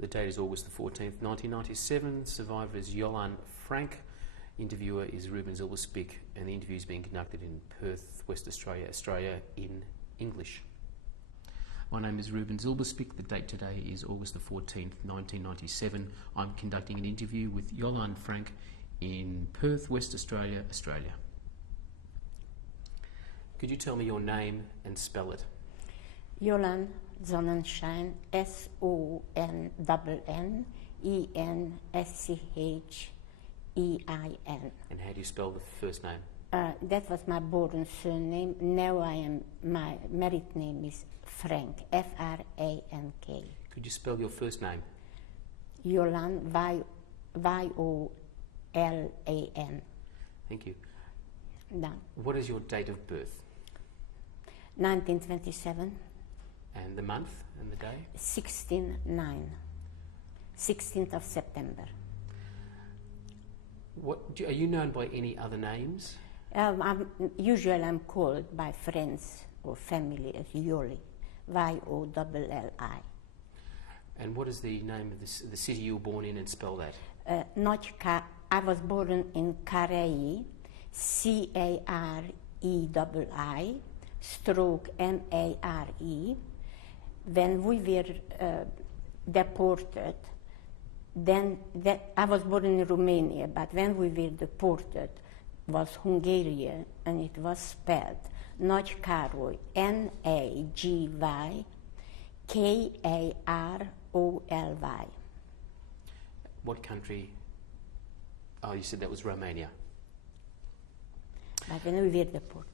The date is August the 14th, 1997. Survivor is Jolan Frank. Interviewer is Ruben Zilberspick, and the interview is being conducted in Perth, West Australia, Australia, in English. My name is Ruben Zilberspick. The date today is August the 14th, 1997. I'm conducting an interview with Jolan Frank in Perth, West Australia, Australia. Could you tell me your name and spell it? Jolan Sonnenschein, Sonnenschein. And how do you spell the first name? That was my born surname. Now my married name is Frank, F-R-A-N-K. Could you spell your first name? Jolan, Y-O-L-A-N. Thank you. Done. What is your date of birth? 1927. And the month and the day? 16th of September. Are you known by any other names? Usually I'm called by friends or family as Yoli, Y-O-L-L-I. And what is the name of the city you were born in, and spell that? I was born in Carei, C-A-R-E-I-I, stroke M-A-R-E. When we were deported, I was born in Romania, but when we were deported, was Hungary, and it was spelled Nagy Károly, N-A-G-Y, K-A-R-O-L-Y. What country? Oh, you said that was Romania. But when we were deported.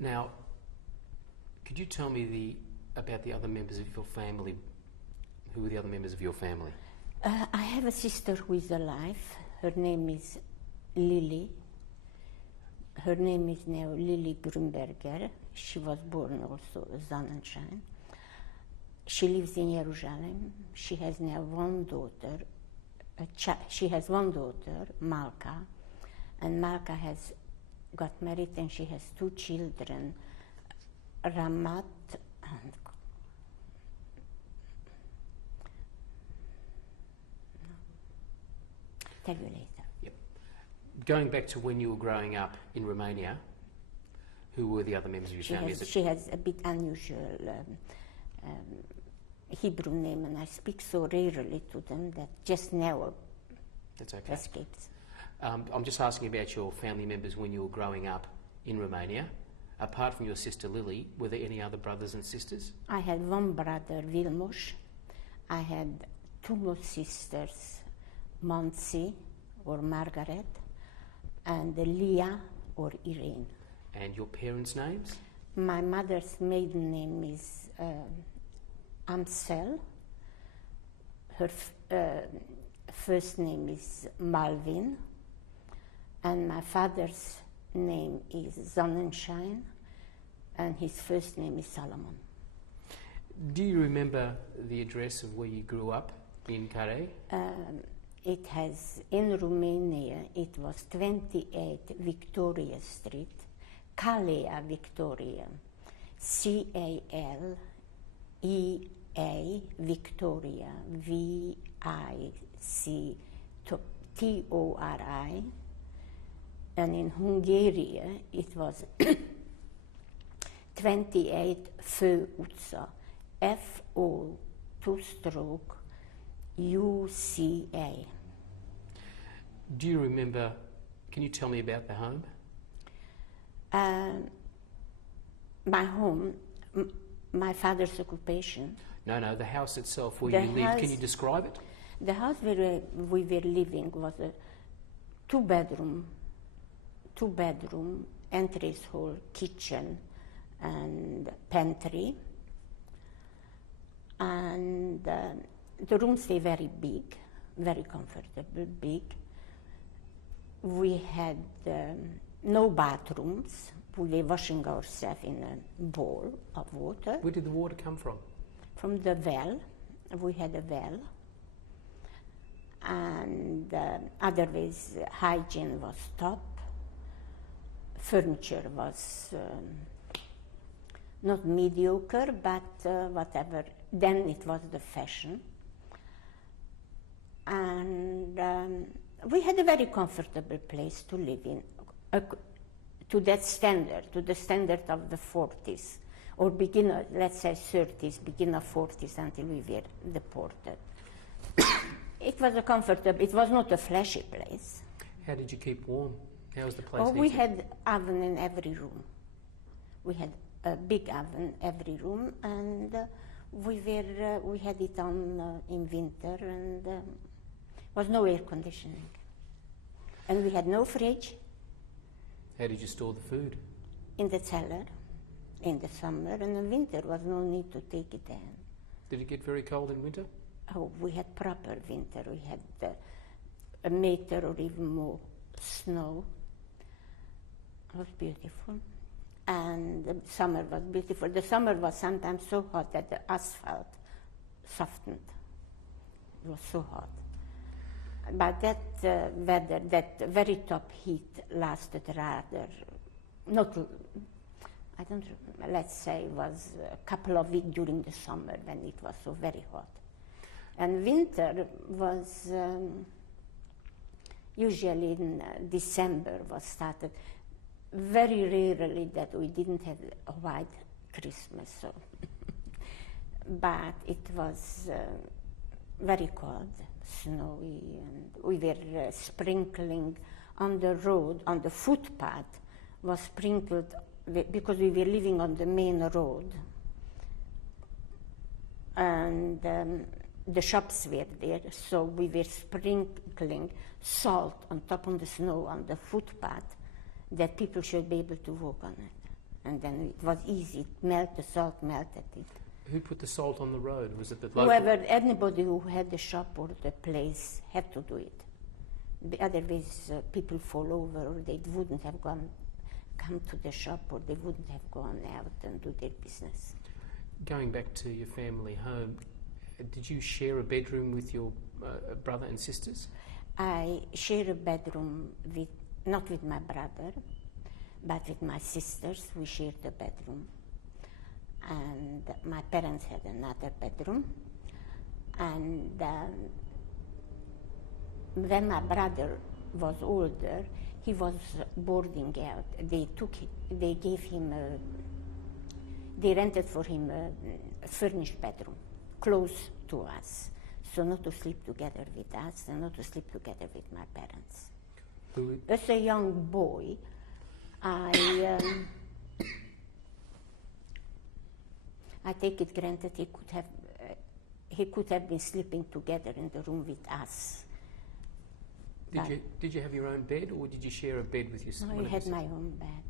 Now, could you tell me about the other members of your family? Who are the other members of your family? I have a sister who is alive. Her name is Lily. Her name is now Lily Grunberger. She was born also Sonnenschein. She lives in Jerusalem. She has now one daughter. She has one daughter, Malka, and Malka has got married and she has two children, Ramat and tell you later. Yep. Going back to when you were growing up in Romania, who were the other members of your family? She has a bit unusual Hebrew name, and I speak so rarely to them that just now That's okay. escapes. I'm just asking about your family members when you were growing up in Romania. Apart from your sister Lily, were there any other brothers and sisters? I had one brother, Vilmos. I had two more sisters, Monsi or Margaret, and Leah or Irene. And your parents' names? My mother's maiden name is Amsel. Her first name is Malvin. And my father's name is Sonnenschein, and his first name is Solomon. Do you remember the address of where you grew up in Carei? It has, in Romania, it was 28 Victoria Street, Calea Victoria, C-A-L-E-A Victoria, V-I-C-T-O-R-I, and in Hungary it was 28 Fő utca, F-O, two-stroke, U-C-A. Do you remember, can you tell me about the home? My home, my father's occupation. No, the house itself, where you lived. Can you describe it? The house where we were living was a two-bedroom, entrance hall, kitchen, and pantry. And the rooms were very big, very comfortable, big. We had no bathrooms. We were washing ourselves in a bowl of water. Where did the water come from? From the well. We had a well. And otherwise, hygiene was top. Furniture was not mediocre, but whatever. Then it was the fashion. And we had a very comfortable place to live in, to that standard, to the standard of the 40s, or beginner, let's say 30s, beginner 40s until we were deported. It was a comfortable, it was not a flashy place. How did you keep warm? How was the place Oh, we heated? had oven in every room. We had a big oven every room, and we had it on in winter, and was no air conditioning. And we had no fridge. How did you store the food? In the cellar, in the summer, and in winter was no need to take it in. Did it get very cold in winter? Oh, we had proper winter. We had a meter or even more snow. It was beautiful. And the summer was beautiful. The summer was sometimes so hot that the asphalt softened. It was so hot. But that weather, that very top heat lasted rather, not, I don't remember, let's say was a couple of weeks during the summer when it was so very hot. And winter was usually in December was started. Very rarely that we didn't have a white Christmas, so. But it was very cold, snowy, and we were sprinkling on the road, on the footpath was sprinkled, because we were living on the main road. And the shops were there, so we were sprinkling salt on top of the snow on the footpath that people should be able to walk on it. And then it was easy, the salt melted it. Who put the salt on the road? Was it the local? Whoever, anybody who had the shop or the place had to do it. Otherwise, people fall over, or they wouldn't have come to the shop, or they wouldn't have gone out and do their business. Going back to your family home, did you share a bedroom with your brother and sisters? I share a bedroom with, not with my brother, but with my sisters. We shared a bedroom. And my parents had another bedroom. And when my brother was older, he was boarding out. They gave him they rented for him a furnished bedroom, close to us. So not to sleep together with us and not to sleep together with my parents. As a young boy, I take it granted he could have been sleeping together in the room with us. Did you have your own bed, or did you share a bed with your sister? No, I had my own bed.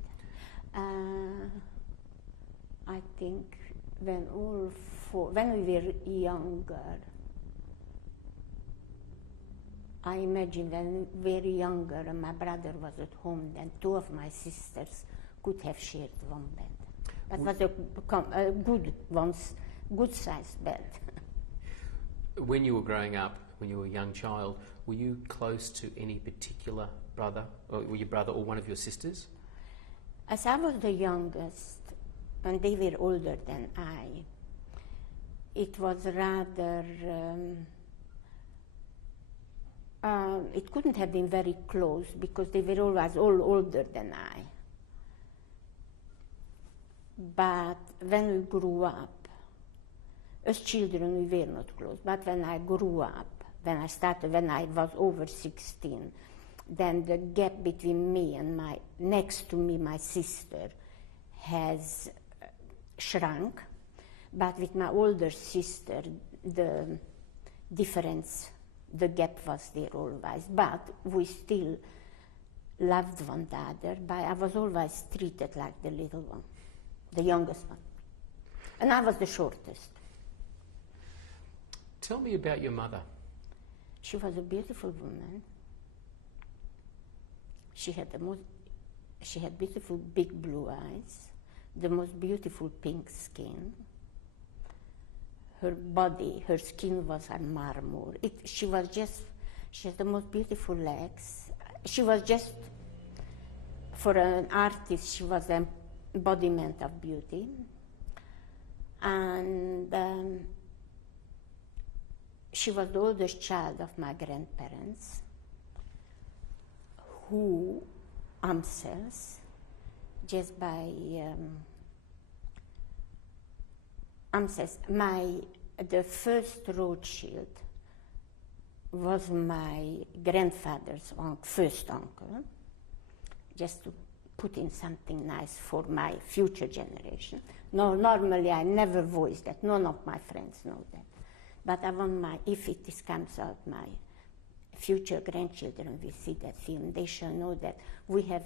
I think when we were younger, I imagine when we were younger and my brother was at home, then two of my sisters could have shared one bed. That was a good-sized bed. When you were growing up, when you were a young child, were you close to any particular brother, or were your brother or one of your sisters? As I was the youngest, and they were older than I, it was rather, it couldn't have been very close because they were always all older than I. But when we grew up, as children we were not close, but when I grew up, when I was over 16, then the gap between me and next to me, my sister, has shrunk. But with my older sister, the difference, the gap was there always. But we still loved one another, but I was always treated like the little one, the youngest one. And I was the shortest. Tell me about your mother. She was a beautiful woman. She had beautiful big blue eyes, the most beautiful pink skin. Her body, her skin was a marmor. She had the most beautiful legs. She was just, for an artist, she was an embodiment of beauty. And she was the oldest child of my grandparents, who themselves, just by the first Rothschild was my grandfather's first uncle, just to put in something nice for my future generation. No, normally I never voice that. None of my friends know that. But I want if it comes out, my future grandchildren will see that film. They shall know that we have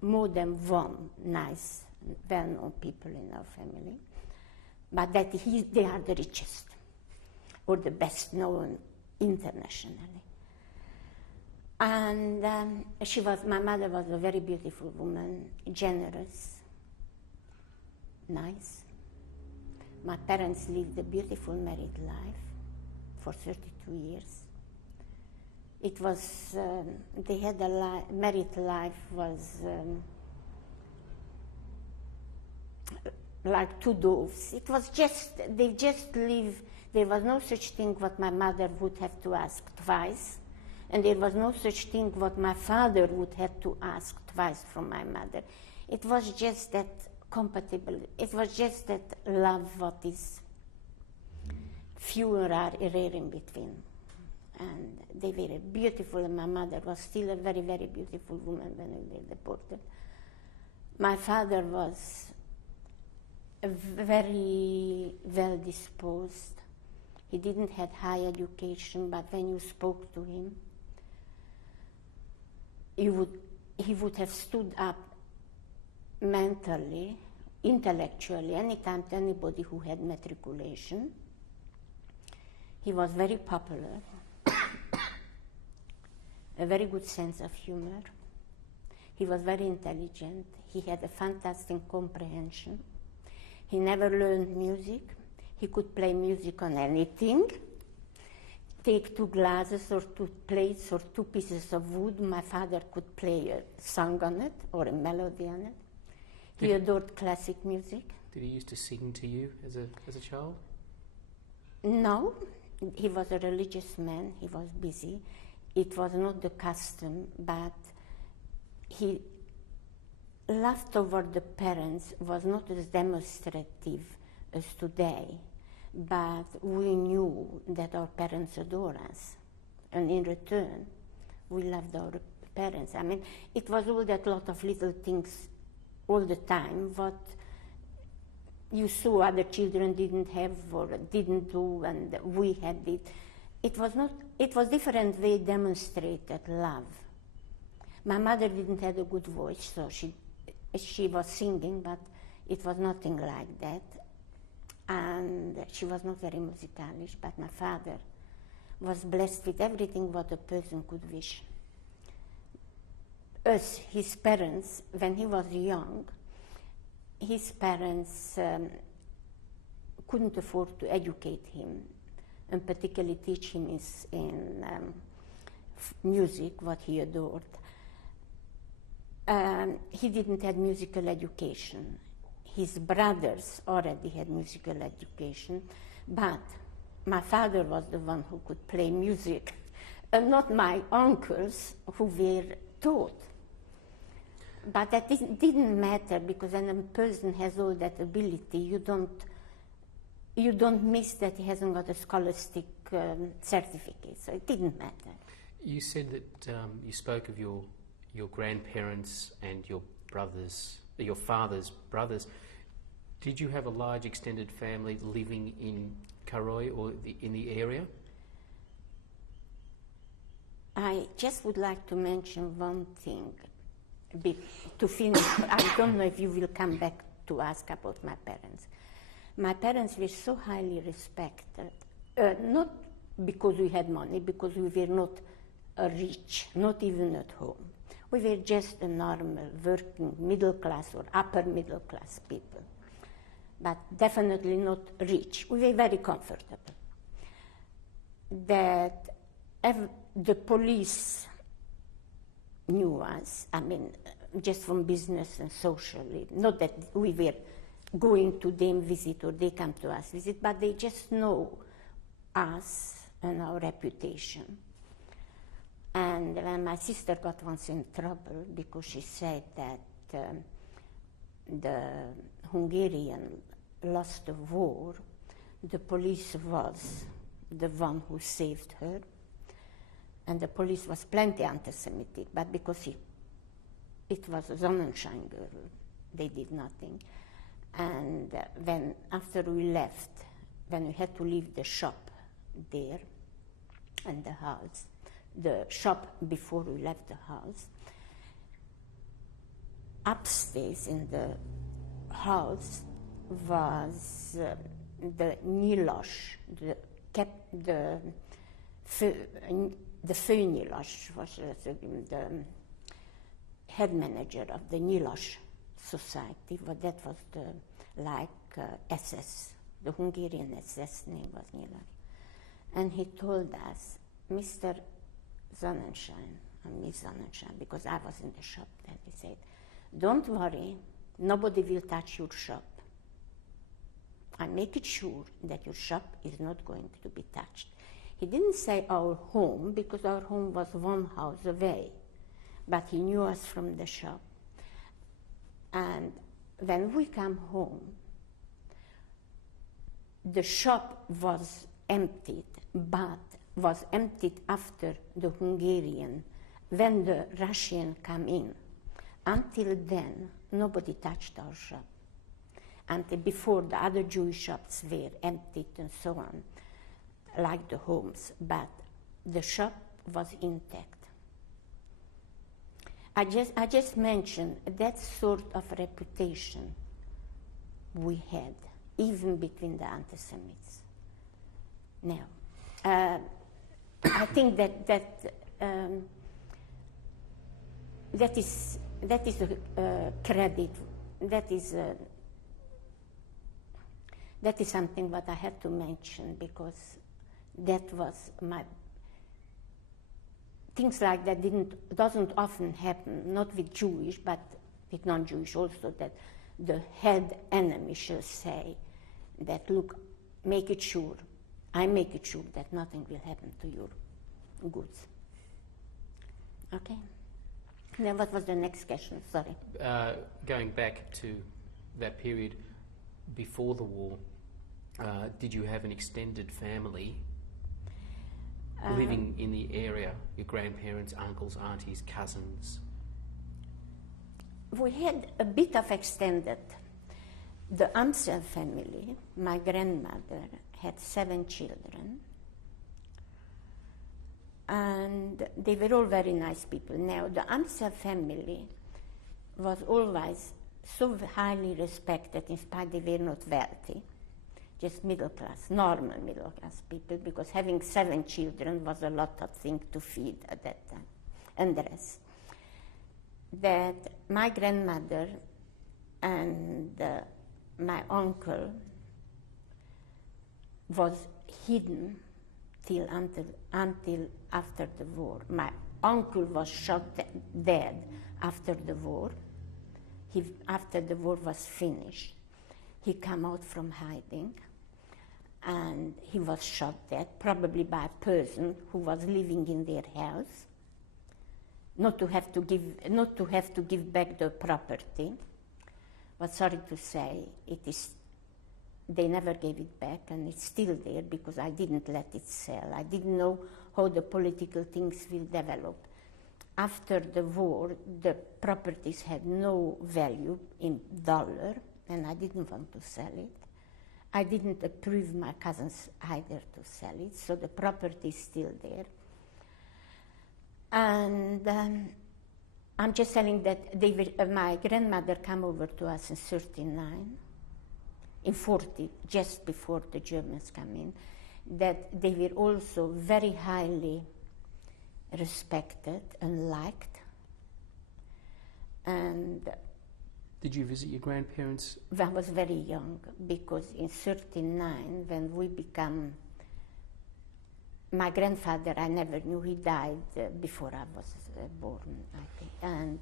more than one nice, well-known people in our family, but that they are the richest or the best known internationally. And my mother was a very beautiful woman, generous, nice. My parents lived a beautiful married life for 32 years. It was, they had married life was like two doves. It was they just lived, there was no such thing what my mother would have to ask twice, and there was no such thing what my father would have to ask twice from my mother. It was just that compatible, it was just that love what is few or rare in between. And they were beautiful, and my mother was still a very, very beautiful woman when we were deported. My father was very well disposed. He didn't have high education, but when you spoke to him, he would have stood up mentally, intellectually, anytime to anybody who had matriculation. He was very popular, a very good sense of humor. He was very intelligent. He had a fantastic comprehension. He never learned music. He could play music on anything. Take two glasses or two plates or two pieces of wood. My father could play a song on it or a melody on it. He adored classic music. Did he used to sing to you as a child? No. He was a religious man. He was busy. It was not the custom, but he love toward the parents was not as demonstrative as today, but we knew that our parents adore us, and in return, we loved our parents. I mean, it was all that lot of little things all the time, what you saw other children didn't have or didn't do, and we had it. It was different way demonstrated love. My mother didn't have a good voice, so she was singing, but it was nothing like that. And she was not very musicalish, but my father was blessed with everything what a person could wish. Us, his parents, when he was young, his parents couldn't afford to educate him, and particularly teach him in music, what he adored. He didn't have musical education. His brothers already had musical education, but my father was the one who could play music, and not my uncles who were taught. But that didn't matter, because when a person has all that ability, you don't miss that he hasn't got a scholastic certificate, so it didn't matter. You said that you spoke of your grandparents and your brothers, your father's brothers. Did you have a large extended family living in Karoi or in the area? I just would like to mention one thing to finish. I don't know if you will come back to ask about my parents. My parents were so highly respected, not because we had money, because we were not rich, not even at home. We were just a normal, working, middle class or upper middle class people, but definitely not rich. We were very comfortable. That the police knew us, I mean, just from business and socially, not that we were going to them visit or they come to us visit, but they just know us and our reputation. And when my sister got once in trouble because she said that the Hungarian lost the war, the police was the one who saved her, and the police was plenty anti-Semitic, but because it was a Sonnenschein girl, they did nothing. And when after we left, when we had to leave the shop there and the house, the shop before we left the house, upstairs in the house was the Nyilas, the Főnyilas was the head manager of the Nyilas society, but that was the SS, the Hungarian SS name was Nyilas. And he told us, Mr. Sonnenschein, Miss Sonnenschein, because I was in the shop then, he said, don't worry, nobody will touch your shop. I make it sure that your shop is not going to be touched. He didn't say our home, because our home was one house away, but he knew us from the shop. And when we come home, the shop was emptied, but was emptied after the Hungarian, when the Russian come in. Until then, nobody touched our shop. Until before, the other Jewish shops were emptied and so on, like the homes, but the shop was intact. I just mentioned that sort of reputation we had, even between the anti-Semites. Now, I think that is a credit. That is something that I had to mention, because that was my. Things like that doesn't often happen, not with Jewish, but with non-Jewish also, that the head enemy shall say that, look, make it sure, I make it sure that nothing will happen to your goods. Okay? Then what was the next question? Sorry. Going back to that period before the war, did you have an extended family living in the area, your grandparents, uncles, aunties, cousins? We had a bit of extended. The Amsel family, my grandmother, had 7 children, and they were all very nice people. Now, the Amsel family was always so highly respected, in spite they were not wealthy, just middle class, normal middle class people, because having 7 children was a lot of things to feed at that time, and dress. That my grandmother and my uncle was hidden until after the war. My uncle was shot dead after the war. After the war was finished, he came out from hiding, and he was shot dead, probably by a person who was living in their house, not to have to give back the property. But sorry to say, they never gave it back, and it's still there because I didn't let it sell. I didn't know how the political things will develop. After the war, the properties had no value in dollar, and I didn't want to sell it. I didn't approve my cousins either to sell it, so the property is still there. And I'm just telling that my grandmother came over to us in 1939, in 1940, just before the Germans came in, that they were also very highly respected and liked. And did you visit your grandparents? I was very young, because in 1939, when we became, my grandfather, I never knew, he died before I was born, I think. And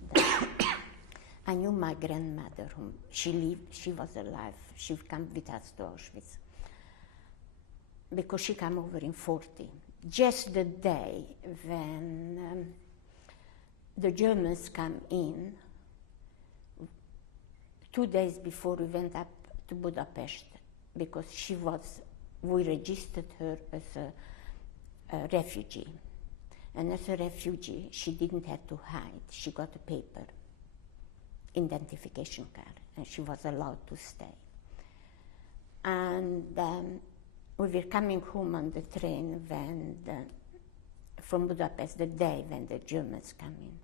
I knew my grandmother, whom she lived, she was alive. She came with us to Auschwitz because she came over in 40, just the day when the Germans came in. 2 days before we went up to Budapest, because we registered her as a refugee. And as a refugee, she didn't have to hide. She got a paper, identification card, and she was allowed to stay. And we were coming home on the train from Budapest, the day when the Germans came in.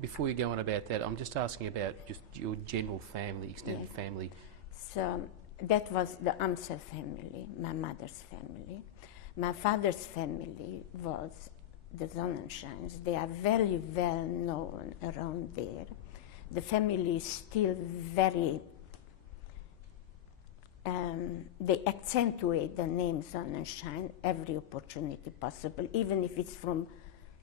Before you go on about that, I'm just asking about just your general family, extended family. So that was the Amsel family, my mother's family. My father's family was the Sonnenscheins. They are very well known around there. The family is still very, they accentuate the name Sonnenschein every opportunity possible, even if it's from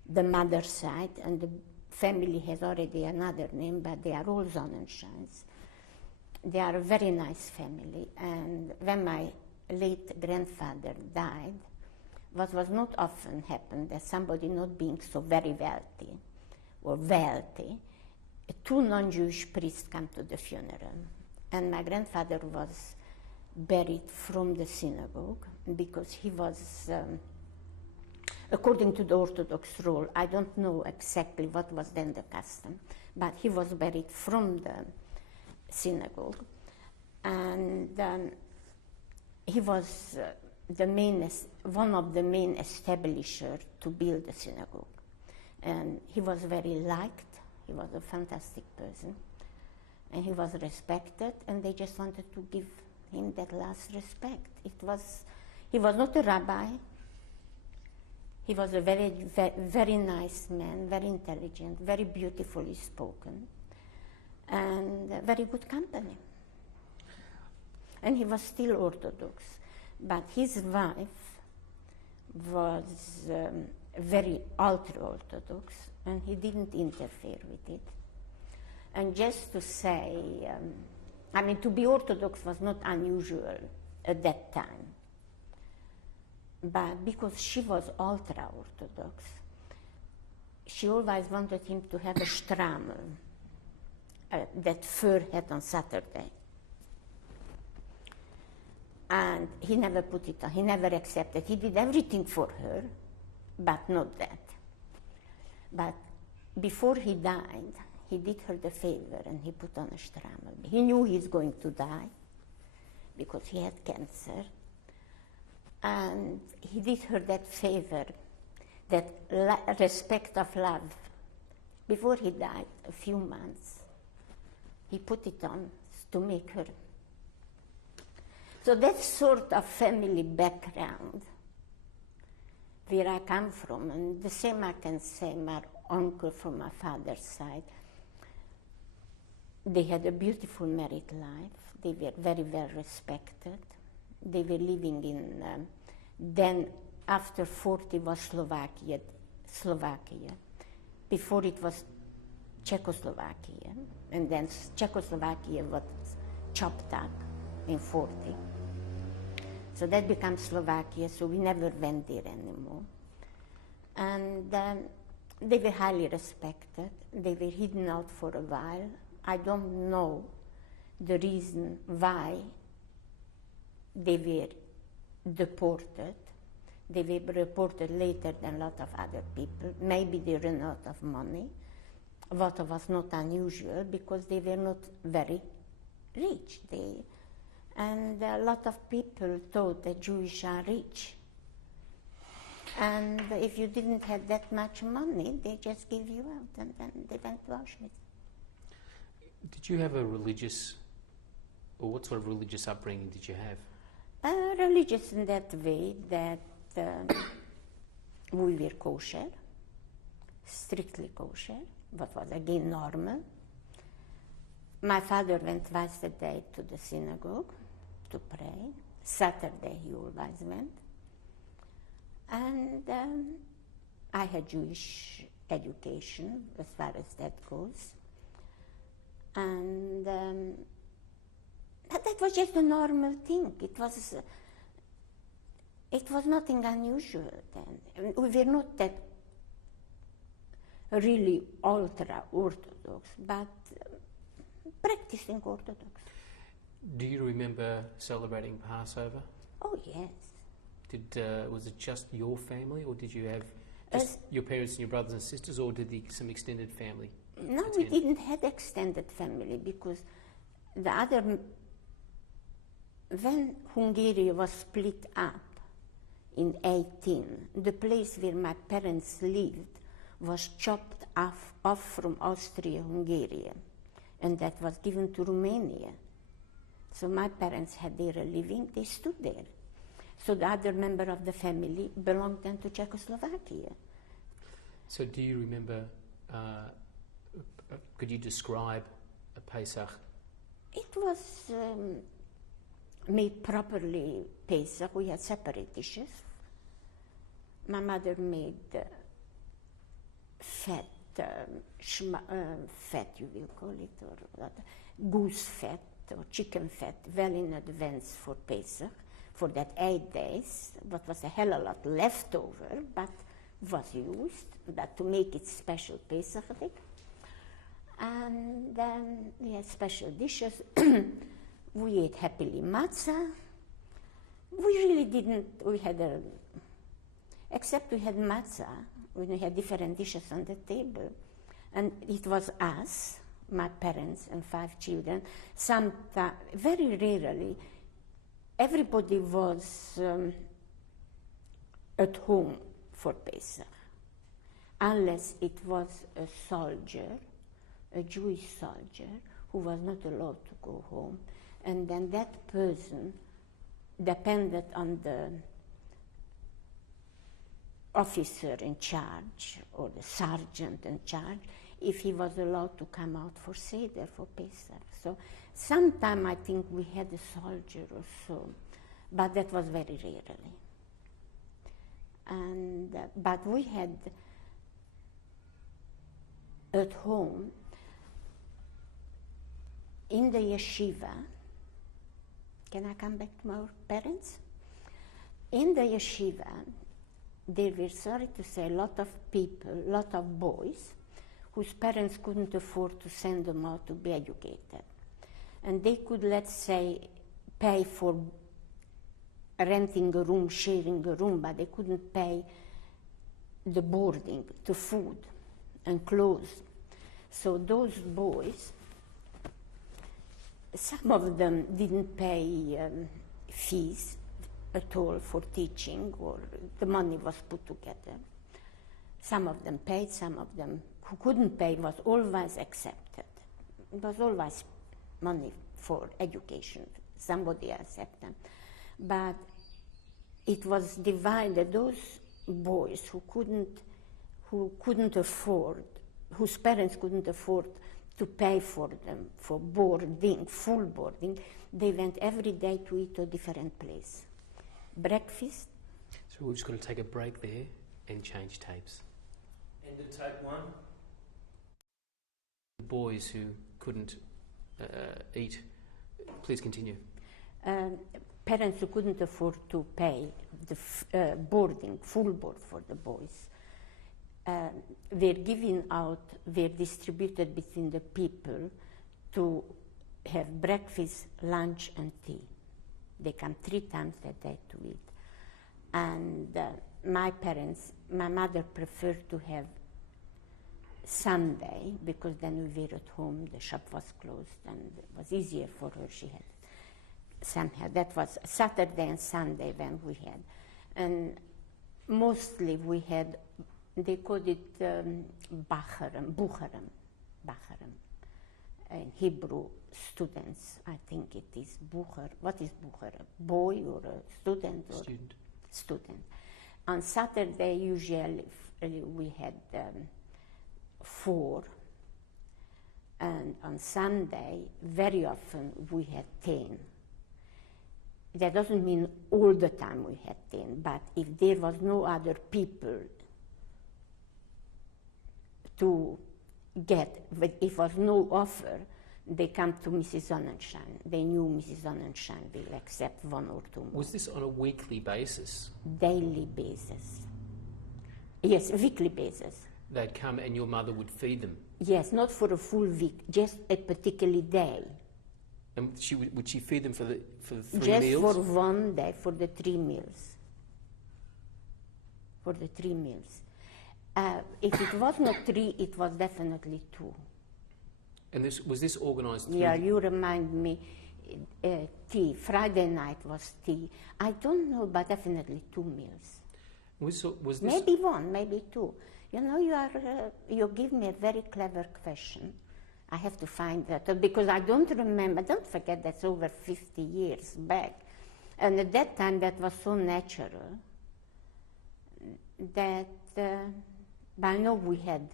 the mother's side, and the family has already another name, but they are all Sonnenscheins. They are a very nice family, and when my late grandfather died, what was not often happened, that somebody not being so very wealthy, 2 non-Jewish priests come to the funeral, and my grandfather was buried from the synagogue because he was, according to the Orthodox rule, I don't know exactly what was then the custom, but he was buried from the synagogue, and he was one of the main establishers to build the synagogue. And he was very liked. He was a fantastic person, and he was respected, and they just wanted to give him that last respect. He was not a rabbi. He was a very, very, very nice man, very intelligent, very beautifully spoken, and very good company. And he was still Orthodox, but his wife was very ultra-Orthodox, and he didn't interfere with it. And just to say, to be Orthodox was not unusual at that time, but because she was ultra-Orthodox, she always wanted him to have a strammel, that fur hat on Saturday. And he never put it on, he never accepted. He did everything for her, but not that. But before he died, he did her the favor and he put on a strammel. He knew he's going to die because he had cancer. And he did her that favor, that respect of love. Before he died, a few months, he put it on to make her. So that sort of family background where I come from, and the same I can say my uncle from my father's side, they had a beautiful married life. They were very well respected. They were living in, then after 40 was Slovakia. Before it was Czechoslovakia, and then Czechoslovakia was chopped up in 40. So that becomes Slovakia, so we never went there anymore. And they were highly respected. They were hidden out for a while. I don't know the reason why they were deported. They were reported later than a lot of other people. Maybe they ran out of money, what was not unusual because they were not very rich. And a lot of people thought that Jews are rich. And if you didn't have that much money, they just give you out, and then they went to Auschwitz. Did you have a religious, or what sort of religious upbringing did you have? Religious in that way that we were kosher, strictly kosher, what was again normal. My father went twice a day to the synagogue to pray. Saturday he always went. And I had Jewish education as far as that goes. And but that was just a normal thing. It was nothing unusual then. We were not that really ultra-Orthodox, but practicing Orthodox. Do you remember celebrating Passover? Oh, yes. Was it just your family, or did you have just your parents and your brothers and sisters, or did some extended family? No, we didn't have extended family because when Hungary was split up in 18, the place where my parents lived was chopped off from Austria-Hungary, and that was given to Romania. So my parents had there a living, they stood there. So the other member of the family belonged then to Czechoslovakia. So do you remember, could you describe a Pesach? It was made properly Pesach. We had separate dishes. My mother made fat, you will call it, or what, goose fat or chicken fat, well in advance for Pesach, for that 8 days. What was a hell of a lot left over, but was used that to make it special Pesach. And then we had special dishes. We ate happily matzah. We really didn't, except we had matzah, we had different dishes on the table. And it was us, my parents and 5 children. Sometimes, very rarely, everybody was at home for Pesach, unless it was a soldier, a Jewish soldier, who was not allowed to go home. And then that person depended on the officer in charge or the sergeant in charge if he was allowed to come out for Seder, for Pesach. So sometime I think we had a soldier or so, but that was very rarely. And but we had at home in the yeshiva. Can I come back to my parents? In the yeshiva, there were, sorry to say, a lot of people, a lot of boys, whose parents couldn't afford to send them out to be educated. And they could, let's say, pay for renting a room, sharing a room, but they couldn't pay the boarding, the food, and clothes. So those boys, some of them didn't pay fees at all for teaching, or the money was put together. Some of them paid, some of them who couldn't pay was always accepted. It was always money for education. Somebody accepted them. But it was divided. Those boys who couldn't afford, whose parents couldn't afford to pay for them, for boarding, full boarding, they went every day to eat to a different place. Breakfast. So we're just going to take a break there and change tapes. End of tape 1. The boys who couldn't eat, please continue. Parents who couldn't afford to pay the boarding, full board for the boys, were given out, were distributed between the people to have breakfast, lunch, and tea. They come 3 times a day to eat. And my mother preferred to have Sunday, because then we were at home, the shop was closed, and it was easier for her. She had somehow, that was Saturday and Sunday when we had. And mostly we had, they called it Bucharam. In Hebrew, students, I think it is Bucher. What is Bucher? A boy or a student? Or student. On Saturday, usually we had 4. And on Sunday, very often we had 10. That doesn't mean all the time we had 10, but if there was no other people to get, if there was no offer, They come to Mrs. Sonnenschein. They knew Mrs. Sonnenschein will accept one or two more. Was this on a weekly basis? Daily basis. Yes, weekly basis. They'd come and your mother would feed them? Yes, not for a full week, just a particular day. And would she feed them for the 3 just meals? for one day, for the 3 meals. For the 3 meals. If it was not 3, it was definitely 2. And was this organised through... Yeah, you remind me, tea. Friday night was tea. I don't know, but definitely 2 meals. Was this... Maybe 1, maybe 2. You know, you give me a very clever question. I have to find that, because I don't remember, don't forget that's over 50 years back. And at that time that was so natural that, but I know we had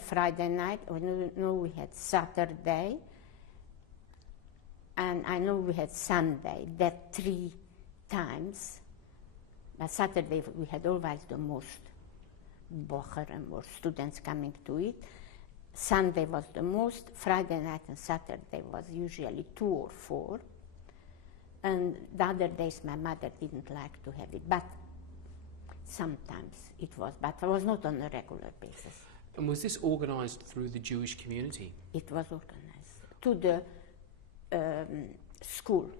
Friday night, I know we had Saturday, and I know we had Sunday, that 3 times. But Saturday we had always the most bocher and more students coming to it. Sunday was the most, Friday night and Saturday was usually 2 or 4. And the other days my mother didn't like to have it, but sometimes it was, but it was not on a regular basis. And was this organised through the Jewish community? It was organised to the school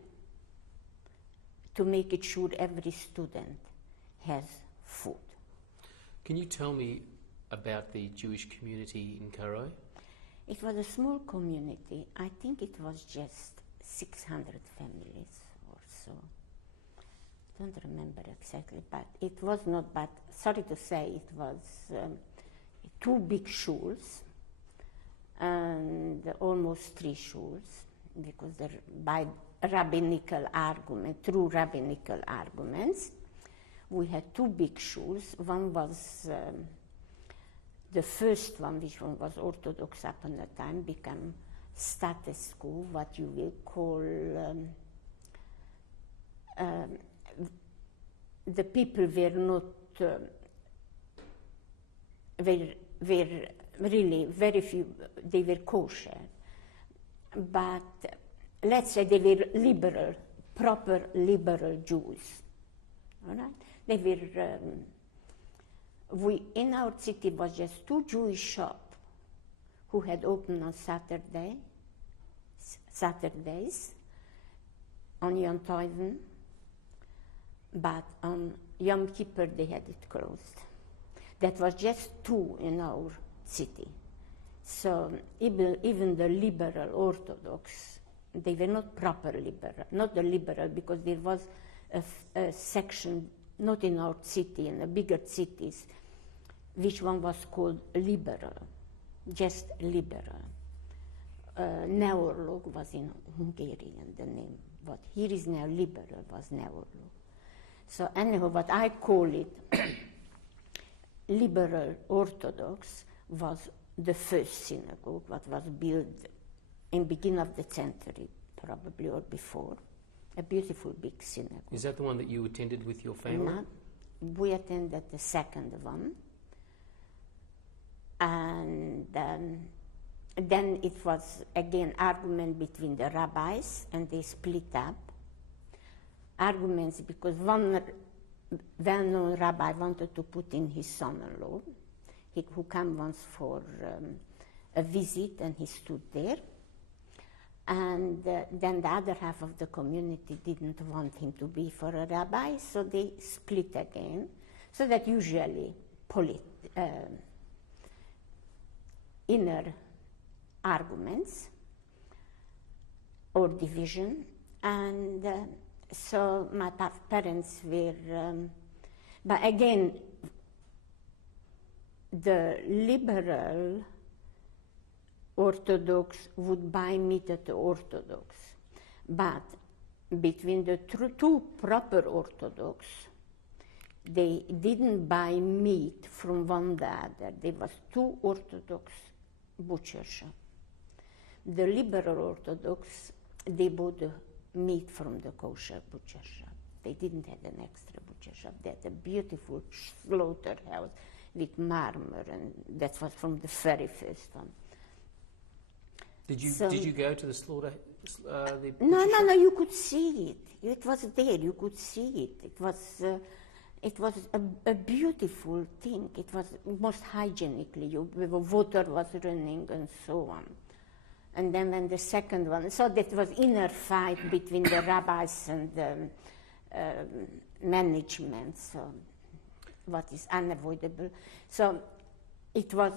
to make it sure every student has food. Can you tell me about the Jewish community in Cairo? It was a small community. I think it was just 600 families or so. I don't remember exactly, but it was not, but sorry to say, it was 2 big shuls and almost 3 shuls, because by rabbinical argument, through rabbinical arguments, we had 2 big shuls. One was the first one, which one was Orthodox upon the time, became status school, what you will call the people were not were really very few. They were kosher, but let's say they were liberal, proper liberal Jews. All right, they were. We in our city was just 2 Jewish shops who had opened on Saturdays, on Yom Tov, but on Yom Kippur they had it closed. That was just 2 in our city. So even the liberal Orthodox, they were not proper liberal, not the liberal, because there was a section, not in our city, in the bigger cities, which one was called liberal, just liberal. Neorlog was in Hungarian, the name. What here is now liberal was Neorlog. So anyhow, what I call it, liberal Orthodox, was the first synagogue, what was built in beginning of the century, probably, or before. A beautiful big synagogue. Is that the one that you attended with your family? No, we attended the second one. And then it was, again, argument between the rabbis, and they split up. Arguments because one well-known rabbi wanted to put in his son-in-law, who came once for a visit, and he stood there. And then the other half of the community didn't want him to be for a rabbi, so they split again. So that usually inner arguments or division. And so my parents were, but again, the liberal Orthodox would buy meat at the Orthodox, but between the 2 proper Orthodox, they didn't buy meat from one to the other. There was 2 Orthodox butcher shops. The liberal Orthodox, they bought the meat from the kosher butcher shop. They didn't have an extra butcher shop. They had a beautiful slaughterhouse with marmor, and that was from the very first one. Did you So- go to the slaughter? The No, butcher no, shop? no. You could see it. It was there. You could see it. It was a beautiful thing. It was most hygienically. Water was running and so on. And then when the second one, so that was inner fight between the rabbis and the management. So what is unavoidable. So it was,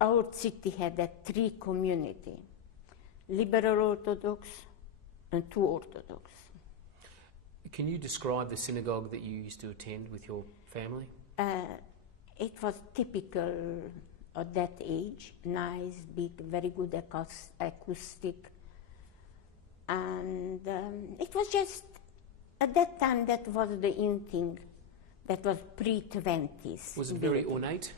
our city had a three community, liberal Orthodox and two Orthodox. Can you describe the synagogue that you used to attend with your family? It was typical of that age, nice, big, very good acoustic. And it was just, at that time, that was the in thing. That was pre-20s. Was it very ornate?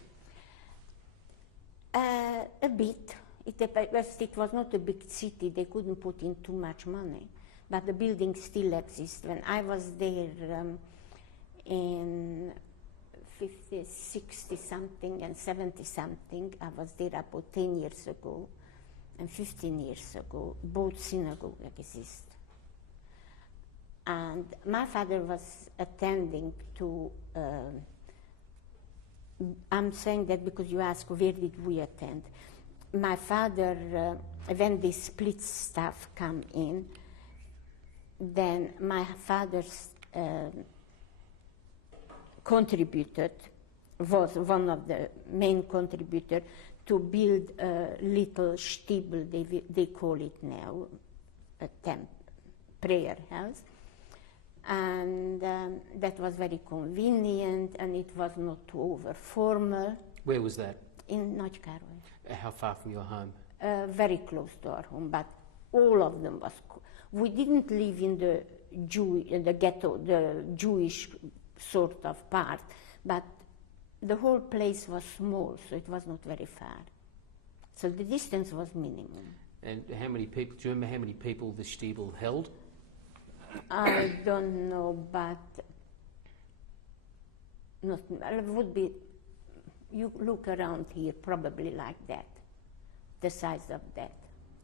A bit. It was not a big city. They couldn't put in too much money. But the building still exists. When I was there in 50, 60 something and 70 something, I was there about 10 years ago and 15 years ago, both synagogues exist. And my father was attending to, I'm saying that because you asked where did we attend. My father, when the split staff come in, then my father contributed, was one of the main contributors to build a little shtibel, they call it now, a prayer house. And that was very convenient, and it was not too over formal. Where was that? In Nagy Károly. How far from your home? Very close to our home, but all of them was. We didn't live in the ghetto, the Jewish sort of part, but the whole place was small, so it was not very far. So the distance was minimum. And how many people? Do you remember how many people the shtibel held? I don't know, but not, it would be, you look around here, probably like that, the size of that.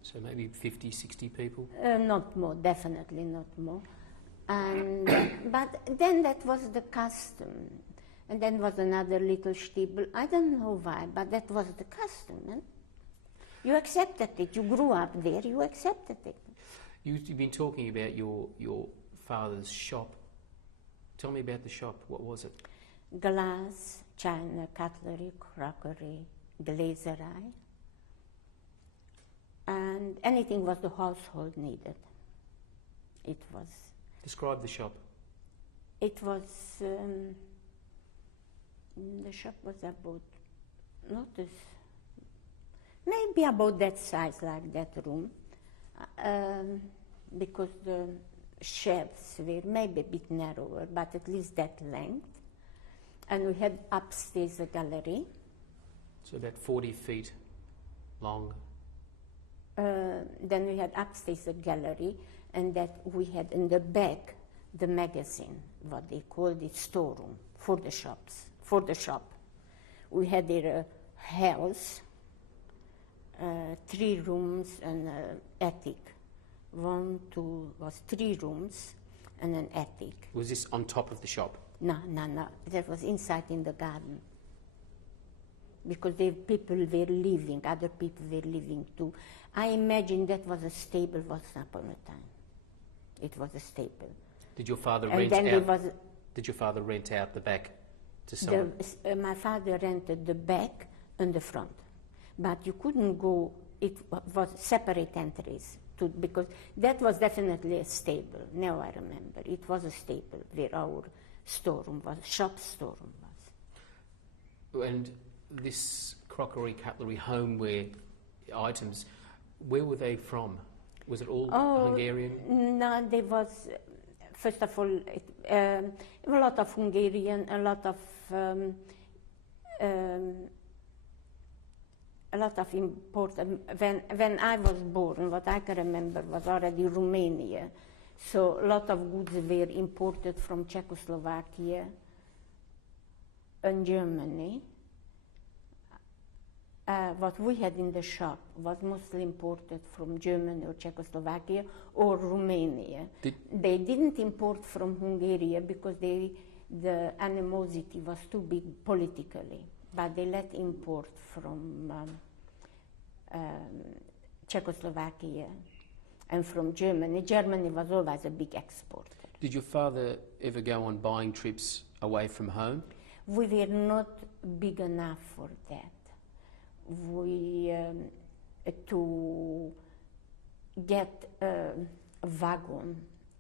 So maybe 50, 60 people? Not more, definitely not more. And, but then that was the custom. And then was another little shtibel. I don't know why, but that was the custom. And you accepted it. You grew up there, you accepted it. You've been talking about your father's shop. Tell me about the shop. What was it? Glass, china, cutlery, crockery, glazery. And anything was the household needed. It was. Describe the shop. It was, the shop was about, not as, maybe about that size, like that room, because the shelves were maybe a bit narrower, but at least that length. And we had upstairs a gallery. So about 40 feet long. Then we had upstairs a gallery, and that we had in the back the magazine, what they called it, storeroom for the shops, for the shop. We had there a house, 3 rooms and an attic. 1, 2, was 3 rooms and an attic. Was this on top of the shop? No. That was inside in the garden. Because people were living, other people were living too. I imagine that was a stable once upon a time. It was a stable. Did your father And rent then there out? was Did your father rent out the back to someone? my father rented the back and the front, but you couldn't go. It was separate entries because that was definitely a stable. Now I remember it was a stable where our storeroom was, shop storeroom was. And this crockery, cutlery, homeware items, where were they from? Was it all Hungarian? No, there was, first of all, a lot of Hungarian, a lot of important. When I was born, what I can remember was already Romania. So a lot of goods were imported from Czechoslovakia and Germany. what we had in the shop was mostly imported from Germany or Czechoslovakia or Romania. They didn't import from Hungary because the animosity was too big politically, but they let import from Czechoslovakia and from Germany. Germany was always a big exporter. Did your father ever go on buying trips away from home? We were not big enough for that. We to get a wagon,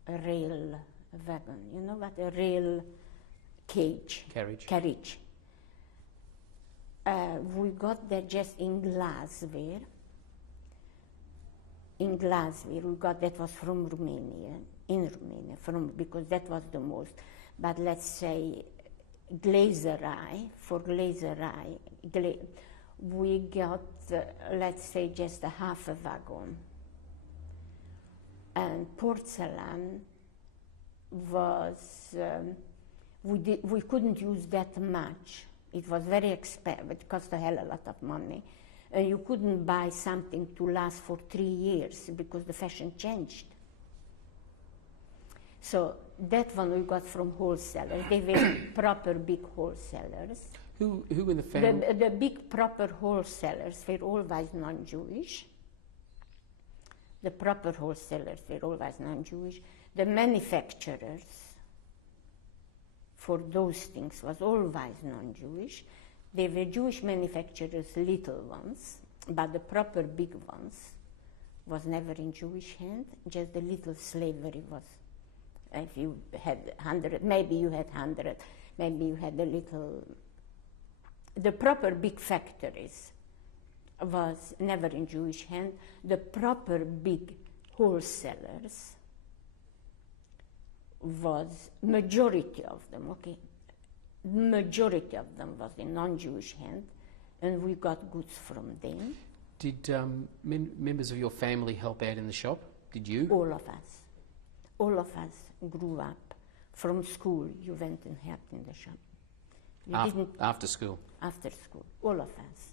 a rail wagon. You know what a rail carriage. We got that just in glassware. In glassware, we got that was from Romania, because that was the most. But let's say glazerai, we got, let's say, just a half a wagon. And porcelain was, we couldn't use that much. It was very expensive, it cost a hell of a lot of money. And you couldn't buy something to last for 3 years because the fashion changed. So that one we got from wholesalers. They were proper big wholesalers. Who in the family? The big proper wholesalers were always non-Jewish. The proper wholesalers were always non-Jewish. The manufacturers for those things was always non-Jewish. They were Jewish manufacturers, little ones, but the proper big ones was never in Jewish hand. Just the little slavery was. If you had 100, maybe you had 100, maybe you had a little. The proper big factories was never in Jewish hand. The proper big wholesalers was majority of them, okay? Majority of them was in non-Jewish hand, and we got goods from them. Did members of your family help out in the shop? Did you? All of us. All of us grew up. From school, you went and helped in the shop. After school? After school. All of us.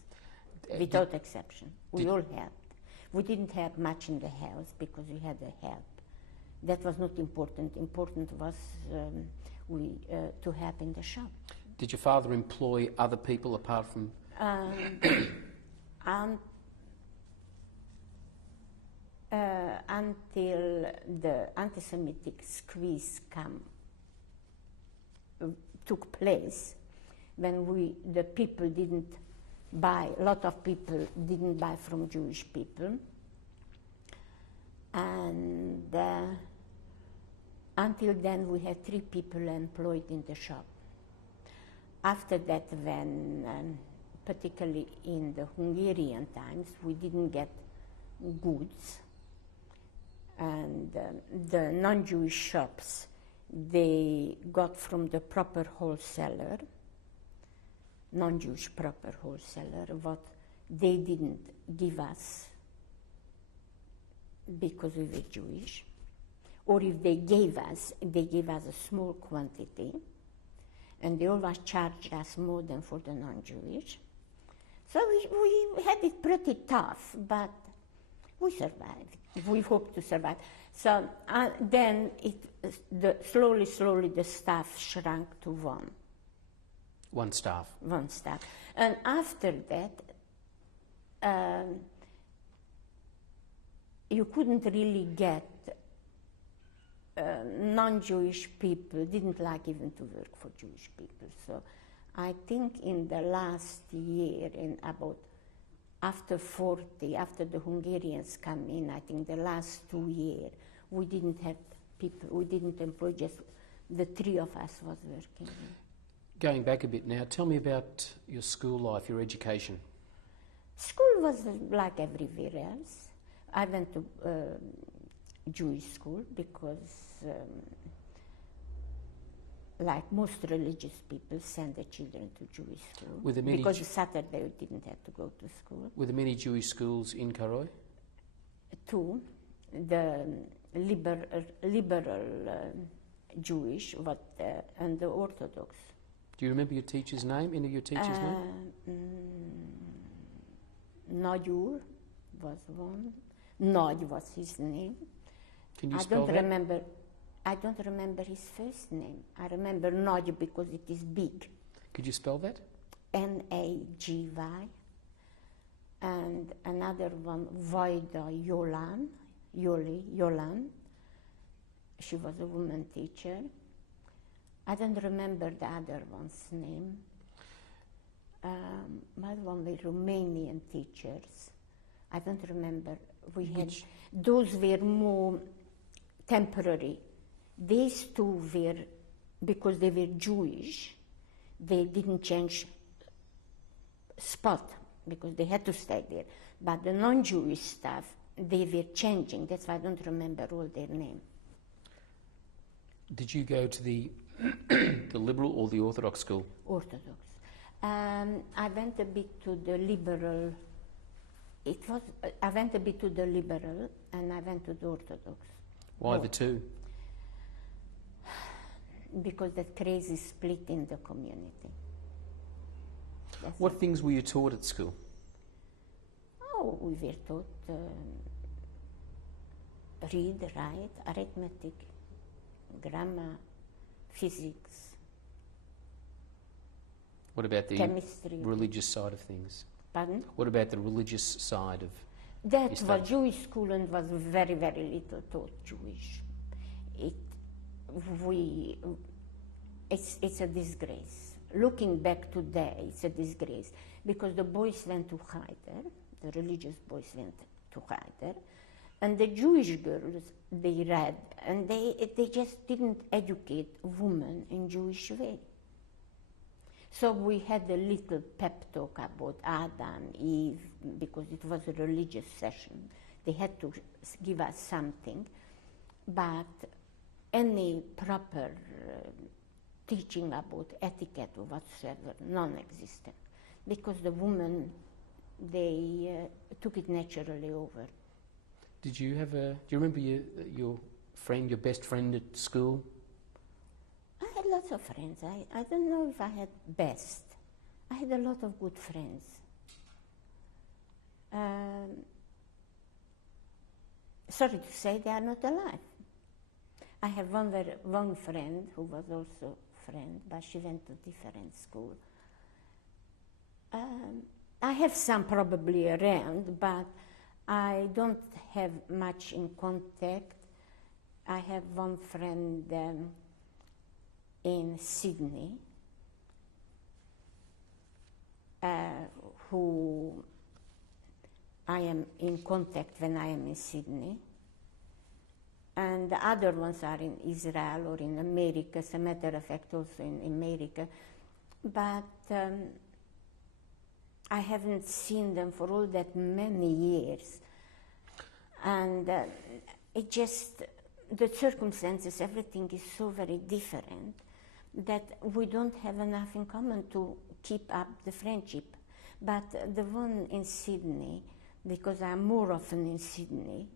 Without exception. We all helped. We didn't have much in the house because we had a help. That was not important. Important was to help in the shop. Did your father employ other people apart from... Until the anti-Semitic squeeze took place, when the people didn't buy, a lot of people didn't buy from Jewish people, and until then we had 3 people employed in the shop. After that, when particularly in the Hungarian times, we didn't get goods, and the non-Jewish shops, they got from the proper wholesaler, non-Jewish proper wholesaler, what they didn't give us because we were Jewish. Or if they gave us a small quantity, and they always charged us more than for the non-Jewish. So we had it pretty tough, but we survived. We hoped to survive. So then slowly the staff shrunk to one. One staff? One staff. And after that, you couldn't really get non-Jewish people, didn't like even to work for Jewish people. So I think in the last year, in about after 40, after the Hungarians come in, I think the last 2 years, we didn't have people, we didn't employ, just the 3 of us was working. Going back a bit now, tell me about your school life, your education. School was like everywhere else. I went to Jewish school because like most religious people send their children to Jewish school because Saturday we didn't have to go to school. Were there many Jewish schools in Karoi? 2. The liberal Jewish and the Orthodox. Do you remember your teacher's name, any of your teachers' name? Nagyur was one. Nagy was his name. Can you I spell don't that? remember. I don't remember his first name. I remember Nagy because it is big. Could you spell that? Nagy. And another one, Vajda Yolan. She was a woman teacher. I don't remember the other one's name. My one were Romanian teachers. I don't remember. We had Which- those were more temporary. These two were because they were Jewish. They didn't change spot because they had to stay there. But the non-Jewish staff, they were changing. That's why I don't remember all their name. Did you go to the the liberal or the Orthodox school? Orthodox. I went a bit to the liberal. I went a bit to the liberal and I went to the Orthodox. Why Oh, the two? Because that crazy split in the community. That's What it. things were you taught at school? Oh, we were taught read, write, arithmetic, grammar, physics, What about the chemistry. religious side of things? Pardon? What about the religious side of? That You was studied- Jewish school and was very, very little taught Jewish. It's a disgrace. Looking back today, it's a disgrace because the boys went to Haider, the religious boys went to Haider, and the Jewish girls, they read, and they just didn't educate women in Jewish way. So we had a little pep talk about Adam, Eve, because it was a religious session. They had to give us something, but any proper teaching about etiquette or whatsoever, non-existent, because the women, they took it naturally over. Did you have a? Do you remember your friend, your best friend at school? I had lots of friends. I don't know if I had best. I had a lot of good friends. Sorry to say, they are not alive. I have one friend who was also a friend, but she went to different school. I have some probably around, but I don't have much in contact. I have one friend in Sydney who I am in contact when I am in Sydney. And the other ones are in Israel or in America, as a matter of fact, also in America. But I haven't seen them for all that many years. And it just, the circumstances, everything is so very different that we don't have enough in common to keep up the friendship. But the one in Sydney, because I'm more often in Sydney,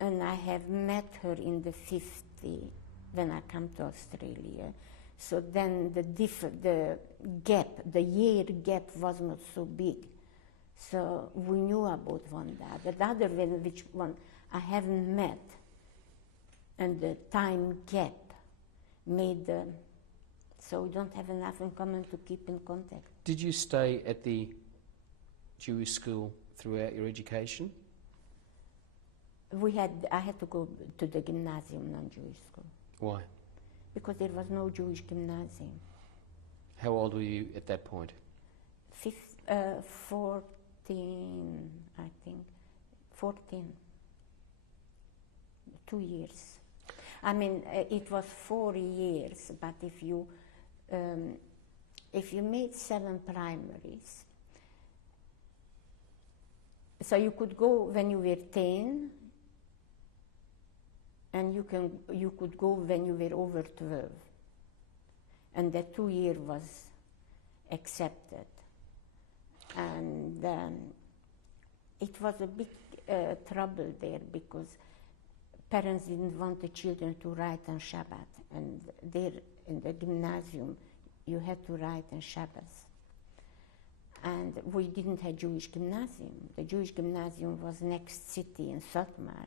and I have met her in the 50s when I come to Australia. So then the gap, the year gap was not so big. So we knew about one another. The other one, which one I haven't met, and the time gap made, so we don't have enough in common to keep in contact. Did you stay at the Jewish school throughout your education? I had to go to the gymnasium, non-Jewish school, Why? because there was no Jewish gymnasium. How old were you at that point? 14, I think. 14. 2 years. I mean, it was 4 years, but if you made 7 primaries, so you could go when you were 10, and you could go when you were over 12, and that 2 year was accepted, and it was a big trouble there because parents didn't want the children to write on Shabbat, and there in the gymnasium you had to write on Shabbos, And we didn't have Jewish gymnasium. The Jewish gymnasium was next city in Satmar.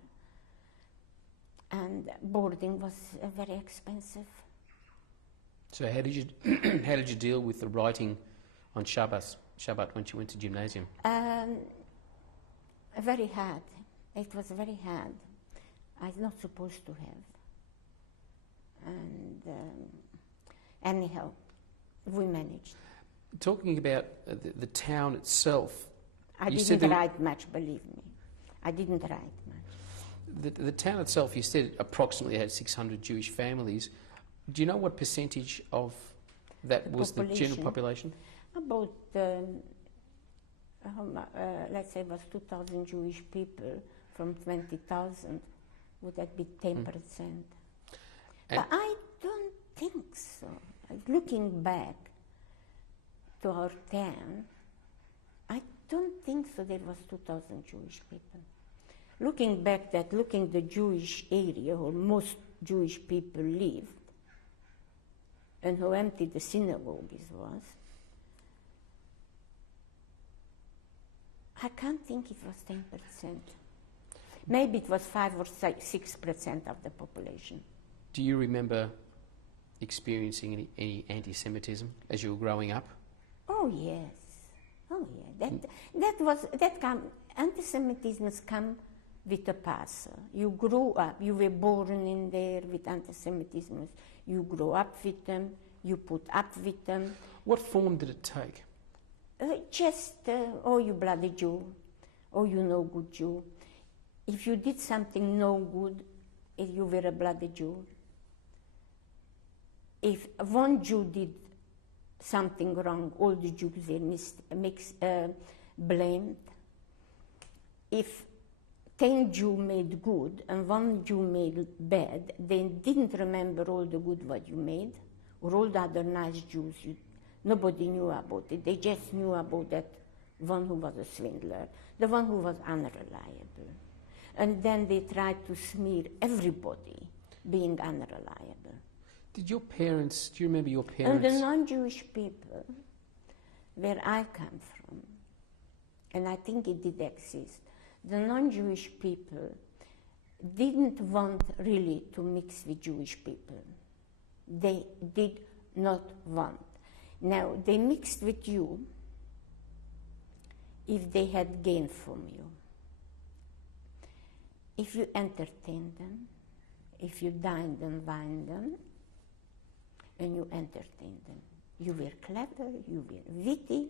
And boarding was very expensive. So how did you how did you deal with the writing on Shabbat when you went to gymnasium? Very hard. It was very hard. I was not supposed to have. And anyhow, we managed. Talking about the town itself, I you said didn't write much, believe me. I didn't write much. the town itself, you said approximately had 600 Jewish families. Do you know what percentage of that was the general population? About, let's say it was 2,000 Jewish people from 20,000. Would that be 10%? But I don't think so. Looking back to our town, I don't think so there was 2,000 Jewish people. Looking back looking the Jewish area where most Jewish people lived, and how empty the synagogues was, I can't think it was 10%. Maybe it was 5 or 6% of the population. Do you remember experiencing any anti-Semitism as you were growing up? Oh yes, oh yeah. Anti-Semitism come with a pass. You grew up. You were born in there with anti-Semitism. You grow up with them. You put up with them. What form did it take? Oh, you bloody Jew. Oh, you no good Jew. If you did something no good, you were a bloody Jew. If one Jew did something wrong, all the Jews were blamed. If 10 Jews made good and 1 Jew made bad, they didn't remember all the good what you made, or all the other nice Jews. Nobody knew about it. They just knew about that one who was a swindler, the one who was unreliable. And then they tried to smear everybody being unreliable. Do you remember your parents? And the non-Jewish people, where I come from, and I think it did exist, the non-Jewish people didn't want really to mix with Jewish people. They did not want. Now, they mixed with you if they had gain from you. If you entertained them, if you dined and wined them, and you entertained them. You were clever, you were witty,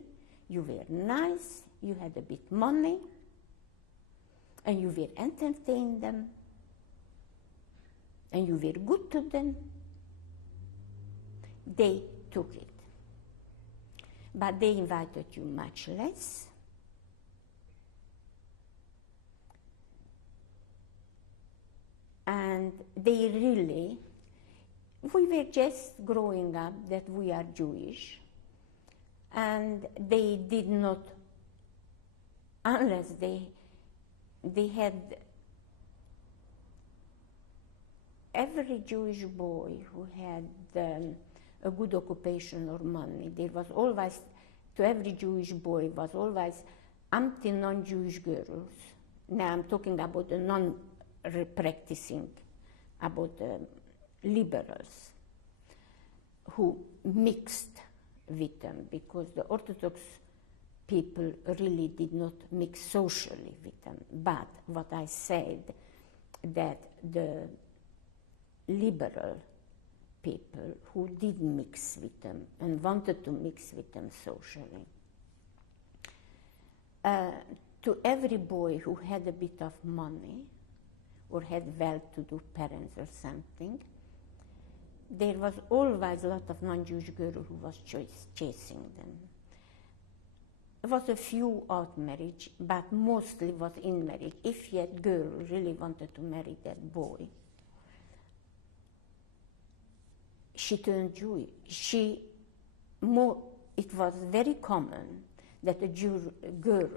you were nice, you had a bit money, and you were entertaining them, and you were good to them. They took it. But they invited you much less. And they really, we were just growing up that we are Jewish, and they did not, unless they had, every Jewish boy who had a good occupation or money, there was always, to every Jewish boy was always empty non-Jewish girls. Now I'm talking about the non-practicing, about the liberals who mixed with them, because the Orthodox people really did not mix socially with them. But what I said, that the liberal people who did mix with them and wanted to mix with them socially, to every boy who had a bit of money or had well-to-do parents or something, there was always a lot of non-Jewish girls who was chasing them. There was a few out marriage, but mostly was in marriage. If yet girl really wanted to marry that boy, she turned Jewish. It was very common that a girl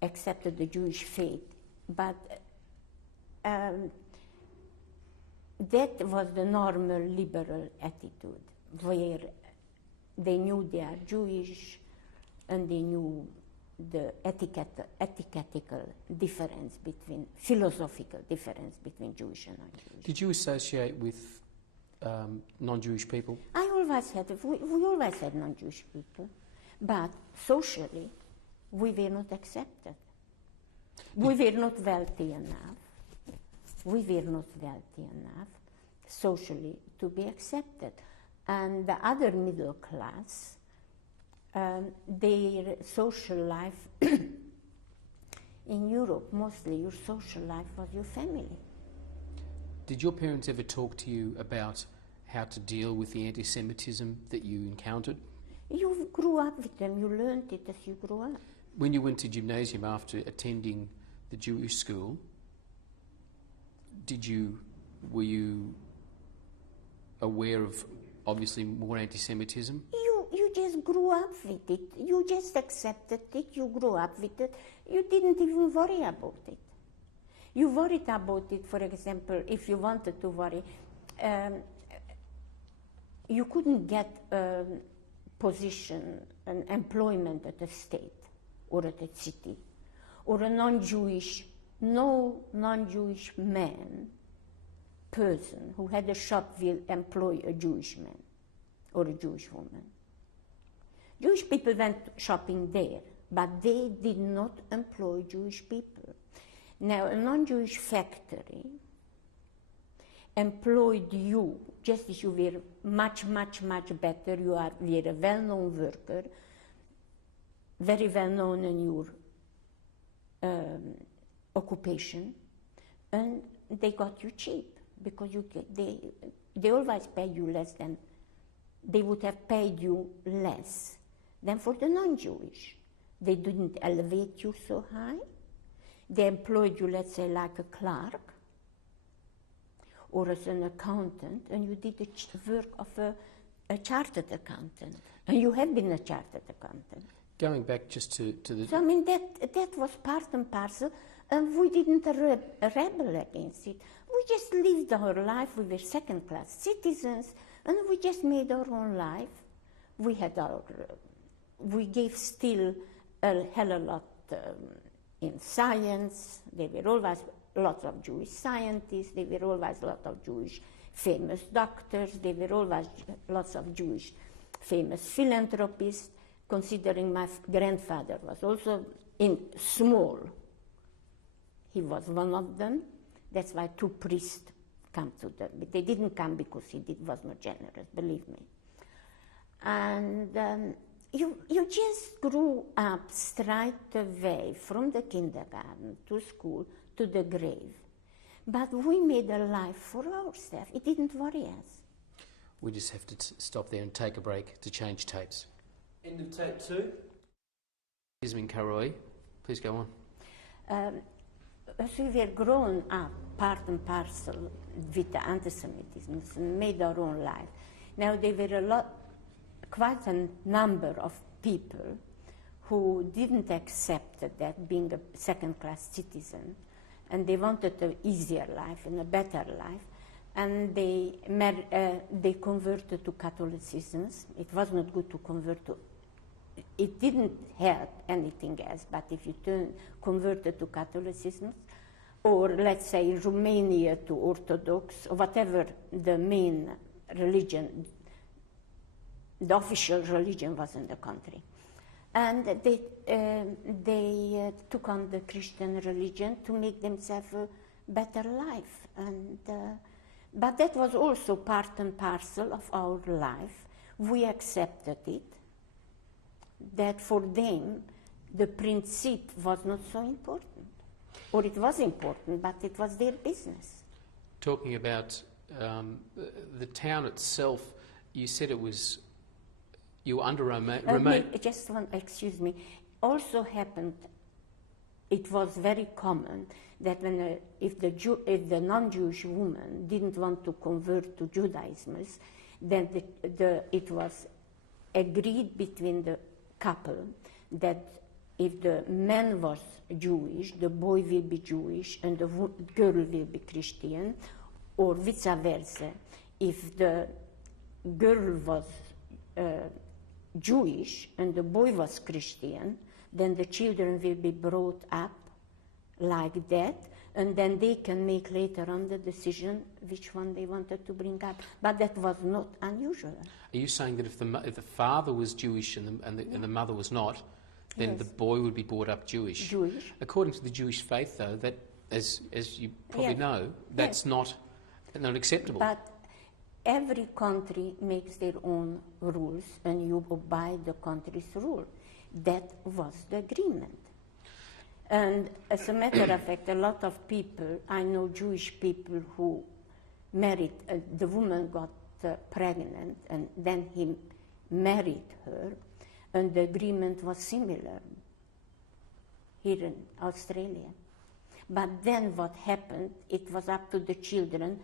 accepted the Jewish faith, but that was the normal liberal attitude, where they knew they are Jewish, and they knew the etiquettical difference between, philosophical difference between Jewish and non-Jewish. Did you associate with non-Jewish people? I always had, we always had non-Jewish people, but socially, we were not accepted. We were not wealthy enough. We were not wealthy enough socially to be accepted. And the other middle class, their social life in Europe, mostly your social life was your family. Did your parents ever talk to you about how to deal with the anti-Semitism that you encountered? You grew up with them, you learned it as you grew up. When you went to gymnasium after attending the Jewish school, were you aware of obviously more anti-Semitism? You just grew up with it. You just accepted it. You grew up with it. You didn't even worry about it. You worried about it, for example, if you wanted to worry. You couldn't get a position, an employment at a state or at a city, or a no non-Jewish person who had a shop will employ a Jewish man or a Jewish woman. Jewish people went shopping there, but they did not employ Jewish people. Now, a non-Jewish factory employed you just as you were much, much, much better. You were a well-known worker, very well-known in your occupation, and they got you cheap because they always paid you less than they would have paid you less than for the non-Jewish. They didn't elevate you so high. They employed you, let's say, like a clerk or as an accountant, and you did the work of a chartered accountant. And you have been a chartered accountant. Going back just to the... So, I mean, that was part and parcel, and we didn't rebel against it. We just lived our life. We were second-class citizens, and we just made our own life. We had we gave still a hell of a lot in science. There were always lots of Jewish scientists. There were always a lot of Jewish famous doctors. There were always lots of Jewish famous philanthropists, considering my grandfather was also small. He was one of them. That's why two priests come to them. But they didn't come because he was not generous, believe me. And you just grew up straight away from the kindergarten to school to the grave. But we made a life for ourselves. It didn't worry us. We just have to stop there and take a break to change tapes. End of tape 2. Yasmin Karoui, please go on. As we were grown up, part and parcel with the anti-Semitism, and made our own life. Now there were quite a number of people who didn't accept that being a second-class citizen, and they wanted an easier life and a better life, and they converted to Catholicism. It was not good to convert to. It didn't help anything else, but if you converted to Catholicism, or let's say Romania to Orthodox, or whatever the main religion, the official religion was in the country. And they took on the Christian religion to make themselves a better life. And, but that was also part and parcel of our life. We accepted it, that for them the principle was not so important. Or it was important, but it was their business. Talking about the town itself, you said it was, you were under Roman... Just one, excuse me. Also happened, it was very common that when if the non-Jewish woman didn't want to convert to Judaism, then it was agreed between the couple that if the man was Jewish, the boy will be Jewish and the girl will be Christian, or vice versa. If the girl was Jewish and the boy was Christian, then the children will be brought up like that, and then they can make later on the decision which one they wanted to bring up. But that was not unusual. Are you saying that if the father was Jewish and the mother was not, then Yes. the boy would be brought up Jewish? Jewish. According to the Jewish faith, though, that as you probably Yes. know, that's not acceptable. But every country makes their own rules, and you abide the country's rule. That was the agreement. And as a matter of fact, a lot of people, I know Jewish people who married, the woman got pregnant, and then he married her, and the agreement was similar here in Australia. But then what happened, it was up to the children.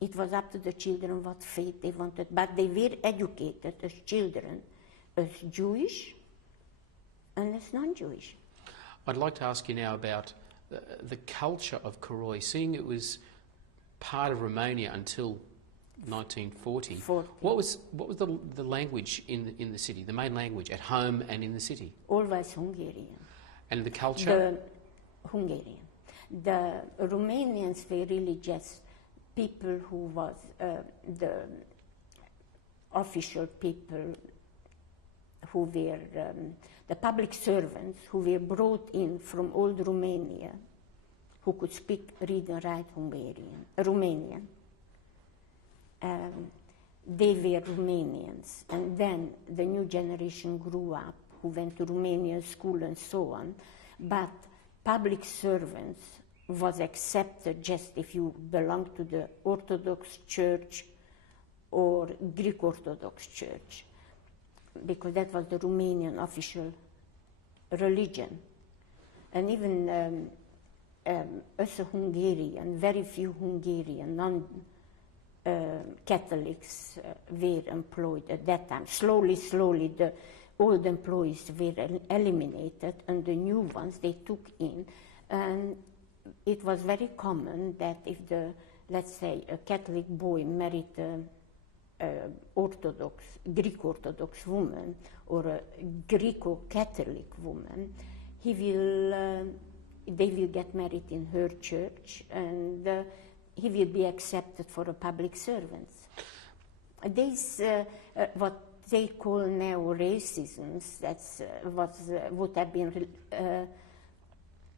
It was up to the children what faith they wanted. But they were educated as children, as Jewish and as non-Jewish. I'd like to ask you now about the culture of Karoi. Seeing it was part of Romania until 1940, what was the language in the city, the main language at home and in the city? Always Hungarian. And the culture? The Hungarian. The Romanians were really just people who was the official people who were the public servants who were brought in from old Romania, who could speak, read and write Romanian. They were Romanians, and then the new generation grew up, who went to Romanian school and so on, but public servants was accepted just if you belong to the Orthodox Church or Greek Orthodox Church, because that was the Romanian official religion. And even as a Hungarian, very few Hungarian non-Catholics were employed at that time. Slowly, the old employees were eliminated, and the new ones they took in. And it was very common that if let's say, a Catholic boy married Greek Orthodox woman or a Greco-Catholic woman, they will get married in her church, and he will be accepted for a public servant. These, what they call now racisms, that's would have been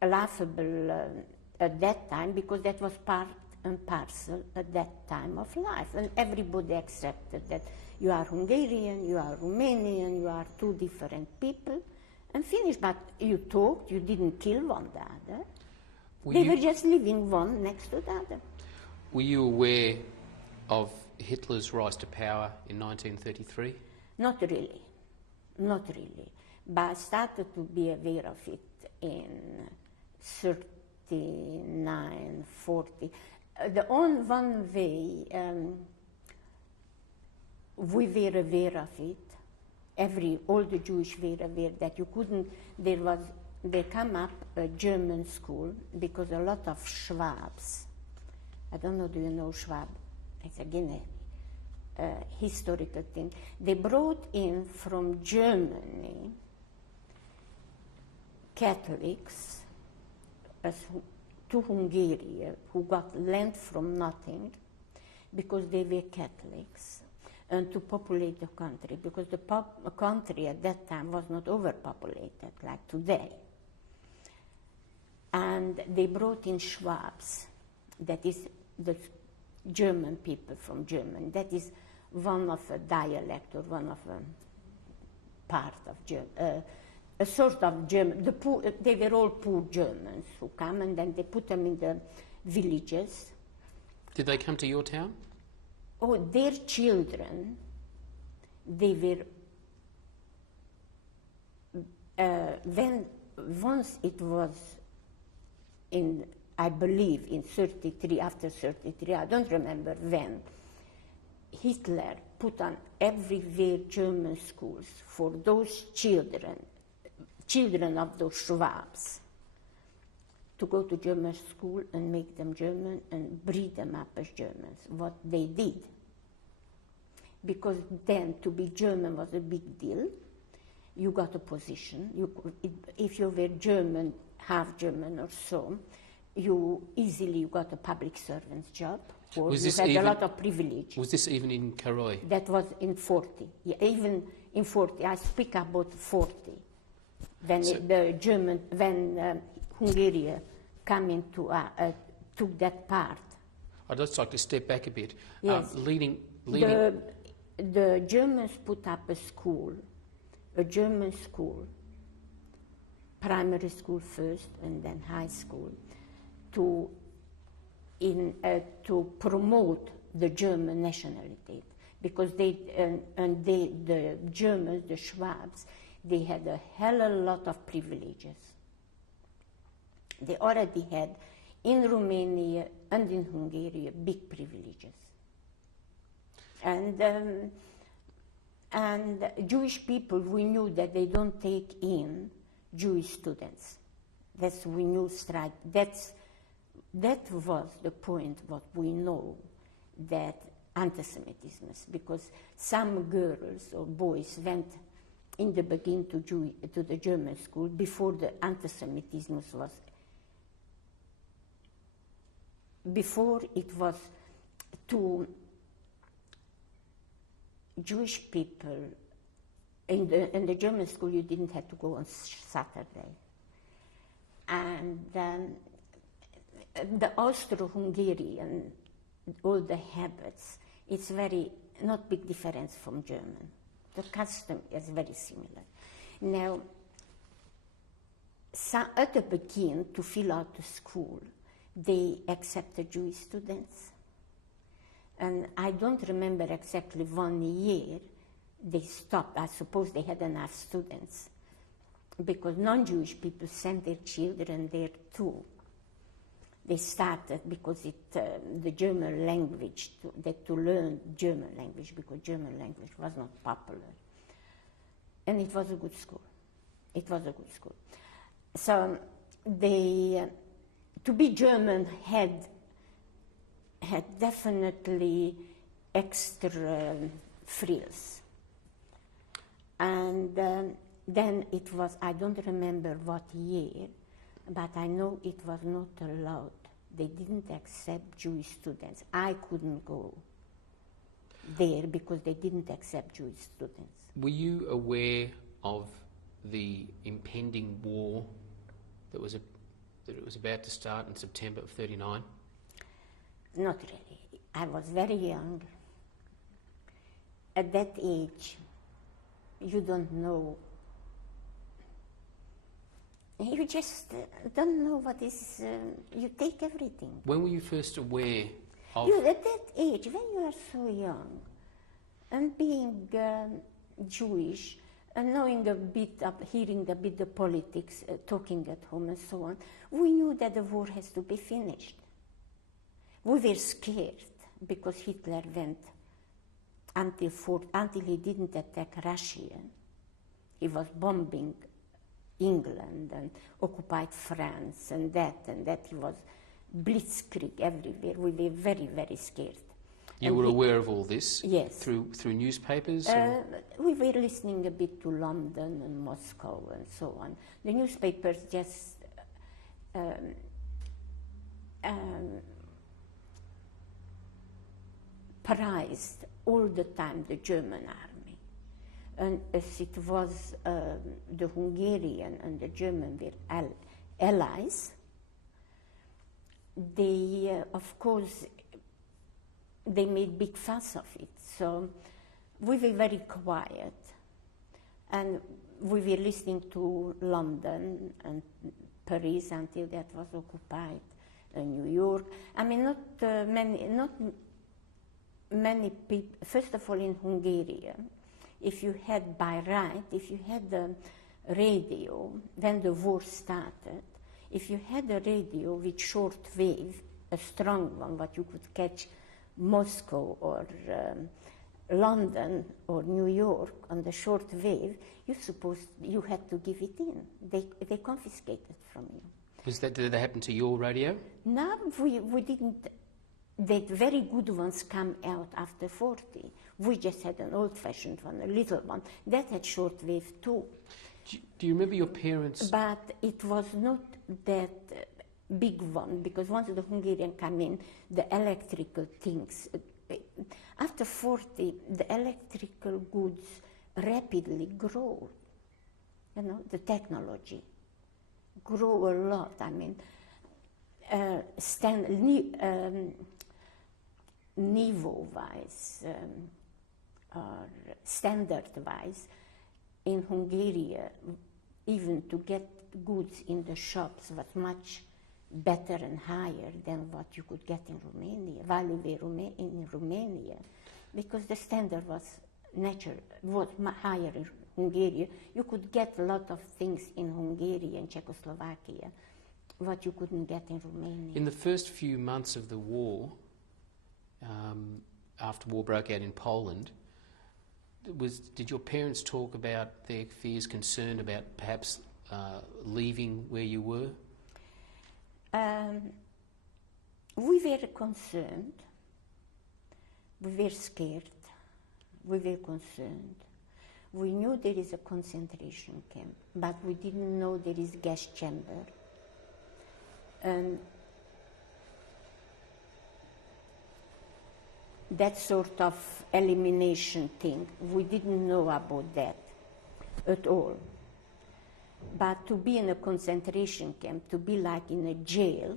laughable at that time, because that was part and parcel at that time of life, and everybody accepted that you are Hungarian, you are Romanian, you are two different people, and finished. But you talked, you didn't kill one the other. They were just living one next to the other. Were you aware of Hitler's rise to power in 1933? Not really. But I started to be aware of it in 39, 40. The only one way we were aware of it, all the Jewish were aware that you couldn't, there come up a German school, because a lot of Schwabs, I don't know, do you know Schwab? It's again a historical thing. They brought in from Germany Catholics to Hungary, who got land from nothing because they were Catholics, and to populate the country, because the country at that time was not overpopulated like today. And they brought in Schwabs, that is the German people from Germany. That is one of a dialect or one of a part of German. A sort of German, they were all poor Germans who come, and then they put them in the villages. Did they come to your town? Oh, their children, they were, once it was in, I believe, in 33, after 33, I don't remember when, Hitler put on everywhere German schools for those children of those Schwabs, to go to German school and make them German and breed them up as Germans, what they did. Because then to be German was a big deal, you got a position. If you were German, half German or so, you got a public servant's job, or you had a lot of privilege. Was this even in Karoi? That was in 40. Yeah, even in 40. I speak about 40. When Hungary came into took that part. I'd just like to step back a bit. Yes. The Germans put up a German school, primary school first and then high school, to promote the German nationality, because the Germans, the Schwabs, they had a hell of a lot of privileges. They already had in Romania and in Hungary big privileges. And Jewish people, we knew that they don't take in Jewish students. We knew straight. That was the point. What we know, that anti-Semitism, because some girls or boys went in the beginning to the German school before the anti-Semitism was. Before it was to Jewish people in the German school, you didn't have to go on Saturday, and the Austro-Hungarian, all the habits, it's not big difference from German. The custom is very similar. Now, at the beginning, to fill out the school, they accepted Jewish students. And I don't remember exactly 1 year they stopped. I suppose they had enough students, because non-Jewish people sent their children there too. They started because the German language, to learn German language, because German language was not popular. And it was a good school. So to be German had definitely extra frills. And then it was, I don't remember what year, but I know it was not allowed. They didn't accept Jewish students. I couldn't go there because they didn't accept Jewish students. Were you aware of the impending war that it was about to start in September of 1939? Not really. I was very young. At that age, you don't know. You just don't know what is. You take everything. When were you first aware of? At that age, when you are so young, and being Jewish, and knowing a bit, hearing a bit the politics, talking at home and so on, we knew that the war has to be finished. We were scared because Hitler went until he didn't attack Russia. He was bombing England and occupied France and that he was blitzkrieg everywhere. We were very, very scared. You were aware of all this? Yes. Through newspapers? We were listening a bit to London and Moscow and so on. The newspapers just prized all the time the German army. And as it was the Hungarian and the German were allies, they, of course, they made big fuss of it. So we were very quiet. And we were listening to London and Paris until that was occupied, New York. I mean, not many people, first of all in Hungary, if you had by right, if you had the radio, when the war started, if you had a radio with short wave, a strong one, what you could catch Moscow or London or New York on the short wave, you had to give it in. They confiscated from you. Did that happen to your radio? No, we didn't. The very good ones come out after 40. We just had an old-fashioned one, a little one. That had shortwave too. Do you remember your parents? But it was not that big one, because once the Hungarian come in, the electrical things, after 40, the electrical goods rapidly grow. You know, the technology grow a lot. I mean, niveau-wise or standard-wise, in Hungary, even to get goods in the shops was much better and higher than what you could get in Romania, while we were in Romania, because the standard was higher in Hungary. You could get a lot of things in Hungary and Czechoslovakia, what you couldn't get in Romania. In the first few months of the war, after war broke out in Poland, did your parents talk about their fears, concern about perhaps leaving where you were? We were concerned, we were scared, we were concerned. We knew there is a concentration camp, but we didn't know there is gas chamber. And that sort of elimination thing, we didn't know about that at all. But to be in a concentration camp, to be like in a jail,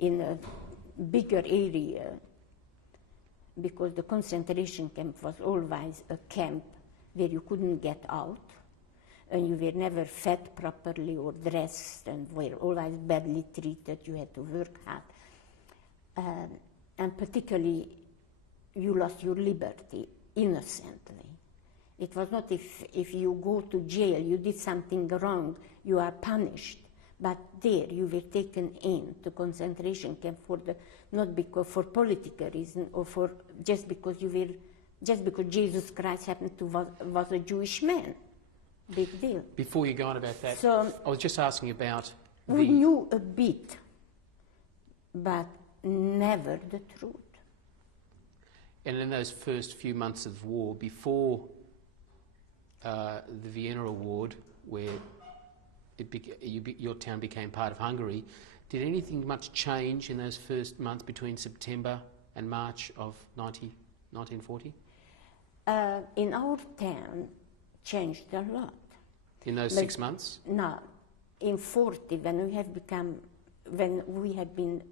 in a bigger area, because the concentration camp was always a camp where you couldn't get out, and you were never fed properly or dressed, and were always badly treated, you had to work hard. And particularly, you lost your liberty innocently. It was not if you go to jail, you did something wrong, you are punished. But there you were taken in to concentration camp not because for political reason or just because Jesus Christ happened to was a Jewish man. Big deal. Before you go on about that, so I was just asking about we knew a bit, but never the truth. And in those first few months of war, before the Vienna Award, where your town became part of Hungary, did anything much change in those first months between September and March of 1940? In our town, changed a lot. In those 6 months? No, in 40, when we had been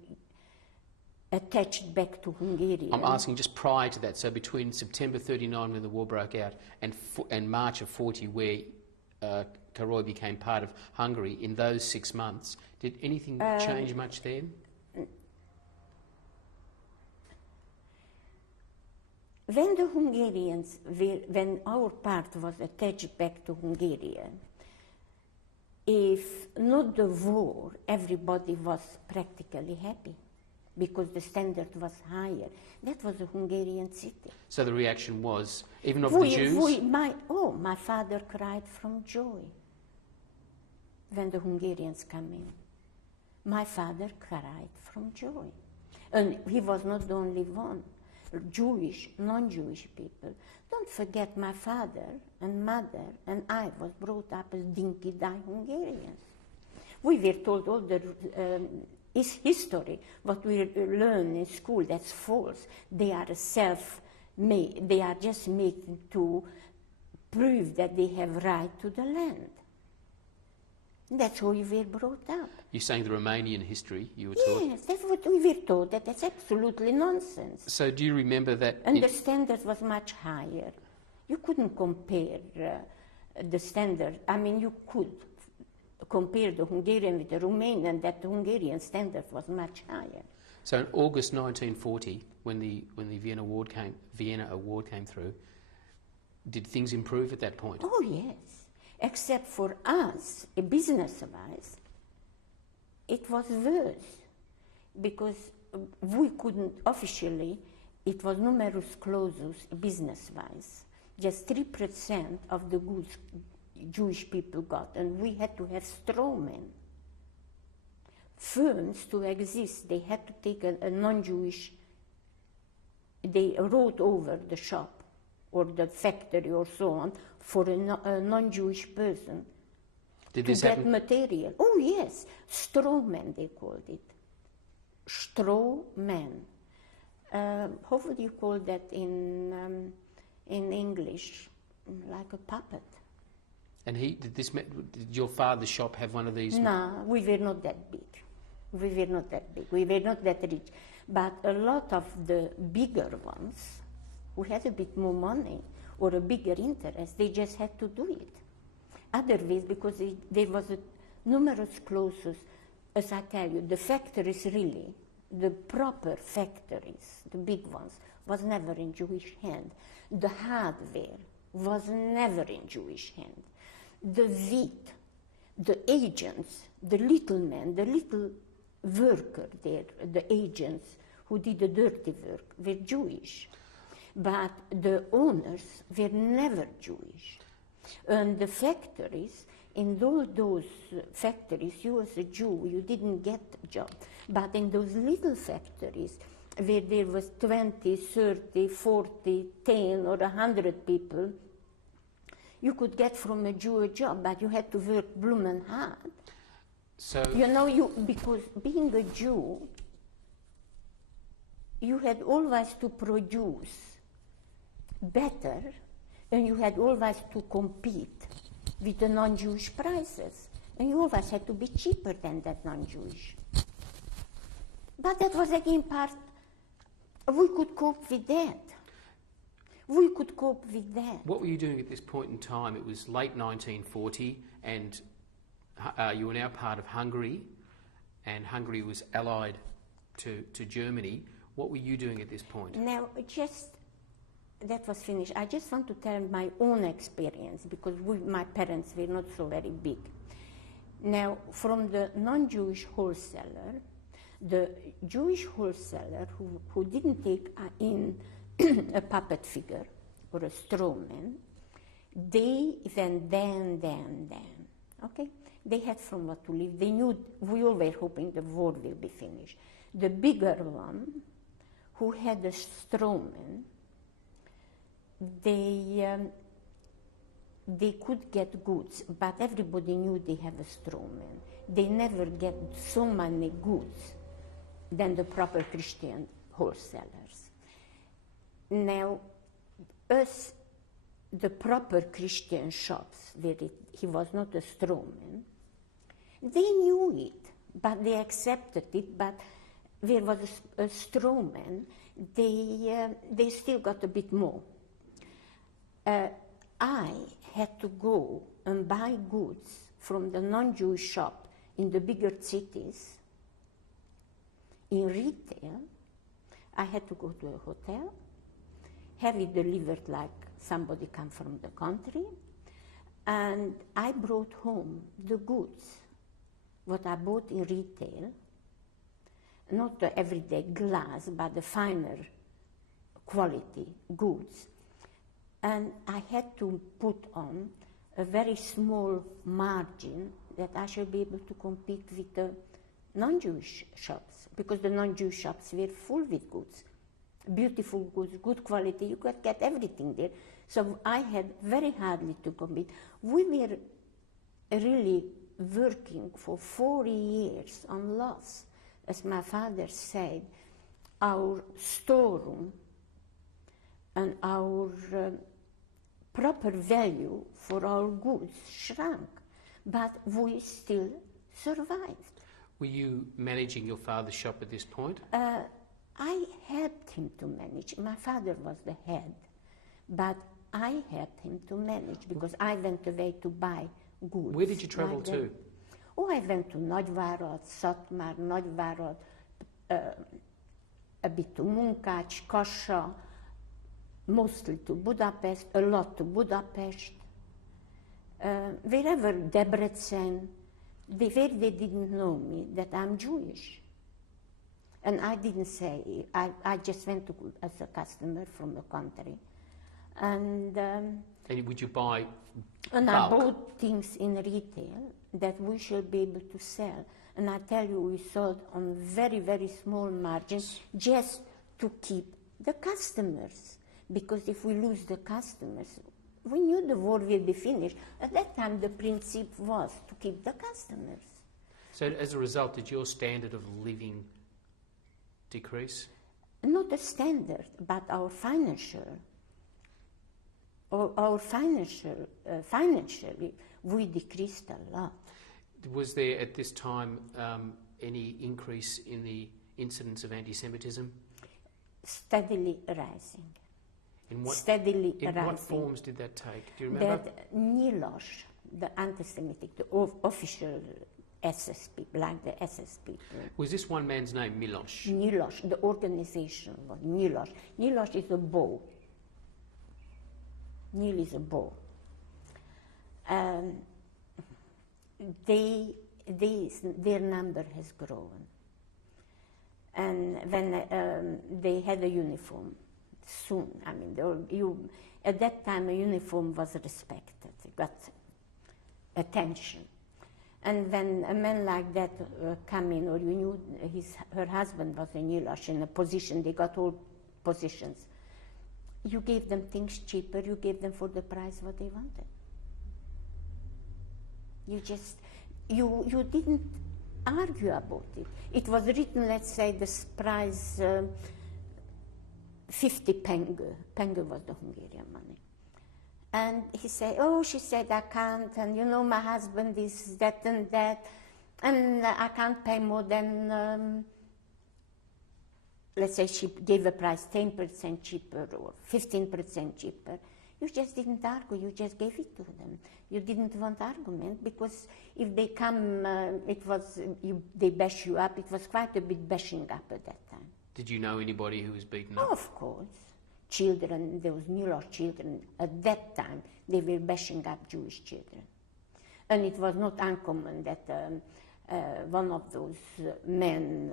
attached back to Hungary. I'm asking just prior to that, so between September 39 when the war broke out and March of 40 where Károly became part of Hungary, in those 6 months, did anything change much then? When the Hungarians, when our part was attached back to Hungary, if not the war, everybody was practically happy because the standard was higher. That was a Hungarian city. So the reaction was, even of the Jews? My father cried from joy when the Hungarians come in. My father cried from joy. And he was not the only one. Jewish, non-Jewish people. Don't forget my father and mother and I was brought up as dinky die Hungarians. We were told all the history, what we learn in school, that's false. They are self-made. They are just making to prove that they have right to the land. That's how we were brought up. You're saying the Romanian history you were taught? Yes, that's what we were taught. That's absolutely nonsense. So do you remember that? And the standard was much higher. You couldn't compare the standard. I mean, you could compare the Hungarian with the Romanian, that the Hungarian standard was much higher. So in August 1940, when the Vienna Award came through, did things improve at that point? Oh, yes. Except for us, business-wise, it was worse because we couldn't officially, it was numerus clausus business-wise. Just 3% of the goods Jewish people got, and we had to have strawmen. Firms to exist, they had to take a non-Jewish, they wrote over the shop or the factory or so on for a non-Jewish person Did to this get happen? material. Oh yes, straw man they called it. Straw man. How would you call that in English? Like a puppet. And did your father's shop have one of these? No, we were not that big. We were not that big. We were not that rich. But a lot of the bigger ones, who had a bit more money or a bigger interest, they just had to do it. Otherwise, because there was numerous clauses, as I tell you, the factories really, the proper factories, the big ones, was never in Jewish hand. The hardware was never in Jewish hand. The wheat, the agents, the little men, the little worker there, the agents who did the dirty work were Jewish. But the owners were never Jewish. And the factories, in all those factories, you as a Jew, you didn't get a job. But in those little factories, where there was 20, 30, 40, 10 or 100 people, you could get from a Jew a job, but you had to work bloomin' hard. So You know, because being a Jew, you had always to produce better, and you had always to compete with the non-Jewish prices. And you always had to be cheaper than that non-Jewish. But that was again part, we could cope with that. We could cope with that. what were you doing at this point in time? It was late 1940, and you were now part of Hungary, and Hungary was allied to Germany. What were you doing at this point? Now, that was finished. I just want to tell my own experience, because my parents were not so very big. Now, from the non-Jewish wholesaler, the Jewish wholesaler who didn't take in a puppet figure or a straw man, they went down. Okay? They had from what to live. They knew, we all were hoping the war will be finished. The bigger one, who had a straw man, they could get goods, but everybody knew they have a straw man. They never get so many goods than the proper Christian wholesalers. Now, us, the proper Christian shops, where he was not a straw man, they knew it, but they accepted it, but there was a straw man, they still got a bit more. I had to go and buy goods from the non-Jewish shop in the bigger cities. In retail, I had to go to a hotel, have it delivered like somebody come from the country, and I brought home the goods, what I bought in retail, not the everyday glass, but the finer quality goods. And I had to put on a very small margin that I should be able to compete with the non-Jewish shops, because the non-Jewish shops were full with goods, beautiful goods, good quality. You could get everything there. So I had very hardly to compete. We were really working for 40 years on loss. As my father said, our storeroom and our proper value for our goods shrunk, but we still survived. Were you managing your father's shop at this point? I helped him to manage. My father was the head, but I helped him to manage because I went away to buy goods. Where did you travel to? Oh, I went to Nagyvárad, Szatmár, Nagyvárad, a bit to Munkács, Kassa, mostly to Budapest, a lot to Budapest, wherever, Debrecen, where they didn't know me, that I'm Jewish. And I didn't say, I just went to, as a customer from the country. And would you buy And bulk? I bought things in retail that we should be able to sell. And I tell you, we sold on very, very small margins just to keep the customers. because if we lose the customers, we knew the war will be finished. At that time, the principle was to keep the customers. So as a result, did your standard of living decrease? Not the standard, but our financial. Financially, we decreased a lot. Was there at this time any increase in the incidence of anti-Semitism? Steadily rising. In what Rising. forms did that take? Do you remember? That Nilosh, the anti-Semitic, the official SS people, like the SS people. Was this one man's name, Milosh? Nilosh, the organization was Nilosh. Nilosh is a bow. Nil is a bow. Their number has grown. And when they had a uniform, soon, I mean, at that time a uniform was respected, got attention. And when a man like that come in, or you knew her husband was a Nilosh in a position, they got all positions. You gave them things cheaper, you gave them for the price what they wanted. You didn't argue about it. It was written, let's say, this price 50 penge. Penge was the Hungarian money. And he said, oh, she said, I can't, and you know, my husband is that and that, and I can't pay more than, let's say she gave a price 10% cheaper or 15% cheaper. You just didn't argue, you just gave it to them. You didn't want argument, because if they come, they bash you up. It was quite a bit bashing up at that time. Did you know anybody who was beaten up? Of course. Children, there was Nilosh children. At that time, they were bashing up Jewish children. And it was not uncommon that one of those men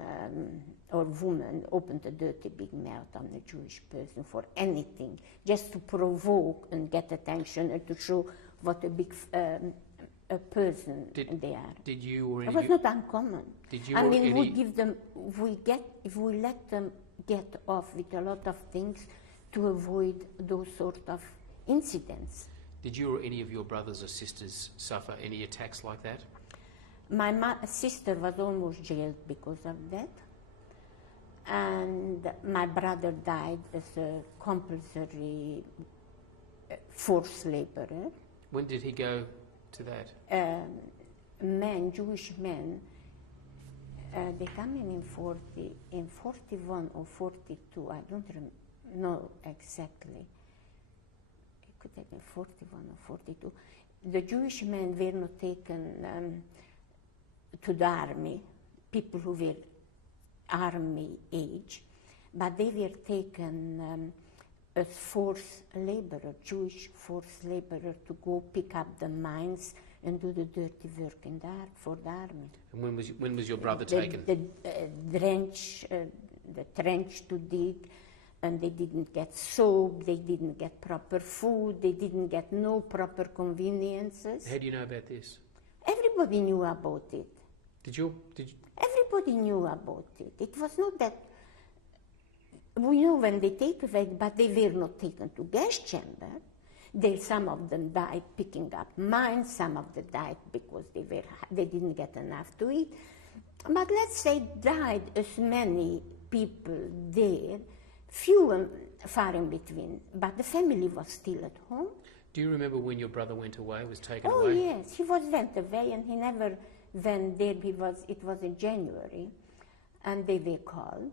or women opened a dirty big mouth on a Jewish person for anything, just to provoke and get attention and to show what a big a person they are. Did you or any? It was not uncommon. Did you? I mean, if we let them get off with a lot of things to avoid those sort of incidents. Did you or any of your brothers or sisters suffer any attacks like that? My sister was almost jailed because of that, and my brother died as a compulsory forced laborer. When did he go to that? Jewish men, they come in 41 or 42, I don't know exactly. It could have been 41 or 42. The Jewish men were not taken to the army, people who were army age, but they were taken as forced laborer, Jewish forced laborer, to go pick up the mines and do the dirty work for the army. And when was your brother taken? The trench to dig, and they didn't get soap, they didn't get proper food, they didn't get no proper conveniences. How do you know about this? Everybody knew about it. Did you? Everybody knew about it. It was not that we know when they take away, but they were not taken to gas chamber. Some of them died picking up mines, some of them died because they didn't get enough to eat. But let's say died as many people there, few and far in between, but the family was still at home. Do you remember when your brother went away, was taken away? Oh yes, he went away, and he never went there. It was in January, and they were called,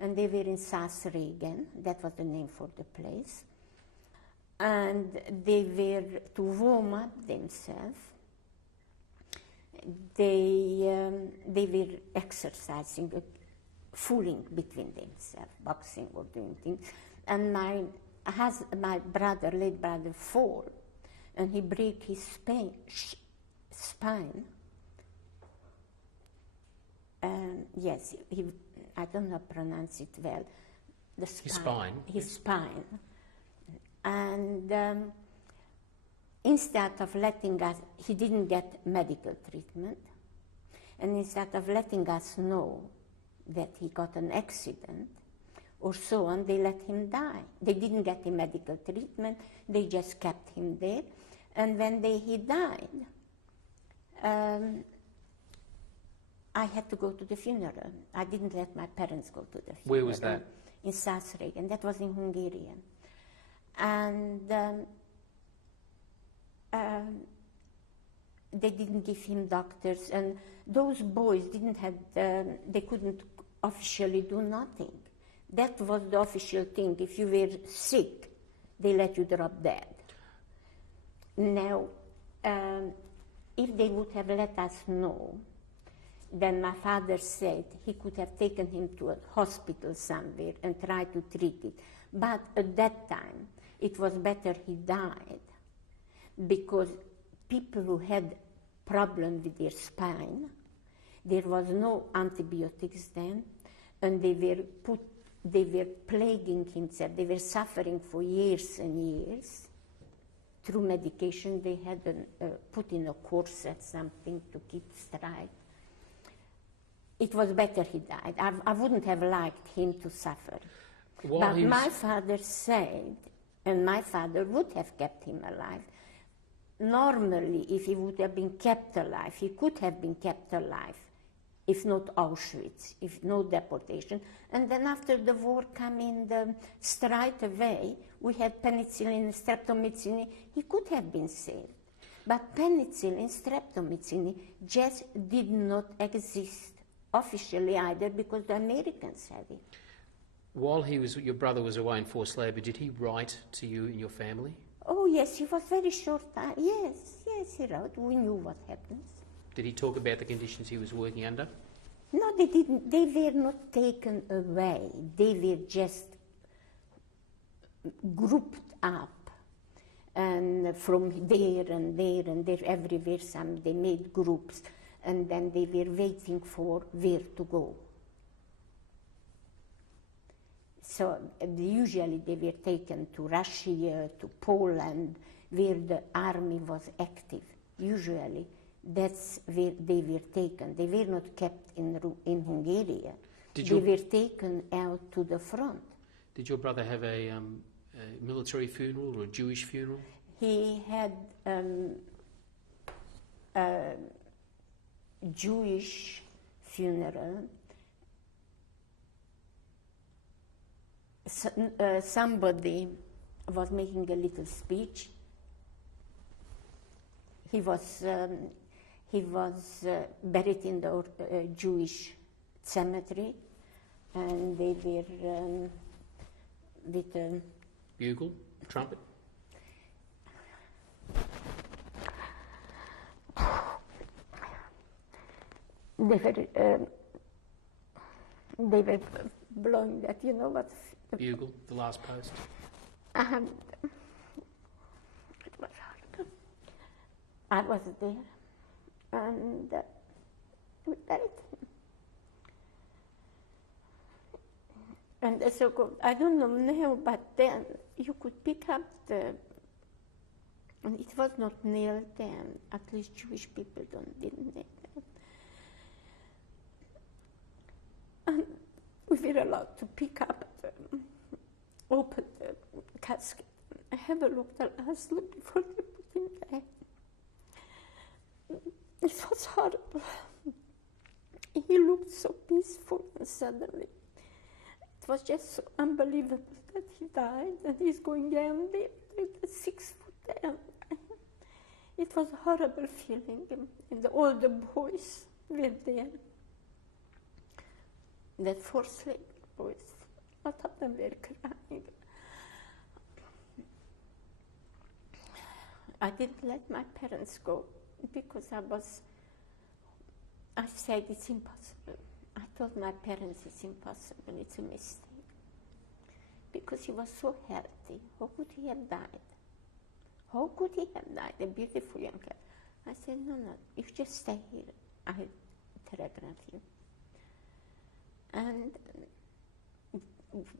and they were in Saas-Regen, that was the name for the place, and they were to warm up themselves. They were exercising, fooling between themselves, boxing or doing things. And my brother, late brother, fall, and he break his spine. Yes, I don't know pronounce it well. His spine. And instead of letting us, he didn't get medical treatment, and instead of letting us know that he got an accident, or so on, they let him die. They didn't get him medical treatment, they just kept him there. And when he died, I had to go to the funeral. I didn't let my parents go to the funeral. Where was that? In Szászrégen. That was in Hungarian. And they didn't give him doctors, and those boys didn't have, they couldn't officially do nothing. That was the official thing. If you were sick, they let you drop dead. Now, if they would have let us know, then my father said he could have taken him to a hospital somewhere and tried to treat it. But at that time, it was better he died, because people who had problem with their spine, there was no antibiotics then, and they were plaguing himself. They were suffering for years and years. Through medication, they had put in a corset, something to keep straight. It was better he died. I wouldn't have liked him to suffer. But my father said, and my father would have kept him alive. Normally, if he would have been kept alive, he could have been kept alive, if not Auschwitz, if no deportation. And then after the war came in straight away, we had penicillin, streptomycin, he could have been saved. But penicillin, streptomycin just did not exist officially either, because the Americans had it. While your brother was away in forced labour, did he write to you and your family? Oh yes, he was very short time. Yes, he wrote. We knew what happens. Did he talk about the conditions he was working under? No, they didn't. They were not taken away. They were just grouped up, and from there and there and there, everywhere. They made groups, and then they were waiting for where to go. So usually they were taken to Russia, to Poland, where the army was active. Usually that's where they were taken. They were not kept in Hungary. They were taken out to the front. Did your brother have a military funeral or a Jewish funeral? He had a Jewish funeral. Somebody was making a little speech. He was buried in the Jewish cemetery, and they were with a bugle, trumpet. They were blowing that, you know what? Bugle, the last post. It was hard. I was there, and we buried him. And so, I don't know now, but then you could pick up and it was not nailed down. At least Jewish people didn't nail down. And we were allowed to pick up, open the casket, and have a look, the last look before they put him there. It was horrible. He looked so peaceful, and suddenly it was just so unbelievable that he died, and he's going down there, like 6 foot down. It was a horrible feeling, and all the boys were there. The forced labor boys, a lot of them were crying. I didn't let my parents go because I said it's impossible. I told my parents it's impossible, it's a mistake. Because he was so healthy. How could he have died? How could he have died? A beautiful young girl. I said, no, you just stay here. I telegraphed him. And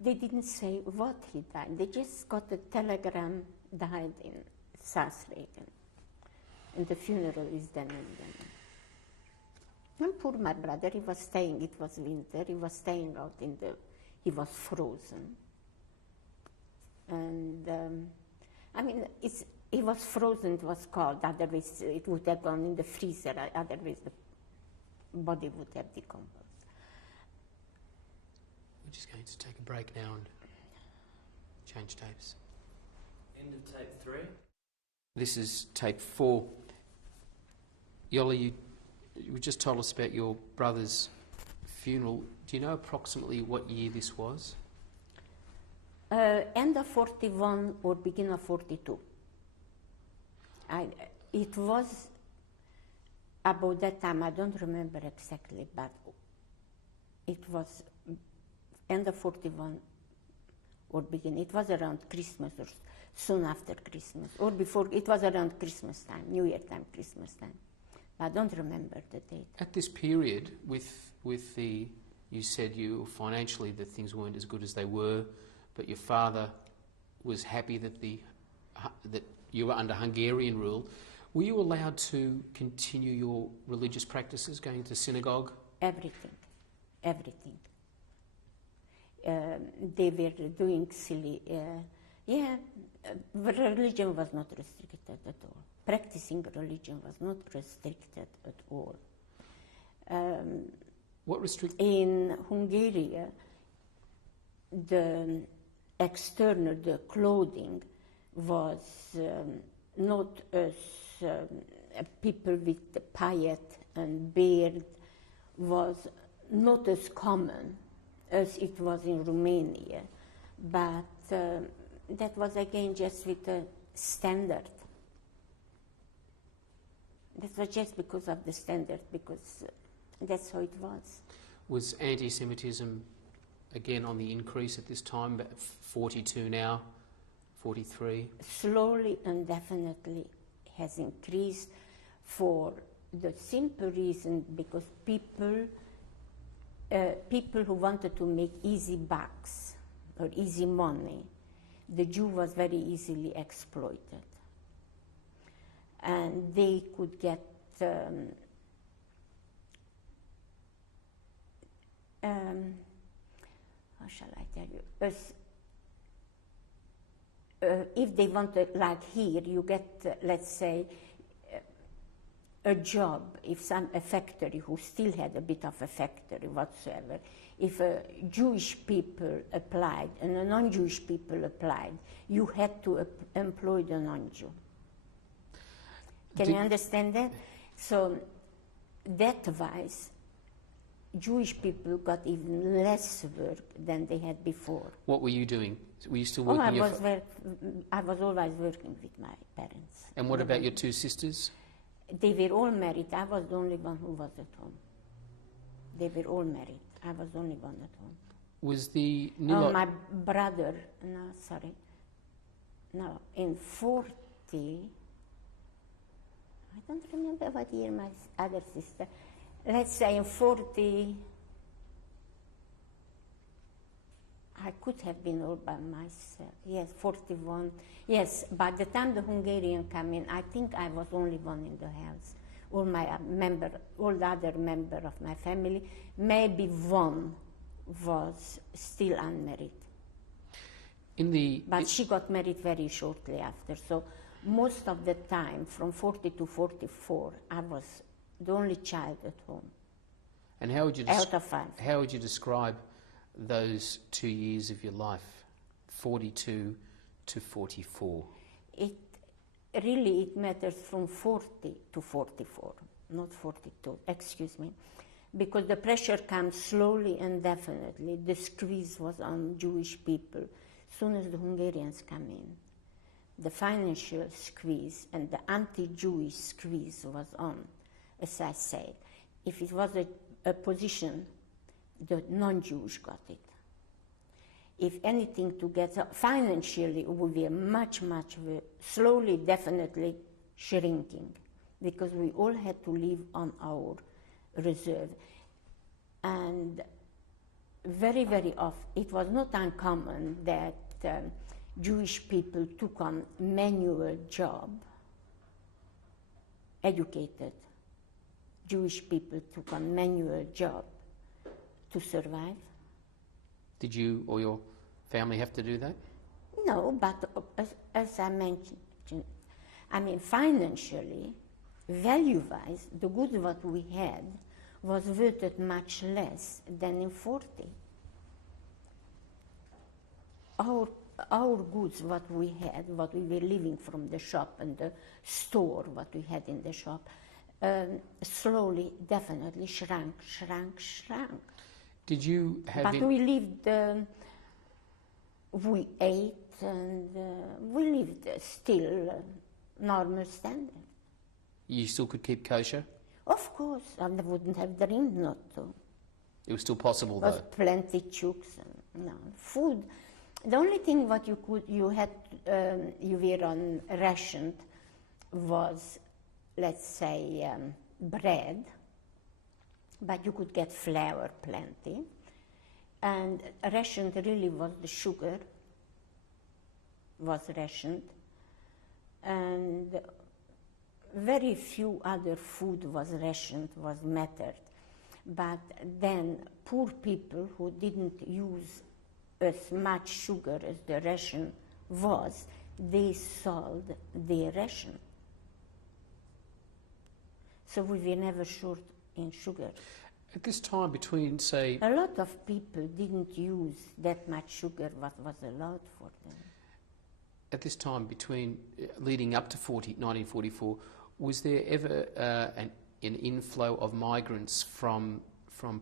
they didn't say what he died. They just got a telegram, died in Szászrégen. And the funeral is then and then. And poor my brother, he was staying, it was winter, he was staying out in he was frozen. And he was frozen, it was cold, otherwise it would have gone in the freezer, otherwise the body would have decomposed. We're just going to take a break now and change tapes. End of tape 3. This is tape 4. Yola, you just told us about your brother's funeral. Do you know approximately what year this was? End of 41 or beginning of 42. It was about that time, I don't remember exactly, but it was end of 41 or beginning. It was around Christmas or soon after Christmas, or before. It was around Christmas time, New Year time, Christmas time. I don't remember the date. At this period, with the, you said you financially that things weren't as good as they were, but your father was happy that that you were under Hungarian rule. Were you allowed to continue your religious practices, going to synagogue? Everything. They were doing silly. Religion was not restricted at all. Practicing religion was not restricted at all. What restricted? In Hungary, the external, the clothing was not as people with piet and beard was not as common as it was in Romania, but that was again just with the standard. That was just because of the standard, because that's how it was. Was anti-Semitism again on the increase at this time, but 42 now, 43? Slowly and definitely has increased for the simple reason because people who wanted to make easy bucks or easy money, the Jew was very easily exploited. And they could get how shall I tell you? If they wanted, like here, you get, let's say, a job, if a factory who still had a bit of a factory whatsoever, if Jewish people applied and a non-Jewish people applied, you had to employ the non-Jew. Can you understand that? So that wise, Jewish people got even less work than they had before. What were you doing? Were you still working? I was always working with my parents. And what about your two sisters? They were all married. I was the only one who was at home. They were all married. I was the only one at home. Was the my brother, in 40, I don't remember what year my other sister, let's say in 40, I could have been all by myself. Yes, 41. Yes, by the time the Hungarian came in, I think I was only one in the house. All the other member of my family, maybe one was still unmarried. But she got married very shortly after. So most of the time, from 40 to 44, I was the only child at home. And how would you out of 5. How would you describe those 2 years of your life, 42 to 44? It matters from 40 to 44, not 42, excuse me, because the pressure comes slowly and definitely. The squeeze was on Jewish people as soon as the Hungarians come in. The financial squeeze and the anti-Jewish squeeze was on, as I said. If it was a position, the non-Jewish got it. If anything to get financially, we were much slowly, definitely shrinking, because we all had to live on our reserve. And very, very often, it was not uncommon that Jewish people took on manual job, educated Jewish people took on manual job to survive. Did you or your family have to do that? No, but as I mentioned, I mean, financially, value-wise, the goods what we had was worth much less than in 40. Our goods, what we had, what we were living from the shop and the store, what we had in the shop, slowly, definitely shrank. Did you have... But we lived, we ate, and we lived still normal standard. You still could keep kosher? Of course, I wouldn't have dreamed not to. It was still possible, There was though? plenty chooks and food. The only thing what you were on rationed was, let's say, bread, but you could get flour plenty. And rationed really was the sugar, was rationed. And very few other food was rationed, was mattered. But then poor people who didn't use as much sugar as the ration was, they sold their ration. So we were never short in sugar. At this time between, say... A lot of people didn't use that much sugar what was allowed for them. At this time between, leading up to 1944, was there ever an inflow of migrants from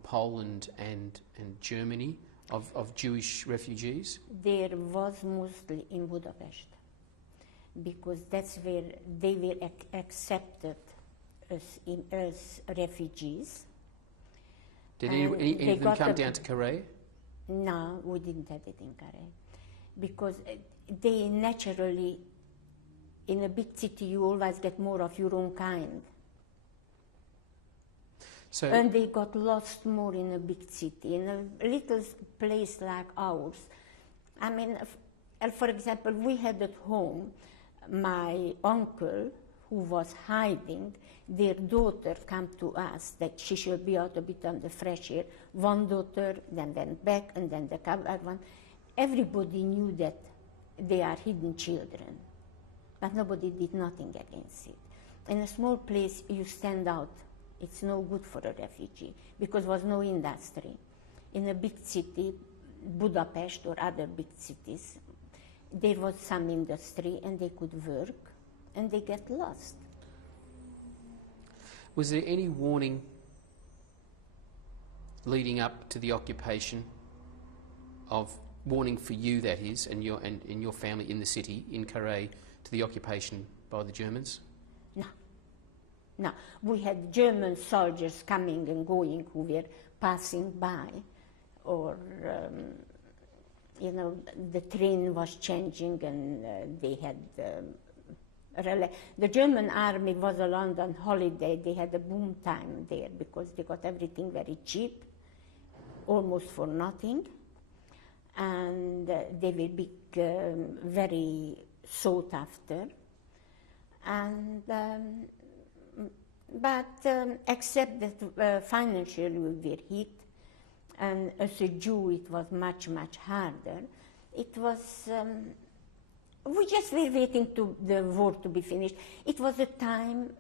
Poland and Germany of Jewish refugees? There was mostly in Budapest, because that's where they were accepted as refugees. Did any of them come down to Carhaix? No, we didn't have it in Carhaix, because they naturally, in a big city, you always get more of your own kind. So, and they got lost more in a big city. In a little place like ours, I mean, for example, we had at home my uncle who was hiding. Their daughter came to us that she should be out a bit on the fresh air. One daughter then went back, and then the other one. Everybody knew that they are hidden children, but nobody did nothing against it. In a small place, you stand out. It's no good for a refugee, because there was no industry. In a big city, Budapest or other big cities, there was some industry and they could work, and they get lost. Was there any warning leading up to the occupation, of warning for you, that is, and your family in the city, in Carhaix, to the occupation by the Germans? No, we had German soldiers coming and going who were passing by, or, the train was changing and they had relay. The German army was a London holiday. They had a boom time there because they got everything very cheap, almost for nothing, and they were big, very sought after. And except that financially we were hit, and as a Jew it was much, much harder. It was, we just were waiting to the war to be finished. It was a time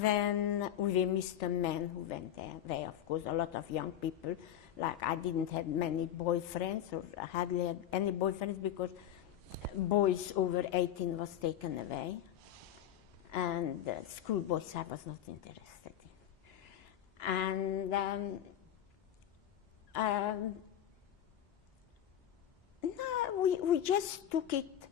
when we missed a man who went away, of course, a lot of young people. Like, I didn't have many boyfriends, or hardly had any boyfriends, because boys over 18 was taken away. And schoolboys I was not interested in. And no, we just took it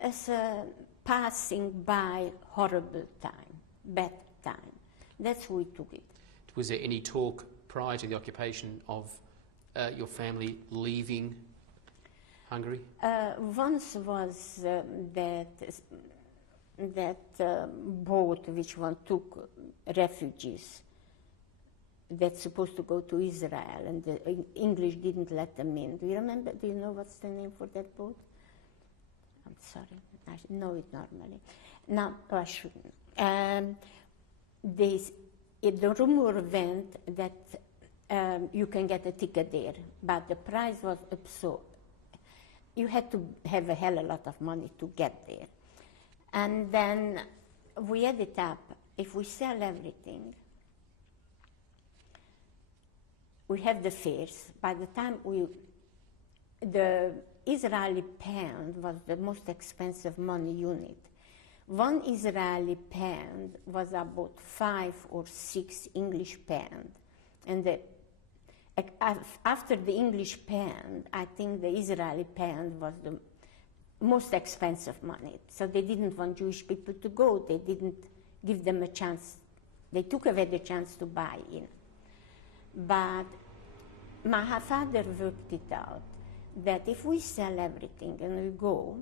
as a passing by horrible time, bad time. That's how we took it. Was there any talk prior to the occupation of your family leaving Hungary? Once was that boat which one took refugees that's supposed to go to Israel, and the English didn't let them in. Do you remember? Do you know what's the name for that boat? I'm sorry, I should know it normally. No, I shouldn't. The rumor went that you can get a ticket there, but the price was up so. You had to have a hell of a lot of money to get there. And then we added up, if we sell everything, we have the fares. By the time the Israeli pound was the most expensive money unit. One Israeli pound was about 5 or 6 English pound. And after the English pound, I think the Israeli pound was the most expensive money. So they didn't want Jewish people to go. They didn't give them a chance. They took away the chance to buy in. But my father worked it out that if we sell everything and we go,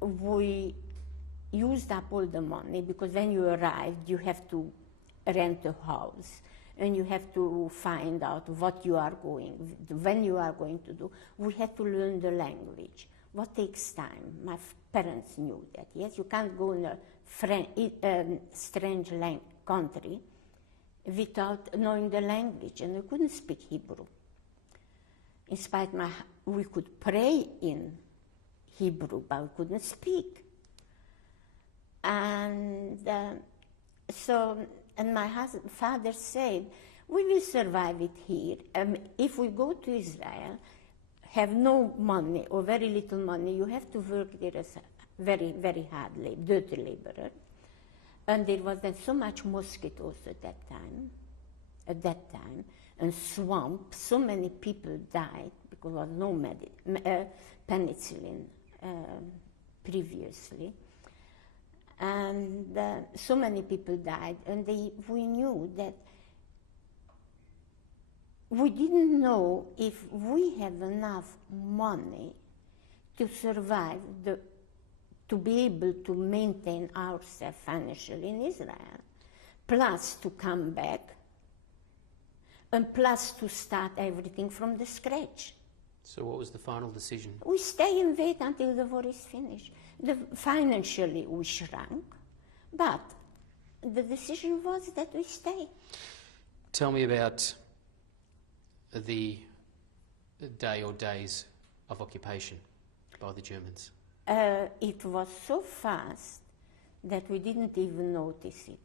we used up all the money, because when you arrived, you have to rent a house and you have to find out what you are when you are going to do. We had to learn the language. What takes time? My parents knew that. Yes, you can't go in a strange country without knowing the language, and we couldn't speak Hebrew. In spite we could pray in Hebrew, but we couldn't speak. And and my father said, we will survive it here. If we go to Israel, have no money or very little money, you have to work there as a very, very hard labor, dirty laborer. And there was then so much mosquitoes at that time, and swamp. So many people died because there was no penicillin previously. And so many people died, and we knew that we didn't know if we have enough money to survive, to be able to maintain ourselves financially in Israel, plus to come back, and plus to start everything from the scratch. So what was the final decision? We stay and wait until the war is finished. Financially, we shrank, but the decision was that we stay. Tell me about the day or days of occupation by the Germans. It was so fast that we didn't even notice it.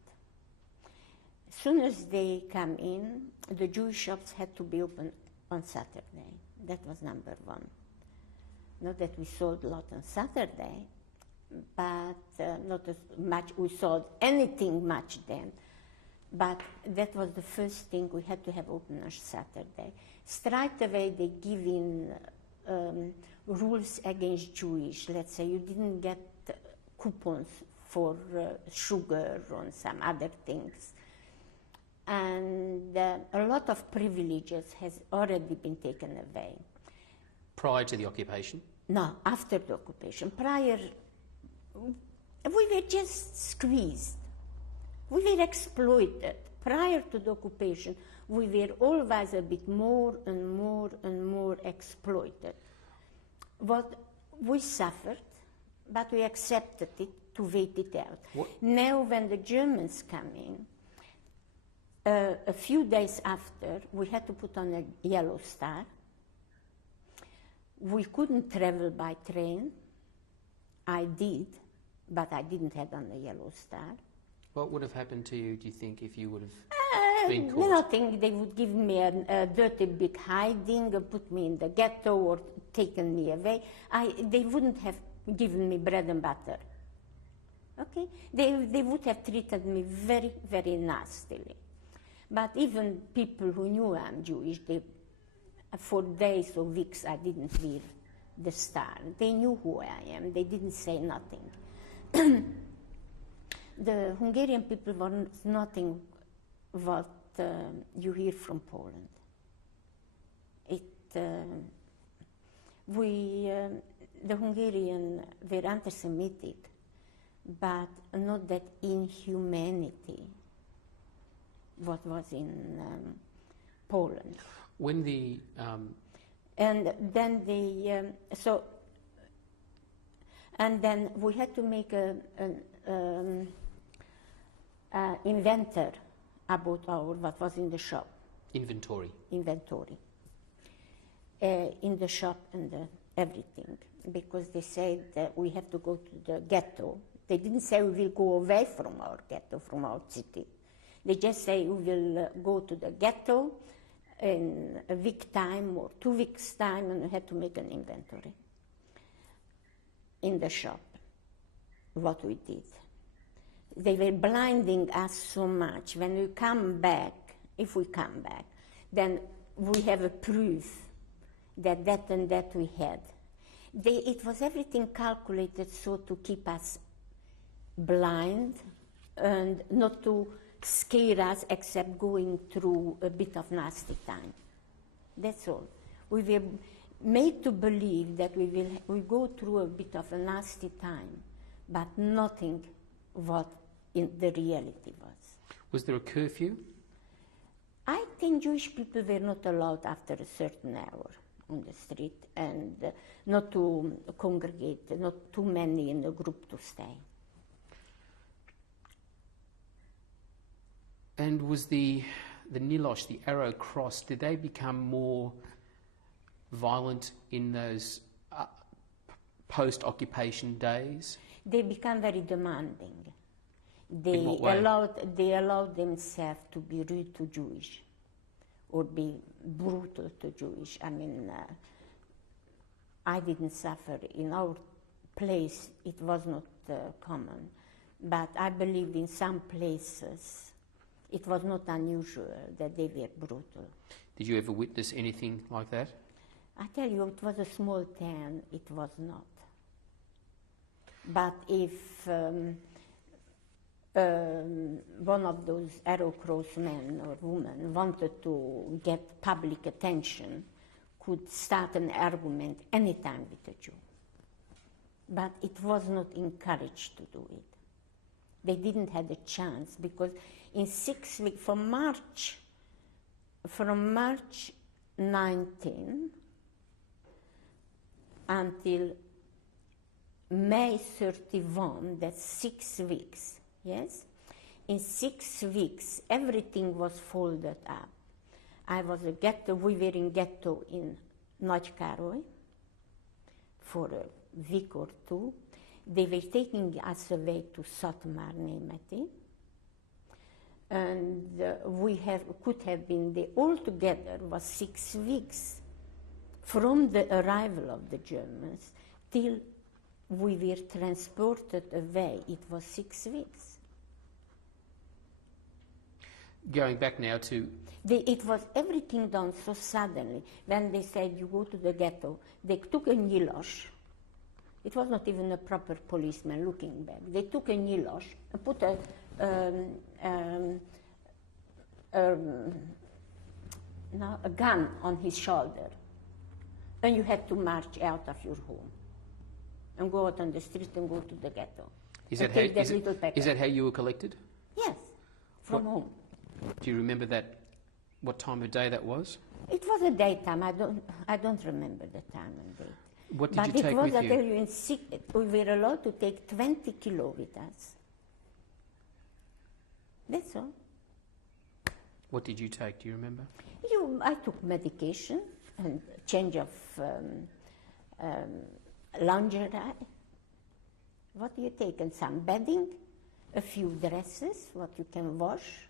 As soon as they come in, the Jewish shops had to be open on Saturday. That was number one. Not that we sold a lot on Saturday, but not as much. We sold anything much then. But that was the first thing we had to have open on Saturday. Straight away they give in rules against Jewish. Let's say you didn't get coupons for sugar or some other things. And a lot of privileges has already been taken away. Prior to the occupation? No, after the occupation. Prior, we were just squeezed. We were exploited. Prior to the occupation, we were always a bit more and more and more exploited. What we suffered, but we accepted it to wait it out. What? Now when the Germans come in, a few days after, we had to put on a yellow star. We couldn't travel by train. I did, but I didn't have on a yellow star. What would have happened to you, do you think, if you would have been caught? Nothing. They would give me a dirty big hiding, put me in the ghetto, or taken me away. They wouldn't have given me bread and butter. Okay? They would have treated me very, very nastily. But even people who knew I'm Jewish, for days or weeks I didn't wear the star. They knew who I am. They didn't say nothing. The Hungarian people were nothing what you hear from Poland. The Hungarian were anti-Semitic, but not that inhumanity what was in Poland. When the and then and then we had to make an inventor about what was in the shop, Inventory. inventory. In the shop and everything, because they said that we have to go to the ghetto. They didn't say we will go away from our ghetto, from our city. They just say we will go to the ghetto in a week time or 2 weeks time, and we had to make an inventory in the shop, what we did. They were blinding us so much. When we come back, if we come back, then we have a proof that that and that we had. It was everything calculated so to keep us blind and not to scare us except going through a bit of nasty time. That's all. We were made to believe that we go through a bit of a nasty time, but nothing what in the reality was. Was there a curfew? I think Jewish people were not allowed after a certain hour on the street, and not to congregate, not too many in a group to stay. And was the Nilosh, the arrow cross, did they become more violent in those post-occupation days? They become very demanding. In what way? They allowed themselves to be rude to Jewish, or be brutal to Jewish. I mean, I didn't suffer. In our place, it was not common. But I believe in some places, it was not unusual that they were brutal. Did you ever witness anything like that? I tell you, it was a small town, it was not. But if one of those arrow cross men or women wanted to get public attention, could start an argument anytime with a Jew. But it was not encouraged to do it. They didn't have a chance, because in 6 weeks, from March 19 until May 31, that's 6 weeks, yes? In 6 weeks, everything was folded up. I was a ghetto, we were in ghetto in Nagykároly for a week or two. They were taking us away to Szatmár Németi, and could have been there. Altogether was 6 weeks from the arrival of the Germans till we were transported away. It was 6 weeks. Going back now to... It was everything done so suddenly. When they said you go to the ghetto, they took a Nyilas. It was not even a proper policeman looking back. They took a Nyilas and put a gun on his shoulder. And you had to march out of your home and go out on the street and go to the ghetto. Is that how you were collected? Yes, from home. Do you remember that? What time of day that was? It was a daytime. I don't remember the time and date. What did you take with you? But it was, I tell you, we were allowed to take 20 kilo with us. That's all. What did you take? Do you remember? I took medication and change of lingerie. What do you take? And some bedding, a few dresses, what you can wash.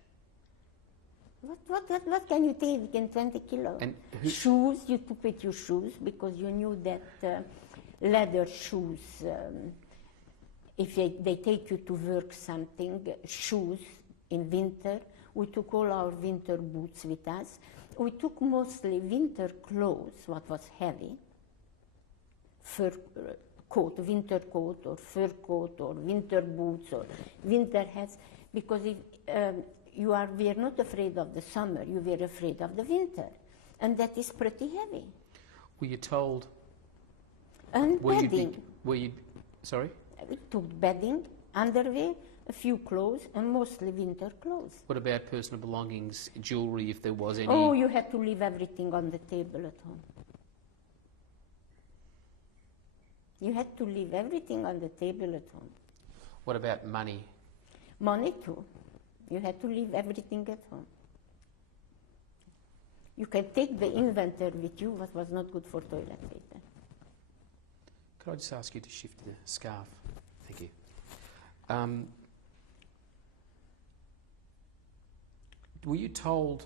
What can you take in 20 kilos? And shoes, you took with your shoes, because you knew that leather shoes, if they take you to work something, shoes in winter, we took all our winter boots with us. We took mostly winter clothes, what was heavy, fur coat, winter coat, or fur coat, or winter boots, or winter hats, because if we are not afraid of the summer, you were afraid of the winter, and that is pretty heavy. Were you told? And bedding. Sorry? We took bedding, underwear, a few clothes, and mostly winter clothes. What about personal belongings, jewellery, if there was any? Oh, you had to leave everything on the table at home. You had to leave everything on the table at home. What about money? Money too. You had to leave everything at home. You can take the inventory with you, what was not good for toilet paper. Could I just ask you to shift the scarf? Thank you. Were you told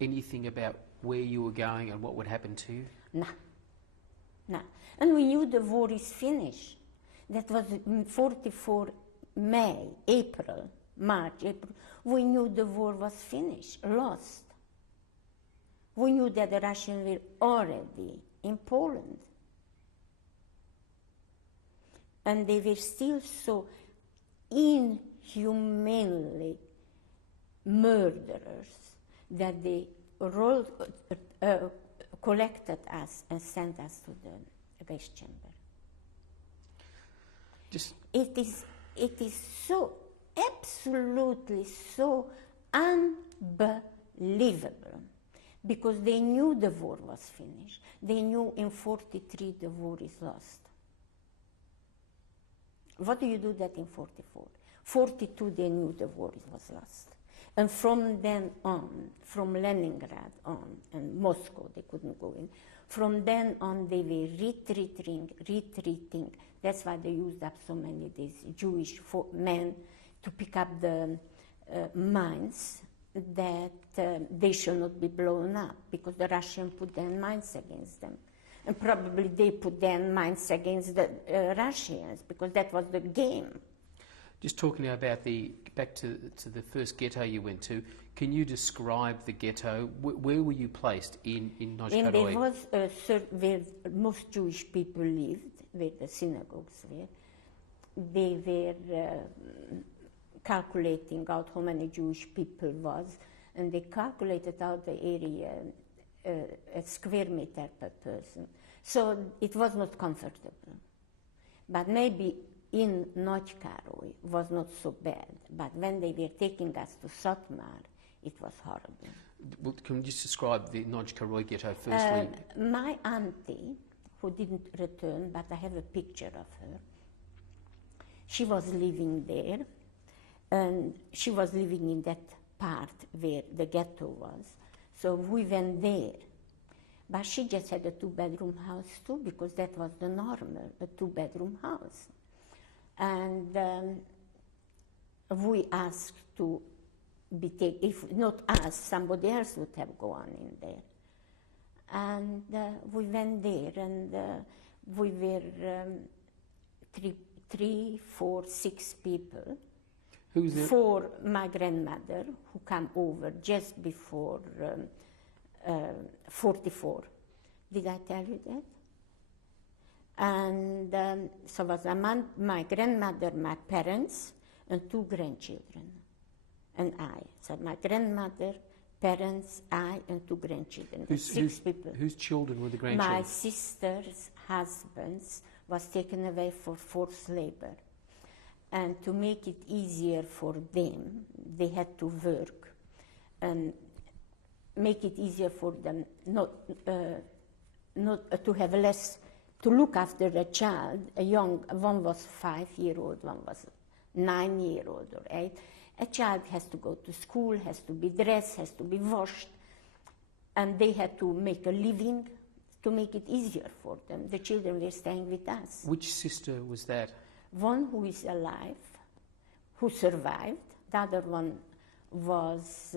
anything about where you were going and what would happen to you? No. And we knew the war is finished. That was in 44 May, March, April. We knew the war was finished, lost. We knew that the Russians were already in Poland. And they were still so inhumanely murderers that they collected us and sent us to the gas chamber. It is so absolutely so unbelievable, because they knew the war was finished. They knew in 43 the war is lost. What do you do that in 44? 42 they knew the war was lost. And from then on, from Leningrad on, and Moscow, they couldn't go in, from then on they were retreating. That's why they used up so many these Jewish men to pick up the mines that they should not be blown up, because the Russians put their mines against them. And probably they put their mines against the Russians, because that was the game. Just talking now about back to the first ghetto you went to, can you describe the ghetto? Where were you placed in Novgorod? And there was where most Jewish people lived, where the synagogues were. They were calculating out how many Jewish people was, and they calculated out the area, a square meter per person. So it was not comfortable. But maybe in Novgorod was not so bad, but when they were taking us to Satmar, it was horrible. Well, can you just describe the Novgorod ghetto firstly? My auntie, who didn't return, but I have a picture of her, she was living there, and she was living in that part where the ghetto was. So we went there. But she just had a 2-bedroom house too, because that was the normal, a 2-bedroom house. And we asked to be taken, if not us, somebody else would have gone in there. And we went there, and we were 3, 4, 6 people. Who was there? 4, my grandmother, who came over just before 44. Did I tell you that? And so was my grandmother, my parents, and 2 grandchildren, and I. So my grandmother, parents, I, and 2 grandchildren. 6 people. Whose children were the grandchildren? My sister's husbands was taken away for forced labor. And to make it easier for them, they had to work and make it easier for them not to have less, to look after a child, one was 5-year-old, one was 9-year-old or 8. A child has to go to school, has to be dressed, has to be washed, and they had to make a living to make it easier for them. The children were staying with us. Which sister was that? One who is alive, who survived. The other one was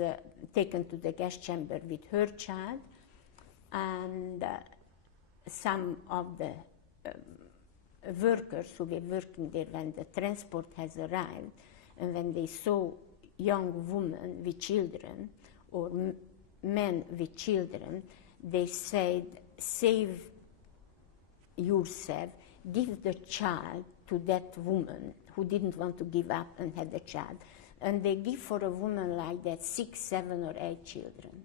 taken to the gas chamber with her child, and some of the workers who were working there when the transport has arrived, and when they saw young women with children or men with children, they said, "Save yourself, give the child to that woman who didn't want to give up and had a child." And they give for a woman like that 6, 7, or 8 children.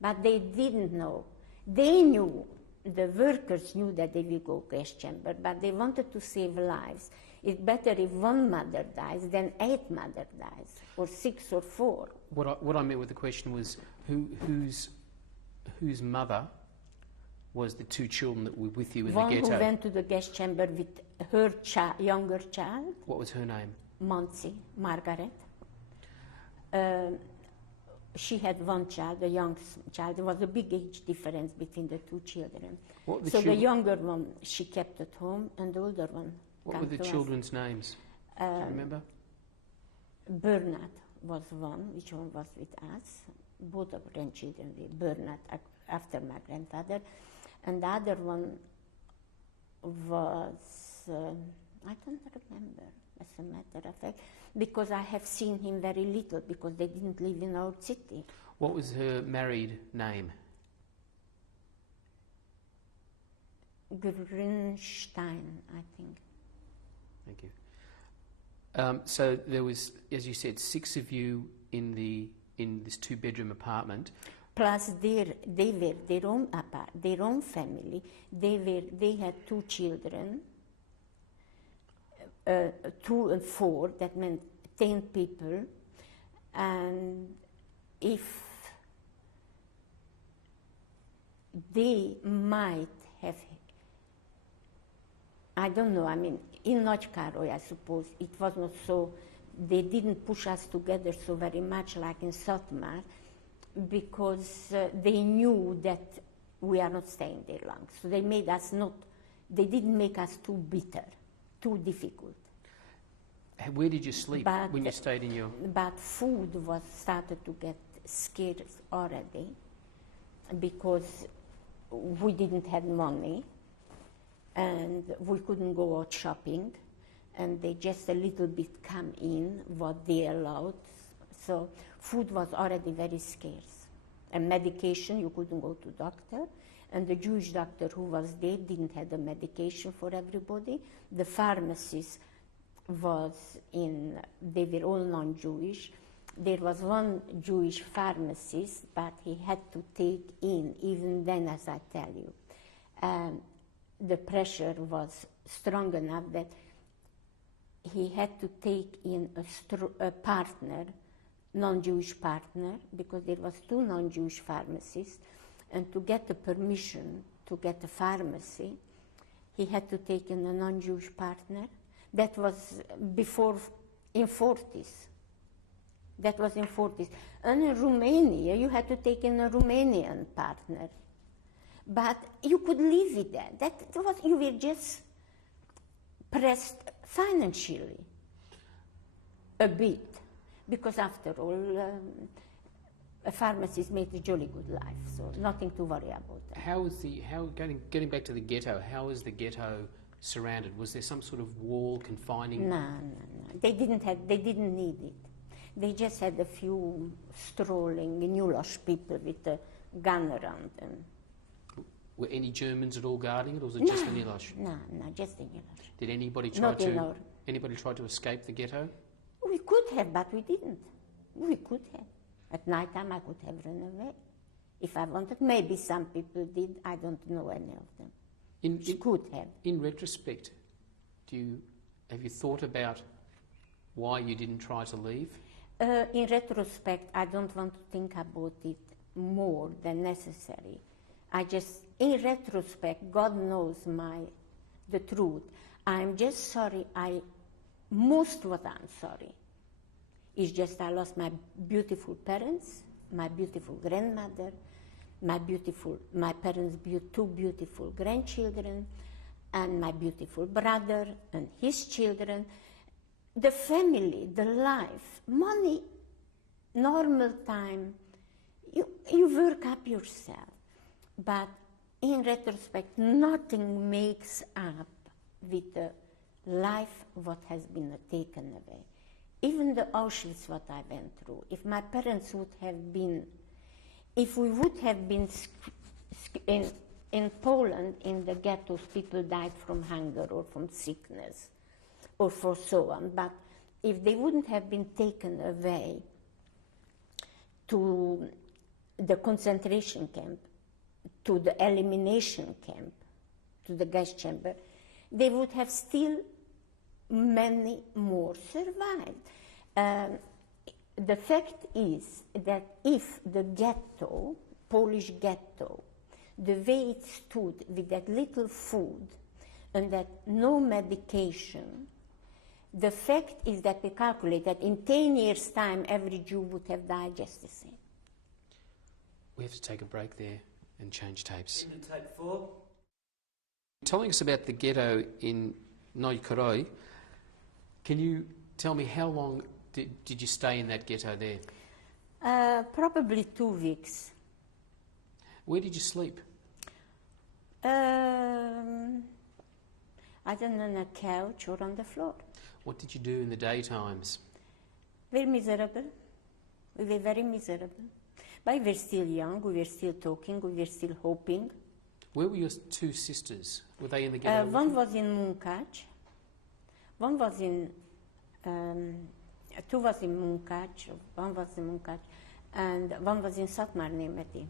But they didn't know. They knew, the workers knew that they will go gas chamber, but they wanted to save lives. It's better if 1 mother dies than 8 mothers dies, or 6 or 4. What I meant with the question was, whose mother was the 2 children that were with you in the ghetto? One who went to the gas chamber with her younger child. What was her name? Monsi, Margaret. She had one child, a young child. There was a big age difference between the two children. What were the So the children- younger one she kept at home, and the older one What came were the to us. children's names? Do you remember? Bernard was one, which one was with us. Both of grandchildren were Bernard after my grandfather. And the other one was, I don't remember, as a matter of fact, because I have seen him very little because they didn't live in our city. What was her married name? Grünstein, I think. Thank you. So there was, as you said, 6 of you in this 2-bedroom apartment. Plus, they were their own family. They had 2 children, 2 and 4. That meant 10 people. And if they might have, I don't know. I mean, in Nagykároly, I suppose it was not so. They didn't push us together so very much like in Szatmár, because they knew that we are not staying there long. So they made us not, they didn't make us too bitter, too difficult. Where did you sleep But- when you stayed in your... But food was started to get scarce already because we didn't have money and we couldn't go out shopping, and they just a little bit come in what they allowed. So food was already very scarce. And medication, you couldn't go to doctor. And the Jewish doctor who was there didn't have the medication for everybody. The pharmacist they were all non-Jewish. There was one Jewish pharmacist, but he had to take in, even then, as I tell you, the pressure was strong enough that he had to take in a partner, non-Jewish partner, because there was 2 non-Jewish pharmacists, and to get the permission to get a pharmacy, he had to take in a non-Jewish partner. That was before, in 40s. That was in 40s. And in Romania, you had to take in a Romanian partner. But you could live with that. That was, you were just pressed financially a bit, because after all, a pharmacist made a jolly good life, so nothing to worry about that. Getting back to the ghetto, how was the ghetto surrounded? Was there some sort of wall confining? No. They didn't need it. They just had a few strolling Newlosh people with a gun around them. Were any Germans at all guarding it, or was it just the Nilosh? No, just the Newlosh. Did anybody Not in our- anybody try to escape the ghetto? We could have, but we didn't. We could have. At night time, I could have run away if I wanted. Maybe some people did. I don't know any of them. Could have. In retrospect, have you thought about why you didn't try to leave? In retrospect, I don't want to think about it more than necessary. In retrospect, God knows the truth. I'm just sorry. Most what I'm sorry is just I lost my beautiful parents, my beautiful grandmother, my parents' 2 beautiful grandchildren, and my beautiful brother and his children. The family, the life, money, normal time, you work up yourself. But in retrospect, nothing makes up with the life what has been taken away. Even the Auschwitz what I went through, if my parents would have been, if we would have been in Poland, in the ghettos, people died from hunger or from sickness or for so on. But if they wouldn't have been taken away to the concentration camp, to the elimination camp, to the gas chamber, they would have still many more survived. The fact is that if the ghetto, Polish ghetto, the way it stood with that little food and that no medication, The fact is that we calculate that in 10 years' time, every Jew would have died just the same. We have to take a break there and change tapes. End of tape 4. Telling us about the ghetto in Neukölln, can you tell me how long did you stay in that ghetto there? Probably 2 weeks. Where did you sleep? I don't know, on a couch or on the floor. What did you do in the daytimes? Very miserable. We were very miserable. But we were still young, we were still talking, we were still hoping. Where were your 2 sisters? Were they in the ghetto? One was in Munkac. One was in... 2 was in Munkac, one was in Munkac, and one was in Satmar Nemeti.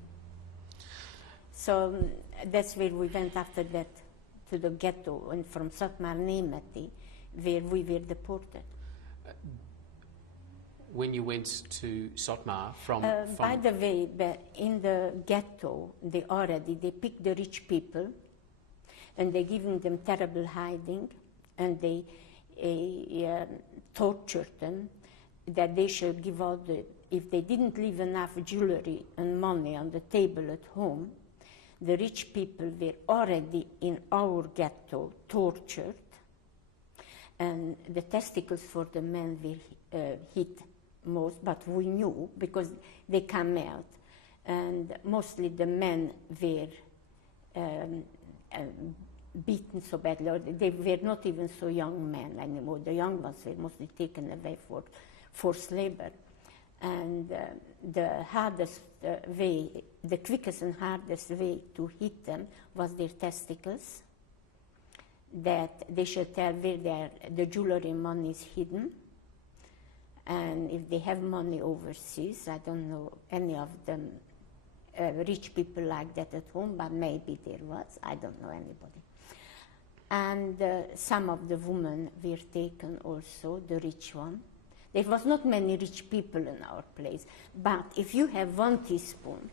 So that's where we went after that, to the ghetto, and from Satmar Nemeti, where we were deported. When you went to Satmar from... By the way, in the ghetto, they pick the rich people, and they're giving them terrible hiding, and they tortured them, that they should give out if they didn't leave enough jewelry and money on the table at home, the rich people were already in our ghetto tortured, and the testicles for the men were hit most, but we knew because they come out, and mostly the men were beaten so badly, or they were not even so young men anymore. The young ones were mostly taken away for forced labor. And the hardest way, the quickest and hardest way to hit them was their testicles, that they should tell where the jewelry and money is hidden. And if they have money overseas, I don't know any of them rich people like that at home, but maybe there was, I don't know anybody. And some of the women were taken also, the rich one. There was not many rich people in our place, but if you have 1 teaspoon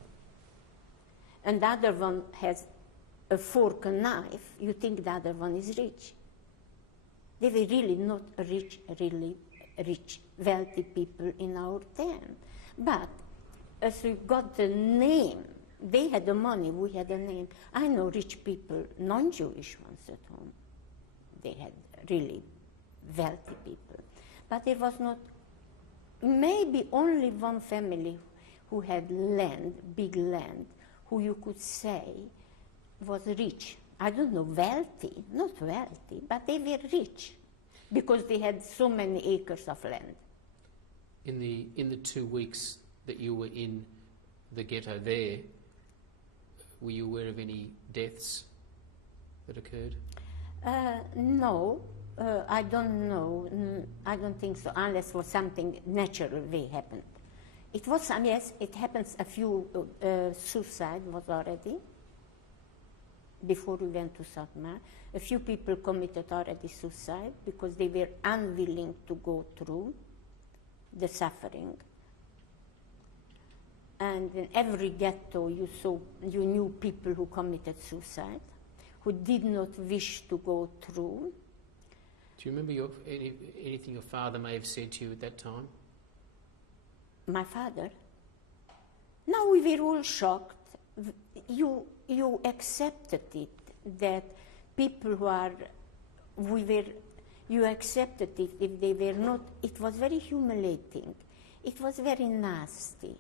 and the other one has a fork and knife, you think the other one is rich. They were really not rich, really rich, wealthy people in our town. But as we got the name, they had the money, we had the name. I know rich people, non-Jewish ones at home. They had really wealthy people. But there was not, maybe only one family who had land, big land, who you could say was rich. I don't know, wealthy, not wealthy, but they were rich because they had so many acres of land. In the 2 weeks that you were in the ghetto there, were you aware of any deaths that occurred? No, I don't know. I don't think so, unless it was something natural way happened. It was some, yes, it happens a few, suicide was already, before we went to Satmar. A few people committed already suicide because they were unwilling to go through the suffering. And in every ghetto you knew people who committed suicide, who did not wish to go through. Do you remember anything your father may have said to you at that time? My father? No, we were all shocked. You accepted it, that people who are, you accepted it if they were not, it was very humiliating. It was very nasty.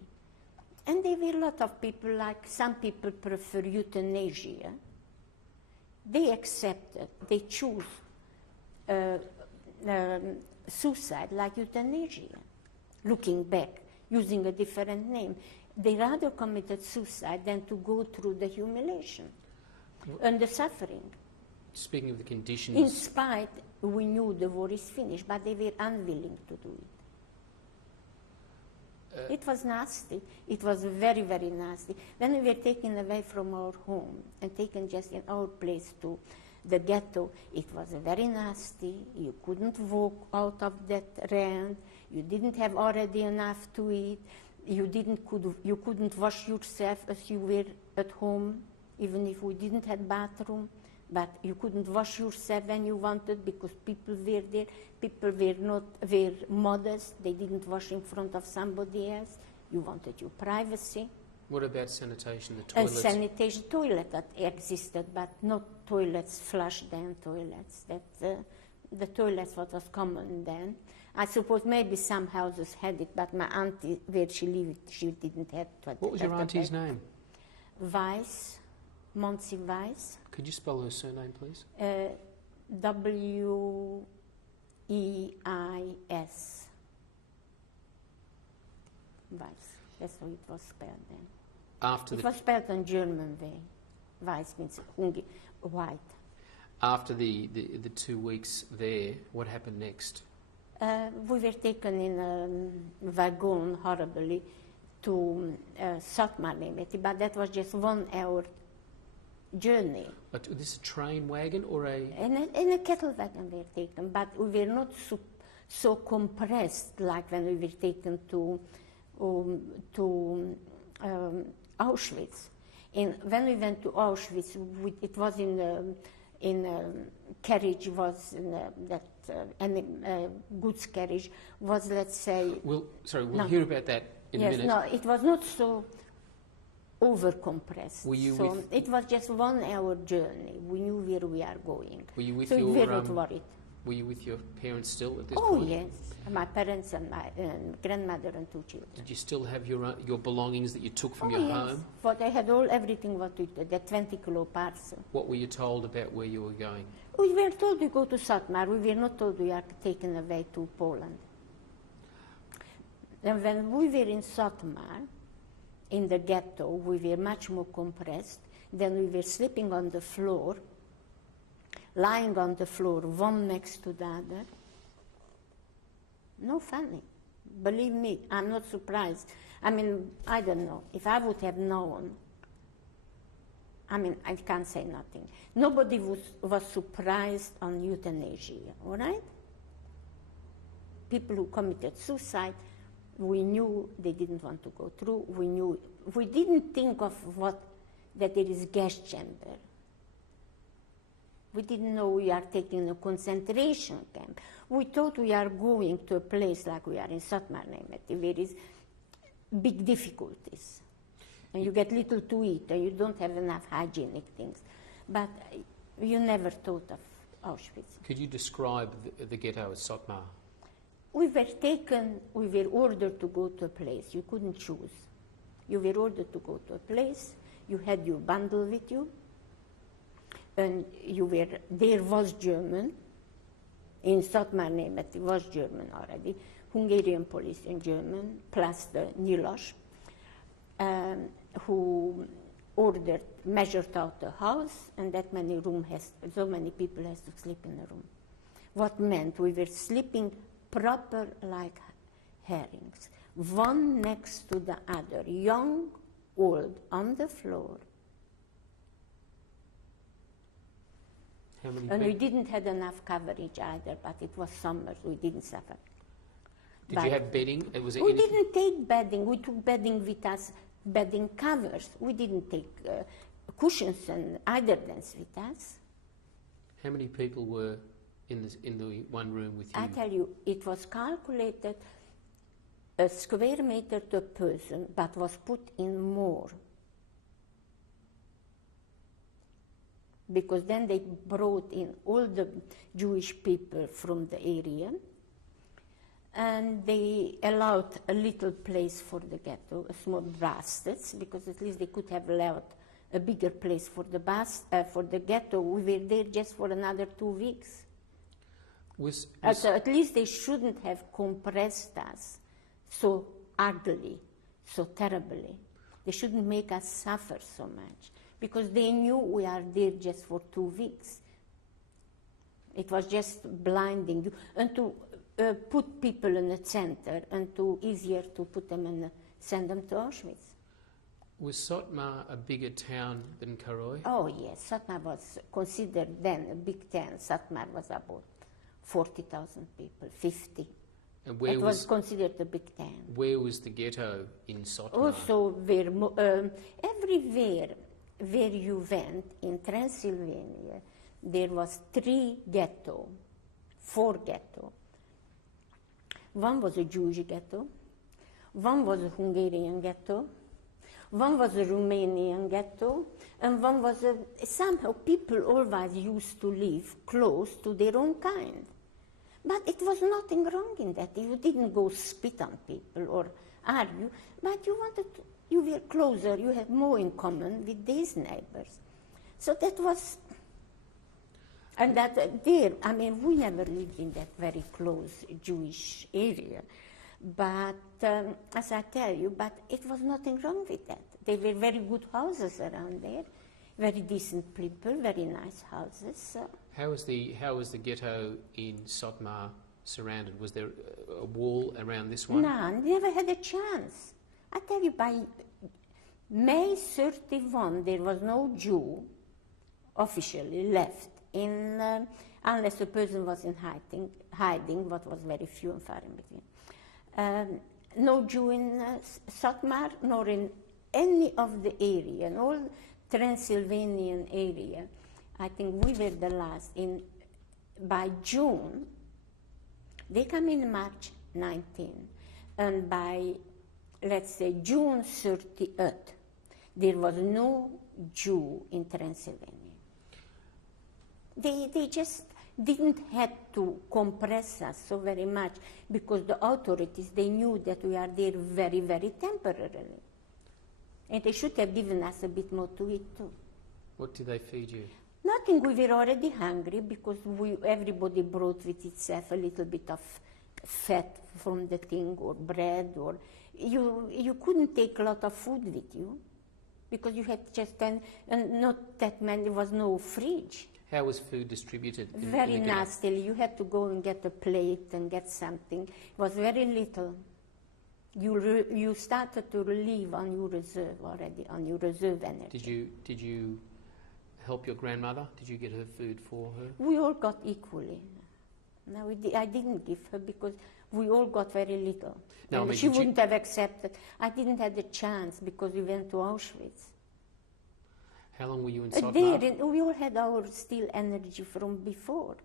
And there were a lot of people, like some people prefer euthanasia. They accepted, they choose suicide like euthanasia, looking back, using a different name. They rather committed suicide than to go through the humiliation and the suffering. Speaking of the conditions... In spite, we knew the war is finished, but they were unwilling to do it. It was nasty. It was very, very nasty. When we were taken away from our home and taken just in our place to the ghetto, it was very nasty. You couldn't walk out of that round. You didn't have already enough to eat. You couldn't wash yourself as you were at home, even if we didn't have bathroom. but you couldn't wash yourself when you wanted because people were there. People were modest. They didn't wash in front of somebody else. You wanted your privacy. What about sanitation, the And toilets? sanitation, toilet that existed, but not toilets, flush down toilets. The toilets what was common then. I suppose maybe some houses had it, but my auntie, where she lived, she didn't have it. What was your auntie's name? Weiss, Monsi Weiss. Could you spell her surname, please? W-E-I-S. Weiss. That's how it was spelled then. It was spelled in German way. Weiss means white. After the 2 weeks there, what happened next? We were taken in a wagon horribly to Satmar, but that was just 1 hour journey. But is this a train wagon or a... In a cattle wagon we were taken, but we were not so compressed like when we were taken to Auschwitz. When we went to Auschwitz, it was in carriage, was in goods carriage, was, let's say... We'll hear about that in a minute. No, it was not so over-compressed. Were you so it was just 1 hour journey. We knew where we are going. Were you with so we were not worried. Were you with your parents still at this point? point? Oh, yes. My parents and my grandmother and 2 children. Did you still have your belongings that you took from your yes. home? But I had everything what we did, that 20-kilo parcel. What were you told about where you were going? We were told we go to Satmar. We were not told we are taken away to Poland. And when we were in Satmar, in the ghetto, we were much more compressed. Then we were sleeping on the floor, lying on the floor, one next to the other. No funny. Believe me, I'm not surprised. I mean, I don't know. If I would have known, I mean, I can't say nothing. Nobody was surprised on euthanasia, all right? People who committed suicide, we knew they didn't want to go through. We didn't think of that there is gas chamber. We didn't know we are taking a concentration camp. We thought we are going to a place like we are in Satmar Nemeti, where there is big difficulties. And you get little to eat, and you don't have enough hygienic things. But you never thought of Auschwitz. Could you describe the ghetto at Satmar? We were ordered to go to a place. You couldn't choose. You were ordered to go to a place. You had your bundle with you. And there was German. In Satmar Nemeti was German already. Hungarian police in German, plus the Nyilas, who measured out the house, and so many people has to sleep in a room. What meant we were sleeping proper like herrings, one next to the other, young, old, on the floor. And we didn't have enough coverage either, but it was summer, we didn't suffer. Did you have bedding? We didn't take bedding. We took bedding with us, bedding covers. We didn't take cushions and eiderdoms with us. How many people were in the one room with you? I tell you, it was calculated a square meter to a person, but was put in more. Because then they brought in all the Jewish people from the area, and they allowed a little place for the ghetto, a small bastards, because at least they could have allowed a bigger place for the ghetto. We were there just for another 2 weeks. So at least they shouldn't have compressed us so ugly, so terribly. They shouldn't make us suffer so much, because they knew we are there just for 2 weeks. It was just blinding. And to put people in the center, and easier to put them send them to Auschwitz. Was Satmar a bigger town than Karoi? Oh yes, Satmar was considered then a big town. Satmar was about 40,000 people, 50. And where it was considered a big town. Where was the ghetto in Satmar? Also, everywhere where you went in Transylvania, there was 4 ghetto. One was a Jewish ghetto, one was a Hungarian ghetto, one was a Romanian ghetto, and one was somehow people always used to live close to their own kind. But it was nothing wrong in that. You didn't go spit on people or argue, but you were closer, you had more in common with these neighbors. So that was, and that we never lived in that very close Jewish area. But as I tell you, but it was nothing wrong with that. There were very good houses around there, very decent people, very nice houses. How was the ghetto in Sotmar surrounded? Was there a wall around this one? No, never had a chance. I tell you, by May 31, there was no Jew officially left in, unless a person was in hiding, what was very few and far in between. No Jew in Sotmar, nor in any of the area, in all Transylvanian area. I think we were the last. By June, they come in March 19, and by, let's say, June 30th, there was no Jew in Transylvania. They just didn't have to compress us so very much because the authorities, they knew that we are there very, very temporarily. And they should have given us a bit more to eat too. What did they feed you? Nothing. We were already hungry because everybody brought with itself a little bit of fat from the thing, or bread, or you couldn't take a lot of food with you because you had just and not that many. There was no fridge. How was food distributed? Very nastily. You had to go and get a plate and get something. It was very little. You started to live on your reserve already, on your reserve energy. Did you help your grandmother? Did you get her food for her? We all got equally. No, I didn't give her because we all got very little. No, and she wouldn't have accepted. I didn't have the chance because we went to Auschwitz. How long were you in Sotmar? We all had our still energy from before.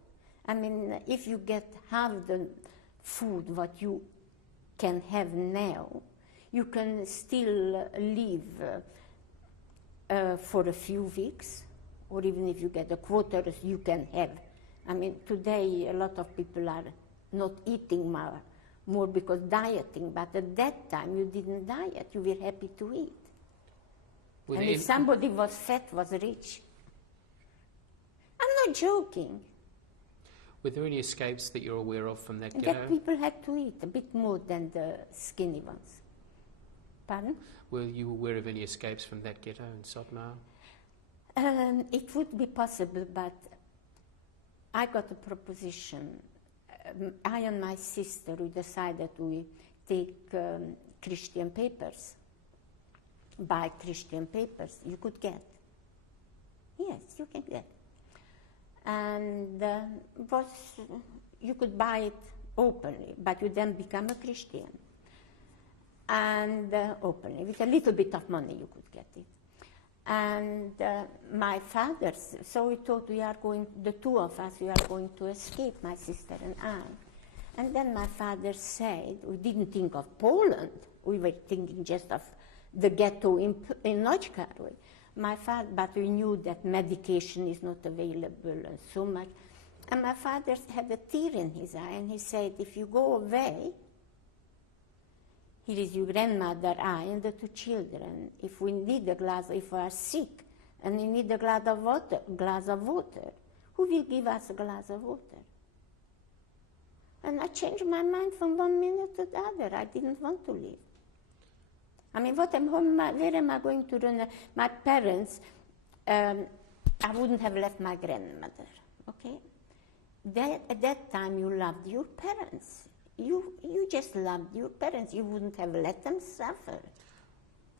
I mean, if you get half the food what you can have now, you can still live for a few weeks, or even if you get a quarter, you can have. I mean, today a lot of people are not eating more because dieting, but at that time you didn't diet, you were happy to eat. And if somebody was fat, was rich. I'm not joking. Were there any escapes that you're aware of from that ghetto? That people had to eat a bit more than the skinny ones. Pardon? Were you aware of any escapes from that ghetto in Sotmar? It would be possible, but I got a proposition. I and my sister, we decided we take Christian papers. Buy Christian papers, you could get. Yes, you can get. And you could buy it openly, but you then become a Christian. And openly, with a little bit of money you could get it. And my father, so we thought the two of us, we are going to escape, my sister and I. And then my father said, we didn't think of Poland, we were thinking just of the ghetto in Nagykároly. But we knew that medication is not available and so much. And my father had a tear in his eye, and he said, if you go away, here is your grandmother, I, and the 2 children. If we need if we are sick, and we need a glass of water, who will give us a glass of water? And I changed my mind from one minute to the other. I didn't want to leave. I mean, where am I going to run? My parents, I wouldn't have left my grandmother, okay? At that time, you loved your parents. You just loved your parents. You wouldn't have let them suffer.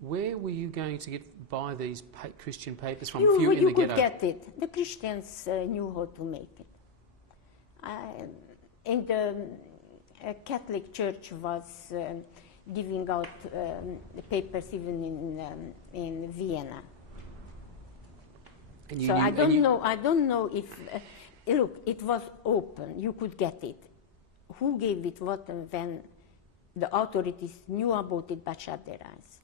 Where were you going to buy these Christian papers from? You could get it. The Christians knew how to make it. In the Catholic Church was giving out the papers even in Vienna. And you So knew- I and don't you- know. I don't know if look. It was open. You could get it. Who gave it what and when? The authorities knew about it but shut their eyes.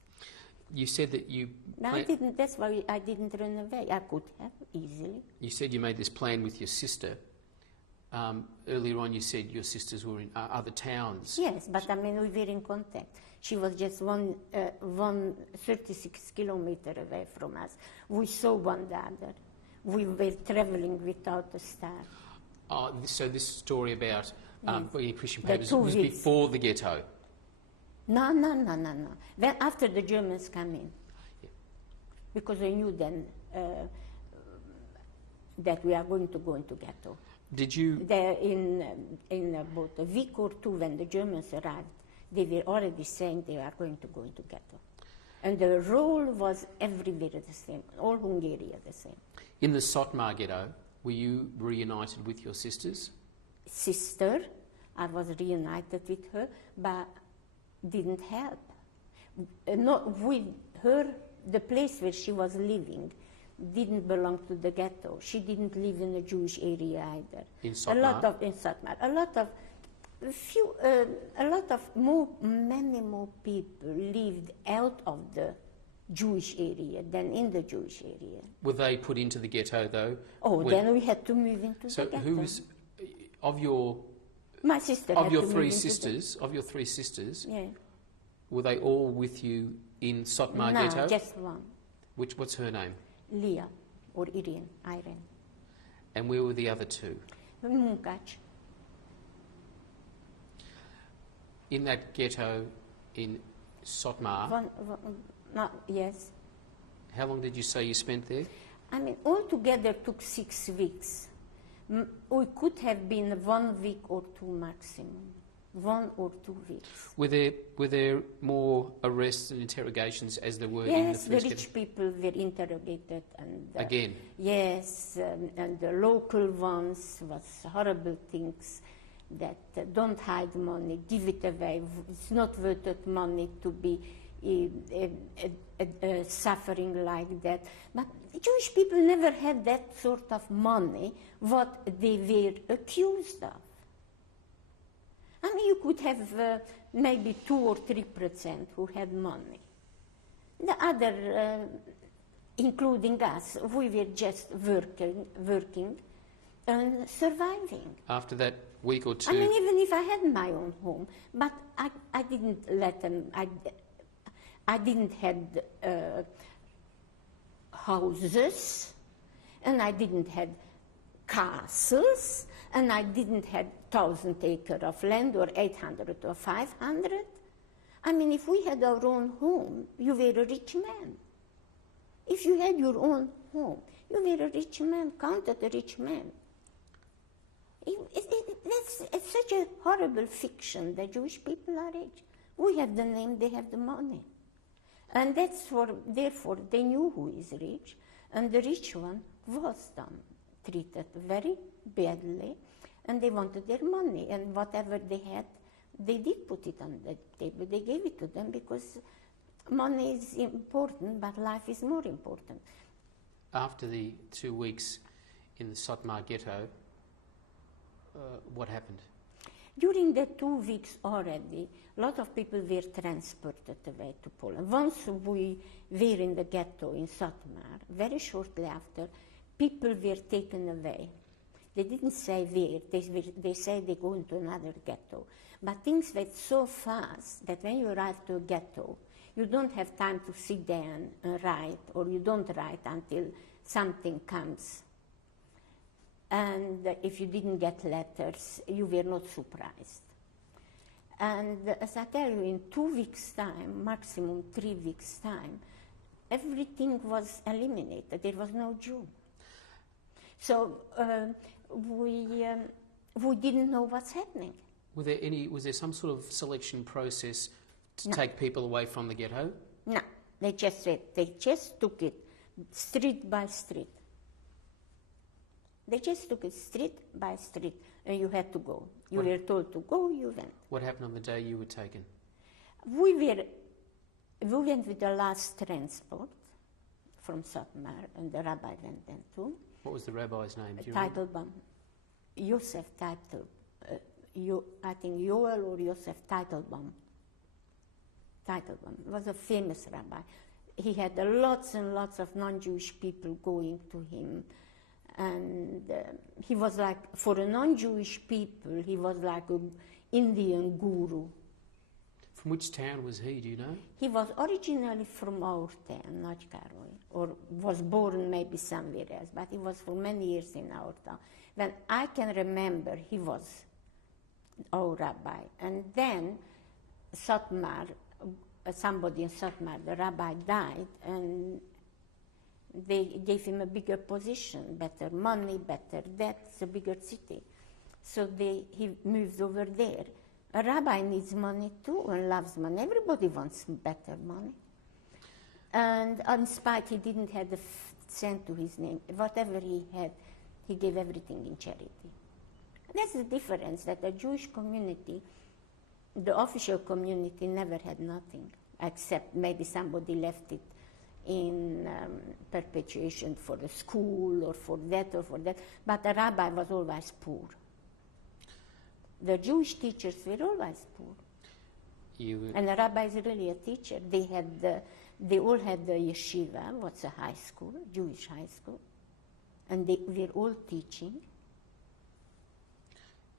You said that you. No, I didn't. That's why I didn't run away. I could have easily. You said you made this plan with your sister. Earlier on, you said your sisters were in other towns. Yes, but I mean we were in contact. She was just 36 kilometers away from us. We saw one the other. We were traveling without a star. So this story about pushing The papers 2 was weeks. before the ghetto. No. Then after the Germans come in, because I knew then that we are going to go into ghetto. Did you? There in about a week or two when the Germans arrived, they were already saying they are going to go into ghetto. And the role was everywhere the same, all Hungary the same. In the Sotmar ghetto, were you reunited with your sisters? Sister, I was reunited with her, but didn't help. Not with her, the place where she was living didn't belong to the ghetto. She didn't live in a Jewish area either. In A Sotmar? lot of in Satmar. Many more people lived out of the Jewish area than in the Jewish area. Were they put into the ghetto though? Oh, When- then we had to move into So the ghetto. who was of your My sister of had your to three move into sisters? Of your three sisters, yeah. were they all with you in Sotmar No, ghetto? just one. What's her name? Leah or Irene. And where were the other two? Munkac. In that ghetto in Sotmar, Yes. how long did you say you spent there? I mean, altogether took 6 weeks. We could have been 1 week or 2 maximum. 1 or 2 weeks. Were there more arrests and interrogations as there were in the Yes, the first rich ghetto? people were interrogated and Again? Yes, and the local ones was horrible things that don't hide money, give it away. It's not worth it money to be suffering like that. But Jewish people never had that sort of money, what they were accused of. I mean, you could have maybe 2 or 3% who had money. The other, including us, we were just working and surviving. After that week or two? I mean, even if I had my own home, but I didn't let them. I didn't have houses, and I didn't have castles, and I didn't have 1,000 acres of land or 800 or 500. I mean, if we had our own home, you were a rich man. If you had your own home, you were a rich man, counted a rich man. It's such a horrible fiction that Jewish people are rich. We have the name, they have the money. And therefore, they knew who is rich, and the rich one was treated very badly, and they wanted their money, and whatever they had, they did put it on the table. They gave it to them because money is important, but life is more important. After the 2 weeks in the Sotmar ghetto, what happened? During the 2 weeks already, a lot of people were transported away to Poland. Once we were in the ghetto in Sotmar, very shortly after, people were taken away. They didn't say where, they said they go into another ghetto. But things went so fast that when you arrive to a ghetto, you don't have time to sit there and write, or you don't write until something comes. And if you didn't get letters, you were not surprised. And as I tell you, in 2 weeks' time, maximum 3 weeks' time, everything was eliminated. There was no Jew. So we didn't know what's happening. Was there some sort of selection process to take people away from the ghetto? No, they just took it street by street. They just took it street by street, and you had to go. You were told to go, you went. What happened on the day you were taken? We went with the last transport from Satmar, and the rabbi went then too. What was the rabbi's name? Do you remember? Teitelbaum, Yosef Teitel, I think Yoel or Yosef Teitelbaum. Teitelbaum was a famous rabbi. He had lots and lots of non-Jewish people going to him. And he was like, for a non-Jewish people, he was like an Indian guru. From which town was he, do you know? He was originally from our town, Nagykároly, or was born maybe somewhere else, but he was for many years in our town. When I can remember, he was our rabbi. And then Satmar, somebody in Satmar, the rabbi died, and they gave him a bigger position, better money, better that, it's a bigger city. So he moved over there. A rabbi needs money too and loves money. Everybody wants better money. And in spite, he didn't have a cent to his name. Whatever he had, he gave everything in charity. That's the difference, that the Jewish community, the official community, never had nothing, except maybe somebody left it in perpetuation for the school or for that or for that. But the rabbi was always poor. The Jewish teachers were always poor. And the rabbi is really a teacher. They all had the yeshiva, what's a high school, Jewish high school, and they were all teaching.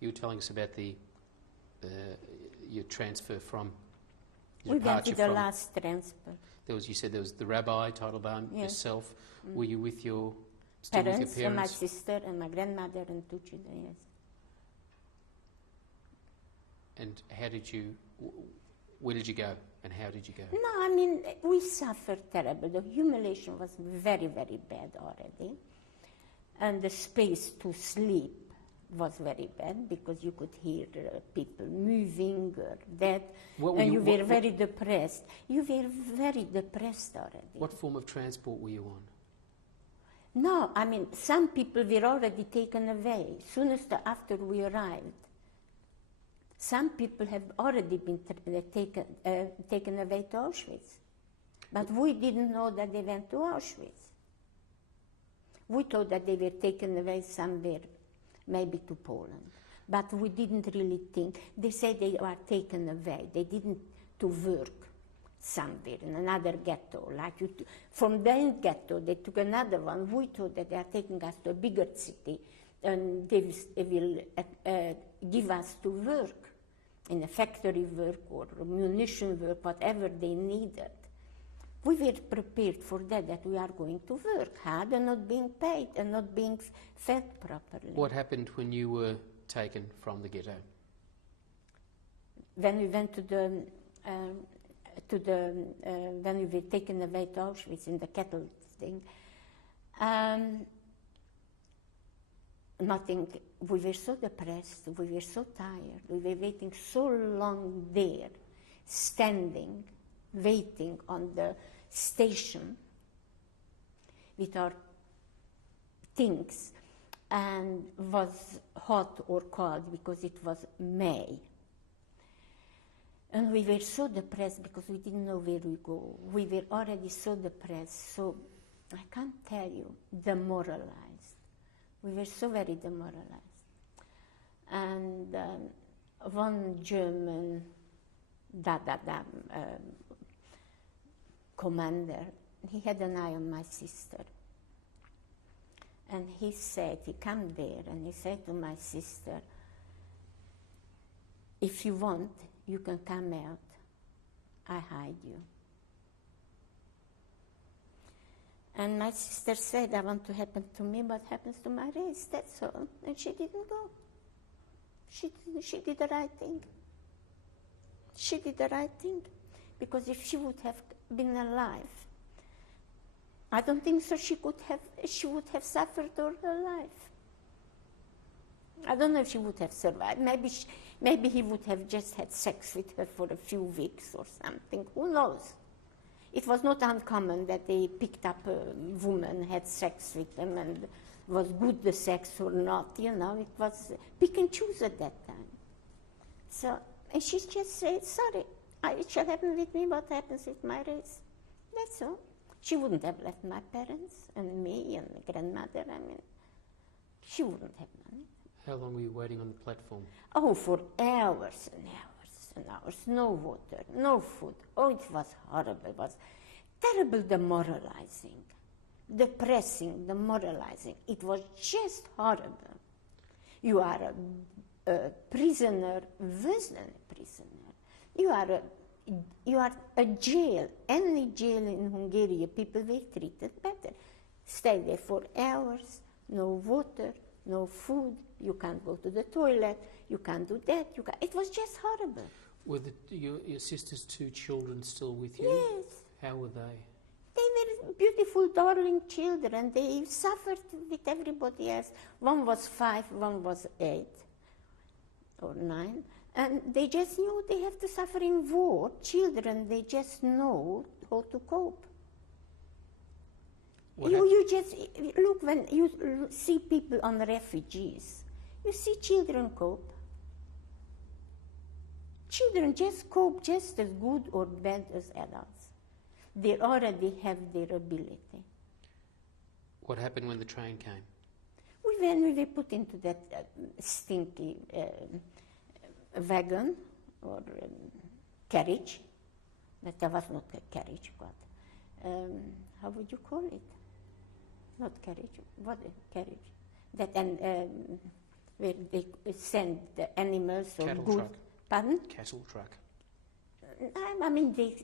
You were telling us about your transfer from. We went to the last transfer. You said there was the rabbi, Teitelbaum, yes. Yourself. Were you with your parents? And my sister and my grandmother and two children, yes. And where did you go and how did you go? No, I mean, we suffered terrible. The humiliation was very, very bad already. And the space to sleep was very bad because you could hear people moving or that. And you were very depressed. You were very depressed already. What form of transport were you on? No, I mean, some people were already taken away soon as after we arrived. Some people have already been taken away to Auschwitz. But we didn't know that they went to Auschwitz. We thought that they were taken away somewhere, maybe to Poland. But we didn't really think. They said they were taken away. They didn't to work somewhere in another ghetto. From the ghetto, they took another one. We thought that they are taking us to a bigger city and they will give us to work, in a factory work or munition work, whatever they needed. We were prepared for that we are going to work hard and not being paid and not being fed properly. What happened when you were taken from the ghetto? When we went when we were taken away to Auschwitz in the kettle thing, nothing. We were so depressed. We were so tired. We were waiting so long there, standing, waiting on the station with our things, and was hot or cold because it was May. And we were so depressed because we didn't know where we go. We were already so depressed, so I can't tell you, demoralized. We were so very demoralized. And one German commander, he had an eye on my sister. And he came there and he said to my sister, if you want, you can come out. I hide you. And my sister said, I want to happen to me what happens to my race, that's all. And she didn't go. She did the right thing. She did the right thing. Because if she would have been alive, I don't think so she would have suffered all her life. I don't know if she would have survived. Maybe he would have just had sex with her for a few weeks or something. Who knows? It was not uncommon that they picked up a woman, had sex with them, and was good the sex or not. It was pick and choose at that time. So, and she just said, sorry, it shall happen with me what happens with my race. That's all. She wouldn't have left my parents and me and my grandmother. I mean, she wouldn't have done it. How long were you waiting on the platform? Oh, for hours and hours and hours. No water, no food. Oh, it was horrible. It was terrible, demoralizing, depressing, demoralizing. It was just horrible. You are a prisoner, worse than a prisoner. You are a jail. Any jail in Hungary, people were treated better. Stay there for hours, no water, no food. You can't go to the toilet. You can't do that. It was just horrible. Were your sister's two children still with you? Yes. How were they? They were beautiful, darling children. They suffered with everybody else. One was 5, one was 8 or 9. And they just knew they have to suffer in war. Children, they just know how to cope. You just look when you see people on refugees. You see children cope. Children just cope just as good or bad as adults. They already have their ability. What happened when the train came? When we were put into that stinky wagon or carriage, but there was not a carriage, but how would you call it? Not carriage, what a carriage? That where they send the animals or Cattle goods. truck. Pardon? Cattle truck. I mean, they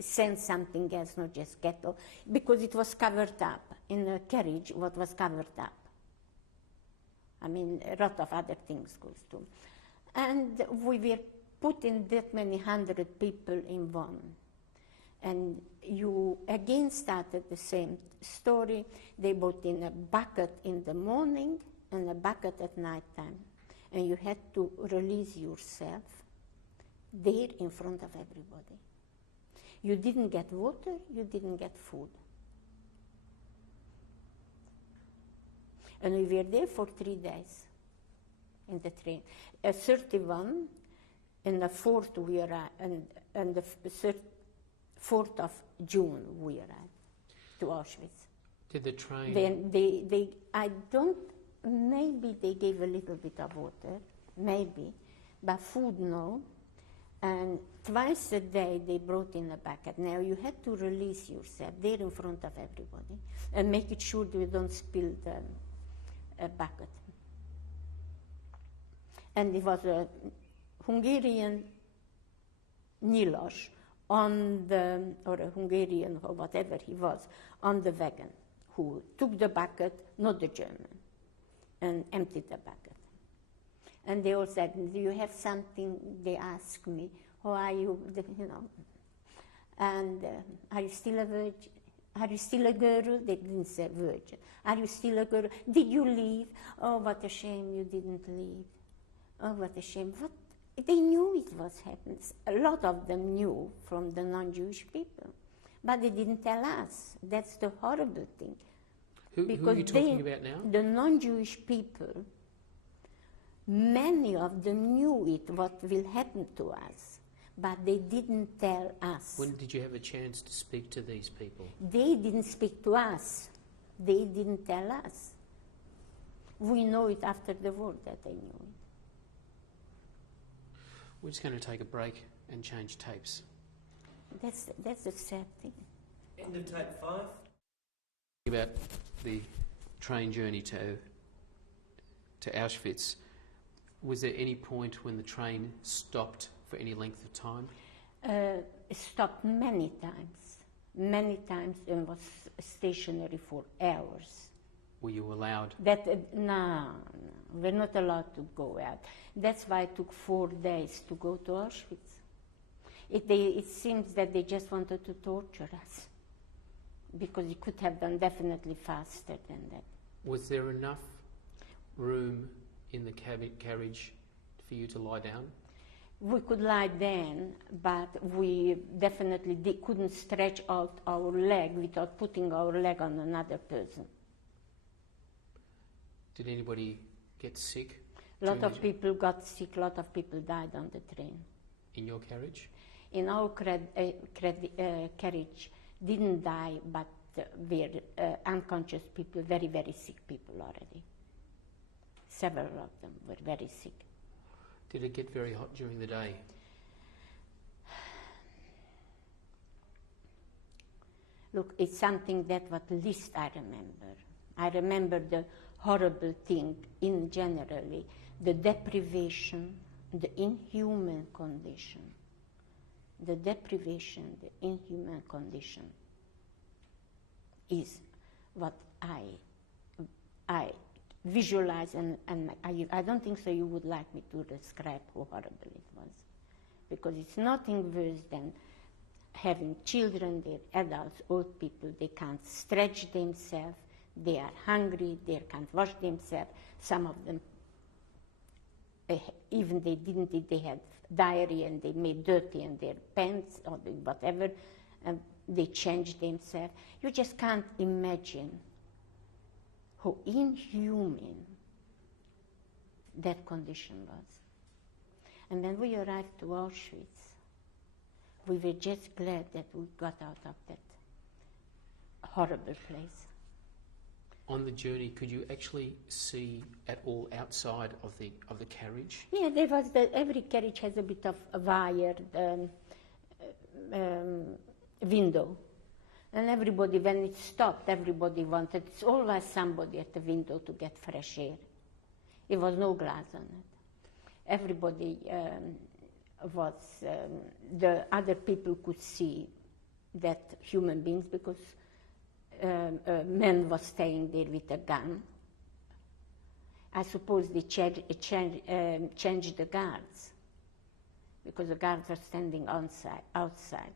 sent something else, not just cattle, because it was covered up. In the carriage, what was covered up. I mean, a lot of other things goes too. And we were put in that many hundred people in one. And you again started the same story. They brought in a bucket in the morning and a bucket at night time. And you had to release yourself there in front of everybody. You didn't get water, you didn't get food. And we were there for 3 days in the train. 31, and the 4th we arrived, and the 4th of June we arrived to Auschwitz. Did the train... Then maybe they gave a little bit of water, maybe, but food no. And twice a day they brought in a bucket. Now you had to release yourself there in front of everybody and make it sure that you don't spill the bucket. And it was a Hungarian Nyilas or a Hungarian or whatever he was, on the wagon, who took the bucket, not the German, and emptied the bucket. And they all said, do you have something? They asked me, how are you, and are you still a virgin? Are you still a girl? They didn't say virgin. Are you still a girl? Did you leave? Oh, what a shame you didn't leave. Oh, what a shame. They knew it was happening. A lot of them knew from the non-Jewish people. But they didn't tell us. That's the horrible thing. Who are you talking about now? The non-Jewish people, many of them knew what will happen to us, but they didn't tell us. When did you have a chance to speak to these people? They didn't speak to us. They didn't tell us. We know it after the war that they knew it. We're just going to take a break and change tapes. That's a sad thing. End of tape 5. About the train journey to Auschwitz, was there any point when the train stopped for any length of time? It stopped many times. Many times and was stationary for hours. Were you allowed? No, we're not allowed to go out. That's why it took 4 days to go to Auschwitz. It seems that they just wanted to torture us, because it could have done definitely faster than that. Was there enough room in the carriage for you to lie down? We could lie down, but we definitely couldn't stretch out our leg without putting our leg on another person. Did anybody get sick? A lot of people got sick, a lot of people died on the train. In your carriage? In our carriage, didn't die, but were unconscious people, very, very sick people already. Several of them were very sick. Did it get very hot during the day? Look, it's something that what least I remember. I remember the horrible thing in generally, the deprivation, the inhuman condition. The deprivation, the inhuman condition is what I visualize, and I don't think so you would like me to describe how horrible it was. Because it's nothing worse than having children, they're adults, old people, they can't stretch themselves, they are hungry, they can't wash themselves. Some of them, even they had diarrhea and they made dirty in their pants or whatever, and they changed themselves. You just can't imagine how inhuman that condition was. And when we arrived to Auschwitz, we were just glad that we got out of that horrible place. On the journey, could you actually see at all outside of the carriage? Yeah, there was every carriage has a bit of a wired window. And everybody, when it stopped, everybody wanted, it's always somebody at the window to get fresh air. There was no glass on it. Everybody the other people could see that human beings, because a man was staying there with a gun. I suppose they changed the guards, because the guards were standing outside,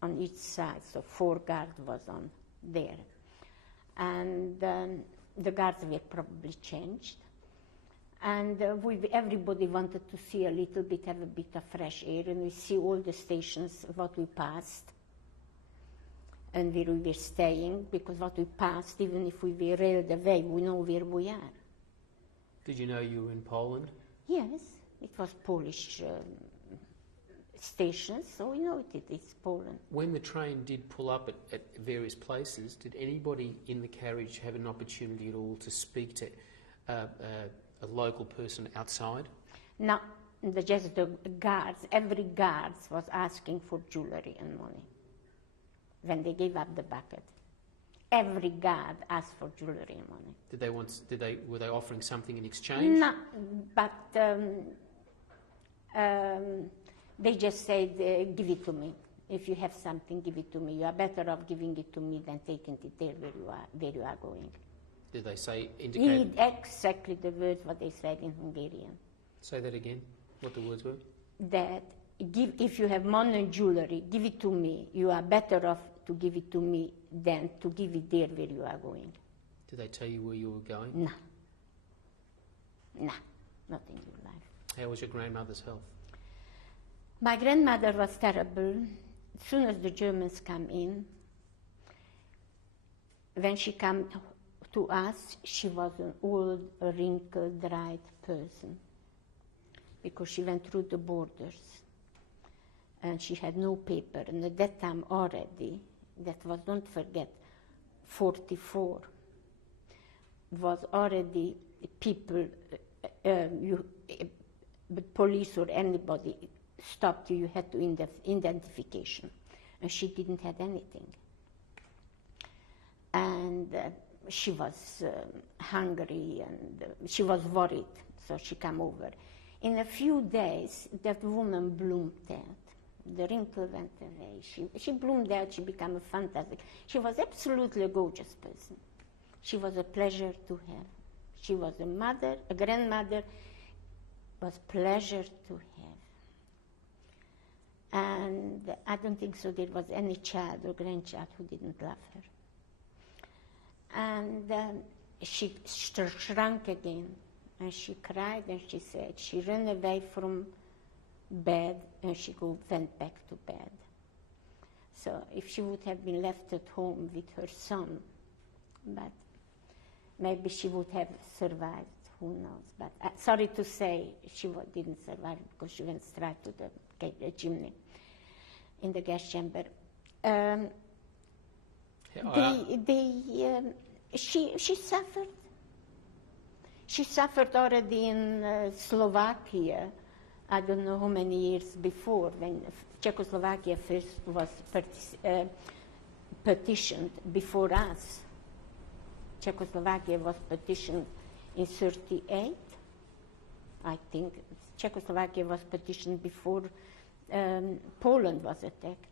on each side, so 4 guards was on there. And the guards were probably changed. And everybody wanted to see a little bit, have a bit of fresh air, and we see all the stations, what we passed, and where we were staying, because what we passed, even if we were railed away, we know where we are. Did you know you were in Poland? Yes, it was Polish stations, so we know it's Poland. When the train did pull up at various places, did anybody in the carriage have an opportunity at all to speak to a local person outside? No, just the guards. Every guard was asking for jewelry and money when they gave up the bucket. Every guard asked for jewelry and money. Were they offering something in exchange? No, but they just said, give it to me. If you have something, give it to me. You are better off giving it to me than taking it there where you are going. Did they say, indicate? Exactly the words what they said in Hungarian. Say that again, what the words were? That if you have money and jewelry, give it to me. You are better off to give it to me than to give it there where you are going. Did they tell you where you were going? No. No, not in your life. How was your grandmother's health? My grandmother was terrible. As soon as the Germans come in, when she came to us, she was an old, wrinkled, dried person, because she went through the borders and she had no paper. And at that time already, that was, don't forget, 44, was already people, the police or anybody stopped you, you had to identification. And she didn't have anything. And she was hungry and she was worried, so she came over. In a few days, that woman bloomed out. The wrinkle went away. She bloomed out, she became a fantastic. She was absolutely a gorgeous person. She was a pleasure to have. She was a mother, a grandmother, was pleasure to have. And I don't think so there was any child or grandchild who didn't love her. And she shrunk again, and she cried, and she said she ran away from bed, and she went back to bed. So if she would have been left at home with her son, but maybe she would have survived, who knows. But sorry to say, she didn't survive because she went straight to the chimney in the gas chamber. Um, she suffered. She suffered already in Slovakia. I don't know how many years before, when Czechoslovakia first was petitioned before us. Czechoslovakia was petitioned in 1938, I think. Czechoslovakia was petitioned before Poland was attacked.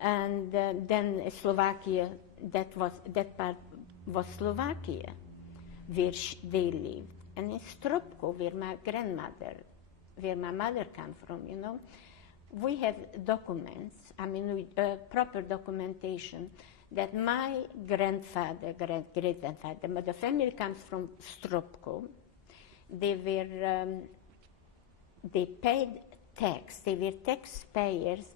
And then Slovakia, that part was Slovakia, where they lived. And in Stropkov, where my mother came from, you know, we have documents, proper documentation, that my grandfather, great-grandfather, but the family comes from Stropkov. They paid tax. They were taxpayers.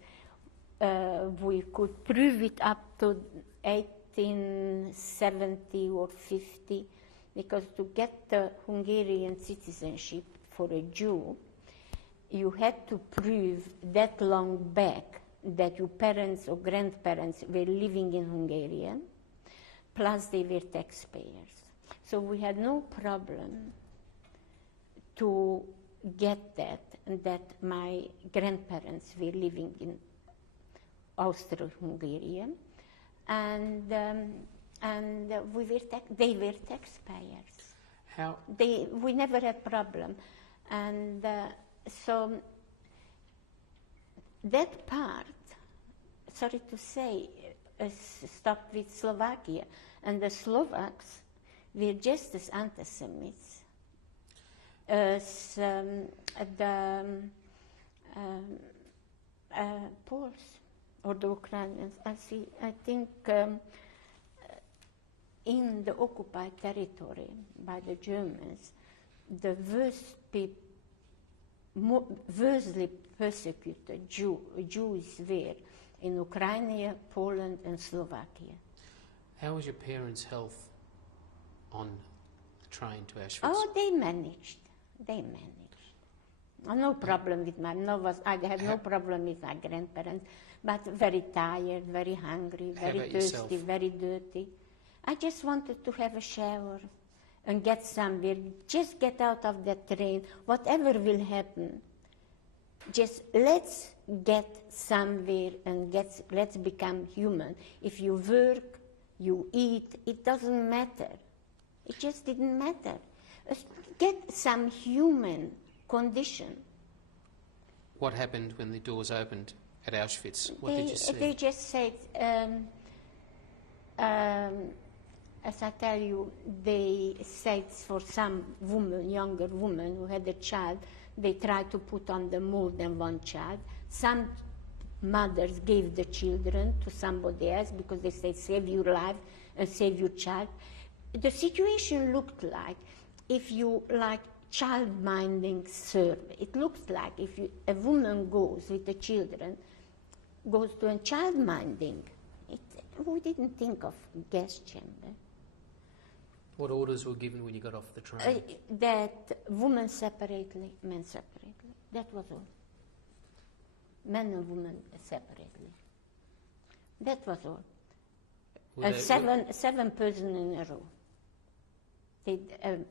We could prove it up to 1870 or 50, because to get the Hungarian citizenship for a Jew, you had to prove that long back that your parents or grandparents were living in Hungary, plus they were taxpayers. So we had no problem to get that my grandparents were living in Austro-Hungary, and they were taxpayers. How? We never had problem, and so that part, sorry to say, stopped with Slovakia, and the Slovaks were just as anti-Semites as the Poles or the Ukrainians. I think in the occupied territory by the Germans, the worstly persecuted Jews were in Ukraine, Poland, and Slovakia. How was your parents' health on the train to Auschwitz? Oh, they managed. No problem with I had no problem with my grandparents, but very tired, very hungry, very thirsty, yourself? Very dirty. I just wanted to have a shower and get somewhere. Just get out of that train. Whatever will happen, just let's get somewhere and let's become human. If you work, you eat, it doesn't matter. It just didn't matter. Get some human condition. What happened when the doors opened at Auschwitz? What did you see? They just said, as I tell you, they said for some woman, younger woman who had a child, they tried to put on the more than one child. Some mothers gave the children to somebody else because they said, save your life and save your child. The situation looked like, if you like child-minding survey, it looks like if a woman goes with the children, goes to a child-minding, we didn't think of gas chamber. What orders were given when you got off the train? That women separately, men separately. That was all. Men and women separately. That was all. Seven persons in a row. They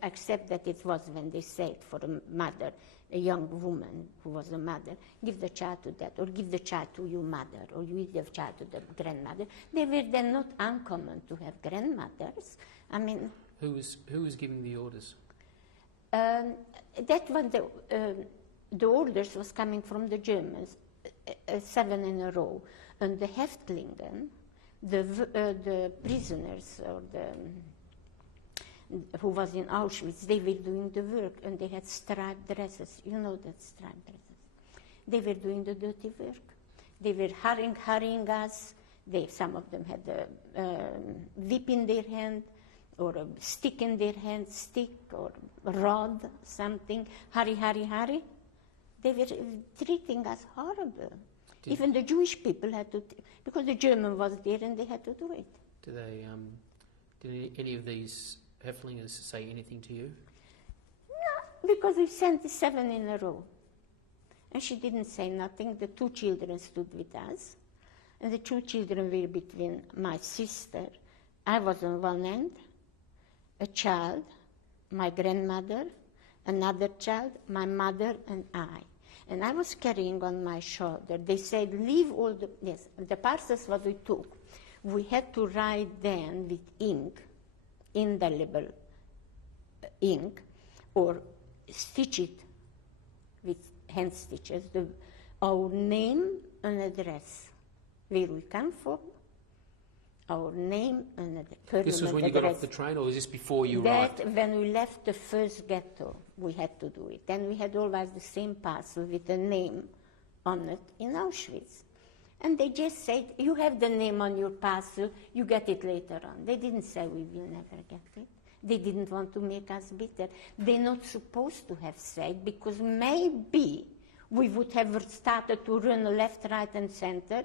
accept that it was when they said for a mother, a young woman who was a mother, give the child to that, or give the child to your mother, or you give the child to the grandmother. They were then not uncommon to have grandmothers. I mean, who was giving the orders? That was the orders was coming from the Germans, 7 in a row, and the Häftlingen, the prisoners or who was in Auschwitz, they were doing the work, and they had striped dresses. You know that striped dresses. They were doing the dirty work. They were hurrying us. Some of them had a whip in their hand, or a stick in their hand, or rod, something. Hurry, hurry, hurry. They were treating us horrible. Even the Jewish people had to, because the German was there and they had to do it. Did any of these Häftlingers say anything to you? No, because we sent 7 in a row. And she didn't say nothing. The 2 children stood with us. and the two children were between my sister. I was on one end, a child, my grandmother, another child, my mother, and I. And I was carrying on my shoulder. They said, leave all the parcels what we took. We had to write then with ink, indelible ink, or stitch it with hand stitches, our name and address, where we come from, our name and address. This was when you got off the train, or was this before you arrived? When we left the first ghetto, we had to do it. Then we had always the same parcel with the name on it in Auschwitz. And they just said, you have the name on your parcel, you get it later on. They didn't say we will never get it. They didn't want to make us bitter. They're not supposed to have said, because maybe we would have started to run left, right, and center,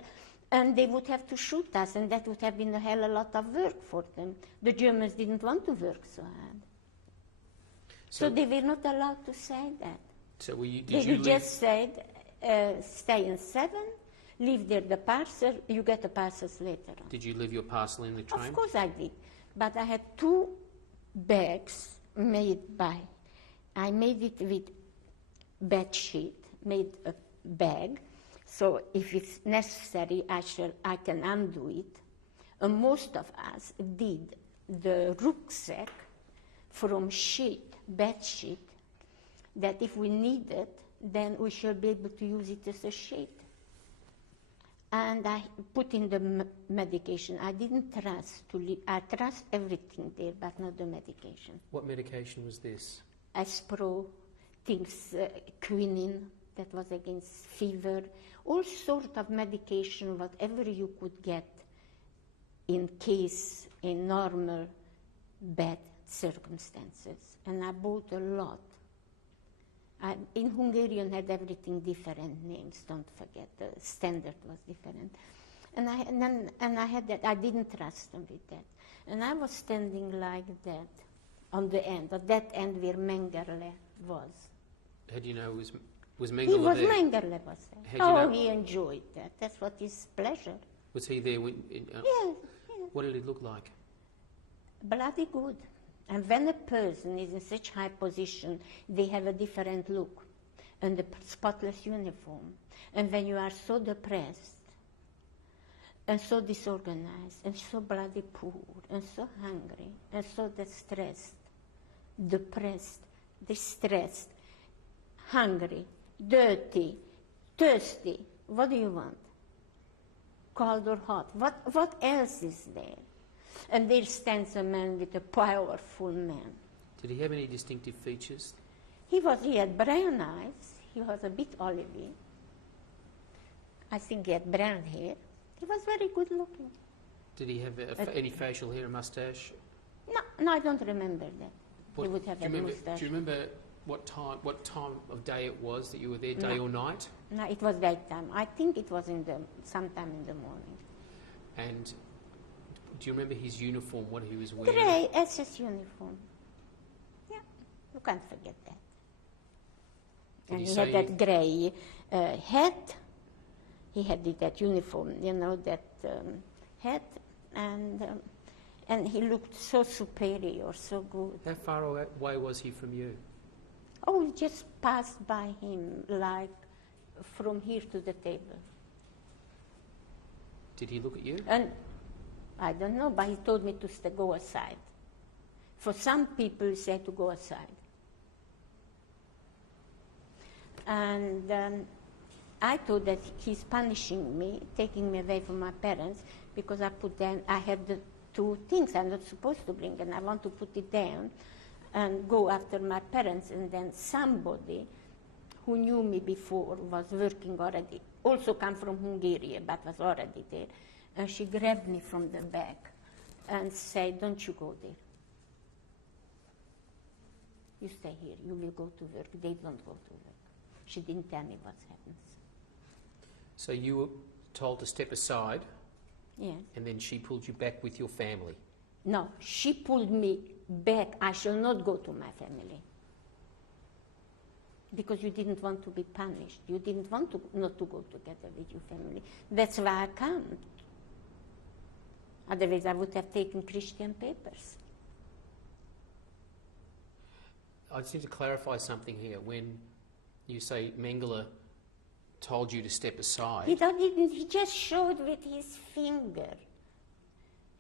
and they would have to shoot us, and that would have been a hell of a lot of work for them. The Germans didn't want to work so hard. So they were not allowed to say that. So They just said, stay in 7, leave there the parcel, you get the parcels later on. Did you leave your parcel in the train? Of course I did. But I had 2 bags made by, I made it with bed sheet, made a bag, so if it's necessary I can undo it. And most of us did the rucksack from sheet, bed sheet, that if we need it, then we shall be able to use it as a sheet. And I put in the medication. I didn't trust to leave. I trust everything there, but not the medication. What medication was this? Aspro, things, quinine, that was against fever, all sort of medication, whatever you could get in case in normal bad circumstances. And I bought a lot. In Hungarian had everything different names, don't forget, the standard was different. And I had that, I didn't trust them with that. And I was standing like that on the end, at that end where Mengele was. How do you know was Mengele there? Mengele was there. How do you know? He enjoyed that. That's what his pleasure. Was he there when... Yes. What did it look like? Bloody good. And when a person is in such high position, they have a different look and the spotless uniform. And when you are so depressed and so disorganized and so bloody poor and so hungry and so distressed, depressed, distressed, hungry, dirty, thirsty, what do you want? Cold or hot? What else is there? And there stands a man with a powerful man. Did he have any distinctive features? He had brown eyes. He was a bit olivey. I think he had brown hair. He was very good looking. Did he have any facial hair, a mustache? No, I don't remember that. He would have a mustache. Do you remember what time of day it was that you were there, day or night? No, it was daytime. I think it was sometime in the morning. And do you remember his uniform, what he was wearing? Grey SS uniform. Yeah, you can't forget that. And he had that grey hat. He had that uniform, that hat, and he looked so superior, so good. How far away was he from you? Oh, we just passed by him, like from here to the table. Did he look at you? And I don't know, but he told me to go aside. For some people, he said to go aside. And I thought that he's punishing me, taking me away from my parents, because I had the 2 things I'm not supposed to bring, and I want to put it down and go after my parents. And then somebody who knew me before was working already, also come from Hungary, but was already there. And she grabbed me from the back and said, don't you go there. You stay here, you will go to work. They don't go to work. She didn't tell me what happens. So you were told to step aside? Yes. And then she pulled you back with your family? No, she pulled me back. I shall not go to my family. because you didn't want to be punished. You didn't want to not to go together with your family. That's why I can't. Otherwise, I would have taken Christian papers. I just need to clarify something here. When you say Mengele told you to step aside, He just showed with his finger.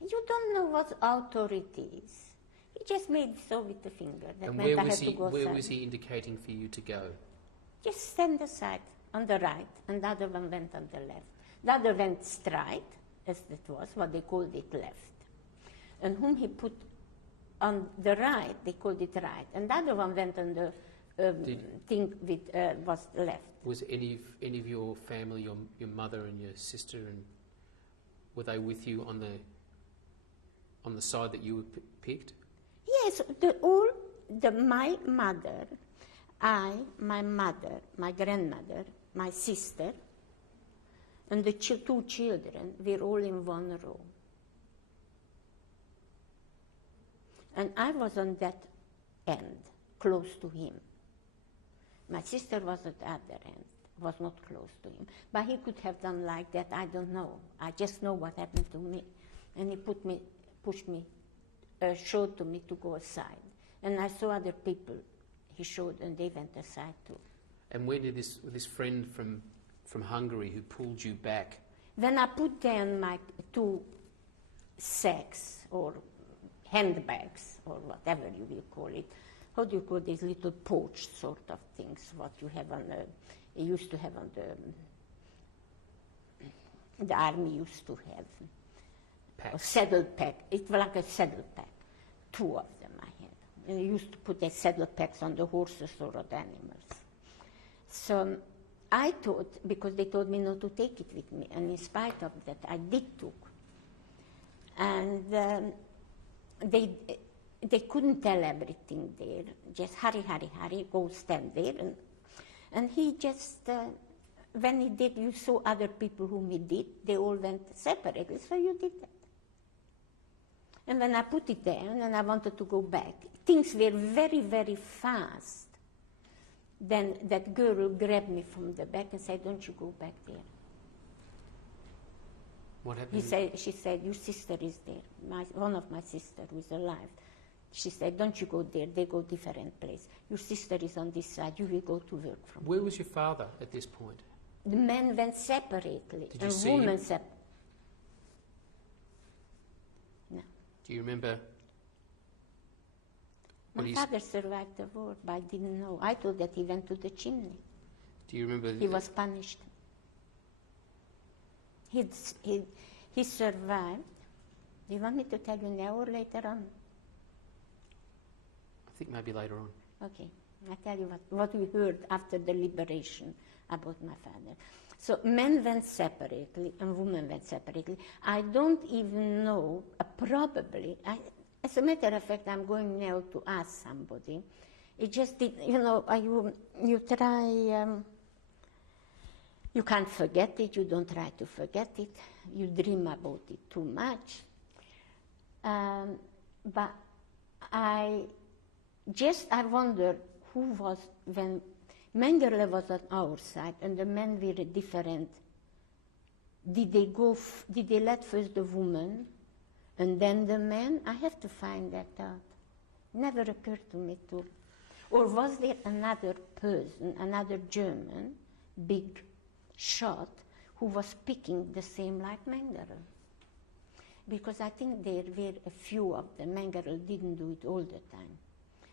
You don't know what authority is. He just made so with the finger. That and meant where I was had to go where aside. was he indicating for you to go? Just stand aside on the right, and the other one went on the left. The other went straight, as it was, what they called it left. And whom he put on the right, they called it right. And the other one went on the thing with was left. Was any of your family, your mother and your sister, and were they with you on the side that you were picked? Yes, my mother, my mother, my grandmother, my sister, and the two children were all in one row. And I was on that end, close to him. My sister was at the other end, was not close to him. But he could have done like that, I don't know. I just know what happened to me. And he pushed me, showed to me to go aside. And I saw other people he showed, and they went aside too. And where did this friend from Hungary who pulled you back? When I put down my two sacks or handbags or whatever you will call it, how do you call these little pouch sort of things, what you have on you used to have on the army used to have. A saddle pack. It was like a saddle pack. Two of them I had. And I used to put the saddle packs on the horses or on the animals. So I thought, because they told me not to take it with me, and in spite of that, I did took. And they couldn't tell everything there. Just hurry, go stand there. And he just, when he did, you saw other people whom he did, they all went separately, so you did that. And when I put it down and I wanted to go back, things were very, very fast. Then that girl grabbed me from the back and said, "Don't you go back there." What happened? She said, "Your sister is there. One of my sisters who is alive." She said, "Don't you go there. They go different place. Your sister is on this side. You will go to work from." Where was your father at this point? The men went separately. Did you see women him? separately. No. Do you remember? My father survived the war, but I didn't know. I thought that he went to the chimney. Do you remember? He was punished. He survived. Do you want me to tell you now or later on? I think maybe later on. Okay, I tell you what we heard after the liberation about my father. So men went separately and women went separately. I don't even know, probably, as a matter of fact, I'm going now to ask somebody. It just did, you try, you can't forget it, you don't try to forget it, you dream about it too much. But I wonder who was, when Mengele was on our side and the men were different, did they let first the woman and then the man? I have to find that out. Never occurred to me too. Or was there another person, another German, big shot, who was picking the same like Mengele? Because I think there were a few of them. Mengele didn't do it all the time.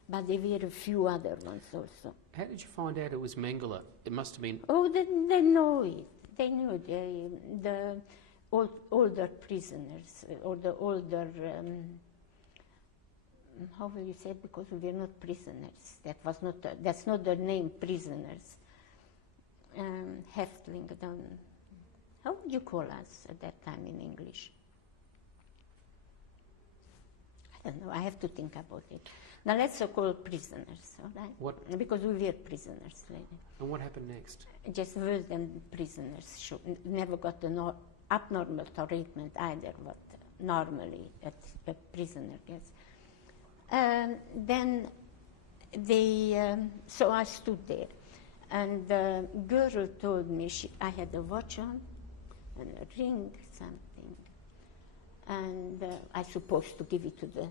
But there were a few other ones also. How did you find out it was Mengele? It must have been... Oh, they know it. They knew the older prisoners, or the older, how will you say, because we were not prisoners. That's not the name, prisoners. Häftling, how would you call us at that time in English? I don't know, I have to think about it. Now let's call prisoners, all right? What? Because we were prisoners later. And what happened next? Just worse than prisoners. Never got the abnormal treatment either, what normally a prisoner gets. Then so I stood there. And the girl told me I had a watch on and a ring, something. And I supposed to give it to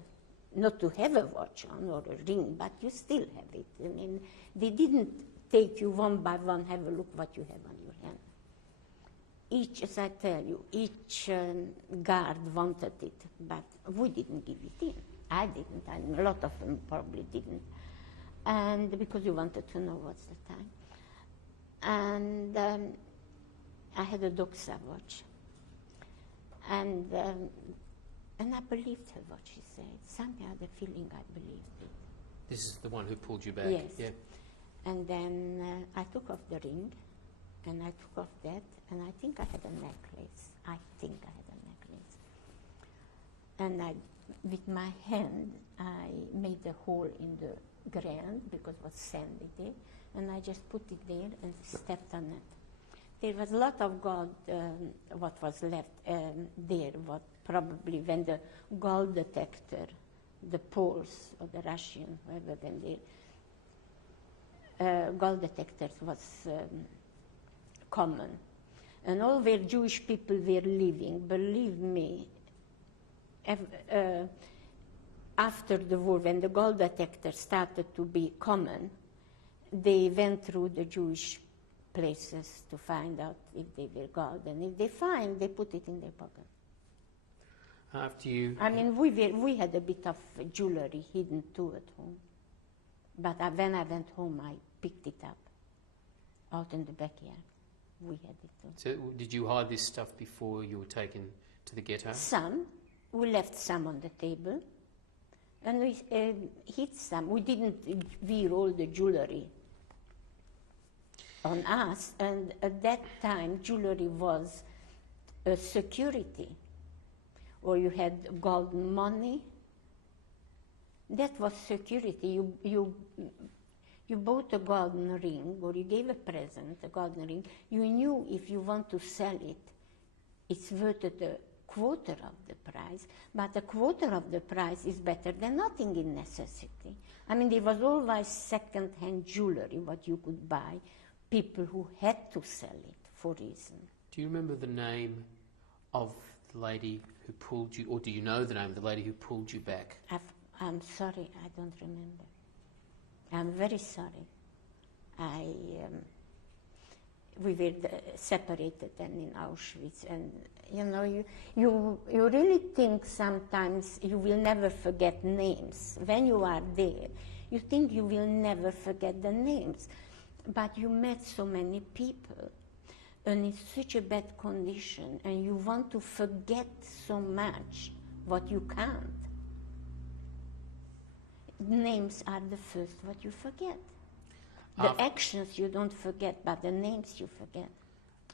not to have a watch on or a ring, but you still have it. I mean, they didn't take you one by one, have a look what you have on your hand. Each, as I tell you, each guard wanted it, but we didn't give it in. I didn't, and a lot of them probably didn't. And because you wanted to know what's the time. And I had a Doxa watch. And I believed her what she said. Somehow the feeling I believed it. This is the one who pulled you back? Yes. Yeah. And then I took off the ring, and I took off that, and I think I had a necklace. I think I had a necklace. And with my hand, I made a hole in the ground because it was sandy there, and I just put it there and stepped on it. There was a lot of gold, what was left there, what probably when the gold detector, the Poles or the Russian, whoever went there, gold detectors was common. And all where Jewish people were living, believe me, after the war, when the gold detector started to be common, they went through the Jewish places to find out if they were gold. And if they find, they put it in their pocket. After you... I mean, we had a bit of jewelry hidden too at home. But when I went home, I picked it up out in the backyard. We had it too. So did you hide this stuff before you were taken to the ghetto? Some. We left some on the table. And we hid some. We didn't wear all the jewelry on us. And at that time, jewelry was a security. Or you had gold money. That was security. You bought a golden ring, or you gave a present, a golden ring. You knew if you want to sell it, it's worth a quarter of the price, but a quarter of the price is better than nothing in necessity. I mean, there was always second-hand jewelry, what you could buy, people who had to sell it for reason. Do you remember the name of the lady who pulled you, or do you know the name of the lady who pulled you back? I'm sorry, I don't remember. I'm very sorry. We were separated then in Auschwitz, and you know, you really think sometimes you will never forget names. When you are there, you think you will never forget the names, but you met so many people, and in such a bad condition, and you want to forget so much what you can't. Names are the first what you forget. The actions you don't forget, but the names you forget.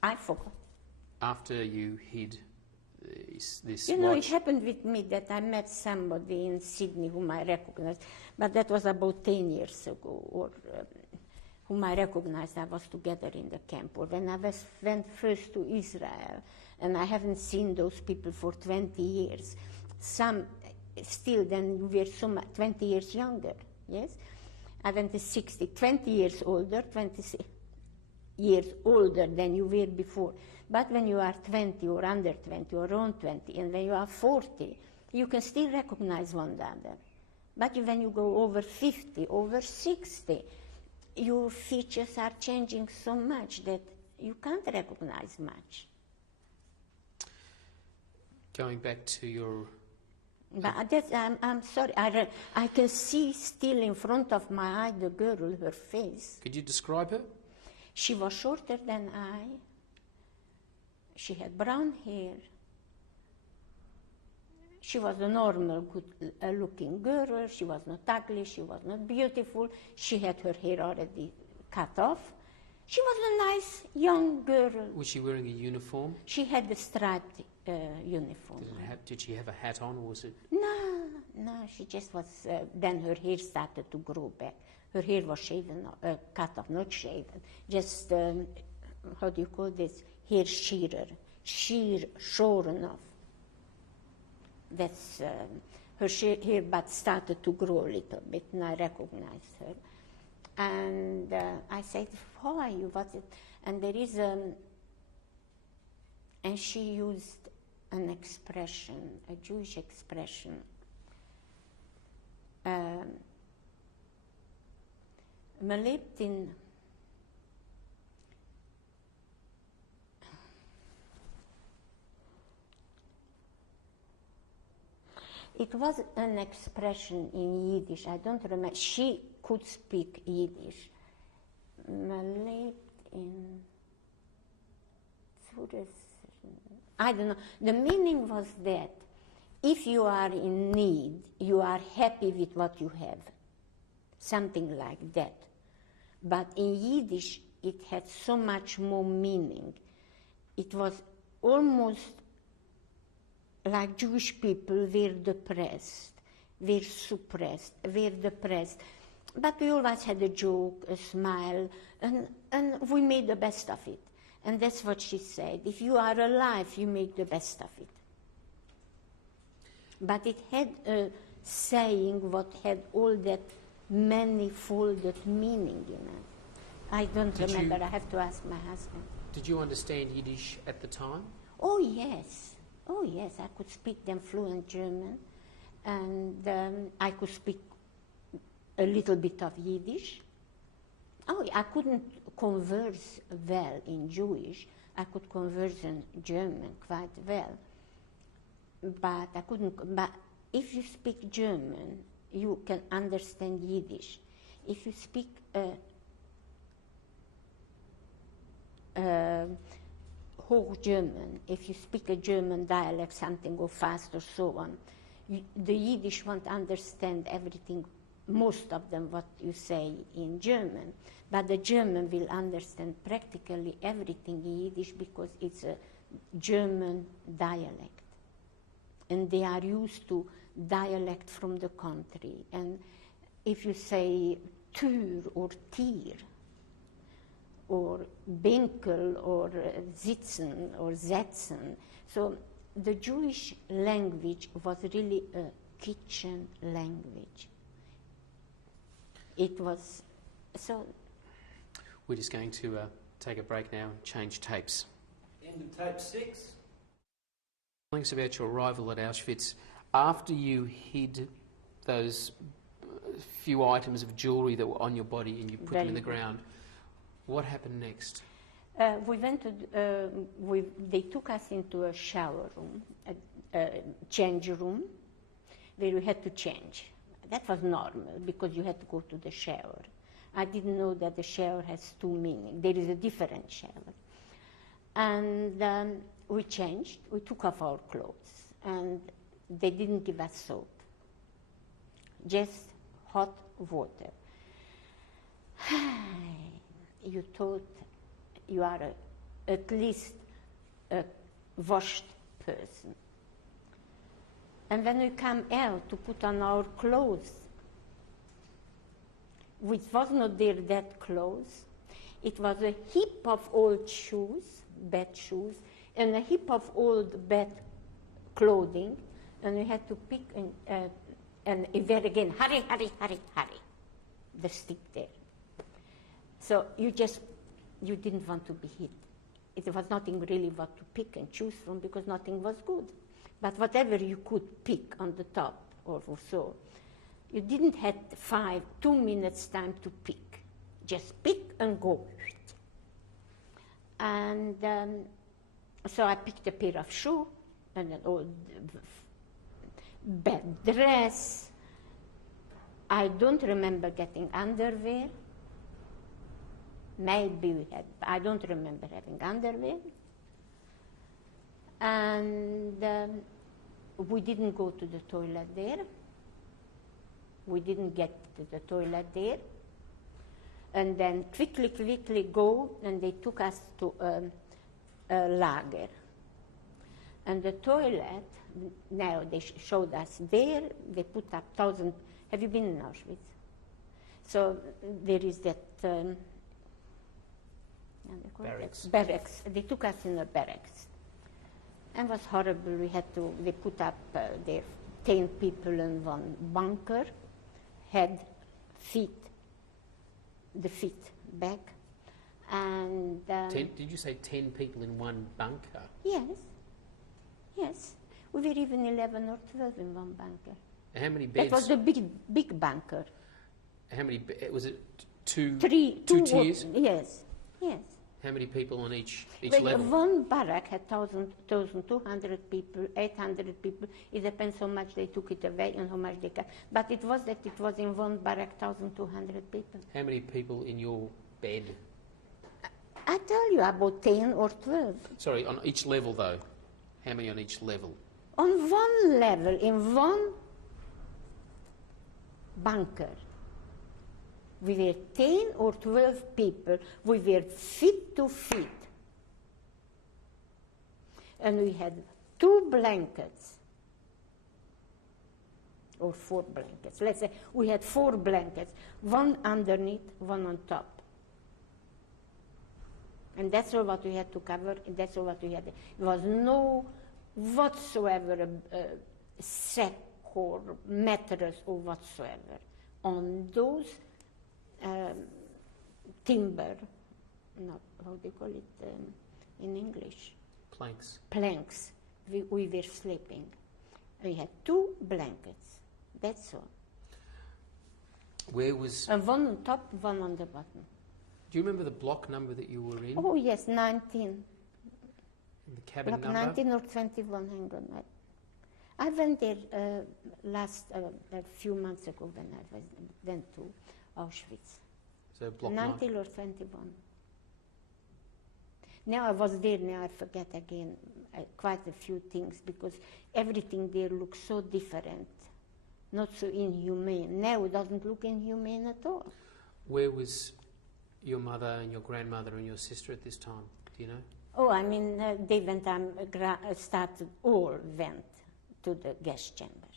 I forgot. After you hid this You know, watch... it happened with me that I met somebody in Sydney whom I recognized, but that was about 10 years ago, or whom I recognized. I was together in the camp. Or when I went first to Israel, and I haven't seen those people for 20 years. Some still then were 20 years younger, yes? I went to 60, 20 years older, 20 years older than you were before. But when you are 20 or under 20 or around 20, and when you are 40, you can still recognize one another. But when you go over 50, over 60, your features are changing so much that you can't recognize much. Going back to your... But that's, I'm sorry, I can see still in front of my eye the girl, her face. Could you describe her? She was shorter than I. She had brown hair. She was a normal, good-looking girl. She was not ugly. She was not beautiful. She had her hair already cut off. She was a nice young girl. Was she wearing a uniform? She had a striped uniform. Did she have a hat on, or was it... No, she just was, then her hair started to grow back. Her hair was shaven, cut off, not shaven, just, how do you call this, hair shearer, shorn off. That's, her hair but started to grow a little bit, and I recognized her. And I said, how are you? What's it? And there is and she used an expression, a Jewish expression. Meliptin. It was an expression in Yiddish. I don't remember. She could speak Yiddish. I don't know. The meaning was that if you are in need, you are happy with what you have. Something like that. But in Yiddish, it had so much more meaning. It was almost like Jewish people were depressed, were suppressed, were depressed. But we always had a joke, a smile, and we made the best of it. And that's what she said. If you are alive, you make the best of it. But it had a saying what had all that manifolded meaning in it. I don't remember. I have to ask my husband. Did you understand Yiddish at the time? Oh, yes. Oh, yes. I could speak them fluent German. And I could speak a little bit of Yiddish. Oh, I couldn't converse well in Jewish. I could converse in German quite well. But I couldn't. But if you speak German, you can understand Yiddish. If you speak Hoch German, if you speak a German dialect, something go fast or so on, the Yiddish won't understand everything, most of them, what you say in German. But the German will understand practically everything in Yiddish because it's a German dialect. And they are used to dialect from the country. And if you say Tür or Tier, or Binkel, or Sitzen, or Setzen, so the Jewish language was really a kitchen language. It was, so... We're just going to take a break now and change tapes. End of tape 6. Telling us about your arrival at Auschwitz. After you hid those few items of jewellery that were on your body and you put them in the ground, what happened next? We went to, they took us into a shower room, a change room, where we had to change. That was normal, because you had to go to the shower. I didn't know that the shower has two meanings. There is a different shower. And we changed. We took off our clothes. And they didn't give us soap. Just hot water. You thought you are at least a washed person. And when we come out to put on our clothes, which was not their dead clothes, it was a heap of old shoes, bed shoes, and a heap of old bed clothing, and we had to pick and there again, hurry, hurry, hurry, hurry, the stick there. So you didn't want to be hit. It was nothing really what to pick and choose from because nothing was good. But whatever you could pick on the top or so, you didn't have 2 minutes time to pick. Just pick and go. And so I picked a pair of shoes and an old bed dress. I don't remember getting underwear. Maybe we had, I don't remember having underwear. And we didn't go to the toilet there. We didn't get to the toilet there. And then quickly go, and they took us to a lager. And the toilet, now they showed us there, they put up 1,000, have you been in Auschwitz? So there is that, barracks. Barracks. They took us in a barracks. And it was horrible. They put up their 10 people in one bunker, head, feet the feet back. And Did you say 10 people in one bunker? yes. We were even 11 or 12 in one bunker. How many beds? It was the big bunker. How many? Was it two Two tiers? Yes. How many people on each Well, level? one barrack had 1,200 people, 800 people. It depends how much they took it away and how much they cut. But it was in one barrack, 1,200 people. How many people in your bed? I tell you, about 10 or 12. Sorry, on each level though. How many on each level? On one level, in one bunker, we were 10 or 12 people. We were feet to feet. And we had 2 blankets, or 4 blankets. Let's say we had 4 blankets, one underneath, one on top. And that's all what we had to cover, and that's all what we had. There was no whatsoever sack or mattress or whatsoever on those timber, not how they call it in English? Planks. We were sleeping. We had 2 blankets. That's all. Where was? And one on top, one on the bottom. Do you remember the block number that you were in? Oh yes, 19. And the cabin Block number? 19 or 21. Hang on. I went there a few months ago when I went to Auschwitz. So block 19 or 21. Now I was there, now I forget again quite a few things because everything there looks so different, not so inhumane. Now it doesn't look inhumane at all. Where was your mother and your grandmother and your sister at this time? Do you know? Oh, I mean, they went, all went to the gas chamber.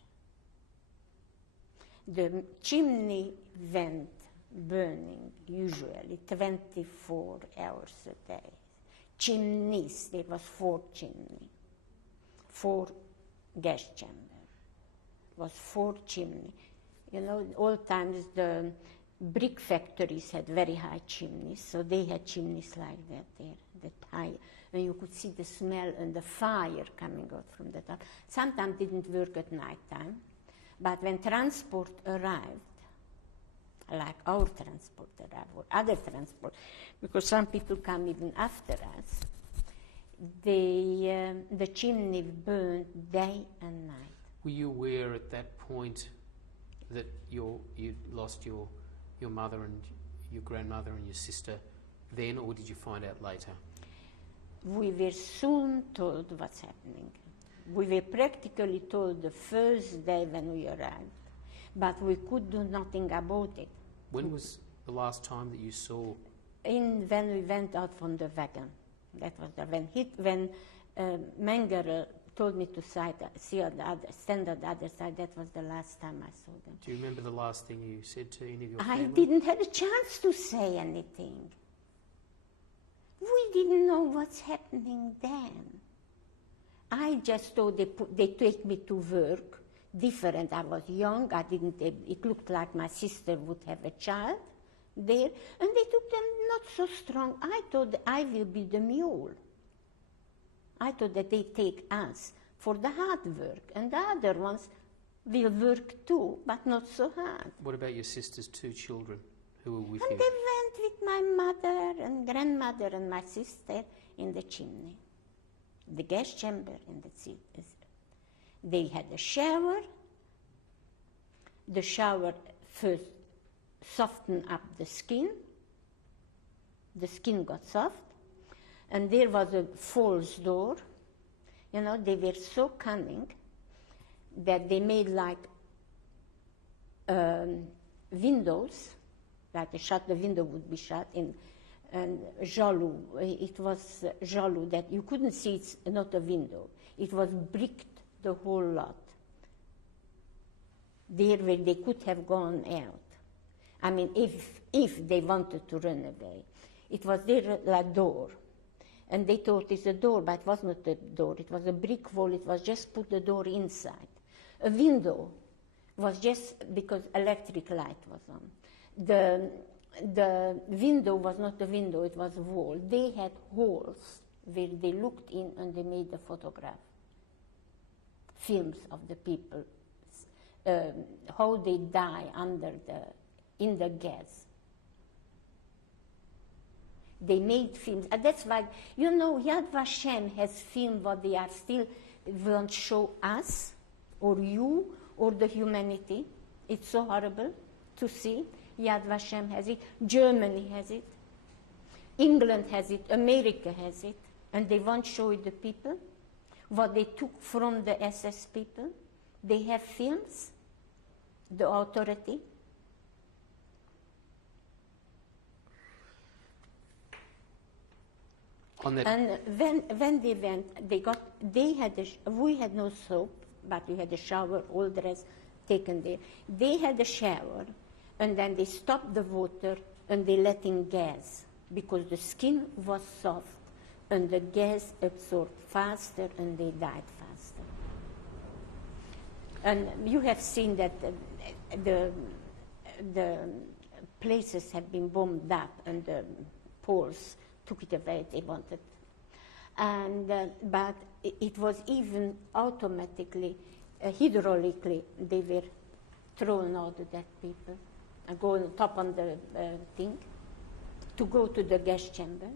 The chimney went burning usually 24 hours a day. Chimneys, there was 4 chimneys, 4 gas chambers. It was 4 chimneys. You know, all times the brick factories had very high chimneys, so they had chimneys like that there, that high. And you could see the smell and the fire coming out from the top. Sometimes didn't work at night time, but when transport arrived, like our transport arrived or other transport, because some people come even after us, the chimney burned day and night. Were you aware at that point that you lost your mother and your grandmother and your sister then, or did you find out later? We were soon told what's happening. We were practically told the first day when we arrived, but we could do nothing about it. When was the last time that you saw? When we went out from the wagon. That was when Mengele told me to stand on the other side. That was the last time I saw them. Do you remember the last thing you said to any of your family? I didn't have a chance to say anything. We didn't know what's happening then. I just thought they take me to work, different. I was young. It looked like my sister would have a child there, and they took them not so strong. I thought I will be the mule. I thought that they take us for the hard work, and the other ones will work too, but not so hard. What about your sister's 2 children who were with And you? they went with my mother and grandmother and my sister in the chimney, the gas chamber in the city. They had a shower. The shower first softened up the skin. The skin got soft. And there was a false door. You know, they were so cunning that they made like windows, like the window would be shut, and jalou. It was jalou that you couldn't see, it's not a window. It was bricked, the whole lot. There where they could have gone out. I mean, if they wanted to run away. It was there like a door. And they thought it's a door, but it was not a door. It was a brick wall. It was just put the door inside. A window was just because electric light was on. the window was not a window, it was a wall. They had holes where they looked in and they made a photograph, films of the people, how they die in the gas. They made films. And that's why, Yad Vashem has filmed what they are still won't show us, or you, or the humanity. It's so horrible to see. Yad Vashem has it. Germany has it. England has it. America has it. And they won't show it the people. What they took from the SS people. They have films. The authority. And when they went, we had no soap, but we had a shower, all the rest taken there. They had a shower, and then they stopped the water, and they let in gas, because the skin was soft, and the gas absorbed faster, and they died faster. And you have seen that the places have been bombed up, and the Poles took it away, they wanted. And, but it was even automatically, hydraulically, they were thrown out, the dead people, and go on top on the thing, to go to the gas chamber.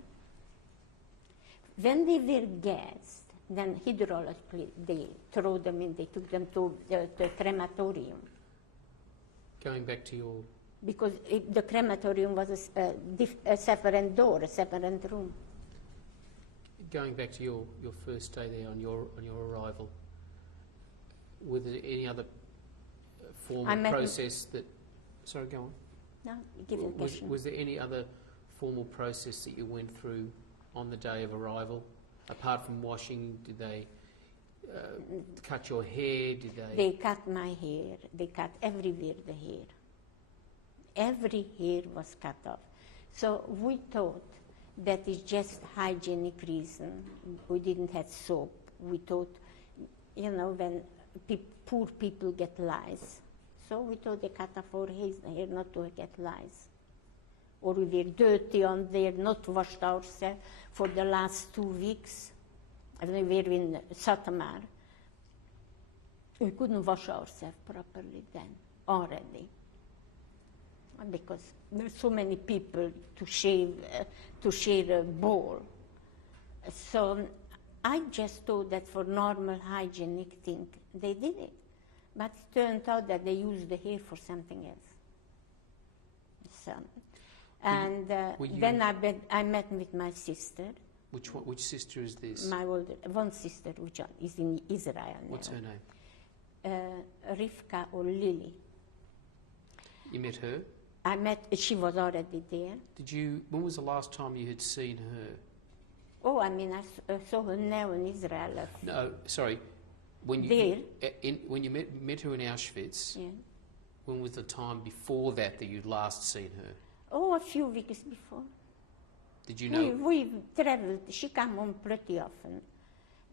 When they were gassed, then hydraulically, they threw them in, they took them to the crematorium. Going back to your... Because the crematorium was a separate door, a separate room. Going back to your first day there on your arrival, was there any other formal process that... Sorry, go on. No, give a question. Was there any other formal process that you went through on the day of arrival? Apart from washing, did they cut your hair? Did they... They cut my hair. They cut everywhere the hair. Every hair was cut off. So we thought that it's just hygienic reason. We didn't have soap. We thought, when poor people get lice. So we thought they cut off our hair not to get lice. Or we were dirty on there, not washed ourselves for the last 2 weeks. And we were in Satamar. We couldn't wash ourselves properly then, already. Because there's so many people to share a bowl. So I just thought that for normal hygienic thing, they did it. But it turned out that they used the hair for something else. So, and then I met with my sister. Which sister is this? My older, one sister, which is in Israel now. What's her name? Rivka or Lily. You met her? She was already there. When was the last time you had seen her? Oh, I saw her now in Israel. No, sorry. When you met her in Auschwitz, yeah. When was the time before that you'd last seen her? Oh, a few weeks before. Did you know? We traveled. She came home pretty often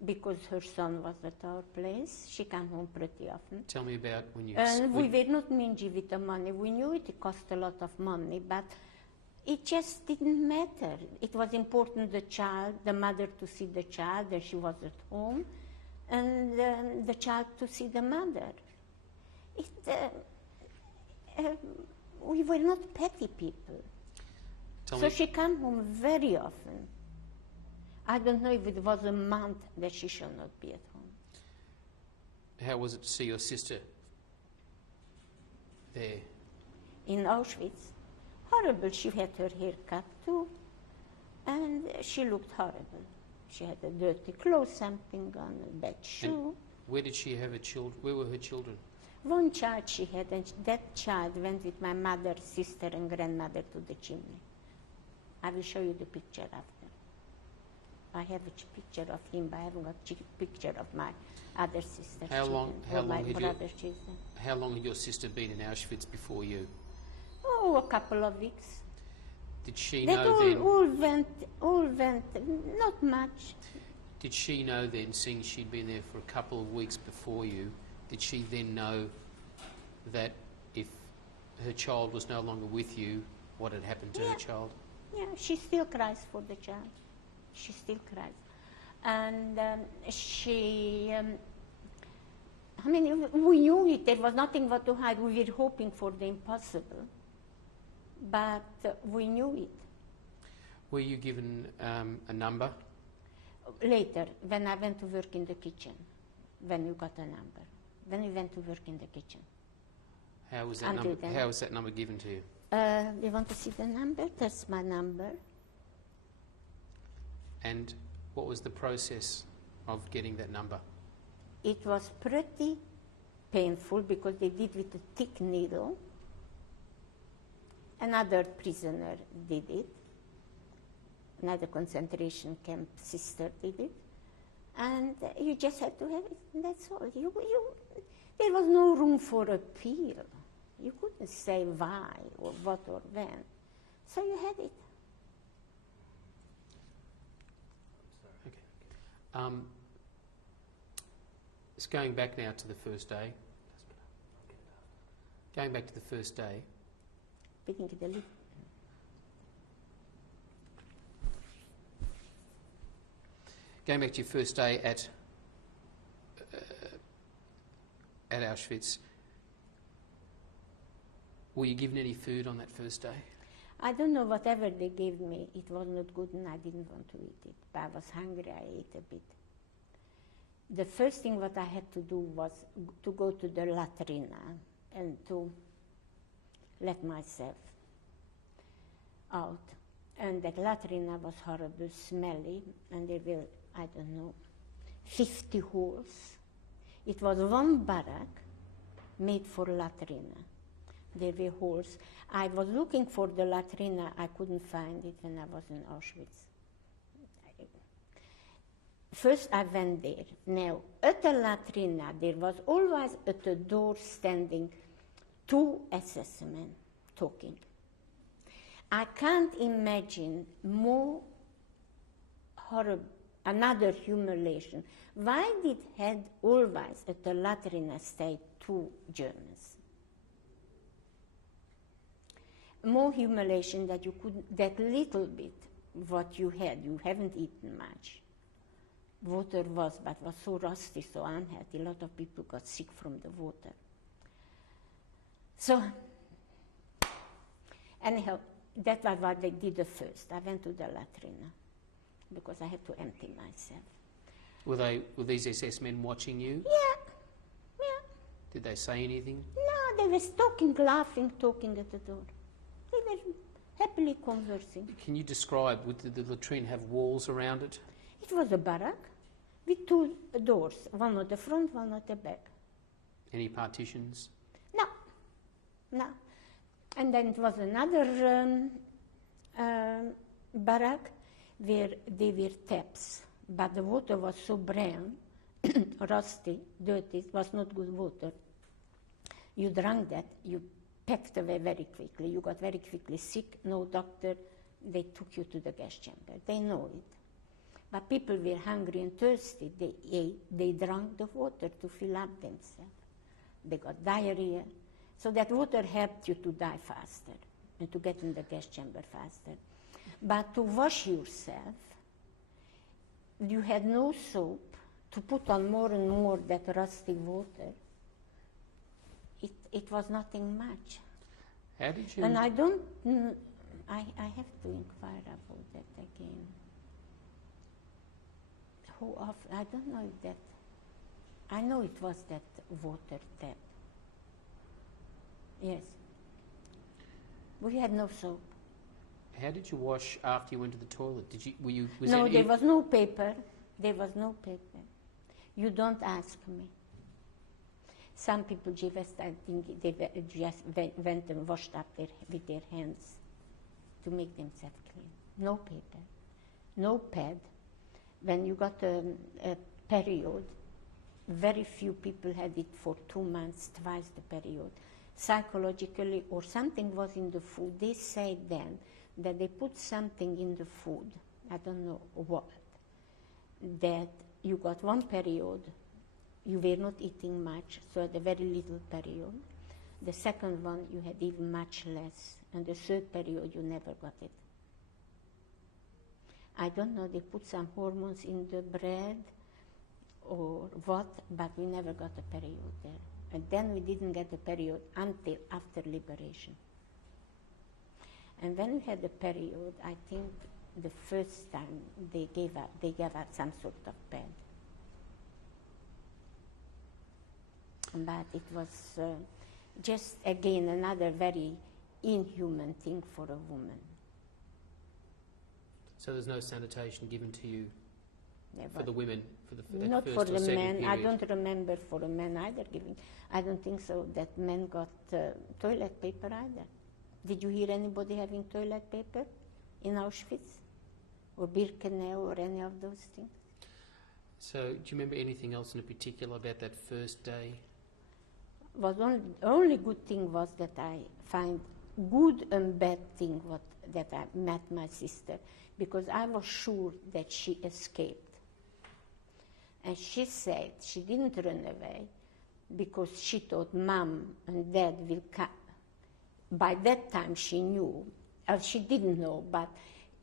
because her son was at our place. She came home pretty often. Tell me about when you... we were not mingy with the money. We knew it cost a lot of money, but it just didn't matter. It was important the mother to see the child, and she was at home, and the child to see the mother. We were not petty people. So she came home very often. I don't know if it was a month that she shall not be at home. How was it to see your sister there? In Auschwitz? Horrible. She had her hair cut too, and she looked horrible. She had a dirty clothes, something on, a bad shoe. And where did she have her children? Where were her children? One child she had, and that child went with my mother, sister, and grandmother to the chimney. I will show you the picture after. I have a picture of him, but I haven't got a picture of my other sister. How long had your sister been in Auschwitz before you? Oh, a couple of weeks. Did she know then? All went, not much. Did she know then, seeing she'd been there for a couple of weeks before you, did she then know that if her child was no longer with you, what had happened to her Yeah. child? Yeah, she still cries for the child. She still cries. And I mean, we knew it. There was nothing but to hide. We were hoping for the impossible. But we knew it. Were you given a number? Later, when I went to work in the kitchen, when you got a number. When we went to work in the kitchen. How was that Until number? then. How was that number given to you? You want to see the number? That's my number. And what was the process of getting that number? It was pretty painful because they did with a thick needle. Another prisoner did it. Another concentration camp sister did it. And you just had to have it, and that's all. There was no room for appeal. You couldn't say why or what or when. So you had it. Okay. It's going back now to the first day. Going back to the first day. Picking the lip. Going back to your first day at Auschwitz, were you given any food on that first day? I don't know, whatever they gave me, it was not good and I didn't want to eat it. But I was hungry, I ate a bit. The first thing what I had to do was to go to the latrina and to let myself out. And that latrina was horrible, smelly, and there were, I don't know, 50 holes. It was one barrack made for latrina. There were holes. I was looking for the latrina. I couldn't find it when I was in Auschwitz. First I went there. Now, at the latrina, there was always at the door standing 2 SS men talking. I can't imagine more horrible, another humiliation. Why did had always at the latrina stay 2 Germans? More humiliation that you could, that little bit what you had, you haven't eaten much. Water was so rusty, so unhealthy. A lot of people got sick from the water. So, anyhow, that was what they did the first. I went to the latrina because I had to empty myself. Were these SS men watching you? Yeah. Did they say anything? No, they were talking, laughing, talking at the door. They were happily conversing. Can you describe, did the latrine have walls around it? It was a barrack with 2 doors, one at the front, one at the back. Any partitions? No. And then it was another barrack where there were taps, but the water was so brown, rusty, dirty, it was not good water. You drank that, you packed away very quickly. You got very quickly sick, no doctor, they took you to the gas chamber. They know it. But people were hungry and thirsty. They ate, they drank the water to fill up themselves. They got diarrhea. So that water helped you to die faster and to get in the gas chamber faster. But to wash yourself, you had no soap to put on more and more that rusty water. It was nothing much. How did you... And I don't, I have to inquire about that again. Who often, I don't know if that, I know it was that water tap. Yes. We had no soap. How did you wash after you went to the toilet? No, there was no paper. There was no paper. You don't ask me. Some people just, I think, they just went and washed up with their hands to make themselves clean. No paper, no pad. When you got a period, very few people had it for 2 months, twice the period. Psychologically, or something was in the food. They say then that they put something in the food, I don't know what, that you got 1 period, you were not eating much, so had a very little period. The second one, you had even much less. And the third period, you never got it. I don't know, they put some hormones in the bread or what, but we never got a period there. And then we didn't get a period until after liberation. And when we had the period, I think the first time they gave us some sort of pad. But it was just, again, another very inhuman thing for a woman. So there's no sanitation given to you Never. for the women for that Not first for or the second men. period? I don't remember for the men either giving. I don't think so that men got toilet paper either. Did you hear anybody having toilet paper in Auschwitz or Birkenau or any of those things? So do you remember anything else in particular about that first day? Only good thing was that I find good and bad thing that I met my sister, because I was sure that she escaped. And she said she didn't run away because she thought Mom and Dad will come. By that time she knew, or she didn't know, but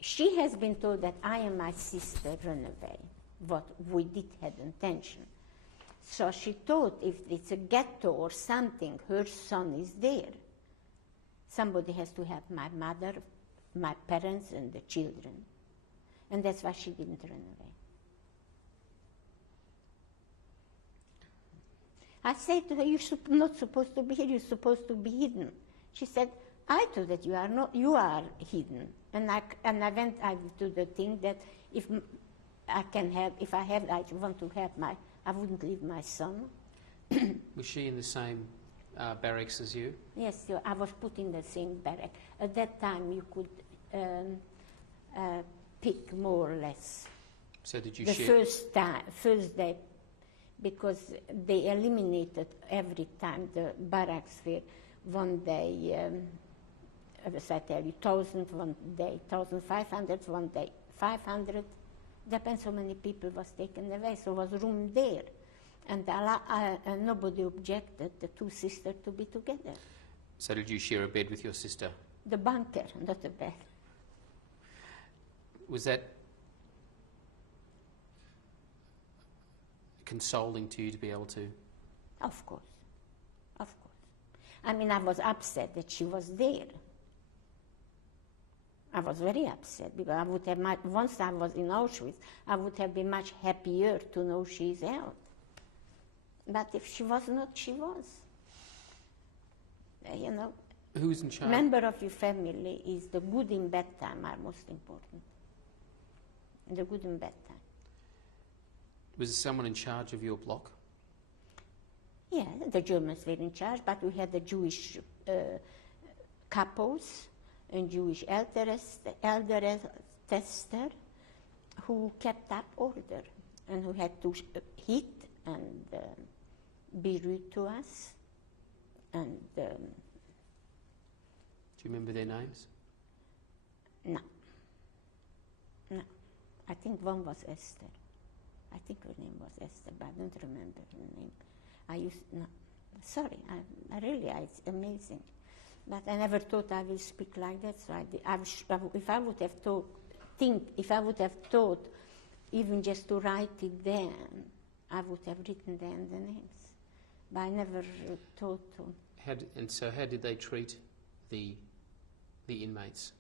she has been told that I and my sister run away, what we did had intention. So she thought if it's a ghetto or something, her son is there. Somebody has to have my mother, my parents, and the children. And that's why she didn't run away. I said to her, you're not supposed to be here, you're supposed to be hidden. She said, I thought that you are hidden. And I went to the thing that if I want to have I wouldn't leave my son. Was she in the same barracks as you? Yes, so I was put in the same barrack. At that time, you could pick more or less. So did you The share? first day, because they eliminated every time the barracks were one day, as I tell you, 1,000 one day, 1,500 one day, 500. Depends how many people was taken away, so was room there. And nobody objected the two sisters to be together. So did you share a bed with your sister? The bunker, not a bed. Was that consoling to you to be able to? Of course, of course. I mean, I was upset that she was there. I was very upset because I would have once I was in Auschwitz, I would have been much happier to know she's out. But if she was not, she was. You know, Who's in charge? member of your family is the good and bad time are most important. The good and bad time. Was there someone in charge of your block? Yeah, the Germans were in charge, but we had the Jewish couples and Jewish elder tester who kept up order and who had to hit and be rude to us. And Do you remember their names? no. I think one was Esther. I think her name was Esther, but I don't remember her name. Sorry, it's amazing. But I never thought I will speak like that. So if I would have thought, even just to write it down, I would have written down the names. But I never thought to. How did they treat the inmates?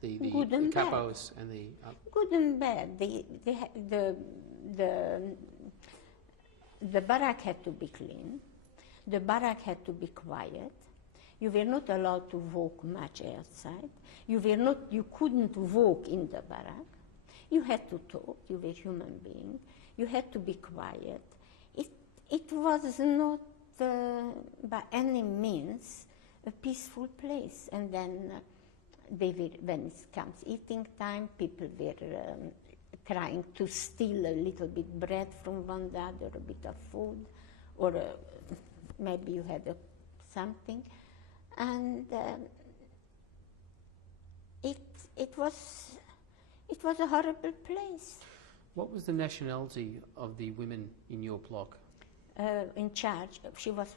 The Good and bad. capos and the. Good and bad. The barrack had to be clean. The barrack had to be quiet. You were not allowed to walk much outside. You couldn't walk in the barrack. You had to talk. You were a human being. You had to be quiet. It was not by any means a peaceful place. And then when it comes eating time, people were trying to steal a little bit bread from one another, a bit of food, or maybe you had something. And it was a horrible place. What was the nationality of the women in your block? In charge, she was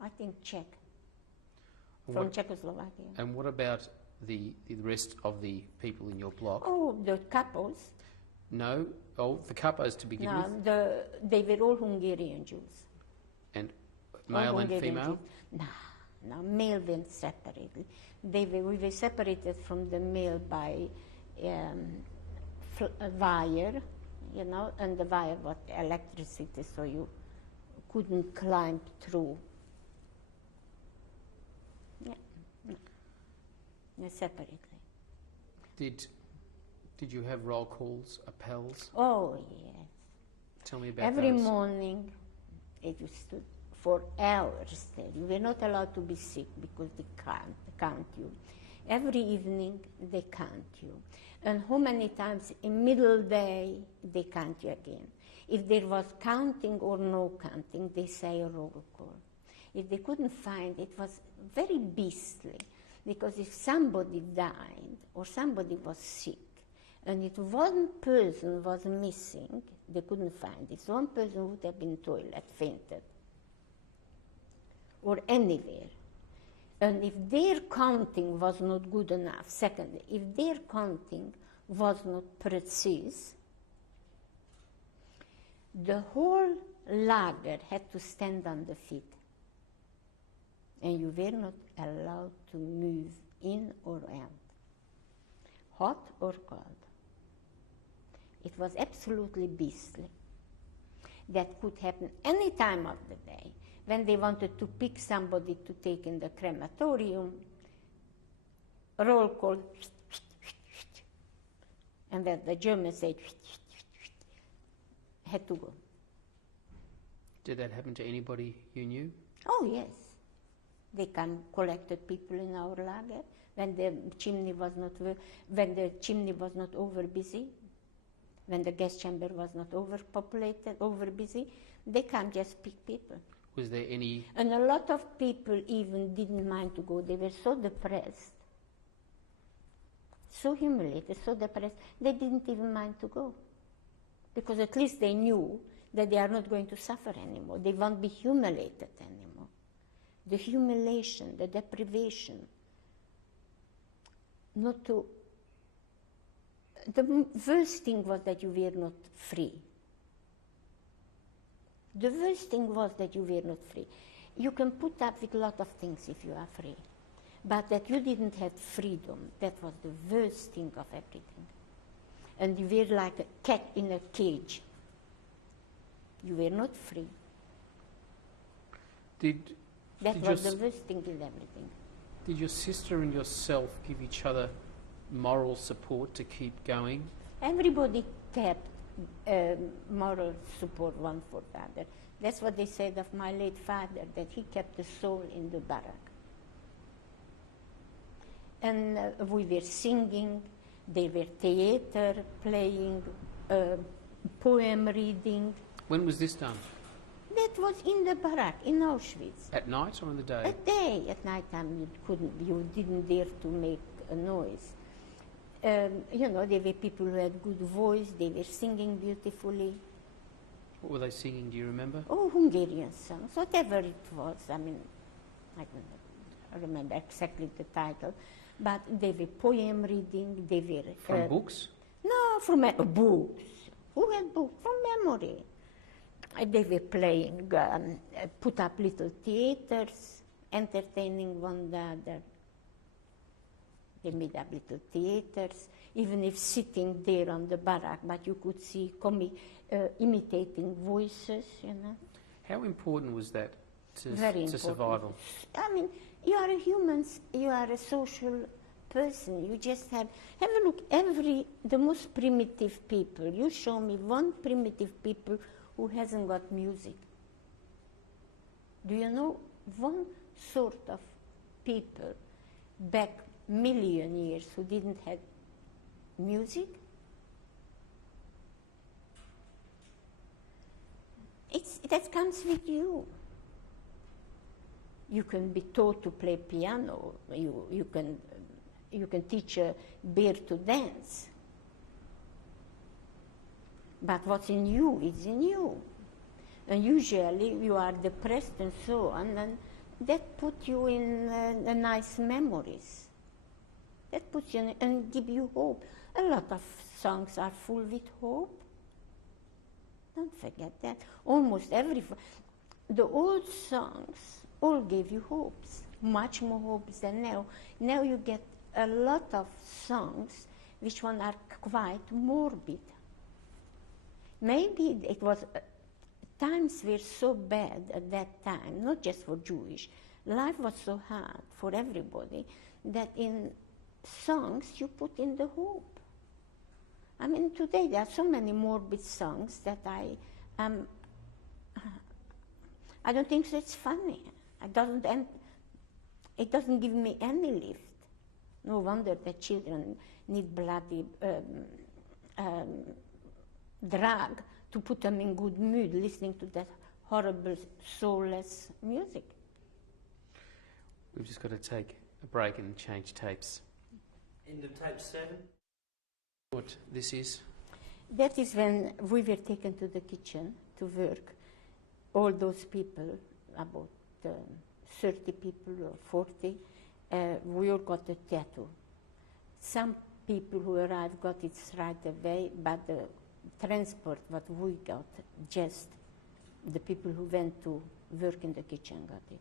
I think Czech, And from what, Czechoslovakia. and what about the rest of the people in your block? Oh, the couples. No? Oh, the couples to begin with? No, they were all Hungarian Jews. And All male and Hungarian female? Jews. No, male went separately. We were separated from the male by a wire, you know, and the wire was electricity, so you couldn't climb through. Yeah, separately. Did you have roll calls, appels? Oh, yes. Tell me about Every those. morning, it used to, for hours there. You were not allowed to be sick because they count you. Every evening, they count you. And how many times in middle day, they count you again. If there was counting or no counting, they say a roll call. If they couldn't find, it was very beastly. Because if somebody died or somebody was sick, and if one person was missing, they couldn't find it. One person would have been in the toilet, fainted, or anywhere. And if their counting was not good enough, secondly, if their counting was not precise, the whole lager had to stand on the feet. And you were not allowed to move in or out, hot or cold. It was absolutely beastly. That could happen any time of the day. When they wanted to pick somebody to take in the crematorium, roll call, and when the Germans said, had to go. Did that happen to anybody you knew? Oh, yes. They collected people in our lager when the chimney was not over busy, when the gas chamber was not overpopulated, over busy. They just pick people. Was there any... And a lot of people even didn't mind to go. They were so depressed, so humiliated, so depressed, they didn't even mind to go. Because at least they knew that they are not going to suffer anymore. They won't be humiliated anymore. The humiliation, the deprivation, the worst thing was that you were not free. The worst thing was that you were not free. You can put up with a lot of things if you are free, but that you didn't have freedom, that was the worst thing of everything. And you were like a cat in a cage. You were not free. That was the worst thing in everything. Did your sister and yourself give each other moral support to keep going? Everybody kept moral support one for the other. That's what they said of my late father, that he kept the soul in the barrack. And we were singing, they were theater, playing, poem reading. When was this done? That was in the barrack, in Auschwitz. At night or in the day? At day. At night time you didn't dare to make a noise. You know, there were people who had good voice, they were singing beautifully. What were they singing, do you remember? Oh, Hungarian songs, whatever it was. I mean, I don't remember exactly the title, but they were poem reading, they were... From books? No, from books. Who had books? From memory. They were playing, put up little theaters, entertaining one another. They made up little theaters, even if sitting there on the barrack, but you could see imitating voices, you know. How important was that to survival? I mean, you are a human, you are a social person. You just have a look, the most primitive people. You show me one primitive people who hasn't got music. Do you know one sort of people back million years who didn't have music? That comes with you. You can be taught to play piano. You can teach a bear to dance. But what's in you is in you. And usually you are depressed and so on, and that put you in nice memories. That puts you in, and give you hope. A lot of songs are full with hope. Don't forget that. Almost the old songs all gave you hopes, much more hopes than now. Now you get a lot of songs which one are quite morbid. Maybe it was, times were so bad at that time, not just for Jewish. Life was so hard for everybody that in songs you put in the hope. I mean, today there are so many morbid songs that I don't think it's funny. It doesn't give me any lift. No wonder that children need bloody drug to put them in good mood, listening to that horrible, soulless music. We've just got to take a break and change tapes. End of tape 7. What this is? That is when we were taken to the kitchen to work. All those people, about 30 people or 40, we all got a tattoo. Some people who arrived got it right away, but the transport, what we got, just the people who went to work in the kitchen got it.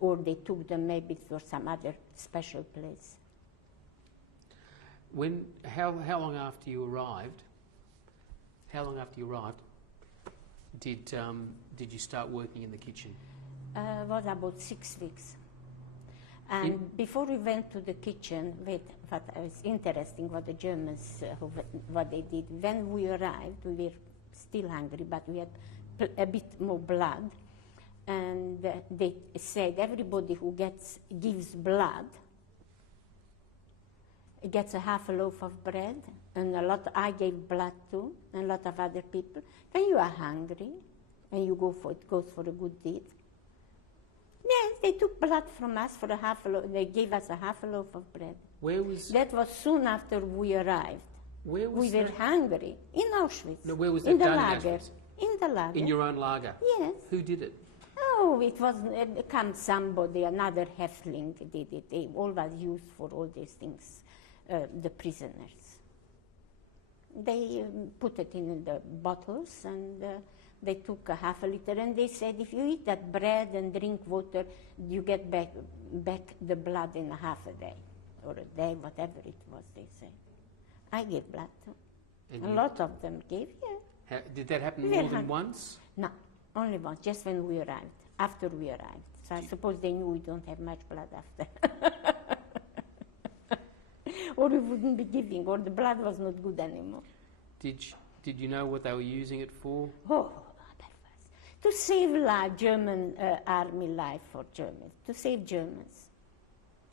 Or they took them maybe for some other special place. How long after you arrived? How long after you arrived did you start working in the kitchen? Was about 6 weeks. And before we went to the kitchen, what was interesting, what the Germans, what they did, when we arrived, we were still hungry, but we had a bit more blood. And they said everybody who gives blood gets a half a loaf of bread, and I gave blood too, and a lot of other people. When you are hungry, and you goes for a good deed. Yes, they took blood from us for a half a loaf. They gave us a half a loaf of bread. That was soon after we arrived. We were hungry in Auschwitz. No, where was that in the done lager. in Auschwitz? In the lager. In your own lager? Yes. Who did it? Oh, it was somebody, another Häftling did it. They always used for all these things, the prisoners. They put it in the bottles, and they took a half a liter, and they said, if you eat that bread and drink water, you get back the blood in a half a day, or a day, whatever it was, they said. I gave blood too. And a lot of them gave, yeah. Did that happen more than once? No, only once, just when we arrived, after we arrived. So I suppose they knew we don't have much blood after. Or we wouldn't be giving, or the blood was not good anymore. Did you know what they were using it for? Oh, that was to save German army life for Germans, to save Germans.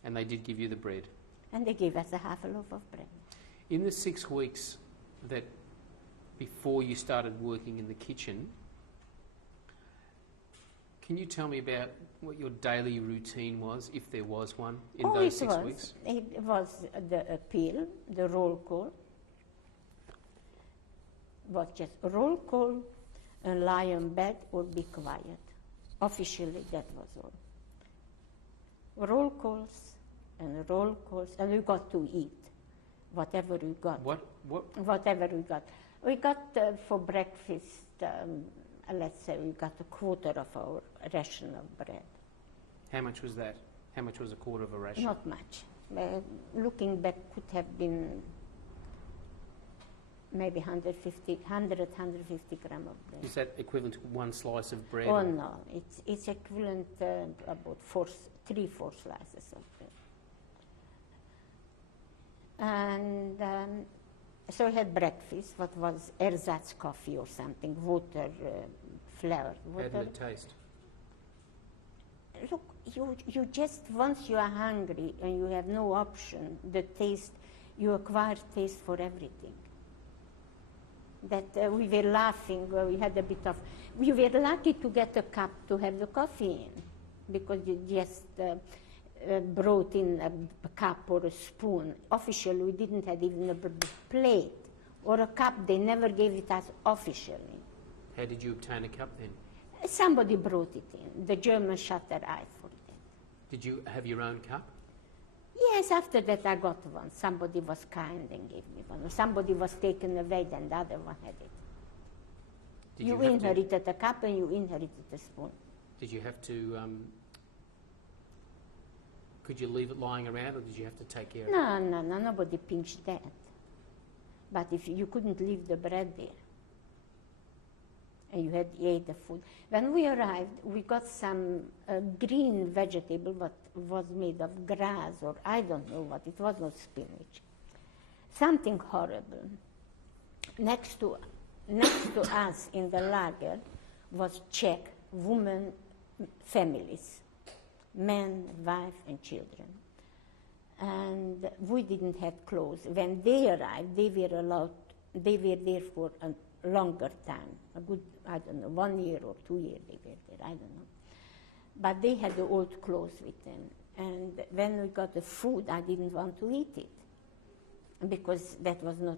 And they did give you the bread? And they gave us a half a loaf of bread. In the 6 weeks that before you started working in the kitchen, can you tell me about what your daily routine was, if there was one, in those 6 weeks? It was the appeal, the roll call. Was just roll call, and lie in bed or be quiet. Officially, that was all. Roll calls, and we got to eat whatever we got. What? Whatever we got. We got for breakfast, let's say we got a quarter of our ration of bread. How much was that? How much was a quarter of a ration? Not much. Looking back, could have been maybe 150 gram of bread. Is that equivalent to one slice of bread? Oh no, it's equivalent about 3-4 slices of bread. And so we had breakfast, what was ersatz coffee or something, water, flour. How did it taste? Look, you just, once you are hungry and you have no option, you acquire taste for everything. That we were laughing, we were lucky to get a cup to have the coffee in, because you just brought in a cup or a spoon. Officially, we didn't have even a plate or a cup. They never gave it us officially. How did you obtain a cup then? Somebody brought it in. The Germans shut their eyes for it. Did you have your own cup? Yes, after that I got one. Somebody was kind and gave me one. Somebody was taken away, then the other one had it. Did You have to- inherited a cup and you inherited a spoon. Did you have to? Could you leave it lying around, or did you have to take care of it? No, nobody pinched that. But if you couldn't leave the bread there, and you had ate the food. When we arrived, we got some green vegetable, but was made of grass or I don't know what. It was not spinach. Something horrible. Next to us in the lager was Czech women families, men, wife, and children. And we didn't have clothes. When they arrived, they were there for a longer time, a good, I don't know, 1 year or 2 years they were there, I don't know. But they had the old clothes with them. And when we got the food, I didn't want to eat it because that was not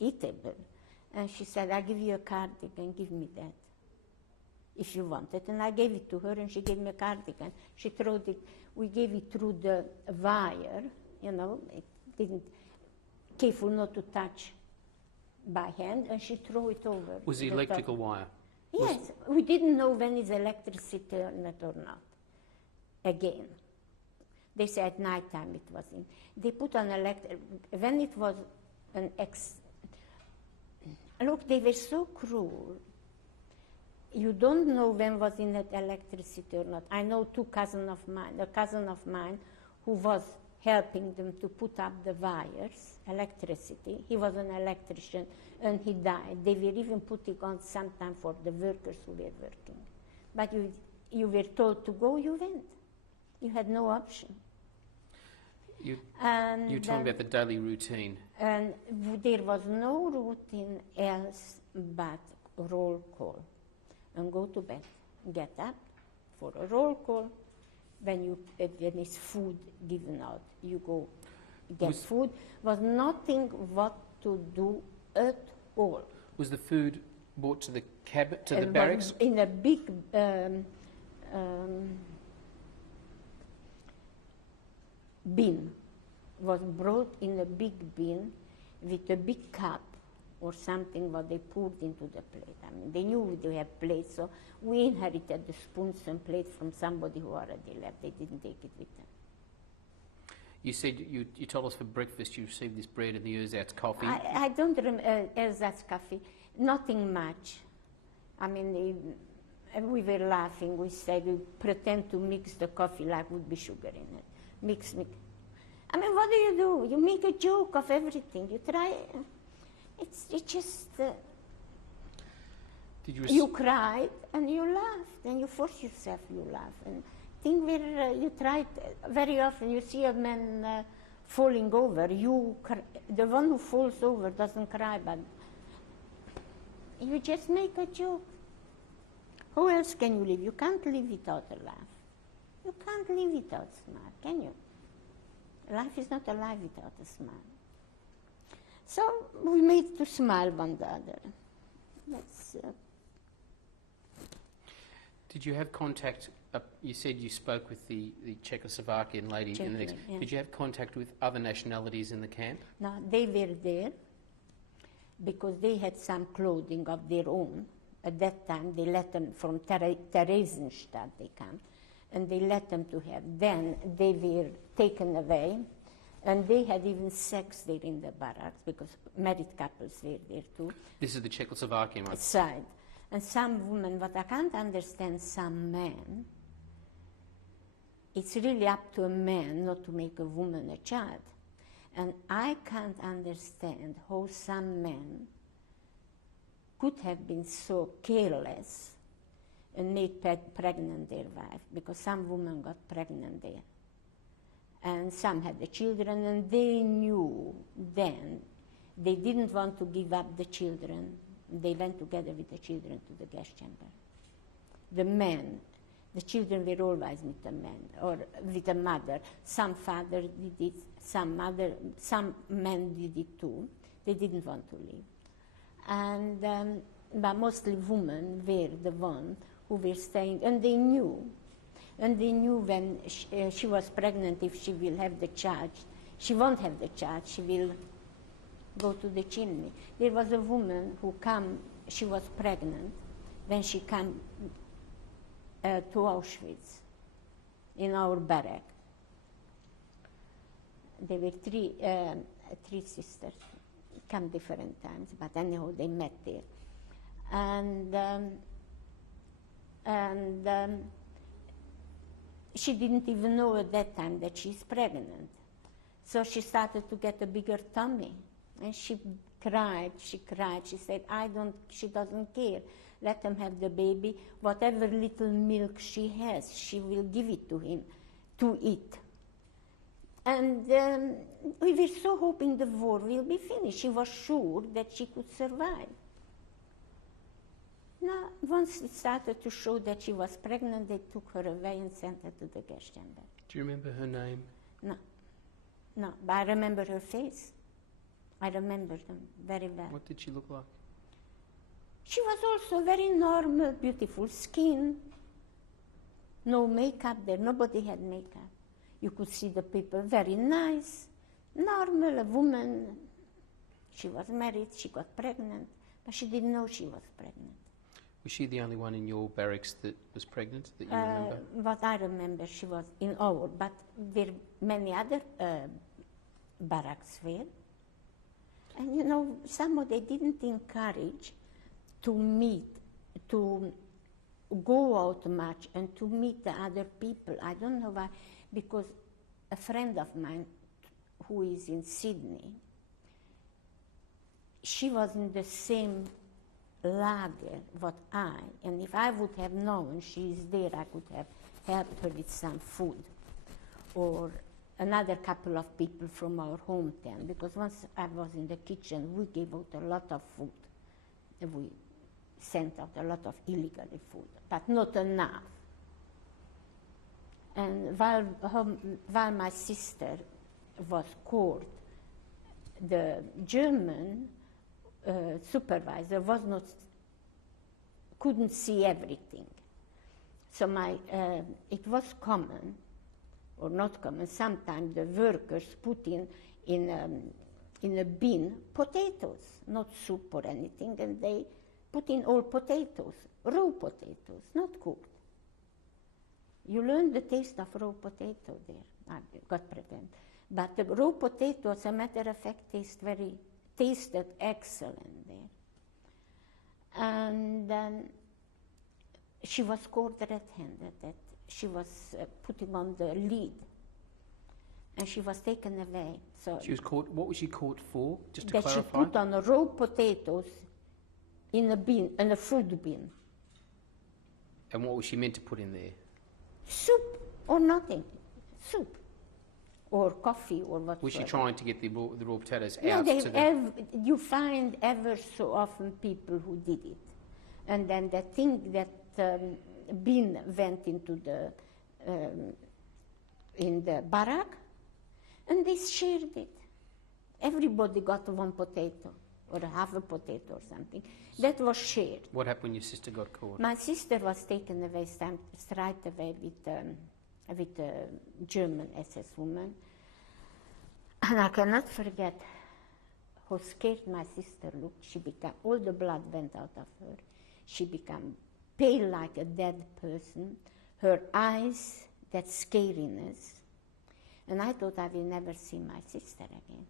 eatable. And she said, I'll give you a cardigan, give me that if you want it. And I gave it to her, and she gave me a cardigan. She threw it, we gave it through the wire, you know, it didn't, careful not to touch by hand, and she threw it over. Was the electrical wire? Yes, we didn't know when is electricity or not. Again, they said at night time it was in. They put on when it was an look, they were so cruel. You don't know when was in it electricity or not. I know a cousin of mine who was helping them to put up the wires, electricity. He was an electrician, and he died. They were even putting on sometime for the workers who were working. But you were told to go, you went. You had no option. You were talking about the daily routine. And there was no routine else but roll call. And go to bed, get up for a roll call. When it's food given out, you go get food. Was nothing what to do at all. Was the food brought to the the barracks? In a big bin. Was brought in a big bin with a big cup or something what they poured into the plate. I mean, they knew they had plates, so we inherited the spoons and plates from somebody who already left. They didn't take it with them. You said you told us for breakfast you received this bread and the ersatz coffee. I don't remember ersatz coffee, nothing much. I mean, we were laughing. We said we pretend to mix the coffee like would be sugar in it. Mix. I mean, what do? You make a joke of everything. You try. It's just. You cried and you laughed and you force yourself. You laugh and think where you try. Very often you see a man falling over. The one who falls over doesn't cry, but you just make a joke. How else can you live? You can't live without a laugh. You can't live without a smile, can you? Life is not alive without a smile. So we made to smile one the other. Did you have contact? You said you spoke with the Czechoslovakian lady in the next. Yeah. Did you have contact with other nationalities in the camp? No, they were there because they had some clothing of their own. At that time, they let them from Theresienstadt, they come, and they let them to have. Then they were taken away, and they had even sex there in the barracks because married couples were there too. This is the Czechoslovakian one. Side. And some women, but I can't understand some men. It's really up to a man not to make a woman a child. And I can't understand how some men could have been so careless and made pregnant their wife, because some women got pregnant there. And some had the children, and they knew then they didn't want to give up the children. They went together with the children to the gas chamber. The men, the children were always with the man or with the mother. Some father did it, some men did it too. They didn't want to leave. And but mostly women were the ones who were staying, and they knew. And they knew when she was pregnant, if she will have the child, she won't have the child, she will go to the chimney. There was a woman who she was pregnant when she came to Auschwitz in our barrack. There were three sisters, come different times, but anyhow they met there. And she didn't even know at that time that she's pregnant. So she started to get a bigger tummy. And she cried. She said, she doesn't care. Let him have the baby. Whatever little milk she has, she will give it to him to eat. And we were so hoping the war will be finished. She was sure that she could survive. Now, once it started to show that she was pregnant, they took her away and sent her to the gas chamber. Do you remember her name? No, but I remember her face. I remember them very well. What did she look like? She was also very normal, beautiful skin. No makeup there, nobody had makeup. You could see the people, very nice, normal, a woman. She was married, she got pregnant, but she didn't know she was pregnant. Was she the only one in your barracks that was pregnant that you remember? What I remember, she was in our, but there many other barracks were. And you know, somehow they didn't encourage to meet, to go out much and to meet the other people. I don't know why, because a friend of mine who is in Sydney, she was in the same lager what I, and if I would have known she is there, I could have helped her with some food. Or another couple of people from our hometown, because once I was in the kitchen, we gave out a lot of food. We sent out a lot of illegal food, but not enough. And while my sister was caught, the German supervisor couldn't see everything. So it was common, or not common, sometimes the workers put in a bin potatoes, not soup or anything, and they put in all potatoes, raw potatoes, not cooked. You learn the taste of raw potato there. I got pregnant. But the raw potato, as a matter of fact, tasted excellent there. And then she was caught red-handed, that she was putting on the lid, and she was taken away. So she was caught. What was she caught for? Just to that clarify. She put on raw potatoes in a bin, in a fruit bin. And what was she meant to put in there? Soup or nothing, soup or coffee or whatever. Was she trying to get the raw potatoes No, out to the... you find ever so often people who did it. And then they think that bin went into in the barrack, and they shared it. Everybody got one potato, or half a potato or something. That was shared. What happened when your sister got caught? My sister was taken away straight away with a German SS woman. And I cannot forget how scared my sister looked. All the blood went out of her. She became pale like a dead person. Her eyes, that scariness. And I thought I will never see my sister again.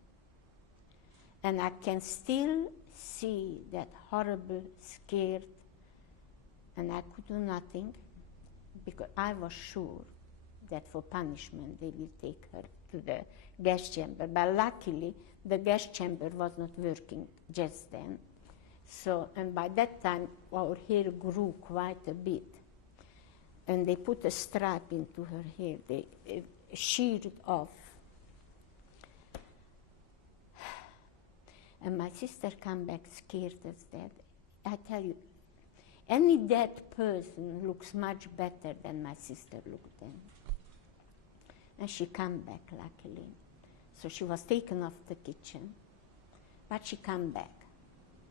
And I can still see that horrible, scared, and I could do nothing because I was sure that for punishment they will take her to the gas chamber. But luckily, the gas chamber was not working just then. So, and by that time, our hair grew quite a bit. And they put a strap into her hair. They sheared off. And my sister came back scared as dead. I tell you, any dead person looks much better than my sister looked then. And she came back, luckily. So she was taken off the kitchen, but she came back.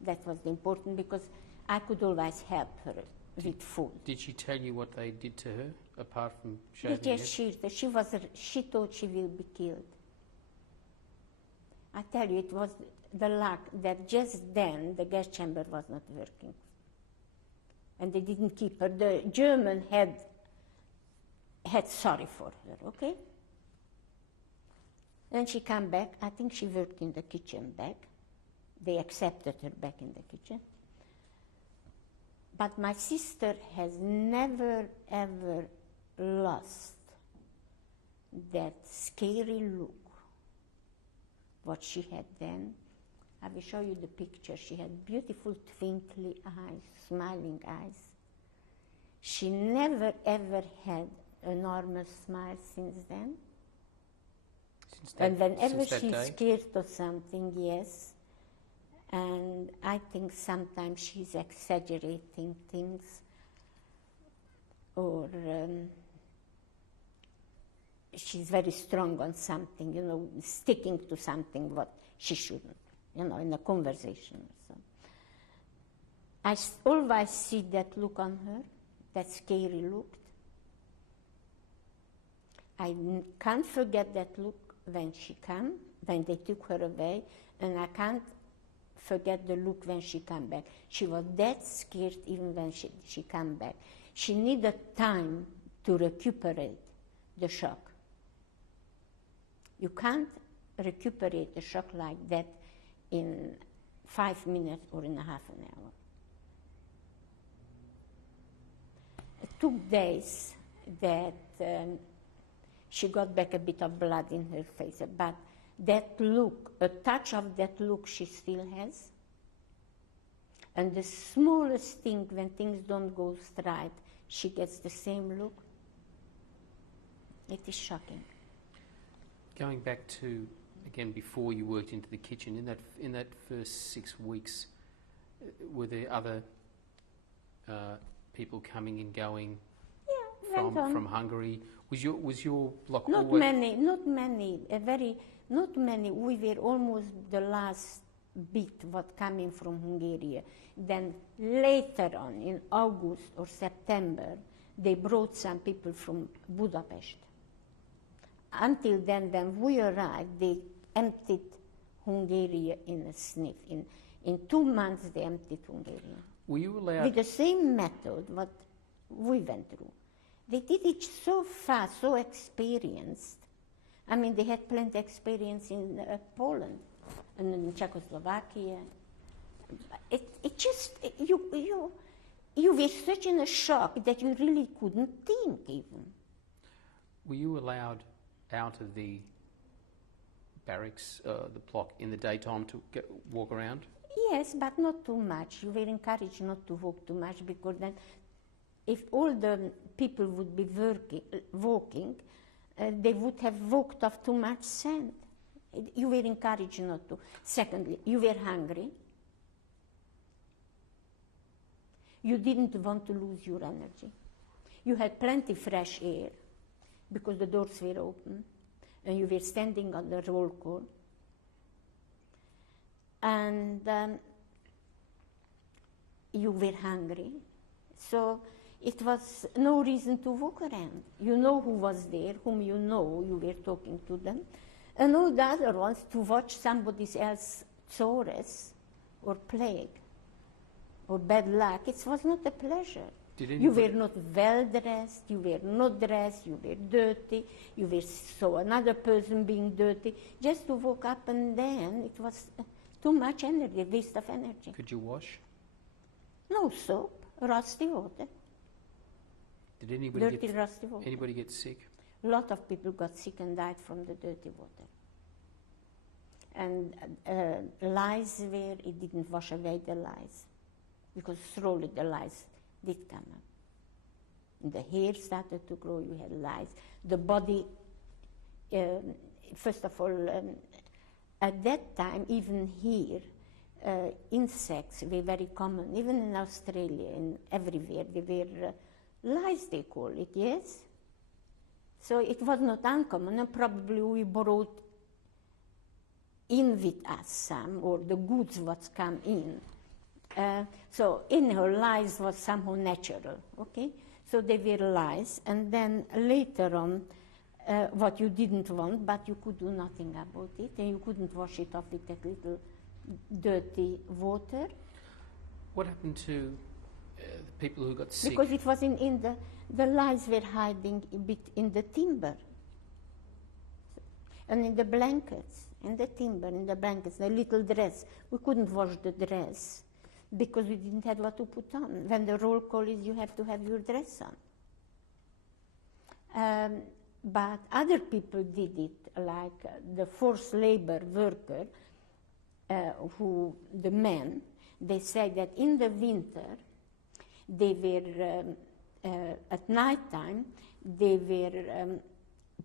That was important because I could always help her with food. Did she tell you what they did to her, apart from shaving They her just head? she thought she will be killed. I tell you, it was the luck that just then the gas chamber was not working. And they didn't keep her. The German had sorry for her, okay? Then she came back. I think she worked in the kitchen back. They accepted her back in the kitchen. But my sister has never, ever lost that scary look, what she had then. I will show you the picture. She had beautiful twinkly eyes, smiling eyes. She never, ever had a normal smile since then. And whenever she's scared of something, yes. And I think sometimes she's exaggerating things or she's very strong on something, you know, sticking to something what she shouldn't, you know, in a conversation or so. I always see that look on her, that scary look. I can't forget that look when she came, when they took her away, and I can't forget the look when she came back. She was that scared even when she came back. She needed time to recuperate the shock. You can't recuperate a shock like that in 5 minutes or in a half an hour. It took days that she got back a bit of blood in her face, but that look, a touch of that look she still has. And the smallest thing, when things don't go straight, she gets the same look. It is shocking. Going back to, again, before you worked into the kitchen, in that first 6 weeks, were there other people coming and going from Hungary? Was your block not always... many, not many. We were almost the last bit what coming from Hungary. Then later on, in August or September, they brought some people from Budapest. Until then, when we arrived, they emptied Hungary in a sniff. In 2 months, they emptied Hungary. Were you allowed... With the same method what we went through. They did it so fast, so experienced. I mean, they had plenty of experience in Poland and in Czechoslovakia. You were such in a shock that you really couldn't think even. Were you allowed out of the barracks, the block, in the daytime to walk around? Yes, but not too much. You were encouraged not to walk too much because then if all the people would be walking, they would have walked off too much sand. You were encouraged not to. Secondly, you were hungry. You didn't want to lose your energy. You had plenty fresh air because the doors were open and you were standing on the roll call. And you were hungry. So it was no reason to walk around. You know who was there, whom you know, you were talking to them. And all the other ones, to watch somebody else's chores or plague or bad luck, it was not a pleasure. You were not well dressed, you were not dressed, you were dirty, you saw another person being dirty. Just to walk up and down, it was too much energy, waste of energy. Could you wash? No soap, rusty water. Did anybody rusty water. Anybody get sick? A lot of people got sick and died from the dirty water. And lice where it didn't wash away the lice, because slowly the lice did come up. And the hair started to grow, you had lice. The body, first of all, at that time, even here, insects were very common, even in Australia and everywhere. They were lice, they call it, yes? So it was not uncommon, and probably we brought in with us some, or the goods what's come in. So in her lies was somehow natural, okay? So they were lies, and then later on, what you didn't want, but you could do nothing about it, and you couldn't wash it off with that little dirty water. What happened to the people who got sick? Because it was in the lies were hiding a bit in the timber. And in the blankets, in the timber, in the blankets, the little dress. We couldn't wash the dress because we didn't have what to put on. When the roll call is, you have to have your dress on. But other people did it, like the forced labor worker, the men, they say that in the winter, they were, at night time, they were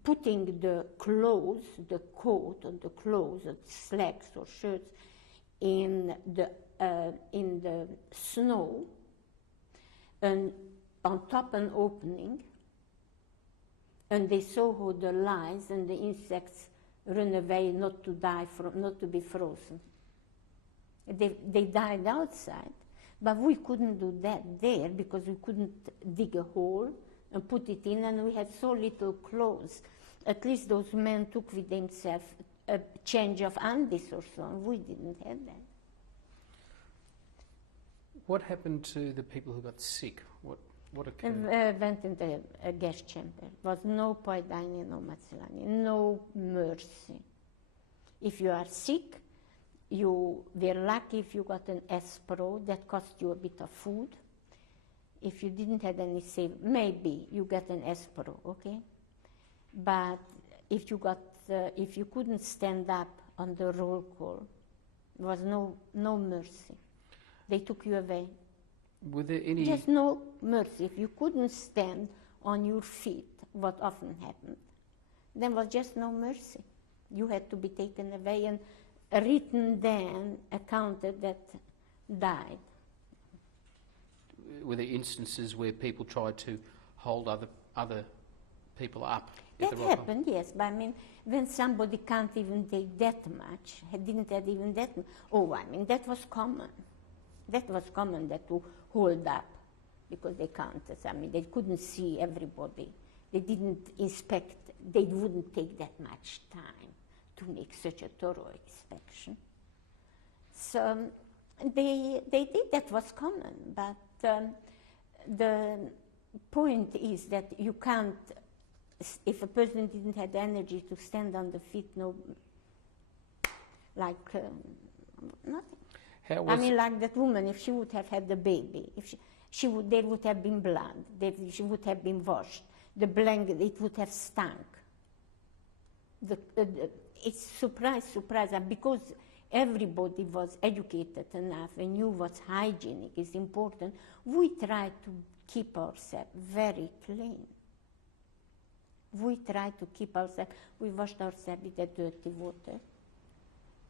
putting the clothes, the coat or the clothes, or slacks or shirts, in the snow, and on top an opening, and they saw how the lice and the insects run away, not to die, not to be frozen. They died outside, but we couldn't do that there because we couldn't dig a hole and put it in, and we had so little clothes. At least those men took with themselves a change of undies or so, and we didn't have that. What happened to the people who got sick? What occurred? Went in the gas chamber. Was no poidaini, no matsilani, no mercy. If you are sick, you were lucky if you got an Espro that cost you a bit of food. If you didn't have any save, maybe you get an Espro, okay? But if you couldn't stand up on the roll call, there was no mercy. They took you away. Were there any... Just no mercy. If you couldn't stand on your feet, what often happened, then was just no mercy. You had to be taken away and written then, accounted that died. Were there instances where people tried to hold other people up? That happened, yes. But I mean, when somebody can't even take that much, didn't have even that much, that was common. That was common, that to hold up, because they can't. I mean, they couldn't see everybody. They didn't inspect. They wouldn't take that much time to make such a thorough inspection. So they did. That was common. But the point is that you can't. If a person didn't have the energy to stand on the feet, nothing. I mean, like that woman, if she would have had the baby, if there would have been blood, she would have been washed. The blanket, it would have stunk. It's surprise, and because everybody was educated enough and knew what's hygienic is important, we tried to keep ourselves very clean. We tried to keep ourselves, we washed ourselves with the dirty water,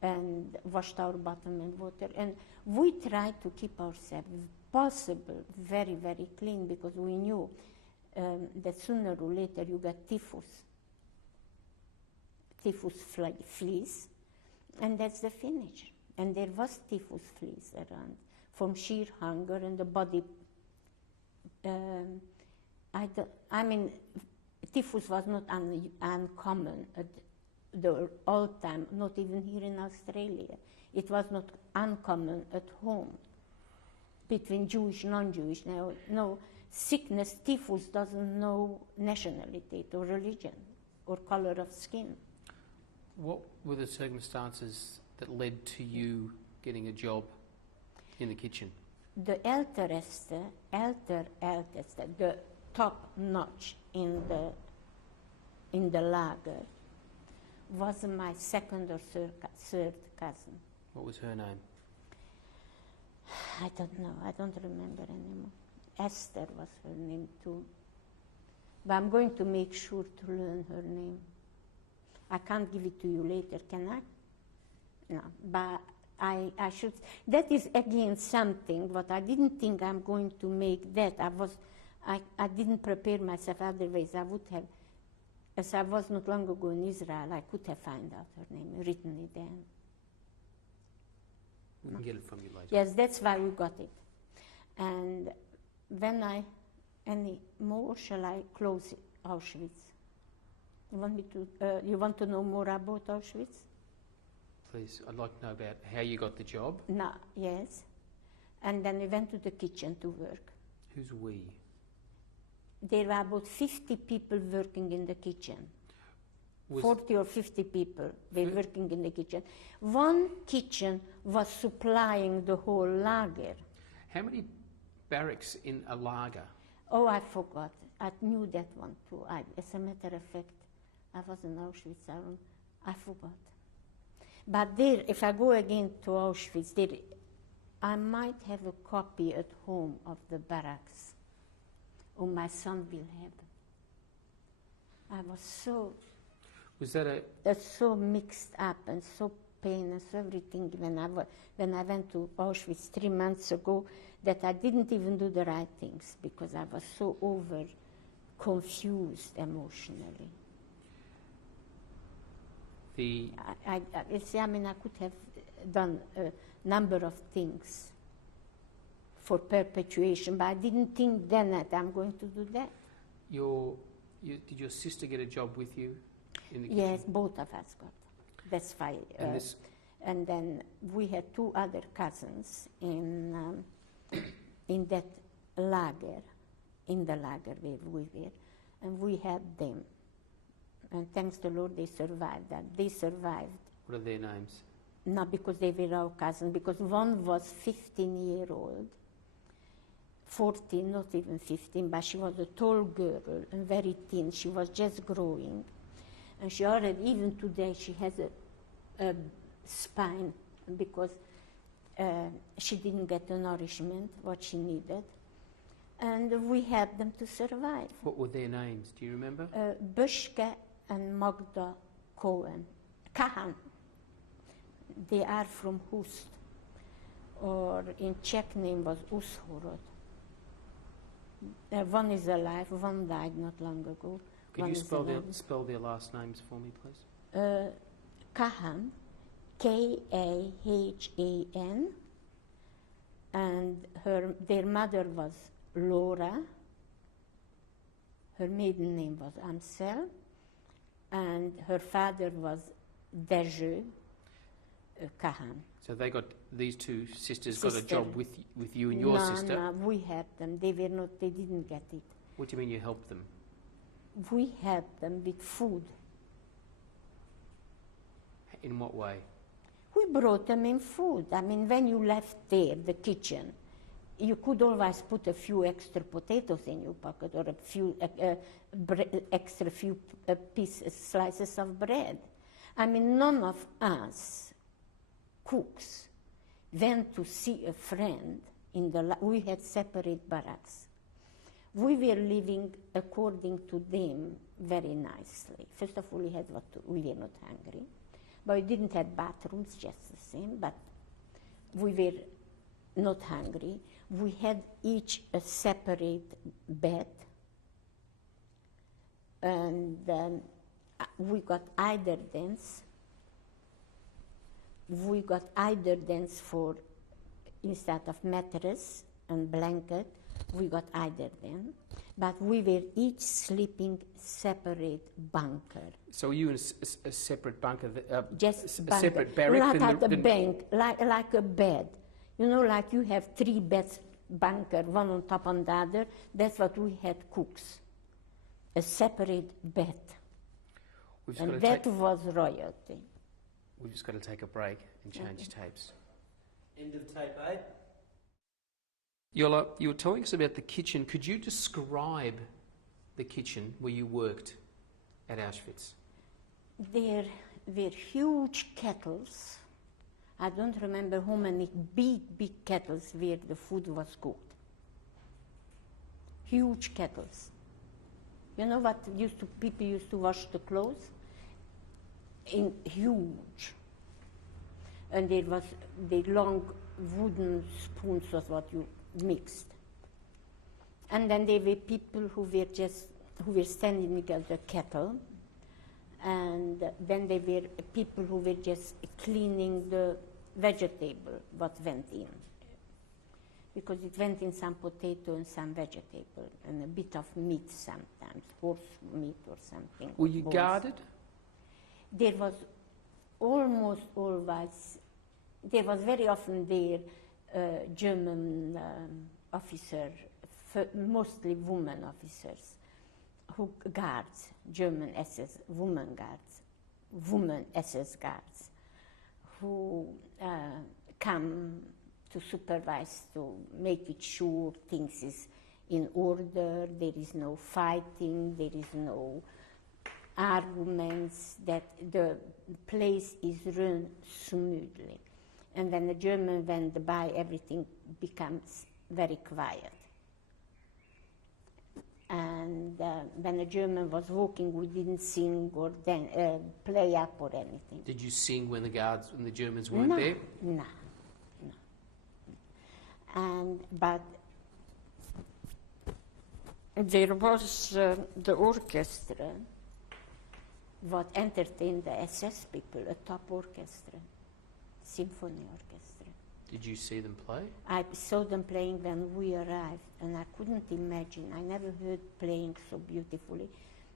and washed our bottom in water. And we tried to keep ourselves possible very, very clean because we knew that sooner or later you get typhus fleas, and that's the finish. And there was typhus fleas around from sheer hunger and the body. Typhus was not uncommon at the old time, not even here in Australia. It was not uncommon at home between Jewish and non-Jewish. Now, no sickness, typhus doesn't know nationality or religion or color of skin. What were the circumstances that led to you getting a job in the kitchen? The älteste, the top notch in the lager, was my second or third cousin. What was her name? I don't know. I don't remember anymore. Esther was her name too. But I'm going to make sure to learn her name. I can't give it to you later, can I? No, but I should. That is again something what I didn't think I'm going to make that. I didn't prepare myself, otherwise I would have. As I was not long ago in Israel, I could have found out her name, written it down. We can get it from you later. Yes, that's why we got it. And when any more, shall I close Auschwitz? You want to know more about Auschwitz? Please, I'd like to know about how you got the job. No, yes. And then we went to the kitchen to work. Who's we? There were about 50 people working in the kitchen. Was 40 or 50 people, they were working in the kitchen. One kitchen was supplying the whole lager. How many barracks in a lager? Oh, I forgot. I knew that one too. As a matter of fact, I was in Auschwitz. I forgot. But there, if I go again to Auschwitz, there, I might have a copy at home of the barracks. Or my son will have. I was so... Was that so mixed up and so pain and so everything when I went to Auschwitz 3 months ago that I didn't even do the right things because I was so confused emotionally. I could have done a number of things for perpetuation, but I didn't think then that I'm going to do that. Did your sister get a job with you in the kitchen? Yes, both of us got. That's why. And then we had 2 other cousins in that lager, in the lager where we were, and we had them. And thanks to the Lord, they survived that. They survived. What are their names? Not because they were our cousins, because one was 15-year-old, 14, not even 15, but she was a tall girl and very thin. She was just growing. And she already, even today, she has a spine because she didn't get the nourishment, what she needed. And we had them to survive. What were their names? Do you remember? Bushka and Magda Kahan. They are from Hust. Or in Czech name was Ushorod. One is alive, one died not long ago. Could you spell their last names for me, please? Kahan, Kahan, and their mother was Laura. Her maiden name was Amsel, and her father was Dejeu Kahan. So these 2 sisters got a job with you and your sister? No, we helped them. They didn't get it. What do you mean you helped them? We helped them with food. In what way? We brought them in food. I mean, when you left there, the kitchen, you could always put a few extra potatoes in your pocket or a few extra slices of bread. I mean, none of us cooks went to see a friend we had separate barracks. We were living according to them very nicely. First of all, we were not hungry, but we didn't have bathrooms, just the same, but we were not hungry. We had each a separate bed, and we got Eiderdens. We got Eiderdens for, instead of mattress and blanket, we got Eiderden, but we were each sleeping separate bunker. So were you in a separate bunker, Just a bunker. separate barrack? Like a bed. You know, like you have 3 beds bunker, one on top on the other. That's what we had cooks. A separate bed. And that was royalty. We've just got to take a break and change tapes. End of tape 8. Yola, you were telling us about the kitchen. Could you describe the kitchen where you worked at Auschwitz? There were huge kettles. I don't remember how many big kettles where the food was cooked. Huge kettles. You know what people used to wash the clothes? In huge. And there was the long wooden spoons was what you mixed. And then there were people who were standing near the kettle, and then there were people who were just cleaning the vegetable what went in. because it went in some potato and some vegetable and a bit of meat sometimes, horse meat or something. Were you Horse. guarded? There was almost always, there was very often there German officer, mostly women officers, who guards, German SS, women SS guards, who come to supervise, to make it sure things is in order, there is no fighting, there is no arguments, that the place is run smoothly. And when the German went by, everything becomes very quiet. And when the German was walking, we didn't sing or play up or anything. Did you sing when the Germans weren't there? No. But there was the orchestra what entertained the SS people, a top orchestra, symphony orchestra. Did you see them play? I saw them playing when we arrived, and I couldn't imagine. I never heard playing so beautifully,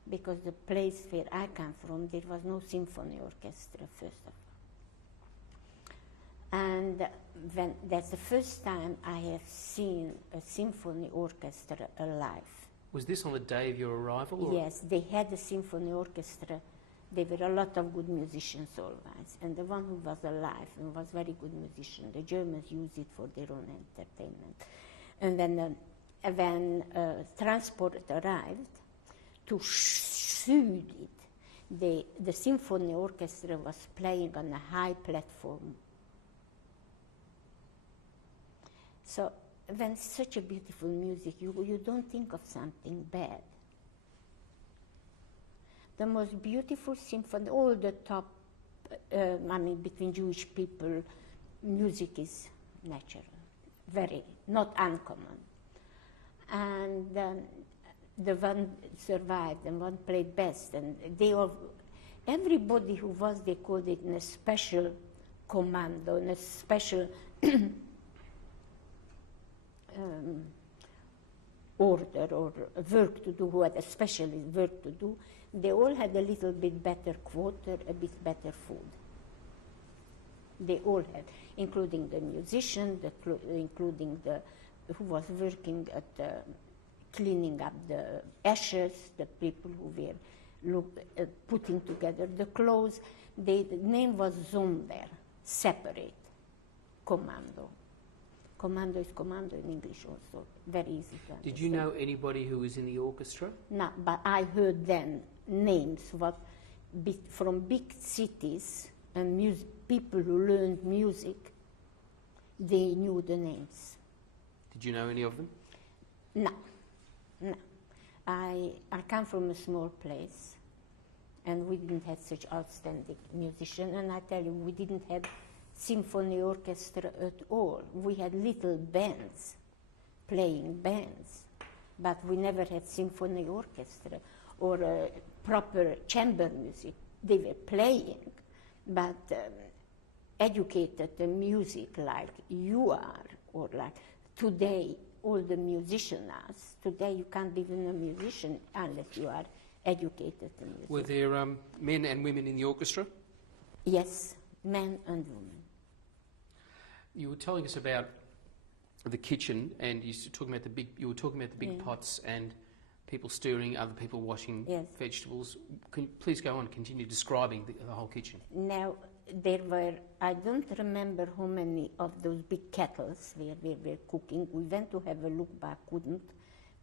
because the place where I come from, there was no symphony orchestra, first of all. And that's the first time I have seen a symphony orchestra alive. Was this on the day of your arrival? Or? Yes, they had a symphony orchestra. There were a lot of good musicians always, and the one who was alive and was very good musician, the Germans used it for their own entertainment. And then when transport arrived, to soothe it, the symphony orchestra was playing on a high platform. So when such a beautiful music, you don't think of something bad. The most beautiful symphony, all the top, between Jewish people, music is natural, very, not uncommon. And the one survived and one played best, and everybody who was, they called it in a special commando, in a special order or work to do, who had a specialist work to do. They all had a little bit better quarter, a bit better food. They all had, including the musician, including who was working at cleaning up the ashes, the people who were putting together the clothes. The name was Zonder, separate, commando. Commando is commando in English also, very easy to understand. Did you know anybody who was in the orchestra? No, but I heard then names from big cities and people who learned music, they knew the names. Did you know any of them? No. I come from a small place, and we didn't have such outstanding musicians, and I tell you, we didn't have symphony orchestra at all. We had little bands, playing bands, but we never had symphony orchestra or proper chamber music. They were playing, but educated music like you are, or like today all the musicians are. Today you can't be even a musician unless you are educated in music. Were there men and women in the orchestra? Yes, men and women. You were telling us about the kitchen, and you were talking about the big pots and people stirring, other people washing vegetables. Can you please go on, continue describing the whole kitchen? Now, I don't remember how many of those big kettles where we were cooking. We went to have a look, but I couldn't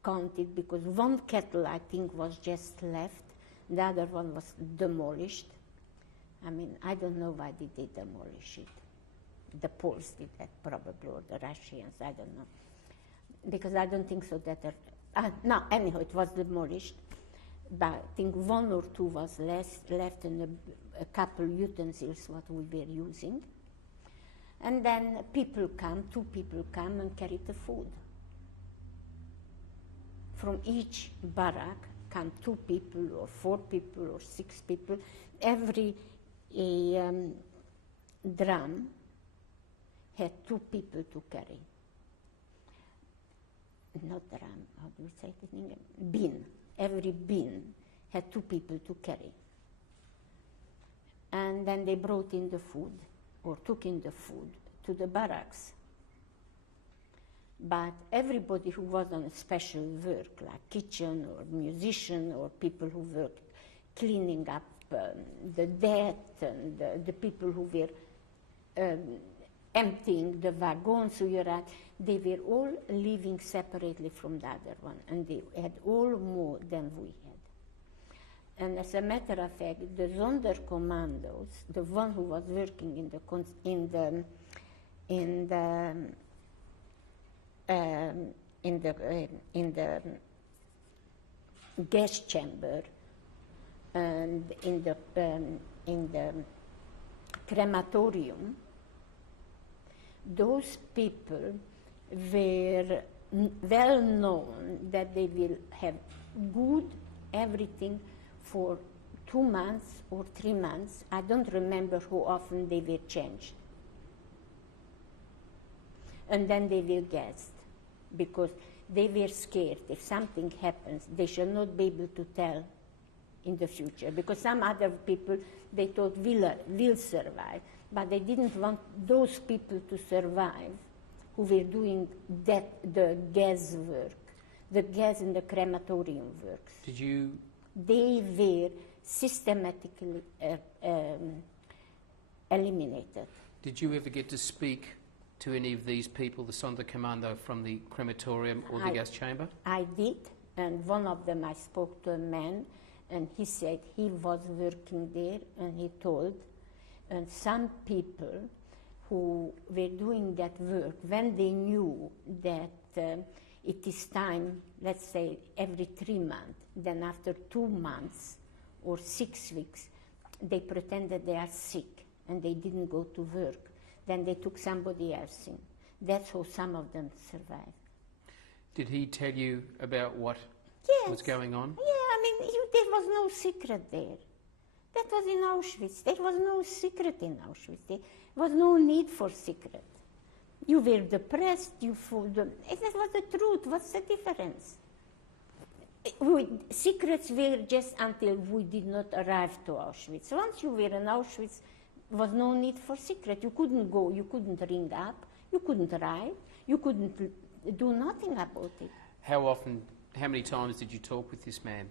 count it because one kettle, I think, was just left. The other one was demolished. I don't know why did they demolish it. The Poles did that probably, or the Russians, I don't know. Because I don't think so that no, anyhow, it was demolished. But I think one or two was left and a couple utensils what we were using. And then two people come and carry the food. From each barrack come 2 people or 4 people or 6 people. Every drum had 2 people to carry. not drum, how do we say it in English? Bin. Every bin had 2 people to carry. And then they brought in the food, or took in the food, to the barracks. But everybody who was on a special work, like kitchen or musician or people who worked cleaning up the dead and the people who were emptying the wagons, they were all living separately from the other one, and they had all more than we had. And as a matter of fact, the Sonderkommandos, the one who was working in the gas chamber and in the crematorium, those people were well known that they will have good everything for 2 months or 3 months. I don't remember how often they were changed. And then they were gassed because they were scared if something happens, they shall not be able to tell in the future, because some other people they thought will survive, but they didn't want those people to survive who were doing the gas work, the gas in the crematorium works. They were systematically eliminated. Did you ever get to speak to any of these people, the Sonderkommando from the crematorium or the gas chamber? I did, and one of them I spoke to a man, and he said he was working there, and he told, and some people who were doing that work, when they knew that it is time, let's say every 3 months, then after 2 months or 6 weeks, they pretended they are sick and they didn't go to work. Then they took somebody else in. That's how some of them survived. Did he tell you about what was going on? Yeah, I mean, there was no secret there. That was in Auschwitz. There was no secret in Auschwitz. There was no need for secret. You were depressed, that was the truth. What's the difference? Secrets were just until we did not arrive to Auschwitz. Once you were in Auschwitz, there was no need for secret. You couldn't go, you couldn't ring up, you couldn't write, you couldn't do nothing about it. How many times did you talk with this man?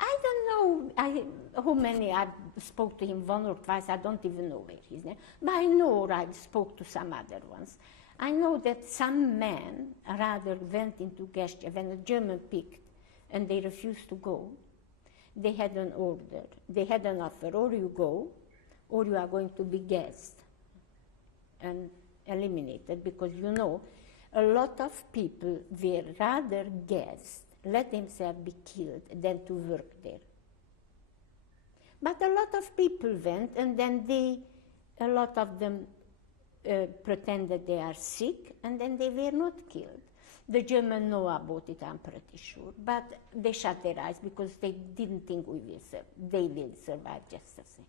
I don't know how many. I spoke to him 1 or twice. I don't even know where his name. But I know I spoke to some other ones. I know that some men rather went into gas when a German picked and they refused to go. They had an order. They had an offer: or you go, or you are going to be gassed and eliminated, because a lot of people were rather gassed, let themselves be killed, than to work there. But a lot of people went, and then a lot of them pretended they are sick, and then they were not killed. The Germans know about it, I'm pretty sure, but they shut their eyes because they didn't think they will survive just the same.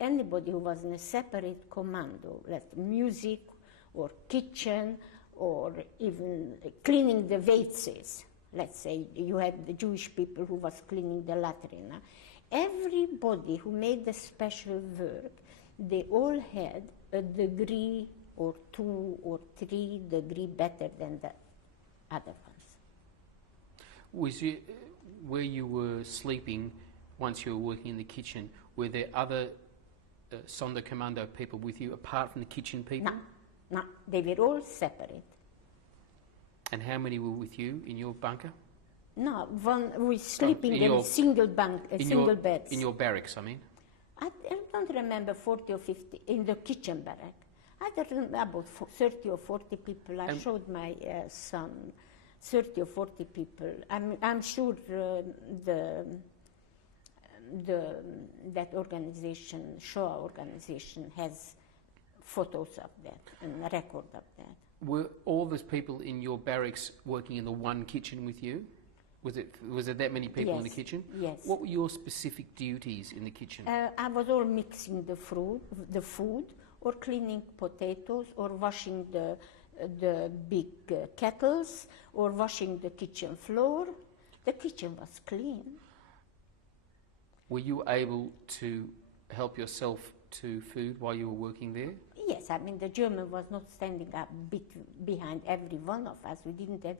Anybody who was in a separate commando, like music or kitchen or even cleaning the vases. Let's say you had the Jewish people who was cleaning the latrina. Everybody who made the special work, they all had a degree or 2 or 3 degrees better than the other ones. Where you were sleeping, once you were working in the kitchen, were there other Sonderkommando people with you apart from the kitchen people? No, they were all separate. And how many were with you in your bunker? No, one was sleeping in single beds. In your barracks, I mean? I don't remember 40 or 50 in the kitchen barrack. I don't remember about 30 or 40 people. I showed my son 30 or 40 people. I'm sure that organization, Shoah organization, has photos of that and a record of that. Were all those people in your barracks working in the one kitchen with you? Was there that many people in the kitchen? Yes. What were your specific duties in the kitchen? I was all mixing the food, or cleaning potatoes, or washing the big kettles, or washing the kitchen floor. The kitchen was clean. Were you able to help yourself to food while you were working there? Yes, I mean, the German was not standing up behind every one of us. We didn't have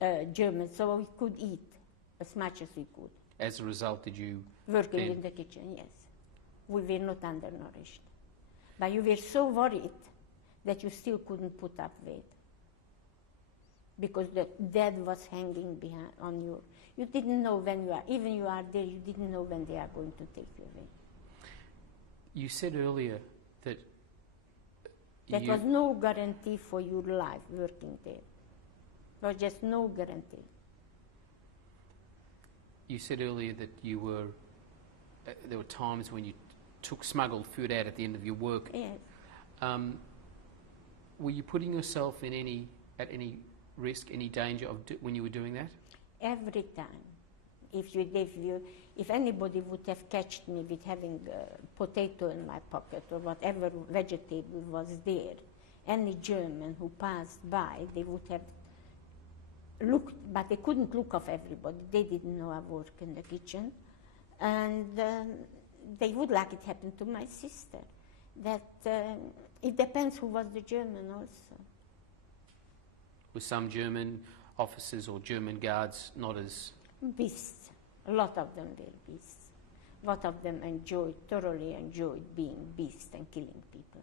a German, so we could eat as much as we could. As a result, did you... Working in the kitchen, yes. We were not undernourished. But you were so worried that you still couldn't put up weight, because the dead was hanging behind on you. You didn't know when you are, even you are there, you didn't know when they are going to take you away. You said earlier that There was no guarantee for your life working there. There was just no guarantee. You said earlier that you were, there were times when you took smuggled food out at the end of your work. Yes. Were you putting yourself at any risk, any danger when you were doing that? Every time. If anybody would have catched me with having a potato in my pocket or whatever vegetable was there, any German who passed by, they would have looked, but they couldn't look of everybody. They didn't know I work in the kitchen. And they would, like it happened to my sister. That it depends who was the German also. Were some German officers or German guards not as... Beasts. A lot of them were beasts. A lot of them thoroughly enjoyed being beasts and killing people.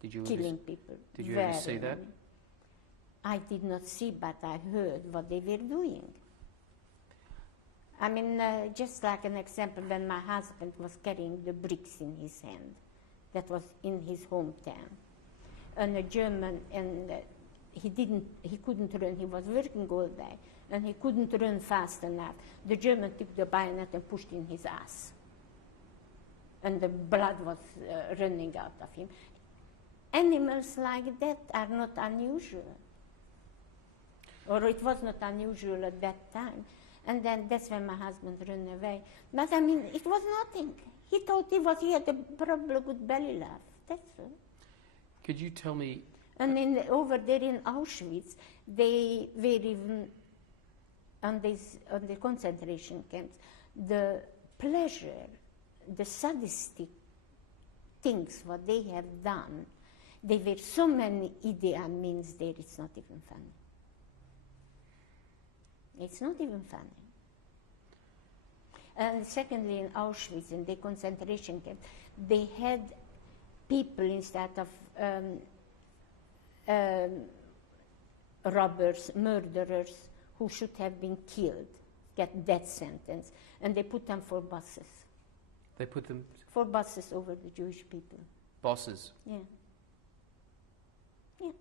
Did you ever see that? I did not see, but I heard what they were doing. I mean, just like an example, when my husband was carrying the bricks in his hand, that was in his hometown, and a German, and he couldn't run, he was working all day, and he couldn't run fast enough. The German took the bayonet and pushed in his ass, and the blood was running out of him. Animals like that are not unusual, or it was not unusual at that time. And then that's when my husband ran away. But I mean, it was nothing. He thought he had probably a good belly laugh. That's all. Could you tell me? And over there in Auschwitz, they were even on the concentration camps. The pleasure, the sadistic things what they have done, there were so many Idi Amins there. It's not even funny. It's not even funny. And secondly, in Auschwitz, in the concentration camp, they had people instead of robbers, murderers, who should have been killed, get death sentence, and they put them for buses. They put them? For buses over the Jewish people. Bosses? Yeah. Yeah.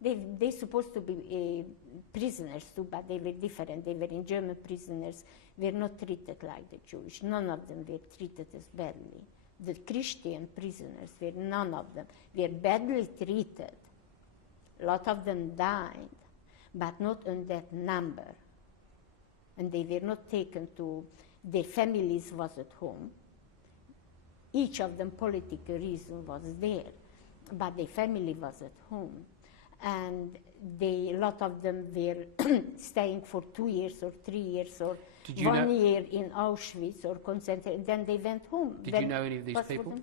They're supposed to be prisoners too, but they were different. They were in German prisoners, were not treated like the Jewish. None of them were treated as badly. The Christian prisoners none of them were badly treated. A lot of them died, but not in that number. And they were not taken to, their families was at home. Each of them political reason was there, but their family was at home. And a lot of them were staying for 2 years or 3 years or 1 year in Auschwitz or concentration. Then they went home. Did you know any of these people?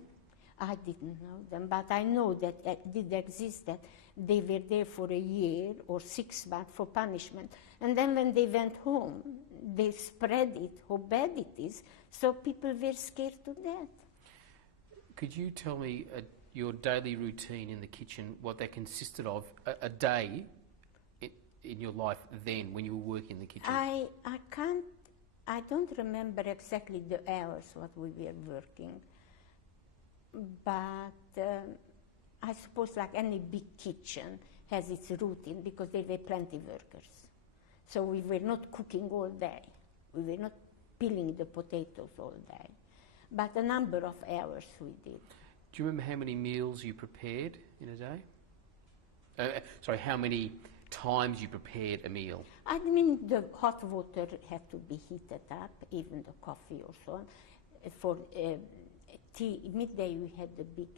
I didn't know them, but I know that it did exist, that they were there for a year or 6 months for punishment. And then when they went home, they spread it, how bad it is, so people were scared to death. Could you tell me your daily routine in the kitchen, what that consisted of, a day in your life then when you were working in the kitchen? I don't remember exactly the hours what we were working, but I suppose like any big kitchen has its routine because there were plenty workers. So we were not cooking all day. We were not peeling the potatoes all day, but a number of hours we did. Do you remember how many meals you prepared in a day? How many times you prepared a meal? I mean, the hot water had to be heated up, even the coffee or so on. tea, midday we had the big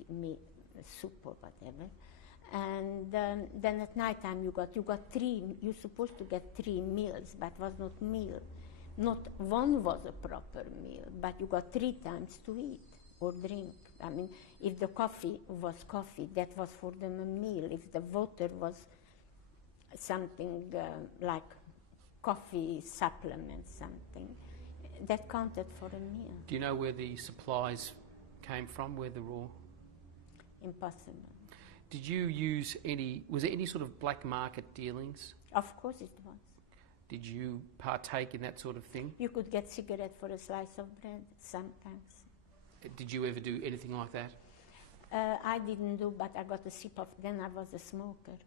soup or whatever. And then at night time you got three, you're supposed to get 3 meals, but was not meal. Not one was a proper meal, but you got 3 times to eat or drink. I mean, if the coffee was coffee, that was for them a meal. If the water was something like coffee supplement, something, that counted for a meal. Do you know where the supplies came from, where the raw... Impossible. Did you use was there any sort of black market dealings? Of course it was. Did you partake in that sort of thing? You could get cigarette for a slice of bread sometimes. Did you ever do anything like that? I didn't do, but I got a sip of, then I was a smoker.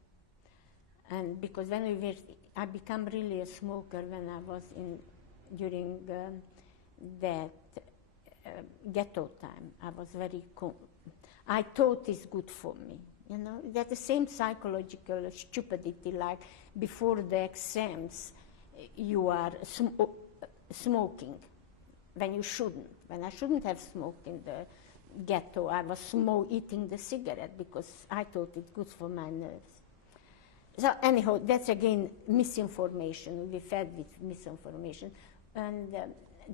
And because when I became really a smoker when I was during that ghetto time. I was very, I thought it's good for me. You know, that's the same psychological stupidity, like before the exams, you are smoking when you shouldn't. When I shouldn't have smoked in the ghetto, I was eating the cigarette because I thought it's good for my nerves. So anyhow, that's again misinformation. We fed with misinformation. And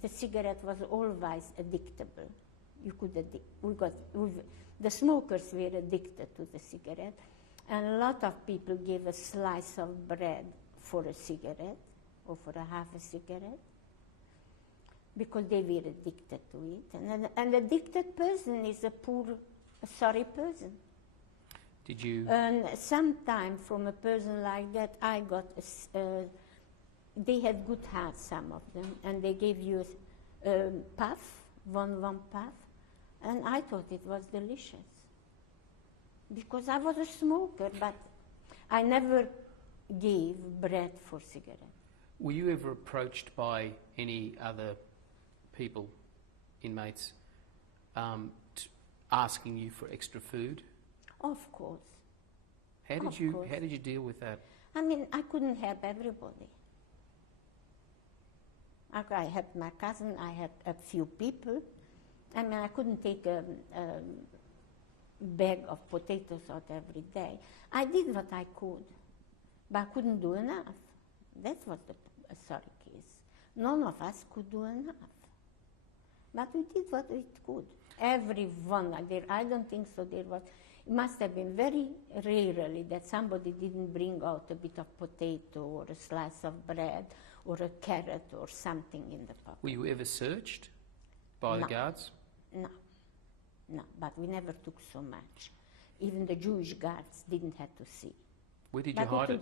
the cigarette was always addictable. You could the smokers were addicted to the cigarette, and a lot of people gave a slice of bread for a cigarette or for a half a cigarette because they were addicted to it. And an addicted person is a sorry person. Did you? And sometime from a person like that, I got, they had good hearts, some of them, and they gave you a puff, one puff, and I thought it was delicious. Because I was a smoker, but I never gave bread for cigarette. Were you ever approached by any other people, inmates, asking you for extra food? Of course. How did you deal with that? I mean, I couldn't help everybody. I had my cousin, I had a few people. I mean, I couldn't take a bag of potatoes out every day. I did what I could, but I couldn't do enough. That was the sorry case. None of us could do enough. But we did what we could. Everyone, I don't think so. It must have been very rarely that somebody didn't bring out a bit of potato or a slice of bread or a carrot or something in the pocket. Were you ever searched by the guards? No, but we never took so much. Even the Jewish guards didn't have to see. Where did you hide it?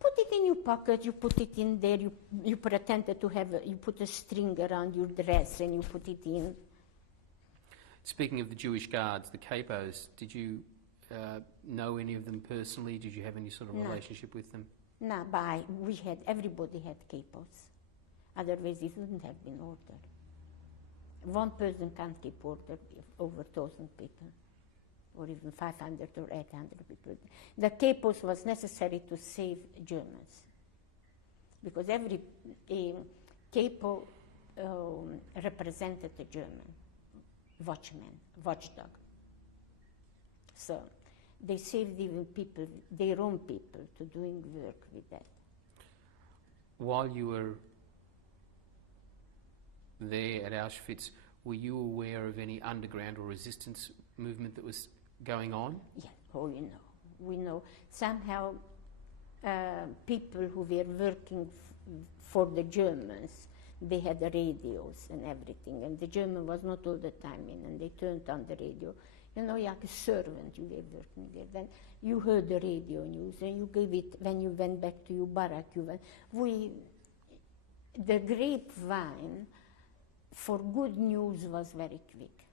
Put it in your pocket, you put it in there, you pretended to have, you put a string around your dress and you put it in. Speaking of the Jewish guards, the capos, did you know any of them personally? Did you have any sort of relationship with them? No, but everybody had capos. Otherwise it wouldn't have been ordered. One person can't keep order over 1,000 people, or even 500 or 800 people. The capos was necessary to save Germans, because every capo represented a German watchdog. So they saved even people, their own people, to doing work with that. While you were there at Auschwitz, were you aware of any underground or resistance movement that was going on? Yeah, we know. Somehow people who were working for the Germans, they had the radios and everything, and the German was not all the time in, and they turned on the radio. You know, like a servant, you were working there. Then you heard the radio news, and you gave it, when you went back to your barrack, the grapevine for good news was very quick.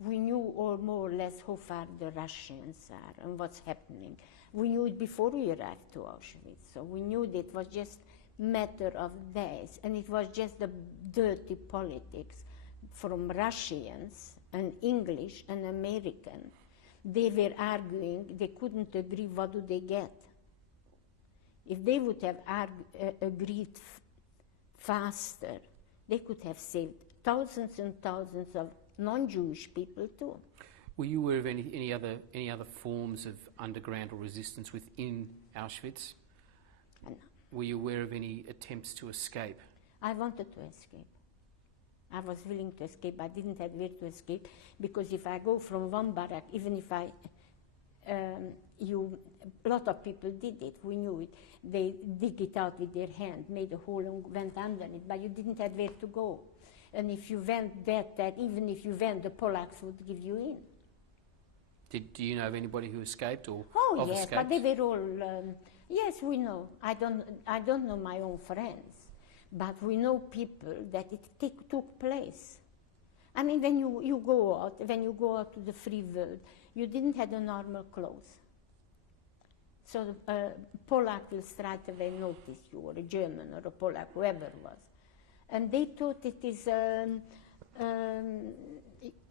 We knew all more or less how far the Russians are and what's happening. We knew it before we arrived to Auschwitz, so we knew that it was just matter of days, and it was just the dirty politics from Russians and English and American. They were arguing, they couldn't agree, what do they get? If they would have agreed faster, they could have saved thousands and thousands of non-Jewish people too. Were you aware of any other forms of underground or resistance within Auschwitz? And Were you aware of any attempts to escape? I wanted to escape. I was willing to escape. I didn't have where to escape because if I go from one barrack, even if a lot of people did it, we knew it. They dig it out with their hand, made a hole and went under it, but you didn't have where to go. And if you went that even if you went, the Polacks would give you in. Do you know of anybody who escaped or Oh of yes, escaped? but they were all. Yes, we know. I don't know my own friends, but we know people that it took place. I mean, when you go out to the free world, you didn't have the normal clothes. So Polak will straight away notice you, or a German, or a Polak, whoever it was, and they thought it is.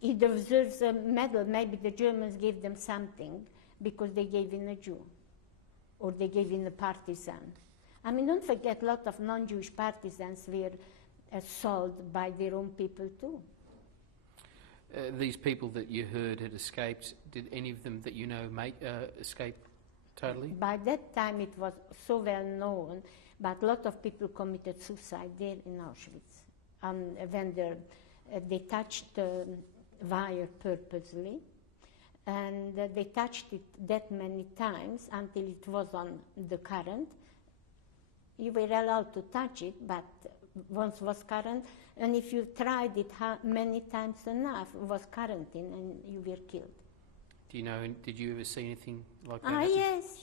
It deserves a medal. Maybe the Germans gave them something because they gave in a Jew, or they gave in a partisan. I mean, don't forget, a lot of non-Jewish partisans were sold by their own people too. These people that you heard had escaped, did any of them that you know escape totally? By that time it was so well known, but a lot of people committed suicide there in Auschwitz. When they touched the wire purposely, and they touched it that many times until it was on the current. You were allowed to touch it, but once was current, and if you tried it many times enough, it was quarantine and you were killed. Do you know, did you ever see anything like that? Yes,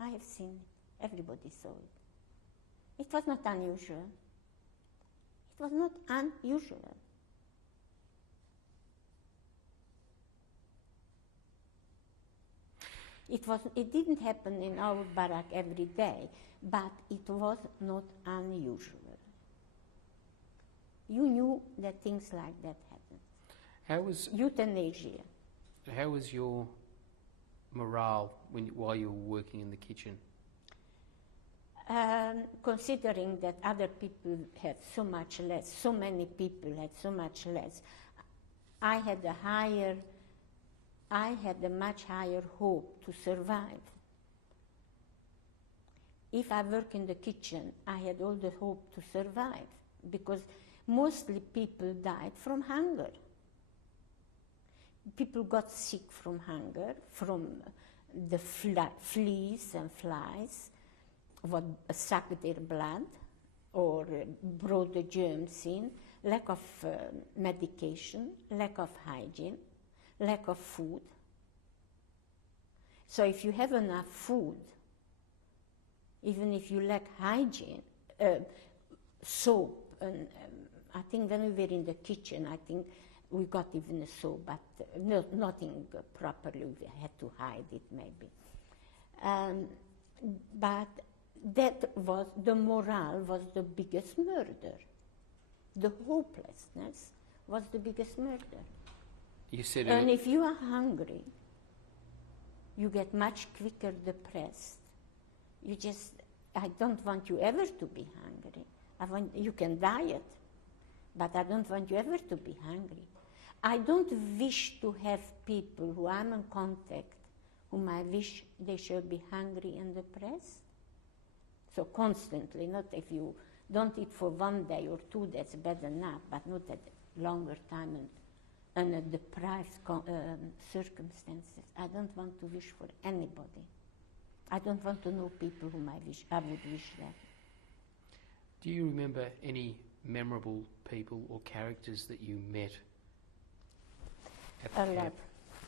I have seen it. Everybody saw it. It was not unusual. It was not unusual. It didn't happen in our barrack every day, but it was not unusual. You knew that things like that happened. Euthanasia. How was your morale while you were working in the kitchen? Considering that other people had so much less, so many people had so much less, I had a much higher hope to survive. If I work in the kitchen, I had all the hope to survive because mostly people died from hunger. People got sick from hunger, from the fleas and flies, what sucked their blood or brought the germs in, lack of medication, lack of hygiene, lack of food. So if you have enough food, even if you lack hygiene, soap, and I think when we were in the kitchen, I think we got even a soap, but nothing properly. We had to hide it maybe. But the morale was the biggest murder. The hopelessness was the biggest murder. You said and if you are hungry, you get much quicker depressed. I don't want you ever to be hungry. You can diet, but I don't want you ever to be hungry. I don't wish to have people who I'm in contact, whom I wish they should be hungry and depressed. So constantly, not if you don't eat for 1 day or 2 days, bad enough, but not at longer time and under deprived circumstances. I don't want to wish for anybody. I don't want to know people whom I would wish that. Do you remember any memorable people or characters that you met at the camp?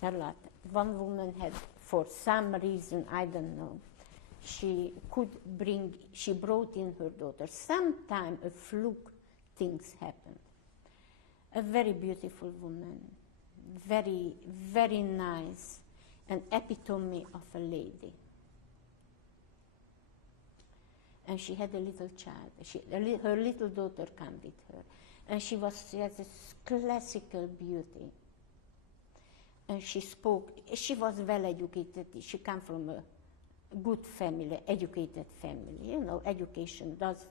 A lot. One woman had, for some reason, I don't know, she brought in her daughter. Sometime a fluke things happened. A very beautiful woman, very, very nice, an epitome of a lady. And she had a little child. Her little daughter came with her. And she has this classical beauty. And she was well educated. She came from a good family, educated family. You know, education does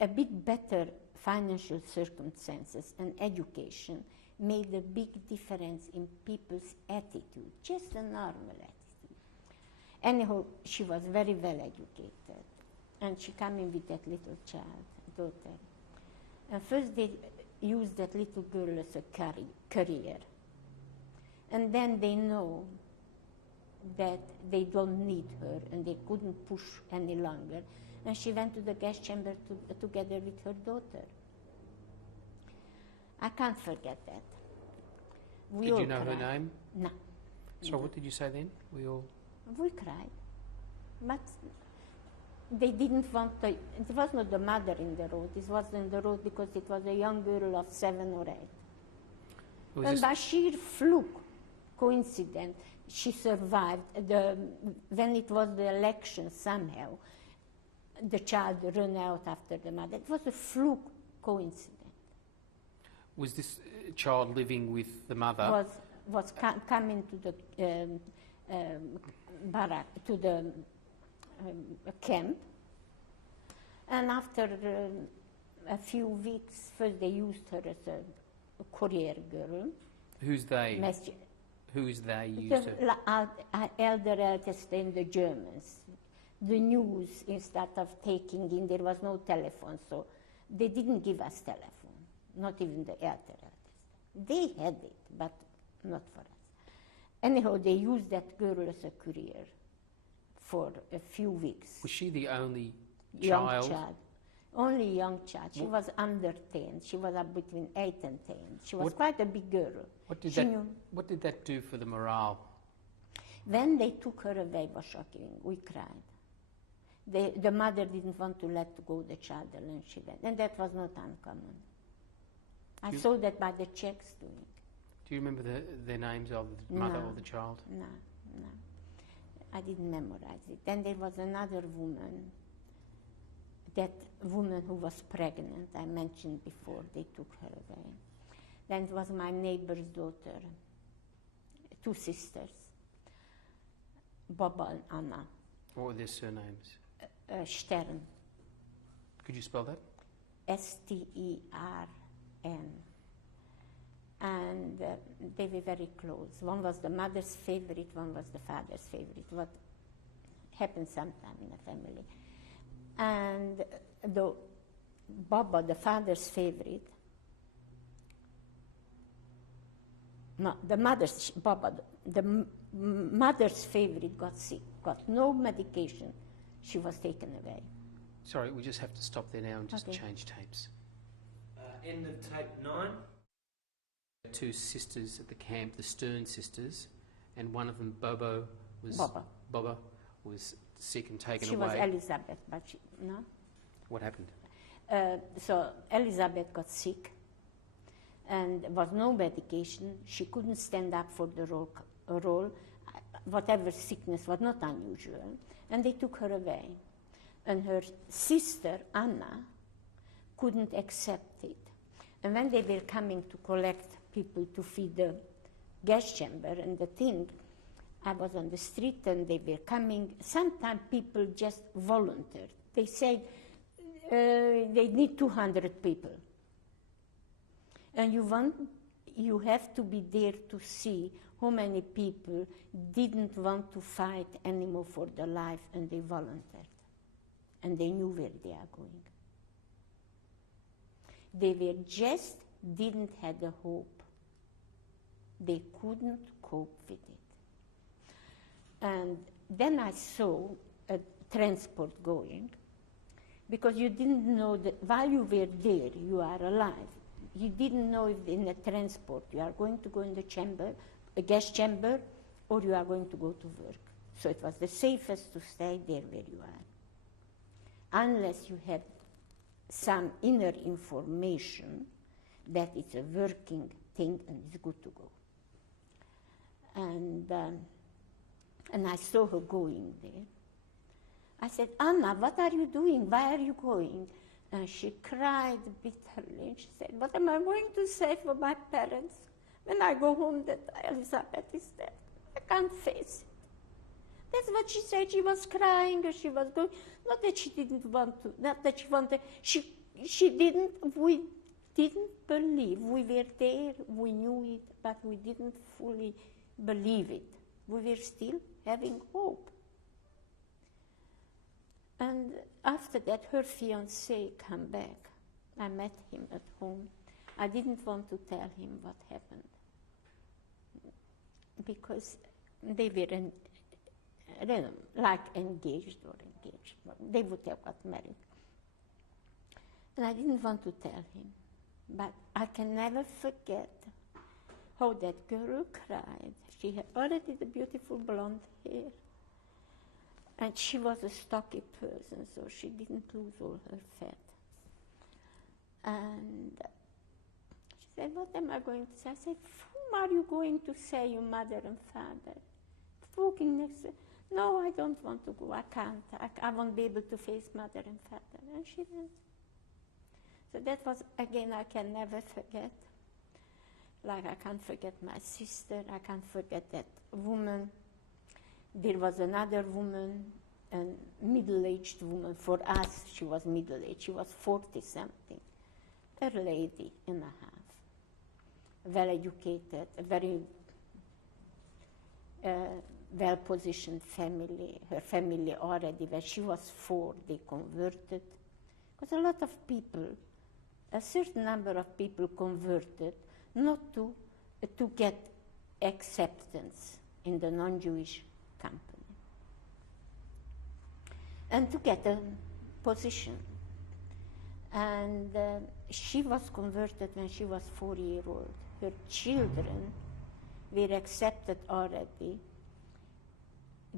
a bit better financial circumstances and education made a big difference in people's attitude, just a normal attitude. Anyhow, she was very well educated, and she came in with that little daughter. And first they used that little girl as a career. And then they know that they don't need her and they couldn't push any longer. And she went to the gas chamber together with her daughter. I can't forget that. Did you know her name? No. So what did you say then? We cried. But they didn't want to, it was not the mother in the road, it was in the road because it was a young girl of 7 or 8. And by sheer fluke, coincidence, she survived. When it was the election somehow, the child ran out after the mother. It was a fluke coincidence. Was this child living with the mother? Was coming to the barrack, to the camp, and after a few weeks, first they used her as a courier girl. Who's they? Who's they used her? Elder eldest and the Germans. The news, instead of taking in, there was no telephone, so they didn't give us telephone, not even the elder eldest. They had it, but not for us. Anyhow, they used that girl as a courier for a few weeks. Was she the only young child? Only young child. She was under 10. She was up between 8 and 10. She was quite a big girl. What did that do for the morale? When they took her away, it was shocking. We cried. The mother didn't want to let go the child and she went. And that was not uncommon. I saw that by the checks doing. Do you remember their names of the mother or the child? No. I didn't memorize it. Then there was another woman, that woman who was pregnant, I mentioned before, they took her away. Then it was my neighbor's daughter, 2 sisters, Baba and Anna. What were their surnames? Stern. Could you spell that? Stern. And they were very close. One was the mother's favorite, one was the father's favorite, what happens sometime in a family. And Baba, the father's favorite, no, the mother's, Baba, the mother's favorite got sick, got no medication, she was taken away. Sorry, we just have to stop there now and just change tapes. End of tape 9. 2 sisters at the camp, the Stern sisters, and one of them, Baba, was sick and taken away. She was Elizabeth, but no? What happened? So Elizabeth got sick, and there was no medication. She couldn't stand up for the role. Whatever sickness was not unusual, and they took her away. And her sister, Anna, couldn't accept it. And when they were coming to collect people to feed the gas chamber and the thing, I was on the street and they were coming. Sometimes people just volunteered. They said they need 200 people. And you have to be there to see how many people didn't want to fight anymore for their life and they volunteered. And they knew where they are going. They were just didn't have the hope. They couldn't cope with it. And then I saw a transport going, because you didn't know that while you were there, you are alive. You didn't know if in a transport you are going to go in the chamber, a gas chamber, or you are going to go to work. So it was the safest to stay there where you are, unless you had some inner information that it's a working thing and it's good to go. And I saw her going there. I said, Anna, what are you doing? Why are you going? And she cried bitterly. She said, what am I going to say for my parents when I go home that Elizabeth is dead? I can't face it. That's what she said. She was crying, or she was going. Not that she didn't want to. Not that she wanted. She didn't. We didn't believe. We were there. We knew it, but we didn't fully believe it. We were still having hope. And after that, her fiancé came back. I met him at home. I didn't want to tell him what happened because they were like engaged. They would have got married. And I didn't want to tell him. But I can never forget how that girl cried. She had already the beautiful blonde hair. And she was a stocky person, so she didn't lose all her fat. And she said, what am I going to say? I said, whom are you going to say, your mother and father? Walking next to, no, I don't want to go. I can't. I won't be able to face mother and father. And she didn't. So that was, again, I can never forget. Like I can't forget my sister. I can't forget that woman. There was another woman, a middle-aged woman. For us, she was middle-aged. She was 40-something. A lady and a half. Well-educated, a very well-positioned family. Her family already, when she was 4, they converted. Because a lot of people, a certain number of people converted not to get acceptance in the non-Jewish company and to get a position. And she was converted when she was 4-year-old. Her children were accepted already.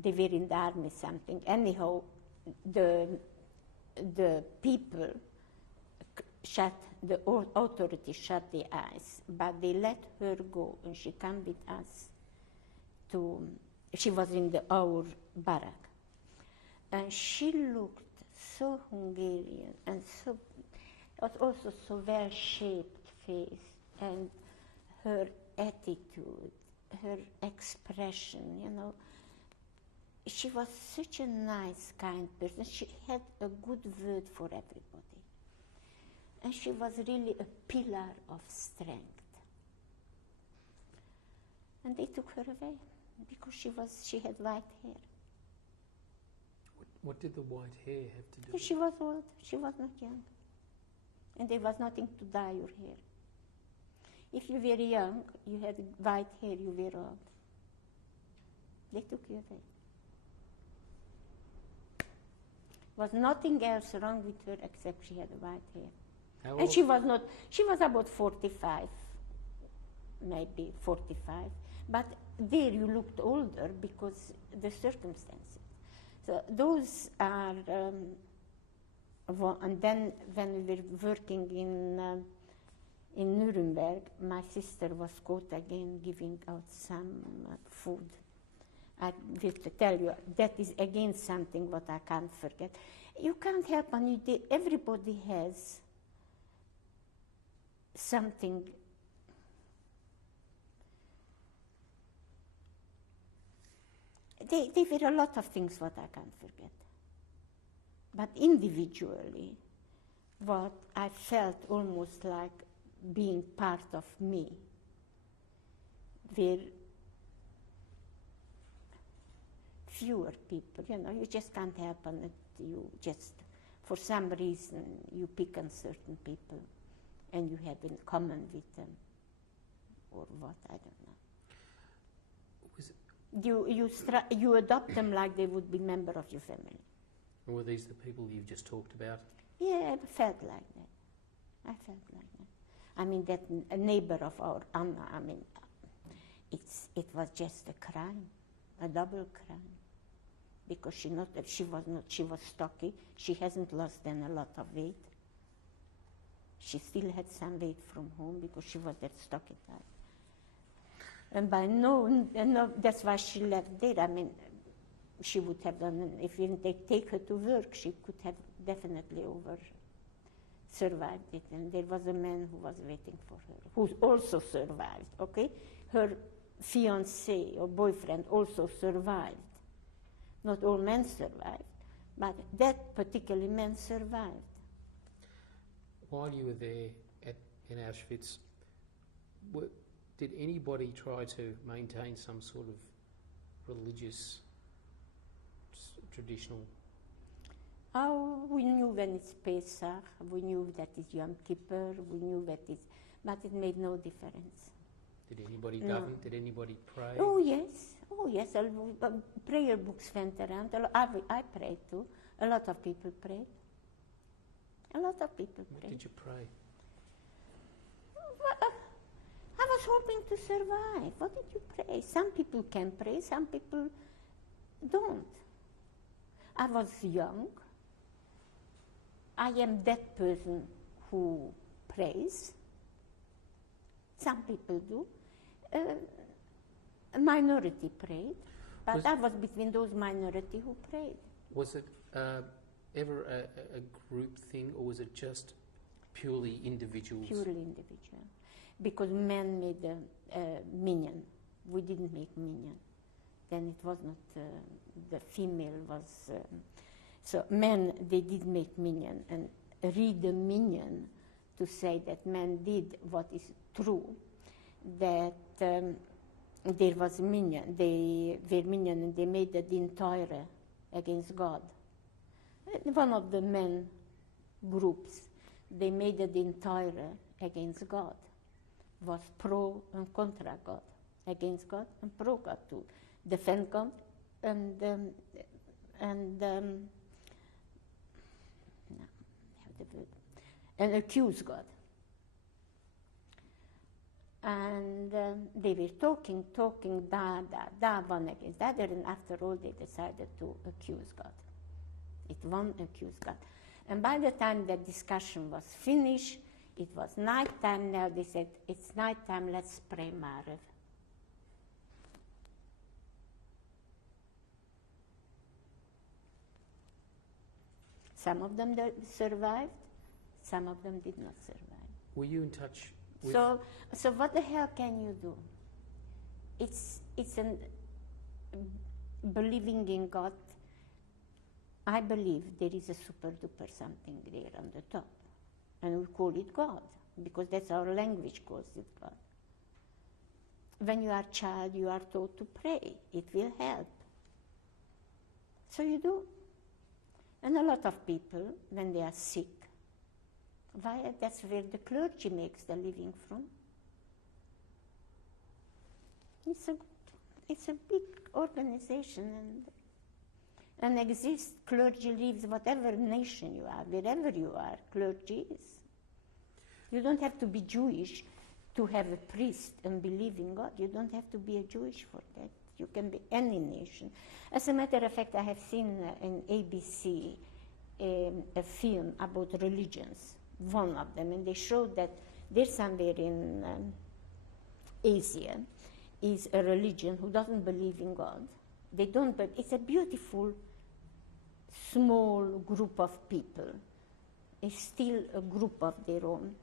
They were in the army, something. Anyhow, the people the authorities shut their eyes, but they let her go, and she came with us she was in our barrack. And she looked so Hungarian and so, was also so well-shaped face, and her attitude, her expression, she was such a nice, kind person. She had a good word for everybody. And she was really a pillar of strength. And they took her away because she had white hair. What did the white hair have to do with it? She was old. She was not young. And there was nothing to dye your hair. If you were young, you had white hair, you were old. They took you away. Was nothing else wrong with her except she had white hair. And she was about 45, maybe 45. But there you looked older because the circumstances. So those are, and then when we were working in Nuremberg, my sister was caught again giving out some food. I will tell you, that is again something what I can't forget. You can't help, and everybody has something. There were a lot of things what I can't forget. But individually, what I felt almost like being part of me were fewer people. You just can't help it. You just, for some reason, you pick on certain people and you have in common with them, or what, I don't know. You adopt them like they would be member of your family. Were these the people you've just talked about? Yeah, I felt like that. I felt like that. I mean, that a neighbor of our Anna, I mean, it was just a crime, a double crime. Because she was stocky. She hasn't lost then a lot of weight. She still had some weight from home because she was that stocky type. And by no, that's why she left there. I mean, she would have done, if they take her to work, she could have definitely survived it. And there was a man who was waiting for her, who also survived, okay? Her fiancé or boyfriend also survived. Not all men survived, but that particular man survived. While you were there in Auschwitz, did anybody try to maintain some sort of religious, traditional? Oh, we knew when it's Pesach, we knew that it's Yom Kippur, we knew that it's, but it made no difference. Did anybody No. daven? Did anybody pray? Oh yes, prayer books went around. I prayed too. A lot of people prayed. A lot of people What prayed. did you pray? I was hoping to survive. What did you pray? Some people can pray, some people don't. I was young. I am that person who prays. Some people do. A minority prayed, but I was between those minority who prayed. Was it ever a group thing, or was it just purely individuals? Purely individual. Because men made a minyan. We didn't make minyan. Then it was not, the female was, so men, they did make minyan and read the minyan to say that men did what is true, that there was minyan, they were minyan and they made a din Torah against God. One of the men groups, they made a din Torah against God. Was pro and contra God, against God and pro God, to defend God and accuse God. And they were talking, one against the other, and after all they decided to accuse God. It won't accuse God. And by the time that discussion was finished, it was night time now. They said, it's night time, let's pray Maariv. Some of them survived, some of them did not survive. Were you in touch with... So what the hell can you do? It's believing in God. I believe there is a super duper something there on the top. And we call it God, because that's our language calls it God. When you are a child, you are taught to pray. It will help. So you do. And a lot of people, when they are sick, that's where the clergy makes the living from. It's a big organization and exists. Clergy lives whatever nation you are, wherever you are, clergy is. You don't have to be Jewish to have a priest and believe in God. You don't have to be a Jewish for that. You can be any nation. As a matter of fact, I have seen in ABC a film about religions, one of them, and they showed that there's somewhere in Asia is a religion who doesn't believe in God. They don't, but it's a beautiful, small group of people. It's still a group of their own.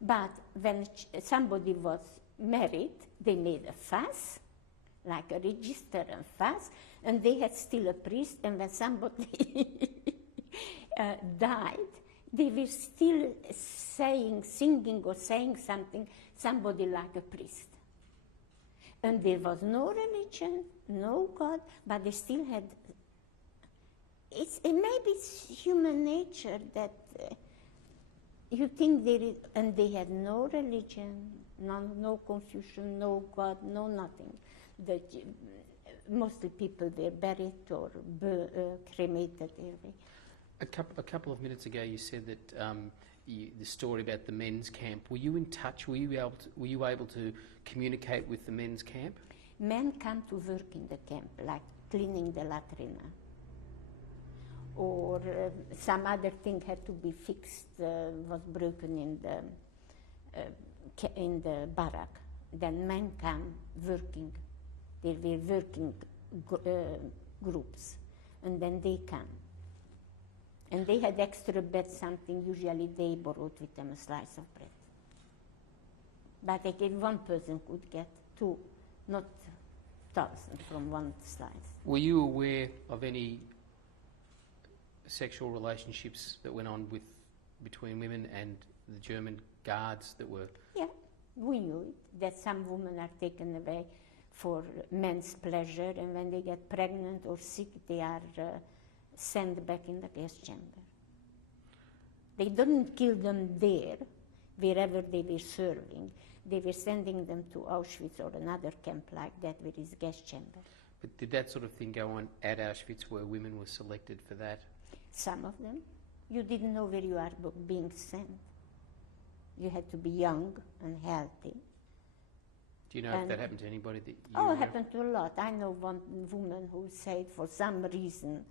But when somebody was married, they made a fuss, like a register and fuss, and they had still a priest, and when somebody died, they were still singing or saying something, somebody like a priest. And there was no religion, no God, but they still had, maybe it's human nature that you think there is, and they had no religion, no Confucian, no God, no nothing. Mostly people were buried or cremated. A couple of minutes ago, you said that the story about the men's camp. Were you in touch? Were you able to communicate with the men's camp? Men come to work in the camp, like cleaning the latrina, or some other thing had to be fixed, was broken in the barrack. Then men come working. There were working groups, and then they come. And they had extra bed, something usually they brought with them a slice of bread. But again, one person could get two, not thousand from one side. Were you aware of any sexual relationships that went on between women and the German guards that were... Yeah, we knew it, that some women are taken away for men's pleasure, and when they get pregnant or sick, they are sent back in the gas chamber. They didn't kill them there, wherever they were serving. They were sending them to Auschwitz or another camp like that, where is gas chamber. But did that sort of thing go on at Auschwitz, where women were selected for that? Some of them. You didn't know where you are being sent. You had to be young and healthy. Do you know if that happened to anybody that you Oh, were it happened to a lot. I know one woman who said for some reason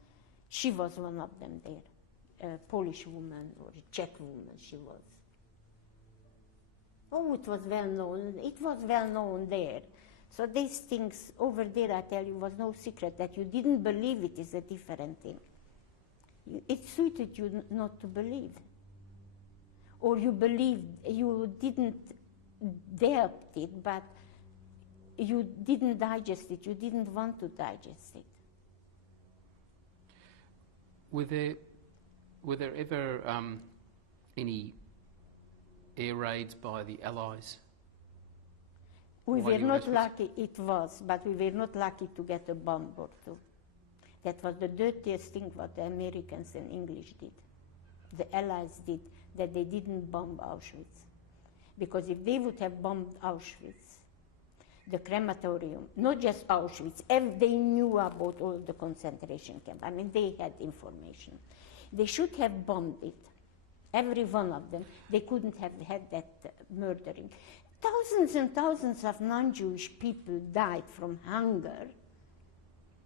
she was one of them there. A Polish woman or a Czech woman she was. Oh, it was well known. It was well known there. So these things over there, I tell you, was no secret. That you didn't believe it is a different thing. It suited you not to believe. Or you believed, you didn't doubt it, but you didn't digest it. You didn't want to digest it. Were there ever any air raids by the Allies? We While were you were not Auschwitz? lucky, it was, but we were not lucky to get a bomb or two. That was the dirtiest thing what the Americans and English did. The Allies did, that they didn't bomb Auschwitz. Because if they would have bombed Auschwitz, the crematorium, not just Auschwitz, they knew about all the concentration camps. I mean, they had information. They should have bombed it, every one of them. They couldn't have had that murdering. Thousands and thousands of non-Jewish people died from hunger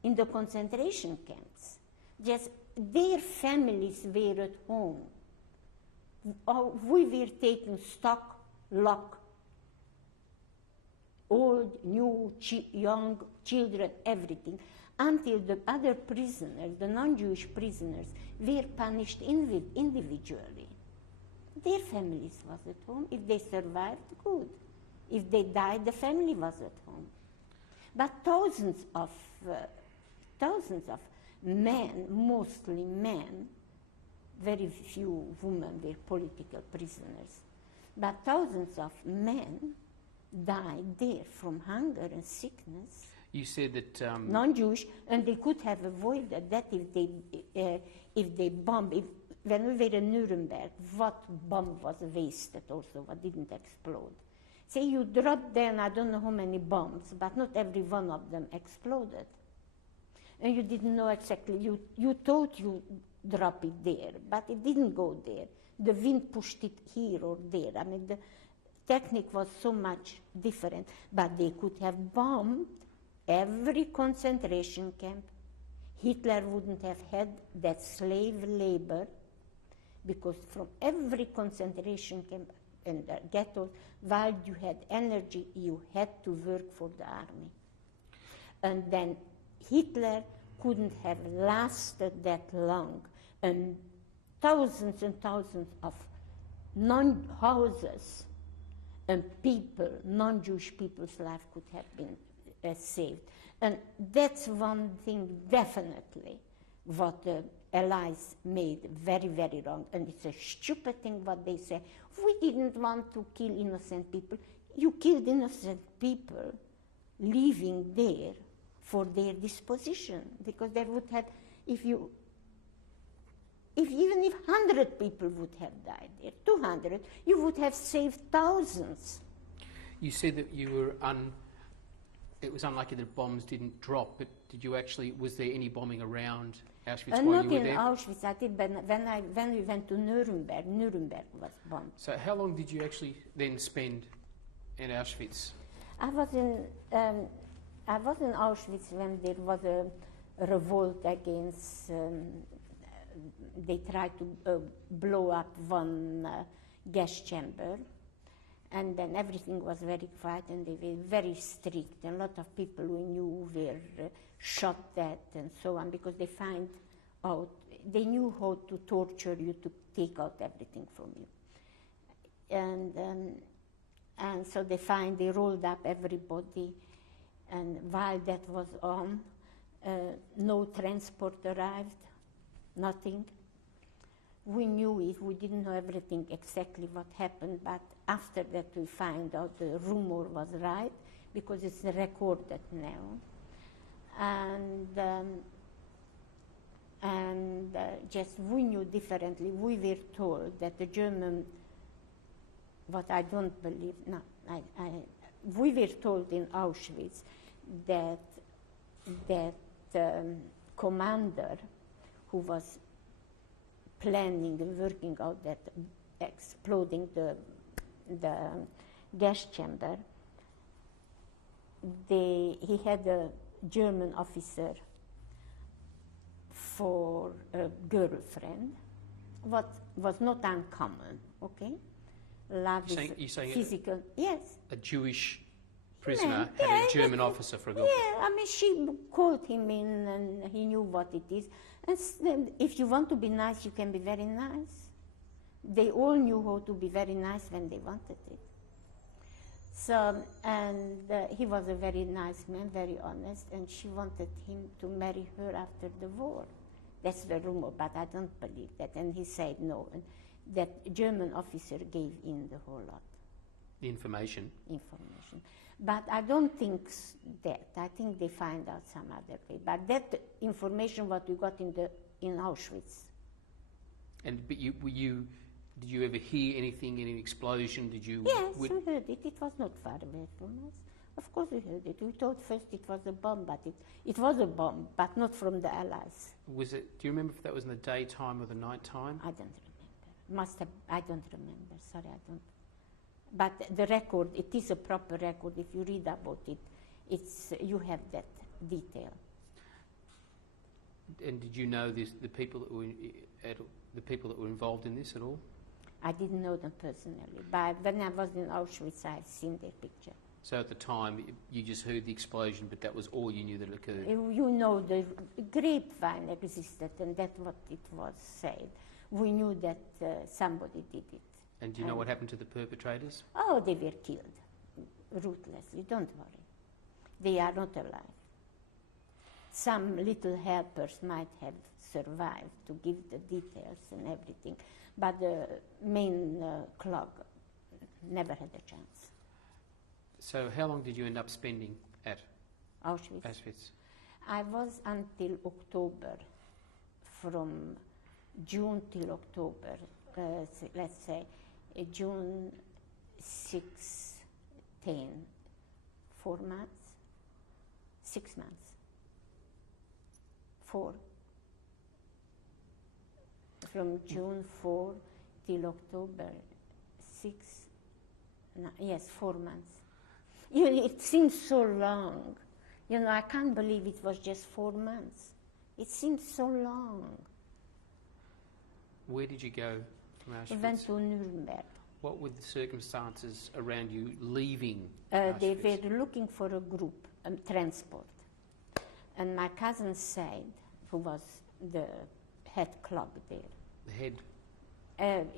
in the concentration camps. Just their families were at home. We were taking stock, lock, old, new, young, children, everything, until the other prisoners, the non-Jewish prisoners, were punished individually. Their families was at home. If they survived, good. If they died, the family was at home. But thousands of men, mostly men, very few women were political prisoners, but thousands of men died there from hunger and sickness. You said that... Non-Jewish, and they could have avoided that if they bombed. When we were in Nuremberg, what bomb was wasted also, what didn't explode? Say you dropped down, I don't know how many bombs, but not every one of them exploded. And you didn't know exactly, you thought you dropped it there, but it didn't go there. The wind pushed it here or there. I mean, the technique was so much different, but they could have bombed every concentration camp. Hitler wouldn't have had that slave labor, because from every concentration camp and the ghettos, while you had energy, you had to work for the army. And then Hitler couldn't have lasted that long, and thousands of non-houses and people, non-Jewish people's life could have been saved. And that's one thing definitely what the Allies made very, very wrong. And it's a stupid thing what they say. We didn't want to kill innocent people. You killed innocent people living there for their disposition, because they would have, even if 100 people would have died there, 200, you would have saved thousands. You said that you were it was unlucky that bombs didn't drop, but did you actually, was there any bombing around Auschwitz while you were there? Not in Auschwitz, I did, but when we went to Nuremberg was bombed. So how long did you actually then spend in Auschwitz? I was in Auschwitz when there was a revolt against, they tried to blow up one gas chamber, and then everything was very quiet, and they were very strict. A lot of people we knew were shot dead and so on, because they knew how to torture you, to take out everything from you. And so they rolled up everybody. And while that was on, no transport arrived, nothing. We knew it, we didn't know everything exactly what happened, but after that we found out the rumor was right, because it's recorded now. And just we knew differently. We were told that the German, what I don't believe, no, we were told in Auschwitz that commander who was planning and working out that exploding the gas chamber, he had a German officer for a girlfriend, what was not uncommon, okay? Love You're saying physical, yes. a Jewish prisoner Yeah, had a German officer for a girlfriend. Yeah, I mean, she called him in and he knew what it is. And if you want to be nice, you can be very nice. They all knew how to be very nice when they wanted it. So, and he was a very nice man, very honest, and she wanted him to marry her after the war. That's the rumor, but I don't believe that. And he said no. And that German officer gave in the whole lot. Information. But I don't think that. I think they find out some other way. But that information, what we got in Auschwitz. And but did you ever hear anything, any explosion? Did you? Yes, we heard it. It was not far away from us. Of course we heard it. We thought first it was a bomb, but it was a bomb, but not from the Allies. Was it? Do you remember if that was in the daytime or the night time? I don't remember. I don't remember. Sorry, I don't. But the record, it is a proper record. If you read about it, you have that detail. And did you know the people that were involved in this at all? I didn't know them personally, but when I was in Auschwitz, I've seen their picture. So at the time, you just heard the explosion, but that was all you knew that occurred? You know, the grapevine existed, and that's what it was said. We knew that somebody did it. And do you know what happened to the perpetrators? Oh, they were killed, ruthlessly, don't worry. They are not alive. Some little helpers might have survived to give the details and everything, but the main clog never had a chance. So how long did you end up spending at Auschwitz? I was until October, from June till October, let's say June 16, 4 months, 6 months, 4. From June 4 till October 6, yes, 4 months. It seems so long. I can't believe it was just 4 months. It seems so long. Where did you go from Auschwitz? We went to Nuremberg. What were the circumstances around you leaving Auschwitz? They were looking for a group, transport. And my cousin said, who was the head clerk there. The head?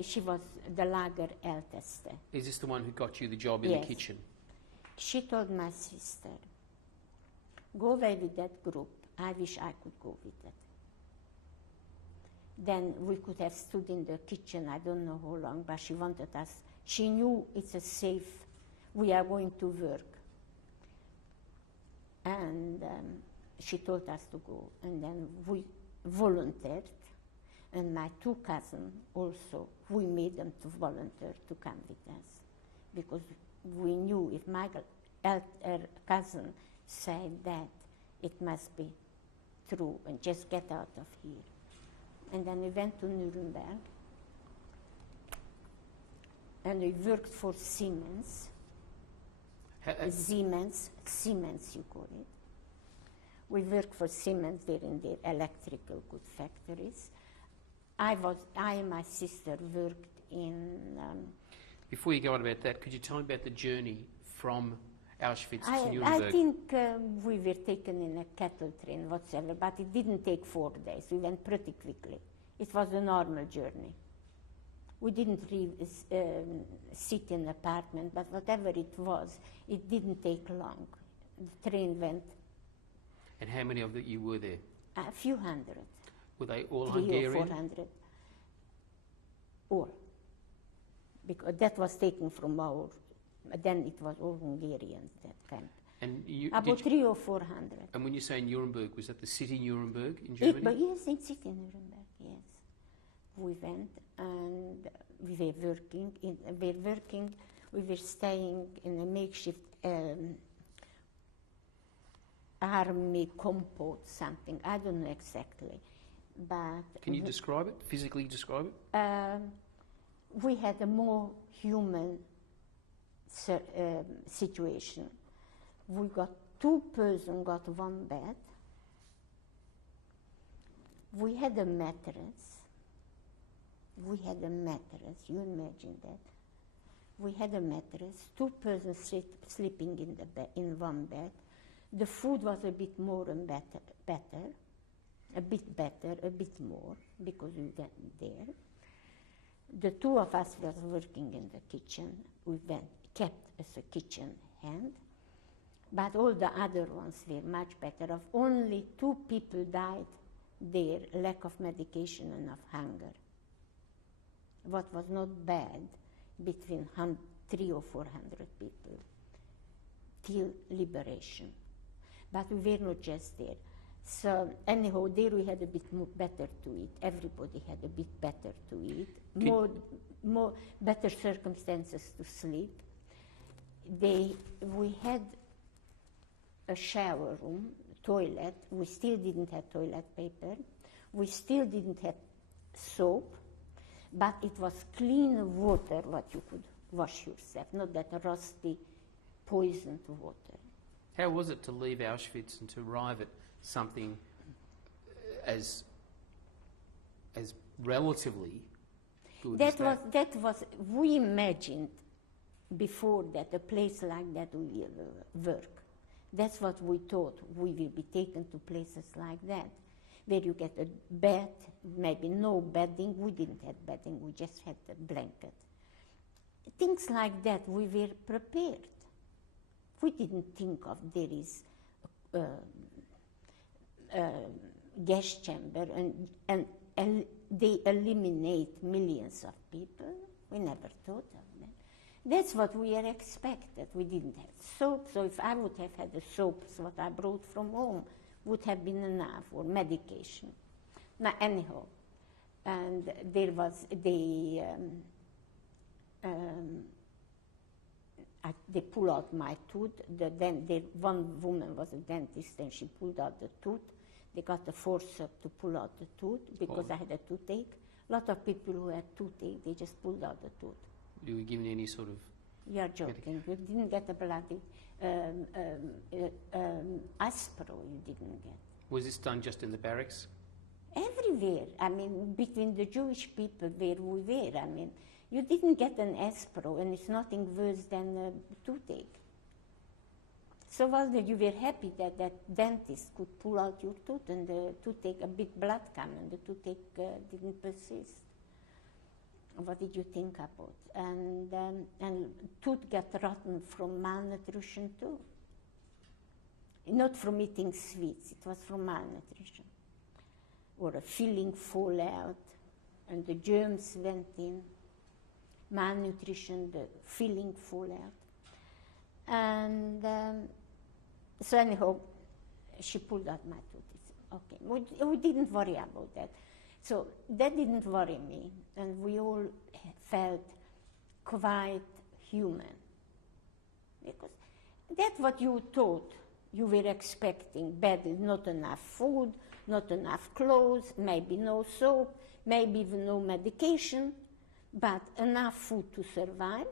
She was the Lagerälteste. Is this the one who got you the job in the kitchen? She told my sister, go away with that group. I wish I could go with it. Then we could have stood in the kitchen, I don't know how long, but she wanted us. She knew it's a safe, we are going to work. And she told us to go. And then we volunteered. And my 2 cousins also, we made them to volunteer to come with us. Because we knew if my elder cousin said that, it must be true, and just get out of here. And then we went to Nuremberg, and we worked for Siemens. Siemens you call it. We worked for Siemens there in their electrical good factories. I and my sister worked in... Before you go on about that, could you tell me about the journey from Auschwitz to Nuremberg? I think we were taken in a cattle train, whatsoever, but it didn't take 4 days. We went pretty quickly. It was a normal journey. We didn't sit in an apartment, but whatever it was, it didn't take long. the train went. And how many of you were there? A few hundred. Were they all 300 or Hungarian? 400. All. Because that was taken from our, then it was all Hungarians, that camp. And you, About 300 or 400. and when you say Nuremberg, was that the city Nuremberg in It, Germany? but yes, in city Nuremberg, yes. We went and we were working, we were staying in a makeshift army compound, something, I don't know exactly. But Can you describe it? Physically describe it? we had a more human situation. We got 2 persons, got 1 bed. We had a mattress. You imagine that. We had a mattress, 2 persons sleeping in the bed, in 1 bed. The food was a bit more and better, a bit more, because we went there. The 2 of us were working in the kitchen. We kept as a kitchen hand, but all the other ones were much better off. Only 2 people died there, lack of medication and of hunger. What was not bad, between 300 or 400 people, till liberation. But we were not just there. So anyhow, there we had a bit more better to eat. Everybody had a bit better to eat, more better circumstances to sleep. We had a shower room, toilet. We still didn't have toilet paper. We still didn't have soap, but it was clean water what you could wash yourself, not that rusty, poisoned water. How was it to leave Auschwitz and to arrive at something as relatively good as that? That was, we imagined before that a place like that will work. That's what we thought. We will be taken to places like that, where you get a bed, maybe no bedding. We didn't have bedding, we just had a blanket. Things like that, we were prepared. We didn't think of there is gas chamber and they eliminate millions of people. We never thought of that. That's what we had expected. We didn't have soap, so if I would have had the soaps what I brought from home, would have been enough, or medication. Now, anyhow, and there was they pulled out my tooth. One woman was a dentist and she pulled out the tooth. They got a forceps to pull out the tooth because I had a toothache. A lot of people who had toothache, they just pulled out the tooth. You were given any sort of... You're joking. You didn't get a bloody aspro, you didn't get. Was this done just in the barracks? Everywhere. I mean, between the Jewish people where we were, I mean, you didn't get an aspro, and it's nothing worse than a toothache. So you were happy that that dentist could pull out your tooth and the toothache, a bit blood come, and the toothache didn't persist. What did you think about? And tooth got rotten from malnutrition too. Not from eating sweets, it was from malnutrition. Or a filling fall out, and the germs went in. Malnutrition, the filling fall out. And so anyhow, she pulled out my tooth. Okay, we didn't worry about that. So that didn't worry me, and we all felt quite human. Because that's what you thought you were expecting badly, not enough food, not enough clothes, maybe no soap, maybe even no medication, but enough food to survive.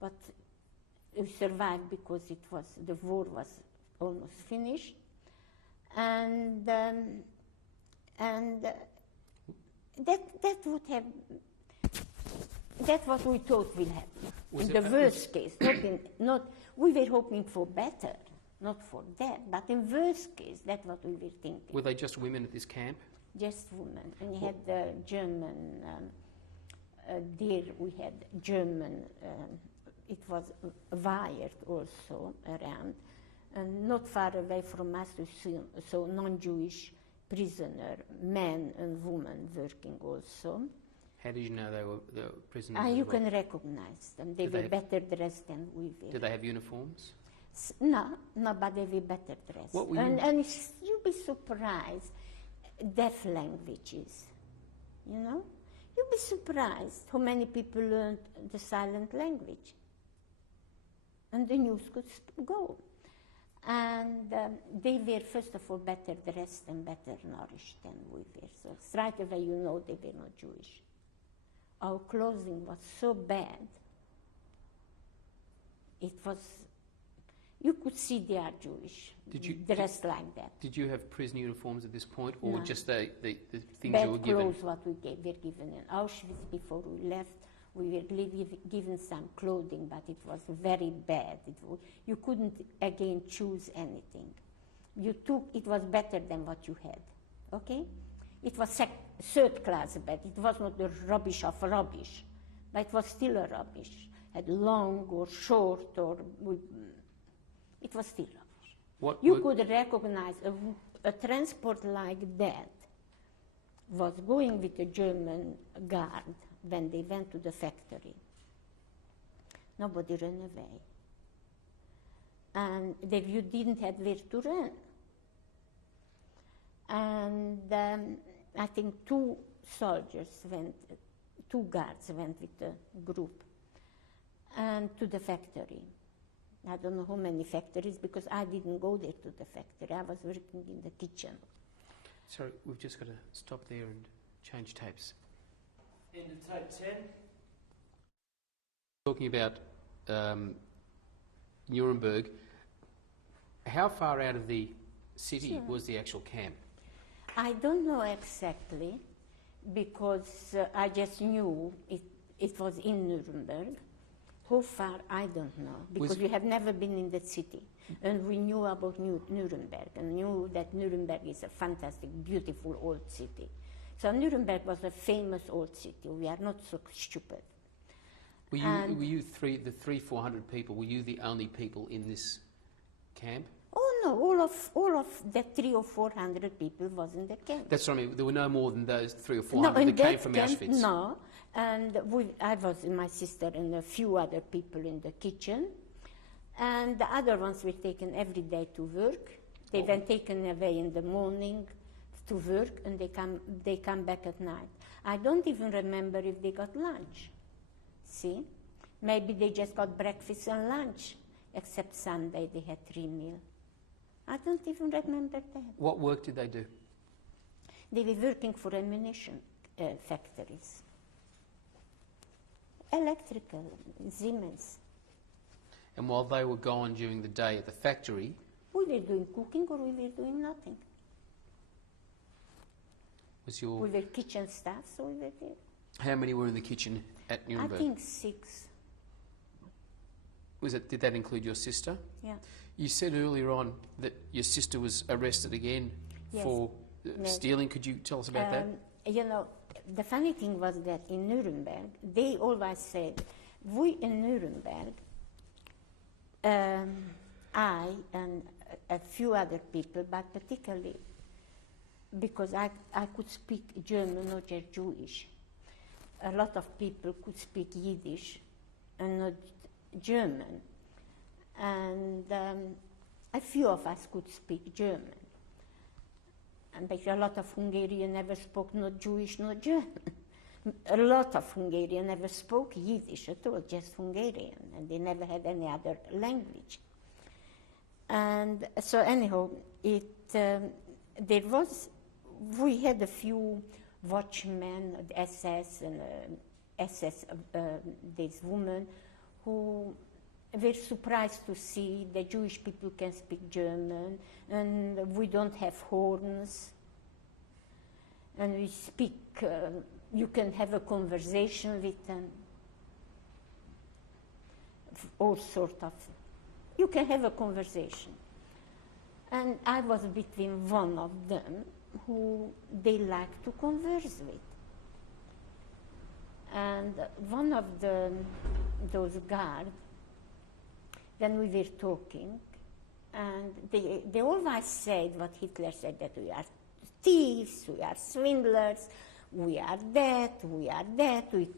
But we survived because the war was almost finished. And that would have, that's what we thought will happen. In the worst case, we were hoping for better, not for that, but in worst case, that's what we were thinking. Were they just women at this camp? Just women. And you had the German, there we had German, it was wired also around, and not far away from us, we saw non-Jewish prisoner, men and women working also. How did you know they were prisoners? And as you well? can recognize them. They Did they were have- better dressed than we were. Did they have uniforms? No, but they were better dressed. What were you- And you'd be surprised, deaf languages, you know? You'd be surprised how many people learned the silent language. And the news could go. And they were, first of all, better dressed and better nourished than we were. So straight away you know they were not Jewish. Our clothing was so bad. It was, you could see they are Jewish, dressed like that. Did you have prison uniforms at this point, or No. just the things Bad you were given? clothes what we were given in Auschwitz before we left. We were given some clothing, but it was very bad. You couldn't again choose anything. It was better than what you had, okay? It was third class bed. It was not the rubbish of rubbish, but it was still a rubbish. Had long or short it was still rubbish. You could recognize a transport like that was going with a German guard when they went to the factory. Nobody ran away. And you didn't have where to run. And I think two guards went with the group and to the factory. I don't know how many factories because I didn't go there to the factory. I was working in the kitchen. Sorry, we've just got to stop there and change tapes. End of tape 10. Talking about Nuremberg, how far out of the city was the actual camp? I don't know exactly because I just knew it was in Nuremberg. How far, I don't know, because we have never been in that city. And we knew about Nuremberg and knew that Nuremberg is a fantastic, beautiful old city. So Nuremberg was a famous old city. We are not so stupid. Were you 400 people, were you the only people in this camp? Oh no, all of the 300 or 400 people was in the camp. That's what I mean, there were no more than those 300 or No, 400 in that came that from camp, Auschwitz? no. And I was my sister and a few other people in the kitchen. And the other ones were taken every day to work. They were taken away in the morning to work, and they come back at night. I don't even remember if they got lunch. See? Maybe they just got breakfast and lunch, except Sunday they had 3 meals. I don't even remember that. What work did they do? They were working for ammunition factories. Electrical, Siemens. And while they were gone during the day at the factory, We were doing cooking or we were doing nothing. was We your... were kitchen staff, so we were there. How many were in the kitchen at I Nuremberg? think 6. Did that include your sister? Yeah. You said earlier on that your sister was arrested again Yes. for Yes. stealing. Could you tell us about that? You know, the funny thing was that in Nuremberg, they always said, we in Nuremberg, I and a few other people, but particularly because I could speak German, not just Jewish. A lot of people could speak Yiddish and not German. And a few of us could speak German. And a lot of Hungarians never spoke not Jewish, not German. A lot of Hungarians never spoke Yiddish at all, just Hungarian, and they never had any other language. And so anyhow, we had a few watchmen, SS and these women, who were surprised to see that Jewish people can speak German, and we don't have horns, and we speak, you can have a conversation with them, all sort of, you can have a conversation. And I was between one of them who they like to converse with. And one of those guards, when we were talking, And they always said what Hitler said, that we are thieves, we are swindlers, we are that, we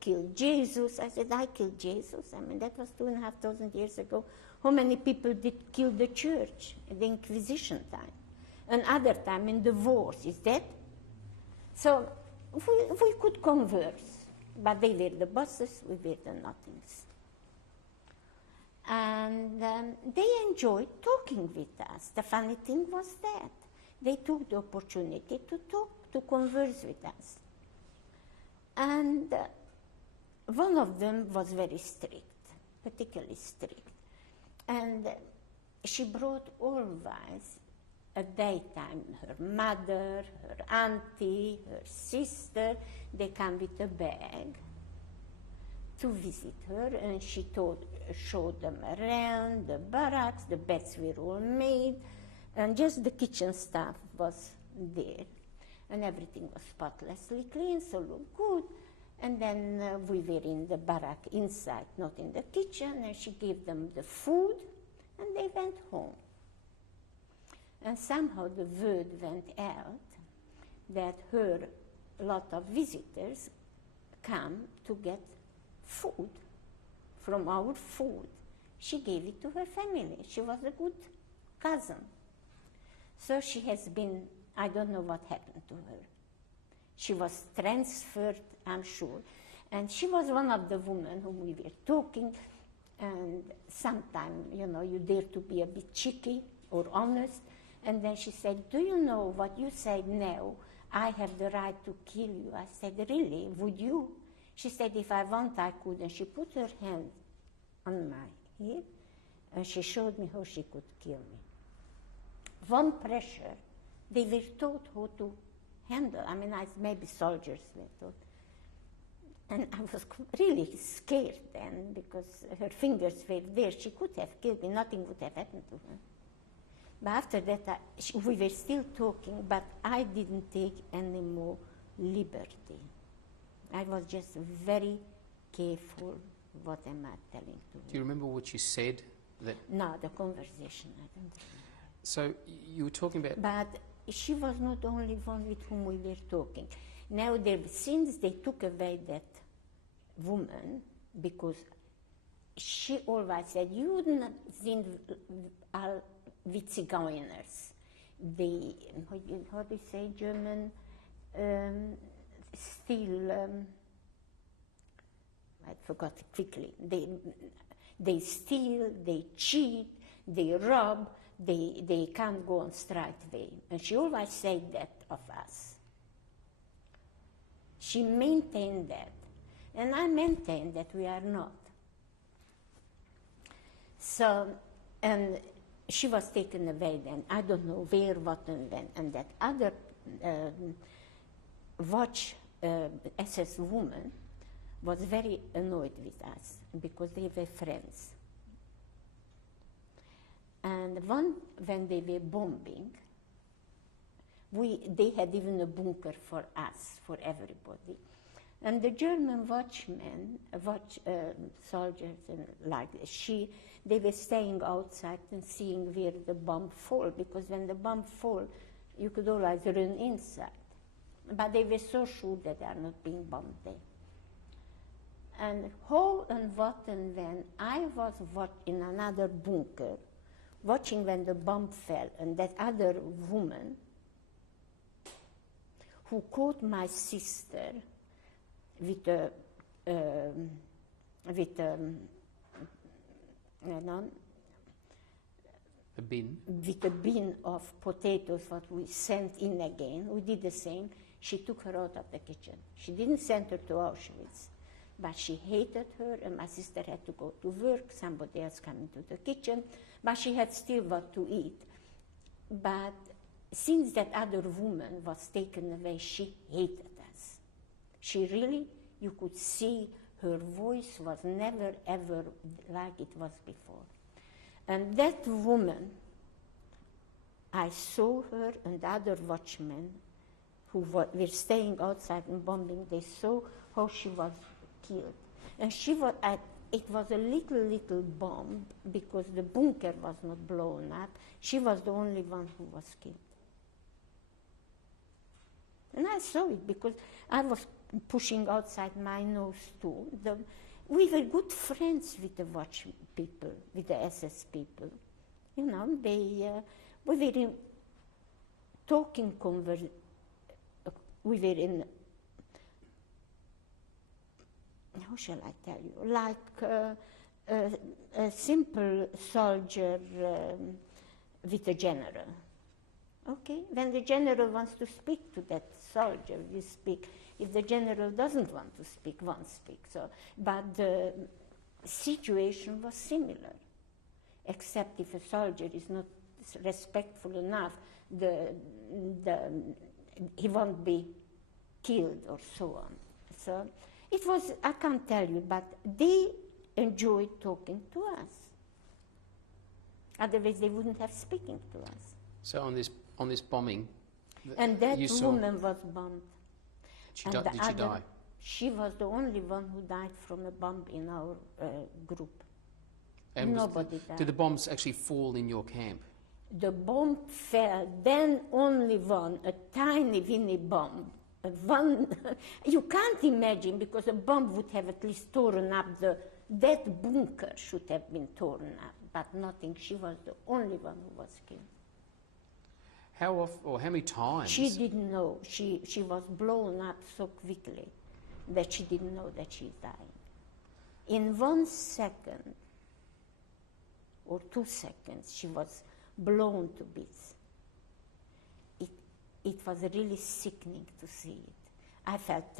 killed Jesus. I said, I killed Jesus. I mean, that was 2,500 years ago. How many people did kill the church in the Inquisition time? Another time in the wars, is that? So we could converse, but they were the bosses, we were the nothings. And they enjoyed talking with us. The funny thing was that they took the opportunity to talk, to converse with us. And one of them was very strict, particularly strict. And she brought always, at daytime, her mother, her auntie, her sister, they come with a bag to visit her, and she showed them around the barracks. The beds were all made, and just the kitchen stuff was there. And everything was spotlessly clean, so looked good. And then we were in the barrack inside, not in the kitchen, and she gave them the food, and they went home. And somehow the word went out that a lot of visitors come to get food from our food. She gave it to her family. She was a good cousin. So she has been, I don't know what happened to her. She was transferred, I'm sure. And she was one of the women whom we were talking. And sometimes, you dare to be a bit cheeky or honest. And then she said, do you know what you said now? I have the right to kill you. I said, really? Would you? She said, if I want, I could. And she put her hand on my hip, and she showed me how she could kill me. One pressure, they were taught how to handle. I mean, maybe soldiers were taught. And I was really scared then, because her fingers were there. She could have killed me. Nothing would have happened to her. But after that, we were still talking, but I didn't take any more liberty. I was just very careful what am I telling to her. Do you remember what you said? No, the conversation, I don't remember. So you were talking about... But she was not the only one with whom we were talking. Now, since they took away that woman, because she always said, you sind all wie Zigeuners. They, how do you say German? I forgot it quickly. They steal, they cheat, they rob, they can't go on straight way. And she always said that of us. She maintained that. And I maintain that we are not. So, and she was taken away then. I don't know where, what, and when. And that other SS woman was very annoyed with us because they were friends. And when they were bombing, they had even a bunker for us, for everybody. And the German soldiers and they were staying outside and seeing where the bomb fall, because when the bomb fall, you could always run inside. But they were so sure that they are not being bombed there. And how and what and when, I was in another bunker, watching when the bomb fell, and that other woman who caught my sister with a bin of potatoes what we sent in again. We did the same. She took her out of the kitchen. She didn't send her to Auschwitz, but she hated her, and my sister had to go to work, somebody else came into the kitchen, but she had still what to eat. But since that other woman was taken away, she hated us. She really, you could see her voice was never ever like it was before. And that woman, I saw her and the other watchmen who were staying outside and bombing, they saw how she was killed. And she was, it was a little bomb because the bunker was not blown up. She was the only one who was killed. And I saw it because I was pushing outside my nose too. We were good friends with the watch people, with the SS people. You know, we were in talking we were in, how shall I tell you, like a simple soldier with a general. Okay, when the general wants to speak to that soldier, we speak. If the general doesn't want to speak, won't speak. So, but the situation was similar, except if a soldier is not respectful enough, he won't be killed or so on. So it was, I can't tell you, but they enjoyed talking to us. Otherwise, they wouldn't have speaking to us. So on this bombing, and that woman was bombed. Did she die? She was the only one who died from a bomb in our group. And nobody died. Did the bombs actually fall in your camp? The bomb fell, then only one, a tiny weeny bomb. You can't imagine, because a bomb would have at least torn up that bunker should have been torn up, but nothing. She was the only one who was killed. How often, or how many times? She didn't know. She was blown up so quickly that she didn't know that she's dying. In 1 second or 2 seconds, she was blown to bits. It was really sickening to see it. I felt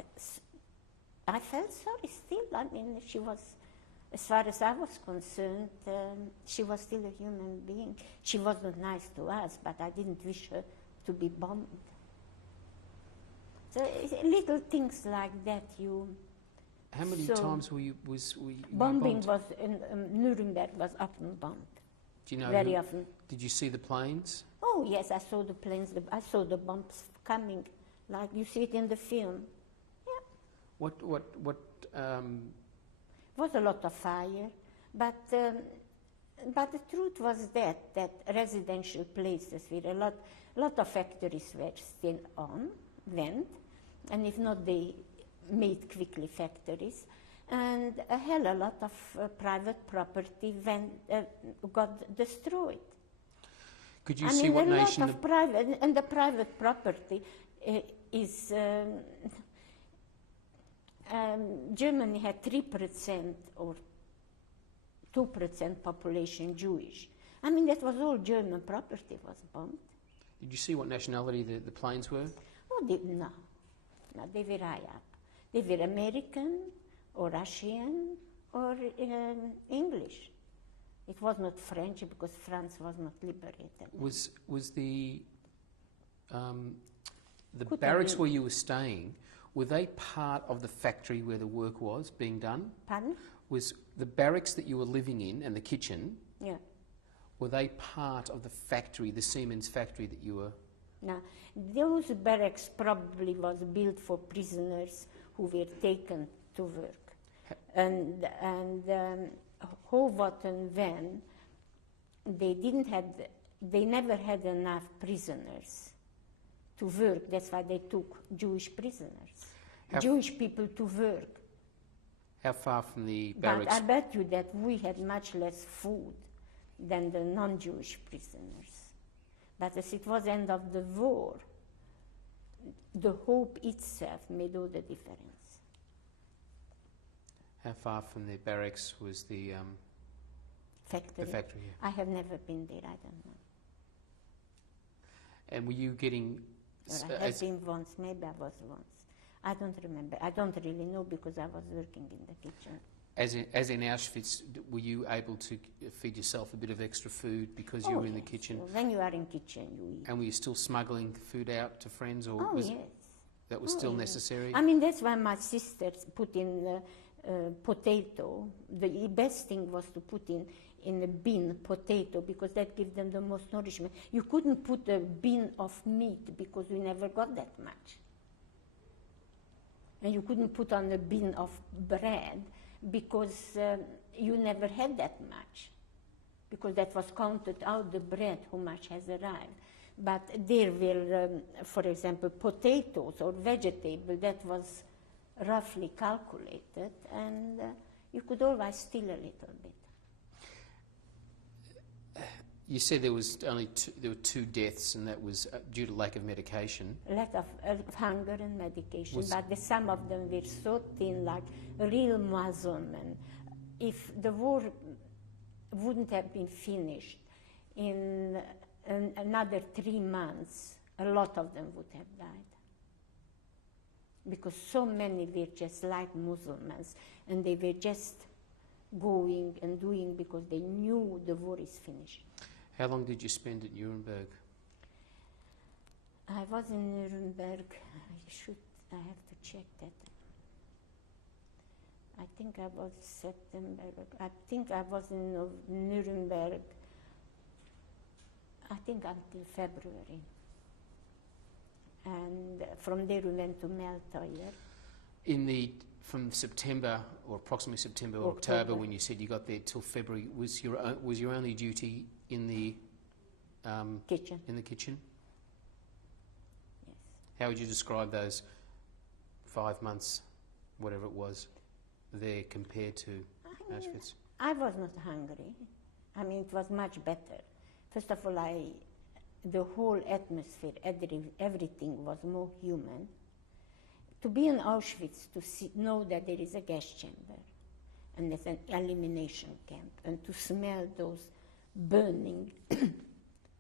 sorry still. I mean, she was, as far as I was concerned, she was still a human being. She wasn't nice to us, but I didn't wish her to be bombed. So little things like that you... How many times were you bombing bombed? was in Nuremberg was often bombed. Do you know very often? Did you see the planes? Oh yes, I saw the planes. I saw the bombs coming, like you see it in the film. Yeah. What was a lot of fire, but the truth was that residential places with a lot of factories were still went, and if not, they made quickly factories, and a hell a lot of private property got destroyed. Could you see what nation? Lot of private, and the private property is. Germany had 3% or 2% population Jewish. I mean, that was all German property was bombed. Did you see what nationality the planes were? Oh, no, they were high up. They were American or Russian or English. It was not French because France was not liberated. Was the barracks where you were staying? Were they part of the factory where the work was being done? Pardon? Was the barracks that you were living in and the kitchen, yeah, were they part of the factory, the Siemens factory that you were? No, those barracks probably was built for prisoners who were taken to work. And Howat and Venn, they never had enough prisoners to work. That's why they took Jewish prisoners, Jewish people to work. How far from the barracks? But I bet you that we had much less food than the non-Jewish prisoners. But as it was end of the war, the hope itself made all the difference. How far from the barracks was the factory? The factory, yeah. I have never been there, I don't know. And were you getting... I have been once, maybe I was once. I don't remember. I don't really know because I was working in the kitchen. As in Auschwitz, were you able to feed yourself a bit of extra food because you were in the kitchen? When you are in kitchen, you eat. And were you still smuggling food out to friends? Or yes. That was still necessary? I mean, that's why my sisters put in potato. The best thing was to put in a bin potato because that gives them the most nourishment. You couldn't put a bin of meat because we never got that much. And you couldn't put on a bin of bread because you never had that much, because that was counted out the bread, how much has arrived. But there were, for example, potatoes or vegetables that was roughly calculated, and you could always steal a little bit. You said there were two deaths, and that was due to lack of medication. Lack of hunger and medication, but some of them were so thin, like real Muslim. And if the war wouldn't have been finished in another 3 months, a lot of them would have died. Because so many were just like Muslims, and they were just going and doing because they knew the war is finished. How long did you spend at Nuremberg? I was in Nuremberg, I have to check that. I think I was in Nuremberg, I think until February. And from there we went to Melteuer. From September, or approximately September or October, when you said you got there till February, was your only duty in the kitchen? In the kitchen? Yes. How would you describe those 5 months, whatever it was, there compared to Auschwitz? I was not hungry. I mean, it was much better. First of all, the whole atmosphere, everything was more human. To be in Auschwitz, to know that there is a gas chamber and there's an elimination camp, and to smell those burning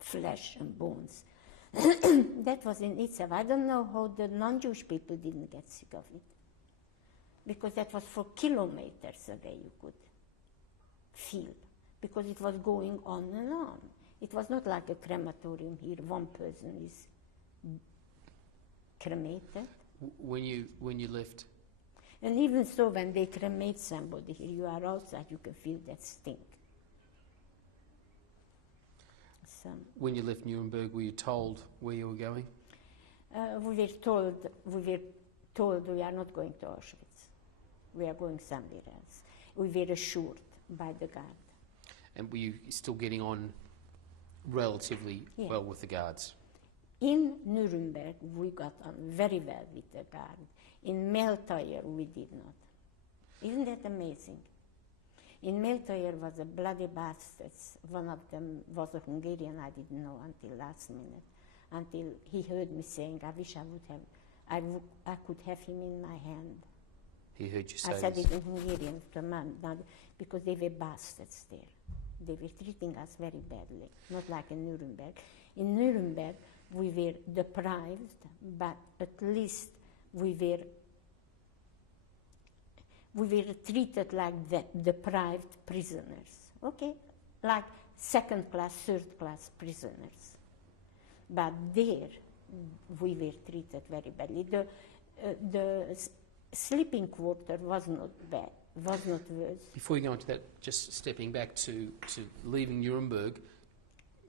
flesh and bones, that was in itself. I don't know how the non-Jewish people didn't get sick of it, because that was for kilometers away you could feel, because it was going on and on. It was not like a crematorium here, one person is cremated. When you left? And even so, when they cremate somebody here, you are outside, you can feel that stink. So, when you left Nuremberg, were you told where you were going? we were told we are not going to Auschwitz. We are going somewhere else. We were assured by the guard. And were you still getting on relatively well with the guards? In Nuremberg, we got on very well with the guard. In Melteuer, we did not. Isn't that amazing? In Melteuer was a bloody bastards. One of them was a Hungarian, I didn't know until last minute, until he heard me saying, I wish I could have him in my hand. He heard you say I said this. it in Hungarian, because they were bastards there. They were treating us very badly, not like in Nuremberg. In Nuremberg, we were deprived, but at least we were treated like deprived prisoners, okay? Like second-class, third-class prisoners. But there, we were treated very badly. The sleeping quarter was not bad, was not worse. Before you go into that, just stepping back to leaving Nuremberg,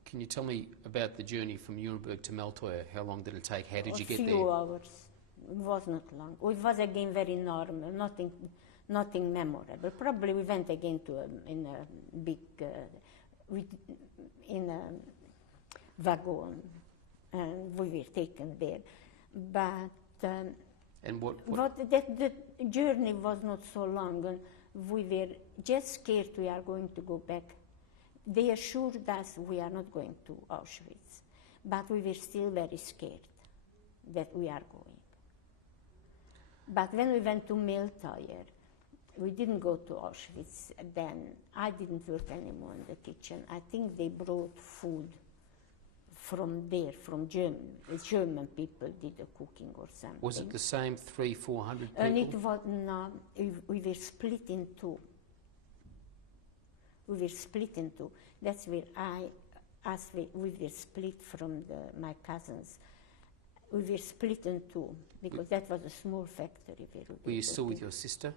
can you tell me about the journey from Nuremberg to Melteuer? How long did it take? How did you get there? A few hours. It was not long. It was again very normal, nothing memorable. Probably we went again in a big, in a wagon, and we were taken there. But and what? the journey was not so long, and we were just scared we are going to go back. They assured us we are not going to Auschwitz, but we were still very scared that we are going. But when we went to Melteuer, we didn't go to Auschwitz then. I didn't work anymore in the kitchen. I think they brought food from there, from German. The German people did the cooking or something. Was it the same 300-400 people? And it was, no, we were split in two. We were split in two. That's where we were split from my cousins. We were split in two, because that was a small factory. Were you still with your sister?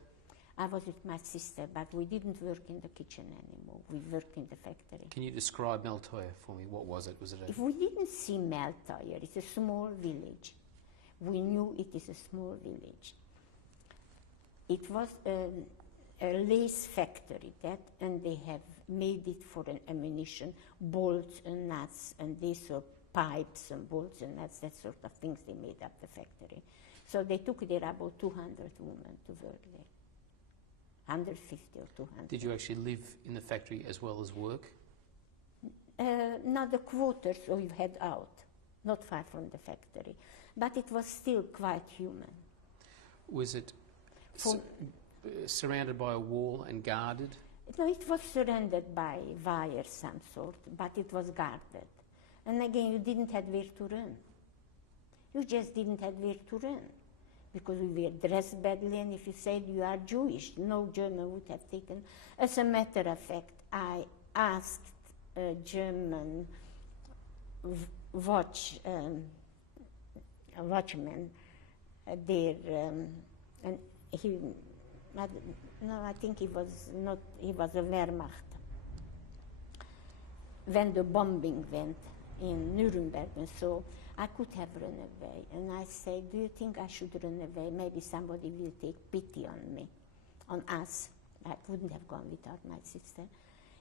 I was with my sister, but we didn't work in the kitchen anymore. We worked in the factory. Can you describe Melteuer for me? What was it? Was it If we didn't see Melteuer, it's a small village. We knew it is a small village. It was a lace factory, and they have made it for an ammunition, bolts and nuts, and these sort of pipes and bolts and nuts, that sort of things they made up the factory. So they took there about 200 women to work there, 150 or 200. Did you actually live in the factory as well as work? Not the quarters we had out, not far from the factory, but it was still quite human. Was it surrounded by a wall and guarded? No, it was surrounded by wire some sort, but it was guarded. And again, you didn't have where to run. You just didn't have where to run. Because we were dressed badly, and if you said you are Jewish, no German would have taken. As a matter of fact, I asked a German watchman there, and he, I think he was not, he was a Wehrmacht. When the bombing went in Nuremberg, and so I could have run away. And I said, do you think I should run away? Maybe somebody will take pity on me, on us. I wouldn't have gone without my sister.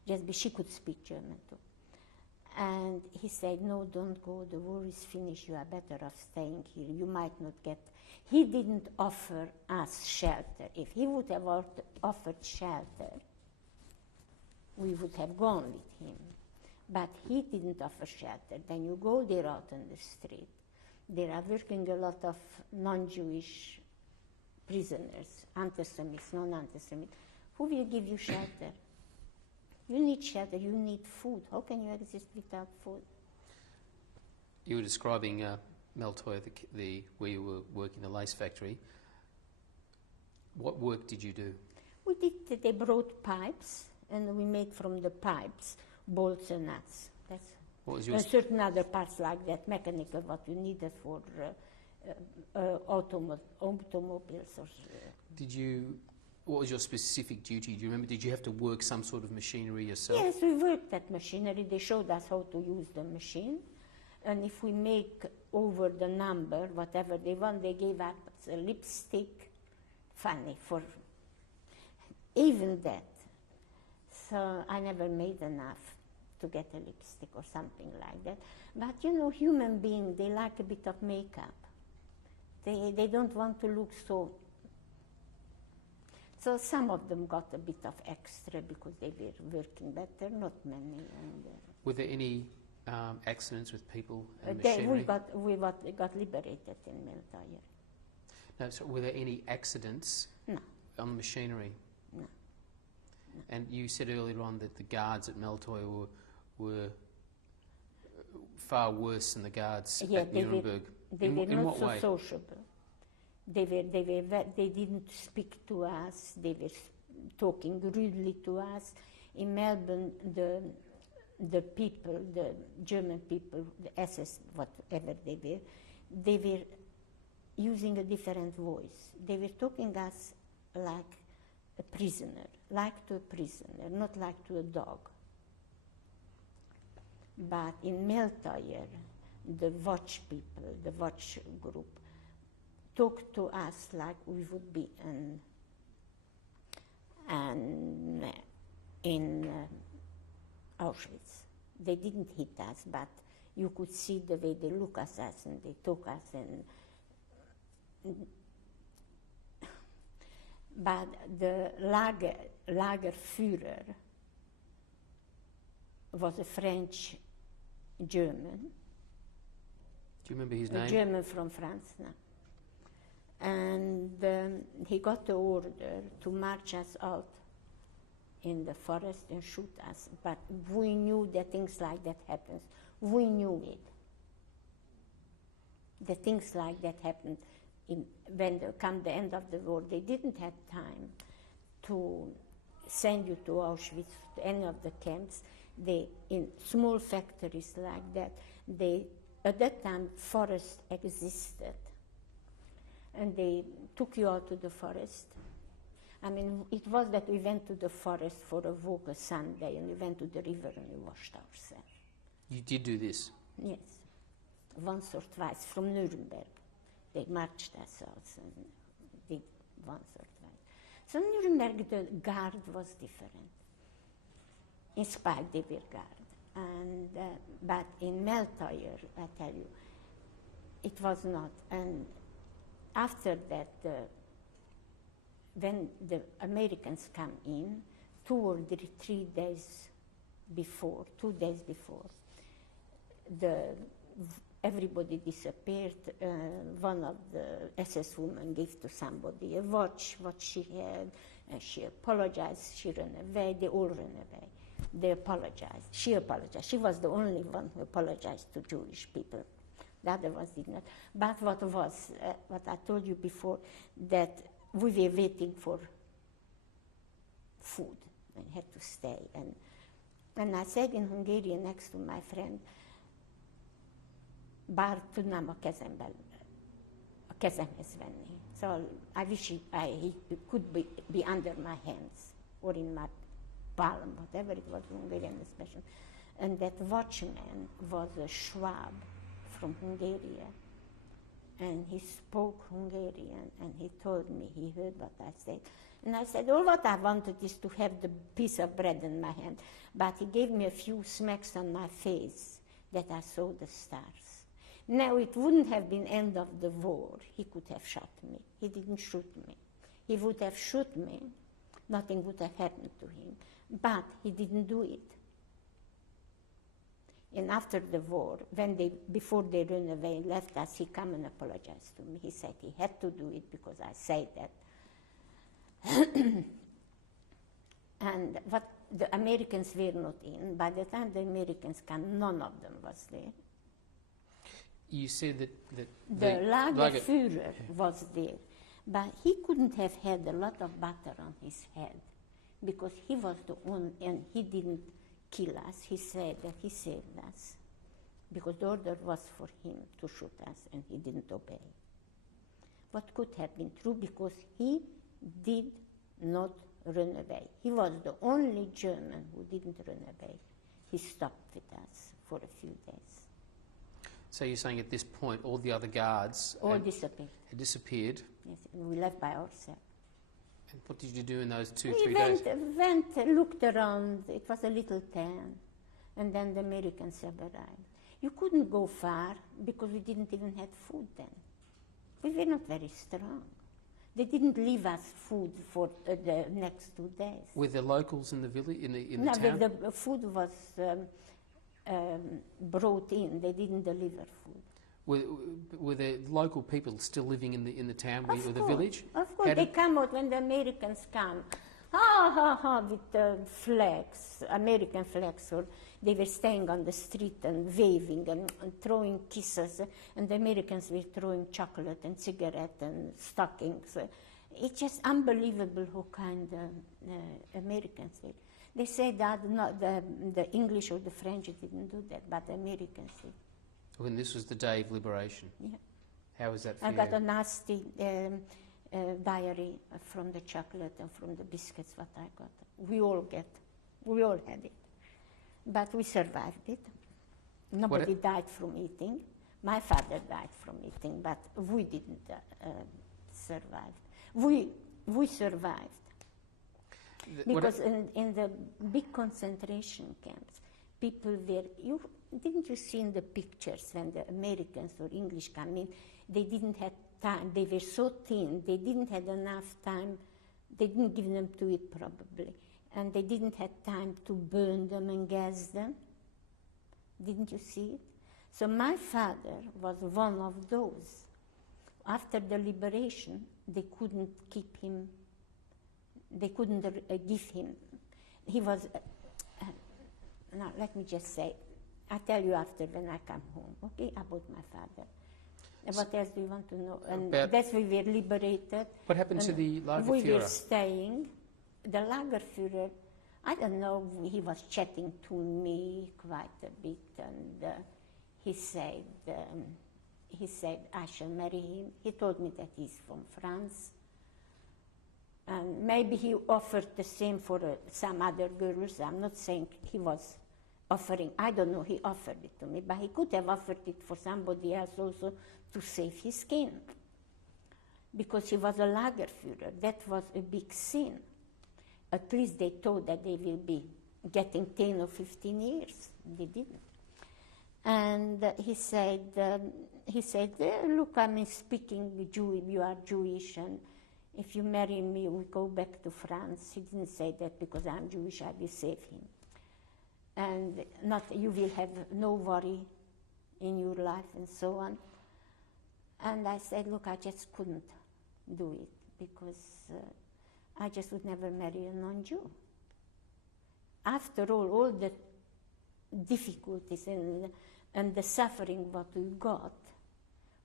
Just because she could speak German too. And he said, no, don't go. The war is finished. You are better off staying here. You might not get... He didn't offer us shelter. If he would have offered shelter, we would have gone with him. But he didn't offer shelter. Then you go there out on the street. There are working a lot of non-Jewish prisoners, anti-Semites, non-anti-Semites. Who will give you shelter? You need shelter, you need food. How can you exist without food? You were describing Meltoy, where you were working the lace factory. What work did you do? We did, they brought pipes, and we made from the pipes bolts and nuts. That's what was yours? And certain other parts like that, mechanical, what you needed for automobiles. Or, what was your specific duty? Do you remember? Did you have to work some sort of machinery yourself? Yes, we worked that machinery. They showed us how to use the machine. And if we make over the number, whatever they want, they gave us a lipstick. Funny, for even that. So I never made enough to get a lipstick or something like that. But you know, human beings, they like a bit of makeup. They don't want to look so... So some of them got a bit of extra because they were working better, not many. And, were there any accidents with people and machinery? We got liberated in Meltoy. No, so were there any accidents on the machinery? No. And you said earlier on that the guards at Meltoy were far worse than the guards at Nuremberg. They were not so way? sociable. They didn't speak to us. They were talking rudely to us. In Melbourne, the people, the German people, the SS, whatever they were using a different voice. They were talking us like a prisoner, like to a prisoner, not like to a dog. But in Meltoy, the watch people, the watch group, talked to us like we would be in Auschwitz. They didn't hit us, but you could see the way they look at us and they took us and... But the Lagerführer was a French German. Do you remember his name? A German from France, no. And he got the order to march us out in the forest and shoot us. But we knew that things like that happens. We knew it. That things like that happened. When come the end of the war, they didn't have time to send you to Auschwitz, to any of the camps. They, in small factories like that, at that time, forests existed. And they took you out to the forest. I mean, it was that we went to the forest for a walk a Sunday, and we went to the river and we washed ourselves. You did do this? Yes, once or twice from Nuremberg. They marched us out and did once or twice. So Nuremberg, the guard was different. In spite they were guard. And, but in Meltire, I tell you, it was not. And after that, when the Americans come in, 2 or 3 days before, 2 days before, everybody disappeared. One of the SS women gave to somebody a watch, what she had, and she apologized. She ran away. They all ran away. They apologized. She apologized. She was the only one who apologized to Jewish people. The other ones did not. But what was, what I told you before, that we were waiting for food and had to stay. And I said in Hungarian next to my friend, bár tudnám a kezemhez venni. So I wish he could be under my hands or in my palm, whatever it was, Hungarian expression. And that watchman was a Schwab from Hungary, and he spoke Hungarian, and he told me, he heard what I said. And I said, all what I wanted is to have the piece of bread in my hand. But he gave me a few smacks on my face that I saw the stars. Now, it wouldn't have been end of the war. He could have shot me. He didn't shoot me. He would have shot me. Nothing would have happened to him. But he didn't do it. And after the war, before they ran away and left us, he came and apologized to me. He said he had to do it because I said that. And what the Americans were not in, by the time the Americans came, none of them was there. You said that the Lagerführer was there, but he couldn't have had a lot of butter on his head because he was the one, and he didn't kill us. He said that he saved us because the order was for him to shoot us, and he didn't obey. What could have been true because he did not run away. He was the only German who didn't run away. He stopped with us for a few days. So you're saying at this point all the other guards had disappeared? Yes, and we left by ourselves. And what did you do in those 2-3 days? We went, looked around. It was a little town. And then the Americans arrived. You couldn't go far because we didn't even have food then. We were not very strong. They didn't leave us food for the next 2 days. Were there locals in the village, in the no, town? No, the food was brought in. They didn't deliver food. Were there local people still living in the town or the village? Of course, they come out when the Americans come. With flags, American flags, or they were staying on the street and waving and throwing kisses, and the Americans were throwing chocolate and cigarette and stockings. It's just unbelievable how kind Americans were. They say that not the English or the French didn't do that, but the Americans did. When this was the day of liberation? Yeah. How was that for I you? got a nasty diary from the chocolate and from the biscuits what I got. We all had it. But we survived it. Nobody died from eating. My father died from eating, but we didn't survive. We survived. Because in the big concentration camps, people were, didn't you see in the pictures when the Americans or English come in, they didn't have time, they were so thin, they didn't have enough time, they didn't give them to eat probably, and they didn't have time to burn them and gas them. Didn't you see it? So my father was one of those. After the liberation, they couldn't keep him, they couldn't give him. He was, now let me just say, I'll tell you after when I come home, okay, about my father. What else do you want to know? And that's we were liberated. What happened to the Lagerführer? We were staying. The Lagerführer, I don't know, he was chatting to me quite a bit, and he said, I shall marry him. He told me that he's from France. And maybe he offered the same for some other girls. I'm not saying he was offering, I don't know, he offered it to me, but he could have offered it for somebody else also to save his skin. because he was a Lagerführer. That was a big sin. At least they thought that they will be getting 10 or 15 years. They didn't. And he said, look, I'm speaking Jew, you are Jewish, and if you marry me, we go back to France. He didn't say that because I'm Jewish, I will save him. And you will have no worry in your life and so on. And I said, look, I just couldn't do it because I just would never marry a non-Jew. After all the difficulties and the suffering what we got,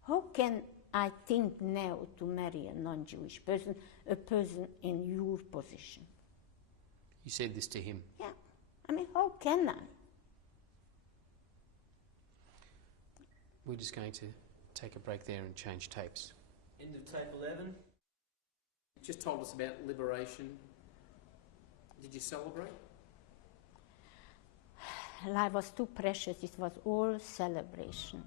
how can I think now to marry a non-Jewish person, a person in your position? You said this to him? Yeah. I mean, how can I? We're just going to take a break there and change tapes. End of tape 11. You just told us about liberation. Did you celebrate? Life was too precious. It was all celebration.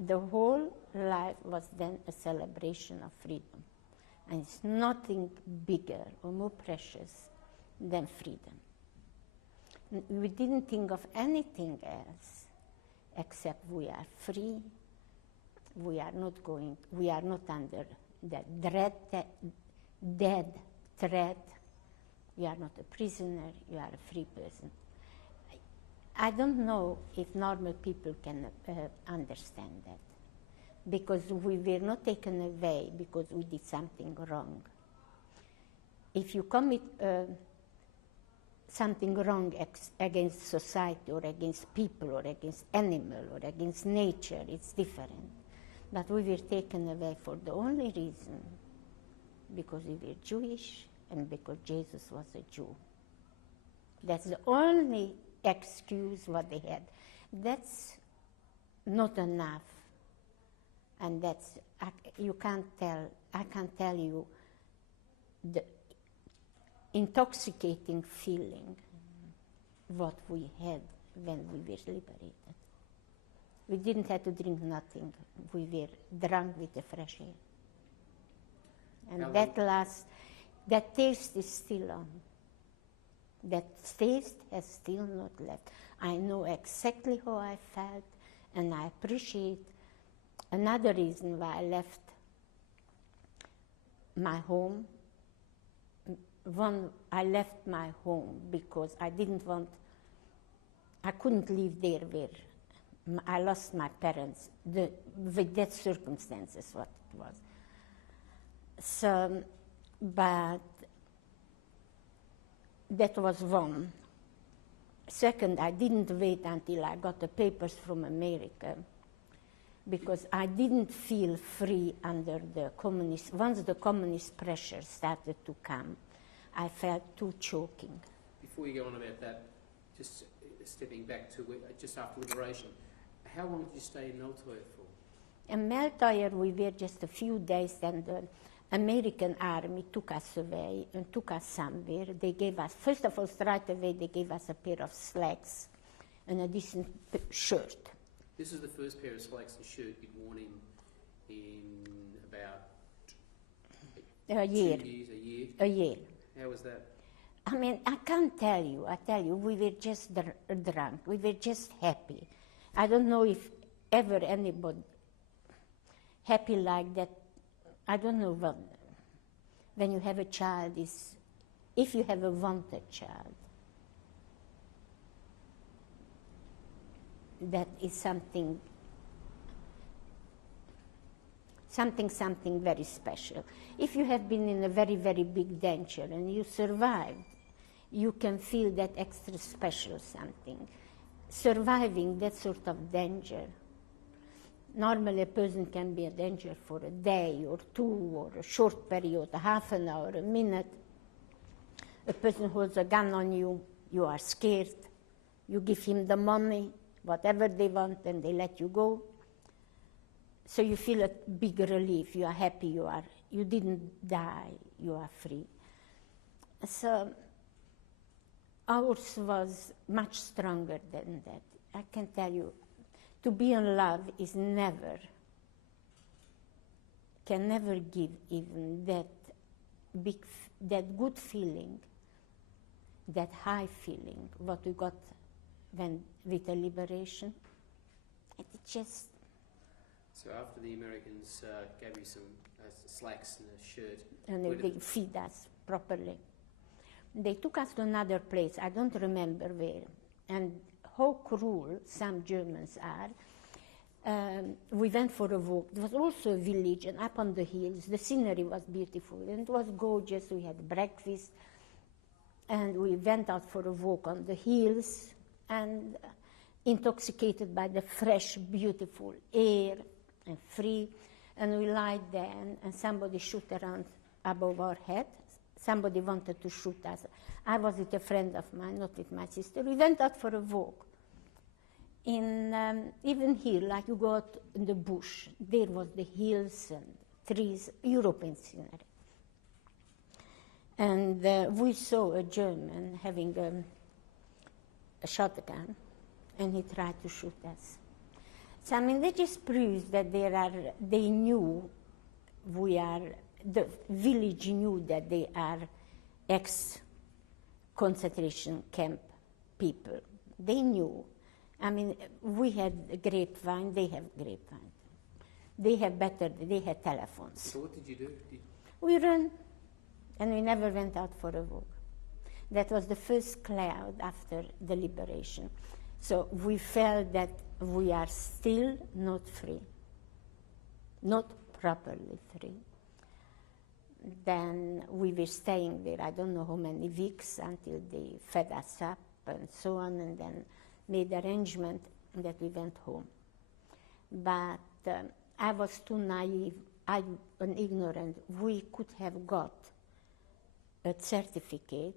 The whole life was then a celebration of freedom. And it's nothing bigger or more precious than freedom. We didn't think of anything else except we are free. We are not under the dead threat. You are not a prisoner, you are a free person. I don't know if normal people can understand that, because we were not taken away because we did something wrong. If you commit something wrong against society or against people or against animal or against nature, it's different. But we were taken away for the only reason because we were Jewish and because Jesus was a Jew. That's the only excuse what they had. That's not enough. And that's, I can't tell you the intoxicating feeling what we had when we were liberated. We didn't have to drink nothing. We were drunk with the fresh air. And that taste is still on. That taste has still not left. I know exactly how I felt, and I appreciate another reason why I left my home. I left my home because I couldn't live there where I lost my parents, with that circumstances what it was. So, but that was one. Second, I didn't wait until I got the papers from America, because I didn't feel free under the communist. Once the communist pressure started to come, I felt too choking. Before you go on about that, just stepping back to just after liberation, how long did you stay in Meltoy for? In Meltoy, we were just a few days, and the American army took us away and took us somewhere. They gave us, first of all, straight away, they gave us a pair of slacks and a decent shirt. This is the first pair of slacks and shirt you'd worn in about a year. 2 years, a year? A year. How was that? I mean, I can't tell you. I tell you, we were just drunk. We were just happy. I don't know if ever anybody happy like that. I don't know when you have a child, if you have a wanted child, that is something very special. If you have been in a very, very big danger and you survived, you can feel that extra special something. Surviving that sort of danger. Normally a person can be a danger for a day or two or a short period, a half an hour, a minute. A person holds a gun on you, you are scared. You give him the money, whatever they want, and they let you go. So you feel a big relief, you are happy, you didn't die, you are free. So ours was much stronger than that. I can tell you, to be in love is never can never give even that that good feeling, that high feeling, what we got with the liberation. It just... So after the Americans gave you some slacks and a shirt... And they feed us properly. They took us to another place, I don't remember where, and how cruel some Germans are. We went for a walk. It was also a village, and up on the hills. The scenery was beautiful, and it was gorgeous. We had breakfast, and we went out for a walk on the hills, and intoxicated by the fresh, beautiful air, and free. And we lied there, and somebody shoot around above our head. Somebody wanted to shoot us. I was with a friend of mine, not with my sister. We went out for a walk. Even here, like you go out in the bush, there was the hills and trees, European scenery. And we saw a German having a shotgun, and he tried to shoot us. So, I mean, that just proves that they knew the village knew that they are ex-concentration camp people. They knew. I mean, we had grapevine, they have grapevine. They had telephones. So what did you do? We ran, and we never went out for a walk. That was the first cloud after the liberation. So we felt that we are still not free, not properly free. Then we were staying there, I don't know how many weeks, until they fed us up and so on, and then made arrangement that we went home. But I was too naive, and ignorant. We could have got a certificate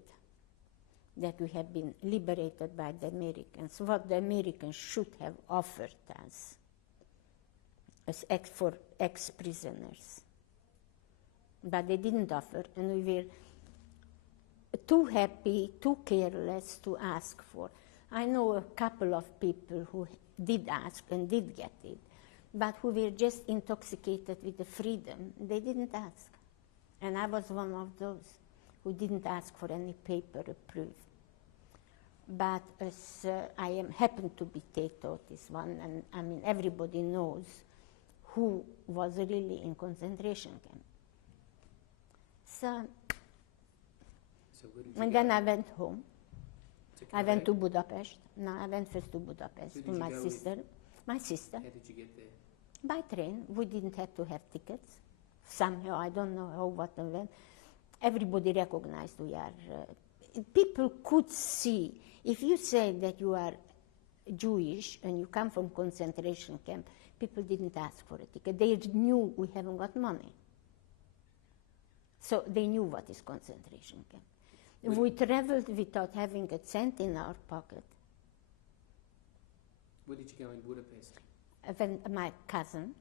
that we have been liberated by the Americans, what the Americans should have offered us as for ex-prisoners. But they didn't offer, and we were too happy, too careless to ask for. I know a couple of people who did ask and did get it, but who were just intoxicated with the freedom. They didn't ask. And I was one of those who didn't ask for any paper proof. But as I happened to be Tate Otis one, and I mean everybody knows who was really in concentration camp. So where did you and go? then I went home. I went to Calais? Budapest. No, I went first to Budapest Who to did my you go with? sister. My sister. How did you get there? By train. We didn't have to have tickets. Somehow, I don't know how, what, and when. Everybody recognized we are. People could see. If you say that you are Jewish and you come from concentration camp, people didn't ask for a ticket. They knew we haven't got money. So they knew what is concentration camp. We traveled without having a cent in our pocket. Where did you go in Budapest? When my cousin,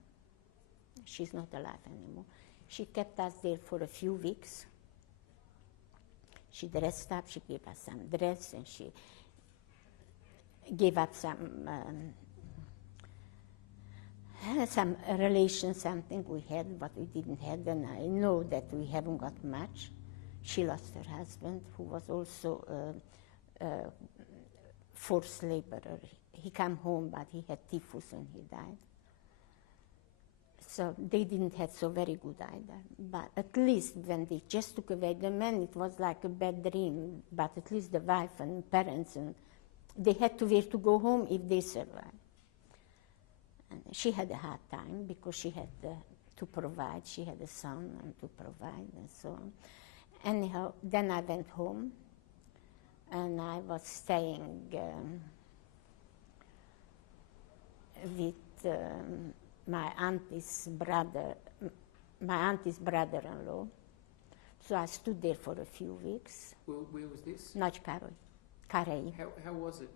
she's not alive anymore, she kept us there for a few weeks. She dressed up, she gave us some dress, and she gave up some relations, something we had, but we didn't have, and I know that we haven't got much. She lost her husband, who was also a forced laborer. He came home, but he had typhus and he died. So they didn't have so very good either. But at least when they just took away the men, it was like a bad dream. But at least the wife and parents, and they had to where to go home if they survived. And she had a hard time because she had to provide. She had a son and to provide and so on. Anyhow, then I went home, and I was staying with my auntie's brother-in-law. So I stood there for a few weeks. Where was this? Not Carei. How was it?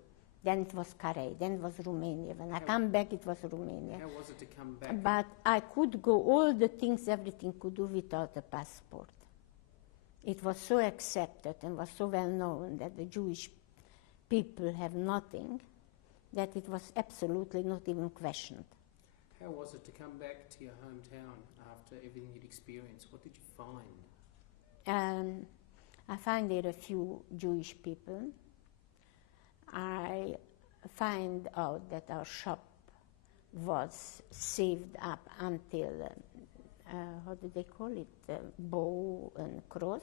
Then it was Carei. Then it was Romania. When I come back, it was Romania. How was it to come back? But I could go all the things, everything could do without a passport. It was so accepted and was so well known that the Jewish people have nothing, that it was absolutely not even questioned. How was it to come back to your hometown after everything you'd experienced? What did you find? I find there a few Jewish people. I find out that our shop was saved up until, how do they call it, bow and cross.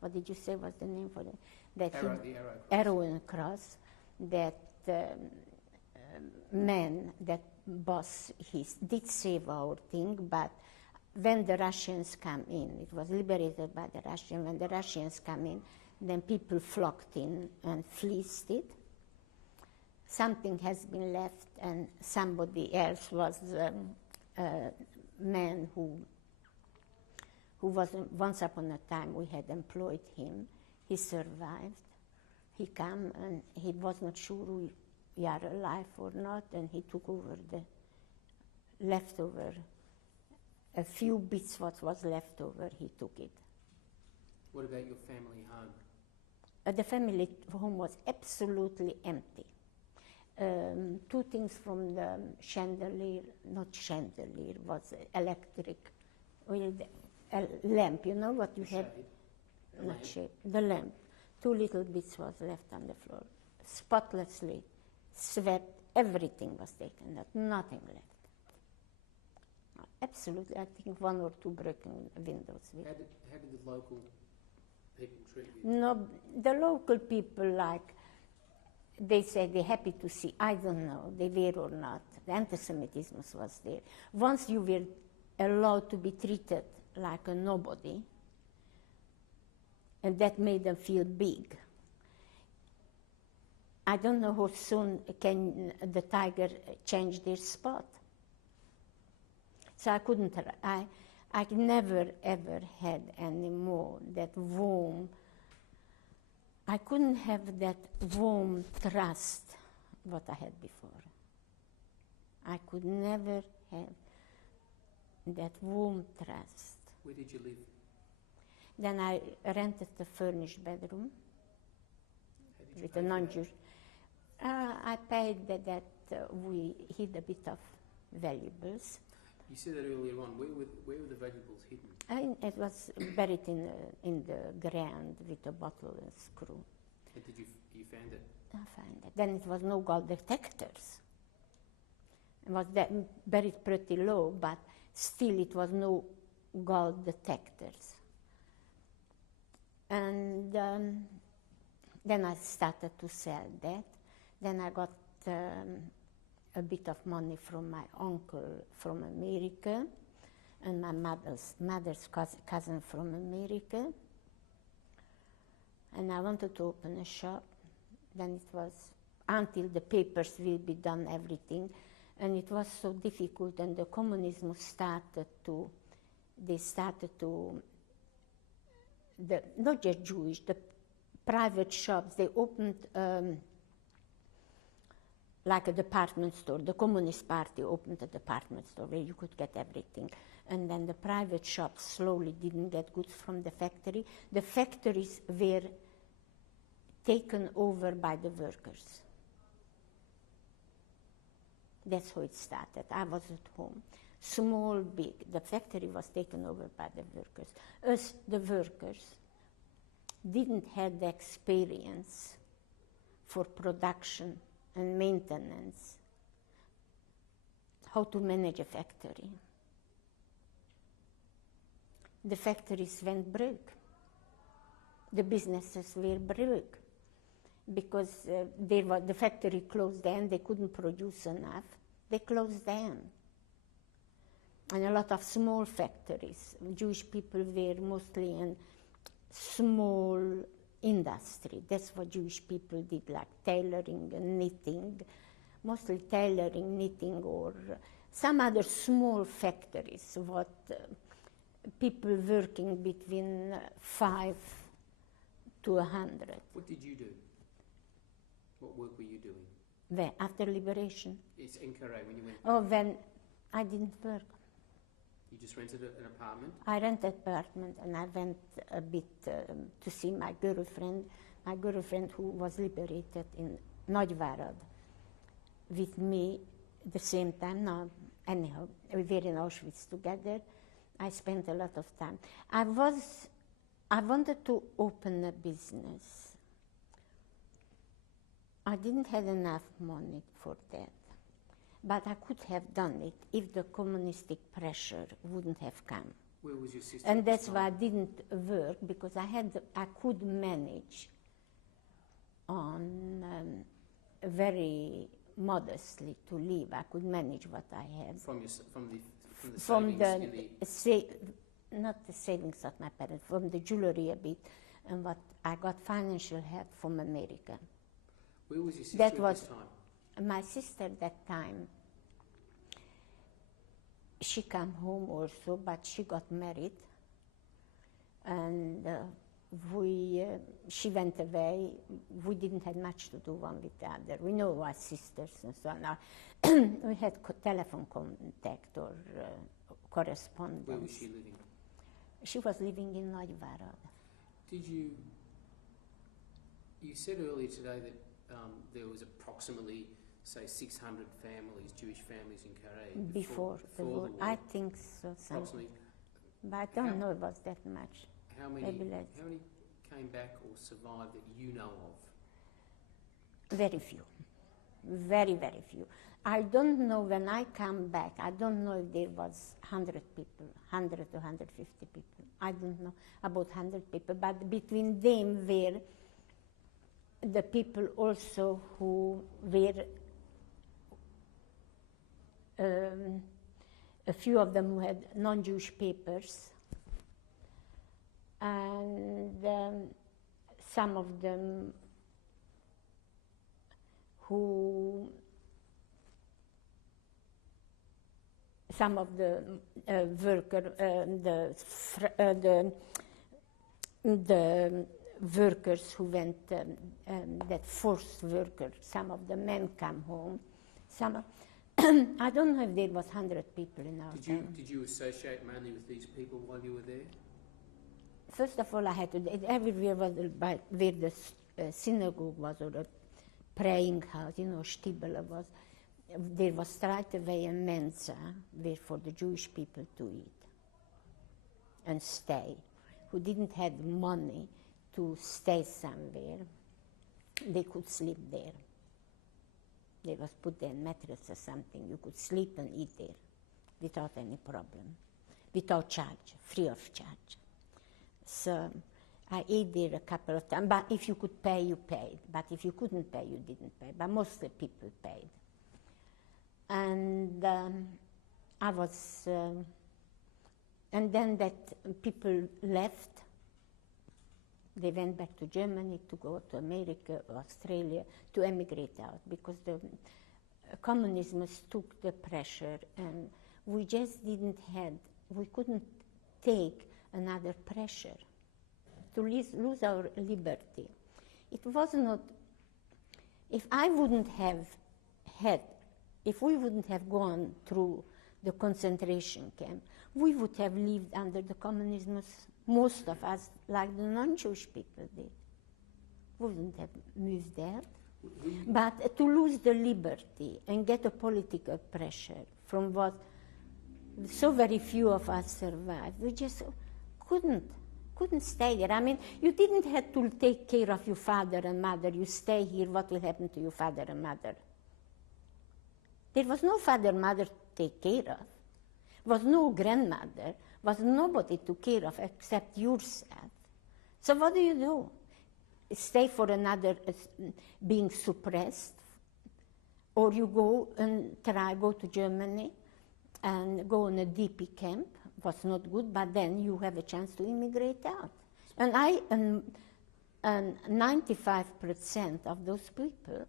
What did you say was the name for it? The arrow cross. Arrow and cross. That man, that boss, he did save our thing, but when the Russians come in, it was liberated by the Russians, when the Russians come in, then people flocked in and fleeced it. Something has been left, and somebody else was a man who was, once upon a time we had employed him. He survived. He came and he was not sure we are alive or not, and he took over the leftover, a few bits what was left over, he took it. What about your family home? The family home was absolutely empty. Two things from the chandelier, not chandelier, was electric, with a lamp, you know what you have? Not shade, the lamp. Two little bits was left on the floor. Spotlessly swept, everything was taken out, nothing left. Absolutely, I think one or two broken windows. How did the local people treat you? No, the local people, like, they say they're happy to see. I don't know, they were or not. The anti-Semitism was there. Once you were allowed to be treated like a nobody, and that made them feel big. I don't know how soon can the tiger change their spot. So I couldn't, I never ever had any more that warm, I couldn't have that warm trust what I had before. I could never have that warm trust. Where did you live? Then I rented a furnished bedroom with a non-Jewish. I paid that we hid a bit of valuables. You said that earlier on. Where were the valuables hidden? It was buried in the ground with a bottle and screw. And did you find it? I found it. Then it was no gold detectors. It was buried pretty low, but still it was no gold detectors. And then I started to sell that. Then I got a bit of money from my uncle from America and my mother's cousin from America. And I wanted to open a shop. Then it was until the papers will be done, everything. And it was so difficult, and the communism started to, not just Jewish, the private shops, they opened like a department store. The Communist Party opened a department store where you could get everything. And then the private shops slowly didn't get goods from the factory. The factories were taken over by the workers. That's how it started. I was at home. Small, big, the factory was taken over by the workers. Us, the workers, didn't have the experience for production and maintenance, how to manage a factory. The factories went broke. The businesses were broke because the factory closed down, they couldn't produce enough, they closed down. And a lot of small factories, Jewish people were mostly in small industry. That's what Jewish people did, like tailoring and knitting, mostly tailoring, knitting, or some other small factories, what people working between 5 to 100. What did you do? What work were you doing? When, after liberation? It's in Korea when you went. Oh, when I didn't work. You just rented an apartment? I rented an apartment, and I went a bit to see my girlfriend who was liberated in Nagyvárad with me at the same time. Now anyhow, we were in Auschwitz together. I spent a lot of time. I wanted to open a business. I didn't have enough money for that. But I could have done it if the communistic pressure wouldn't have come. Where was your sister? And at this that's why I time? didn't work, because I could manage on very modestly to live. I could manage what I had. From the From savings in the... not the savings of my parents, from the jewelry a bit, and what I got financial help from America. Where was your sister That at was this time? my sister that time. She came home also, but she got married, and she went away. We didn't have much to do one with the other. We know our sisters and so on. We had telephone contact or correspondence. Where was she living? She was living in Nagyvárad. Did you said earlier today that there was approximately, say, 600 families, Jewish families in Carre Before the war. I think so. Approximately. But I don't know about that much. How many came back or survived that you know of? Very few. Very, very few. I don't know when I come back, I don't know if there was 100 people, 100 to 150 people. I don't know, about 100 people. But between them were the people also who were, a few of them who had non-Jewish papers, and some of them who, some of the the workers who went, that forced workers, some of the men come home. I don't know if there was 100 people in our town. Did you associate mainly with these people while you were there? First of all, I had to, everywhere was where the synagogue was, or the praying house, Shtibele was, there was straight away a mensa where for the Jewish people to eat and stay. Who didn't have money to stay somewhere, they could sleep there. They was put there in mattress or something. You could sleep and eat there without any problem, without charge, free of charge. So I ate there a couple of times, but if you could pay, you paid. But if you couldn't pay, you didn't pay. But mostly people paid. And I was, and then that people left. They went back to Germany, to go to America, Australia, to emigrate out, because the communism took the pressure, and we just we couldn't take another pressure to lose our liberty. It was not, if we wouldn't have gone through the concentration camp, we would have lived under the communism, most of us, like the non-Jewish people did. We wouldn't have moved there. But to lose the liberty and get a political pressure from what so very few of us survived, we just couldn't stay there. I mean, you didn't have to take care of your father and mother. You stay here, what will happen to your father and mother? There was no father and mother to take care of. Was no grandmother, was nobody to care of except yourself. So what do? Stay for another being suppressed? Or you go and go to Germany and go in a DP camp, was not good, but then you have a chance to immigrate out. And 95% of those people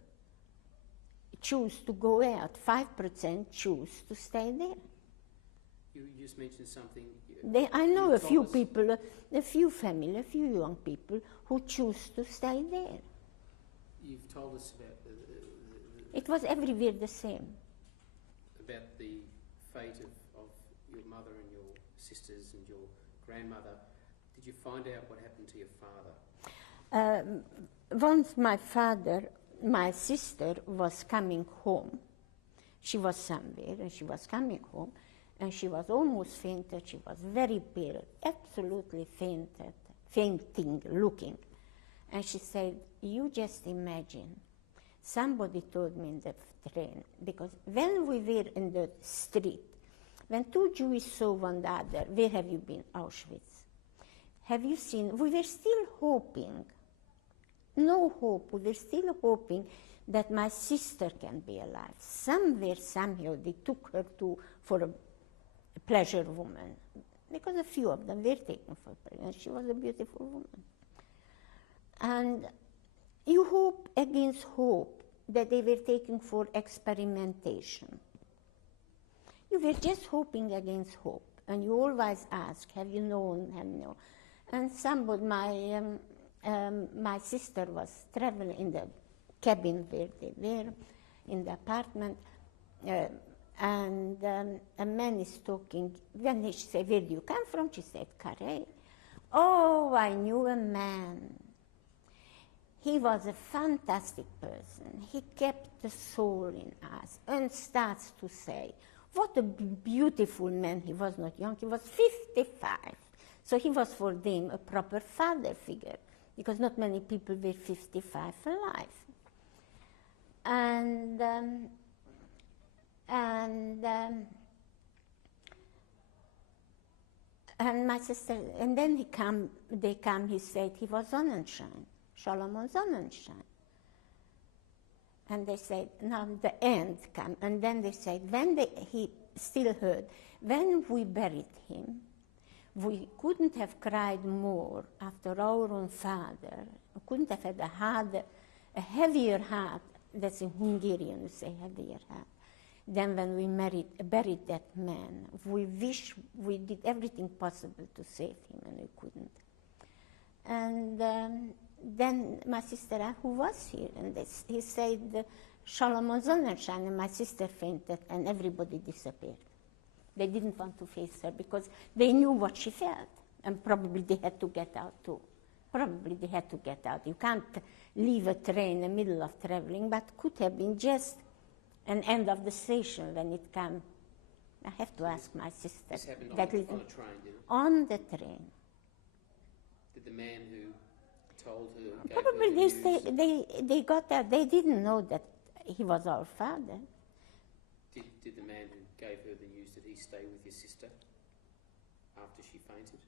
choose to go out, 5% choose to stay there. You just mentioned something. I know a few people, a few family, a few young people who choose to stay there. You've told us about it was everywhere the same. About the fate of your mother and your sisters and your grandmother. Did you find out what happened to your father? Once my sister was coming home, She was somewhere and she was coming home and she was almost fainted. She was very pale, absolutely fainting looking. And she said, you just imagine, somebody told me in the train, because when we were in the street, when two Jews saw one another, where have you been? Auschwitz. Have you seen? We were still hoping, no hope, we were still hoping that my sister can be alive. Somewhere, somehow, they took her for a pleasure woman, because a few of them were taken for pleasure, and she was a beautiful woman. And you hope against hope that they were taken for experimentation. You were just hoping against hope, and you always ask, have you known, have you known? And somebody, my sister was traveling in the cabin where they were, in the apartment, and a man is talking. When he said, where do you come from? She said, Carré. Oh, I knew a man. He was a fantastic person. He kept the soul in us and starts to say, what a beautiful man. He was not young, he was 55. So he was for them a proper father figure, because not many people were 55 alive. And my sister, and then they come, he said he was Sonnenschein, Solomon Sonnenschein. And they said, now the end come. And then they said, he still heard, when we buried him, we couldn't have cried more after our own father. We couldn't have had a heavier heart, that's in Hungarian we say heavier heart, than when we buried that man. We wish we did everything possible to save him, and we couldn't. And then my sister, who was here, and he said, Solomon Sonnenschein, and my sister fainted, and everybody disappeared. They didn't want to face her because they knew what she felt, and probably they had to get out too. Probably they had to get out. You can't leave a train in the middle of traveling, but could have been just an end of the station when it came. I have to ask my sister. This happened on a train, did it? On the train. Did the man who told her... Probably they got that. They didn't know that he was our father. Did the man who gave her the news, did he stay with your sister after she fainted?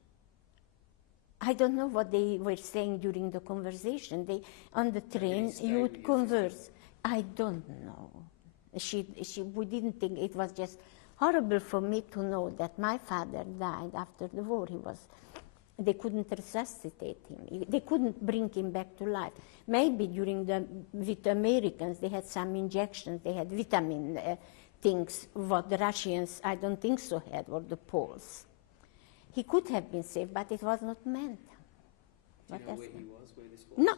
I don't know what they were saying during the conversation. On the train, you would converse. I don't know. We didn't think, it was just horrible for me to know that my father died after the war. They couldn't resuscitate him. They couldn't bring him back to life. Maybe with the Americans, they had some injections, they had vitamin things, what the Russians, I don't think so, had, or the Poles. He could have been saved, but it was not meant. Do you know where he was, where this was? No,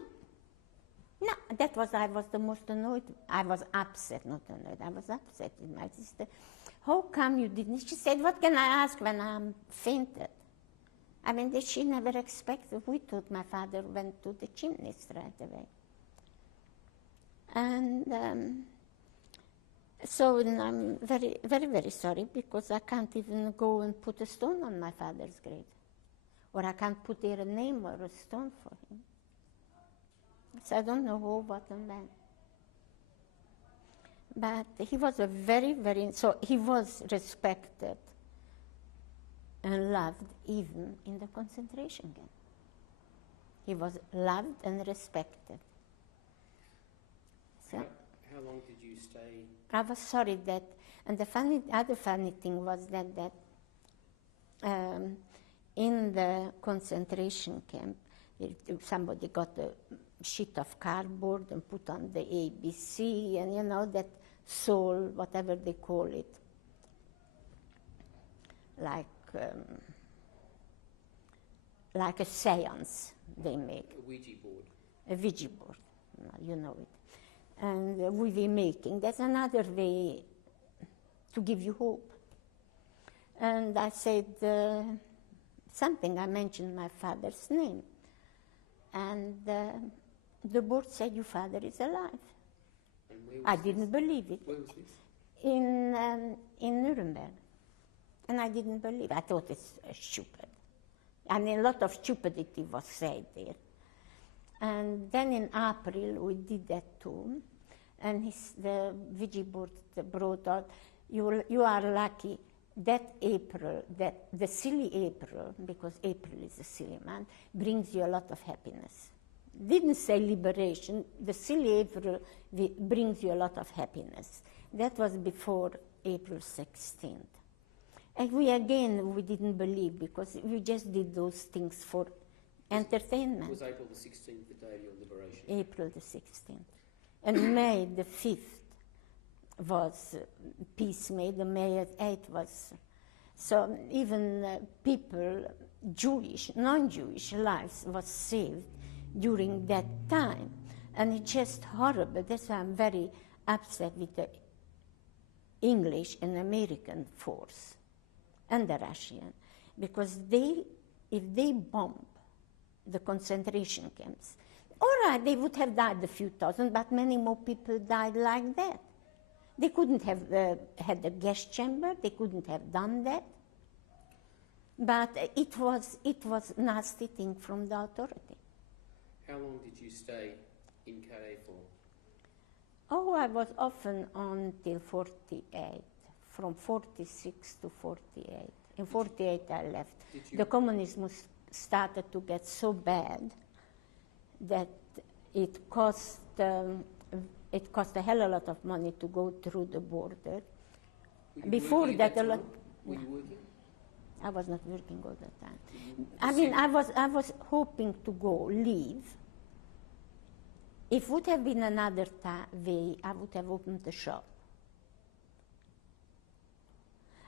I was the most annoyed. I was upset, not annoyed. I was upset with my sister. How come you didn't? She said, what can I ask when I'm fainted? I mean, she never expected. We thought my father went to the chimney straight away. And so I'm very, very, very sorry, because I can't even go and put a stone on my father's grave. Or I can't put there a name or a stone for him. So I don't know who, what, and when. But he was so he was respected and loved even in the concentration camp. He was loved and respected. So how long did you stay? I was sorry that, and the other funny thing was that in the concentration camp, somebody got a sheet of cardboard and put on the ABC, and you know that soul, whatever they call it, like a seance they make. A Ouija board. A Ouija board, you know it. And we were making, that's another way to give you hope. And I said something, I mentioned my father's name. And the board said, your father is alive. And where was I didn't believe it. Where was this? in Nuremberg. And I didn't believe. I thought it's stupid. I mean, a lot of stupidity was said there. And then in April, we did that too. And the Vigi board brought out, you are lucky that April, that the silly April, because April is a silly month, brings you a lot of happiness. Didn't say liberation, the silly April brings you a lot of happiness. That was before April 16th. And we didn't believe because we just did those things for entertainment. Was April the 16th the day of your liberation? April the 16th. And May the 5th was peace May, the May 8th was. So even people, Jewish, non-Jewish lives was saved during that time. And it's just horrible. That's why I'm very upset with the English and American force and the Russian, because if they bomb the concentration camps, all right, they would have died a few thousand, but many more people died like that. They couldn't have had a gas chamber, they couldn't have done that. But it was nasty thing from the authority. How long did you stay in Calais for? Oh, I was often on till 48, from 46 to 48. In 48 I left. The communism started to get so bad that it cost a hell of a lot of money to go through the border. Before that, a lot. Were you working? I was not working all the time. I mean, I was hoping to leave. If it would have been another way, I would have opened the shop.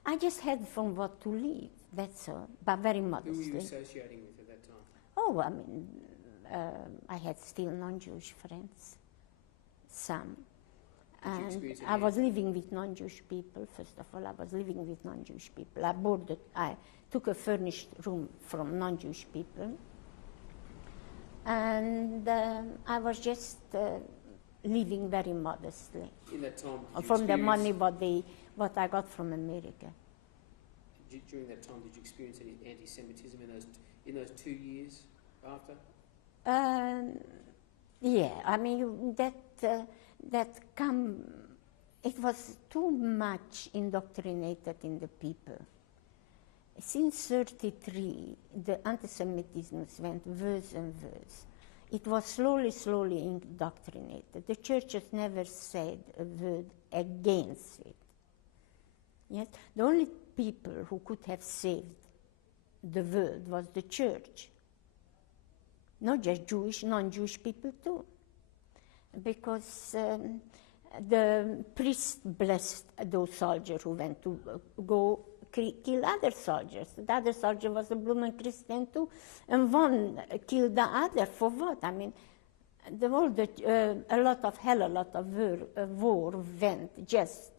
I just had from what to live, that's all, but very modestly. Who were you associating with at that time? Oh, I mean, I had still non-Jewish friends, some. And I was living with non-Jewish people, first of all, I was living with non-Jewish people. I took a furnished room from non-Jewish people. And I was just living very modestly. In that time, from the money what I got from America. During that time, did you experience any anti-Semitism in those 2 years after? Yeah, I mean it was too much indoctrinated in the people. Since 1933, the anti-Semitism went worse and worse. It was slowly indoctrinated. The churches never said a word against it. Yes? The only people who could have saved the world was the church. Not just Jewish, non-Jewish people too. Because the priest blessed those soldiers who went to go kill other soldiers. The other soldier was a blooming Christian too, and one killed the other. For what? I mean, a lot of war went. Just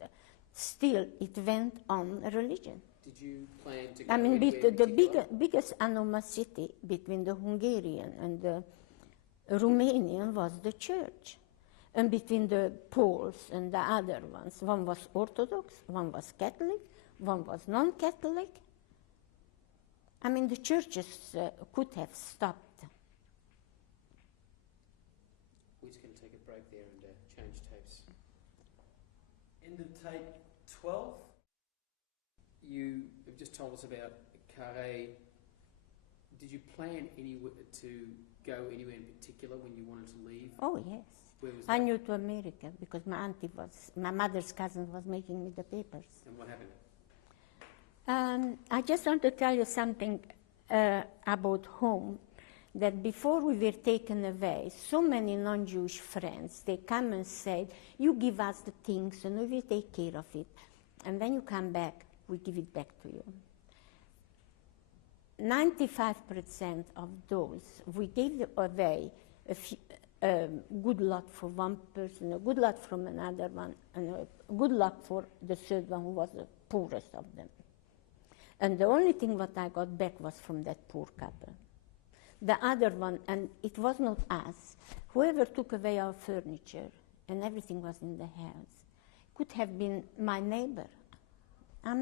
still, it went on religion. Did you plan to go I mean, the biggest animosity between the Hungarian and the Romanian was the church. And between the Poles and the other ones, one was Orthodox, one was Catholic, one was non-Catholic. I mean, the churches could have stopped. We're just going to take a break there and change tapes. End of tape 12. You have just told us about Calais. Did you plan to go anywhere in particular when you wanted to leave? Oh, yes. Where was I that? knew to America because my mother's cousin was making me the papers. And what happened? I just want to tell you something about home, that before we were taken away, so many non-Jewish friends, they come and say, you give us the things and we will take care of it. And when you come back, we give it back to you. 95% of those, we gave away a good lot for one person, a good lot from another one, and a good lot for the third one who was the poorest of them. And the only thing what I got back was from that poor couple. The other one, and it was not us, whoever took away our furniture and everything was in the house, could have been my neighbor. I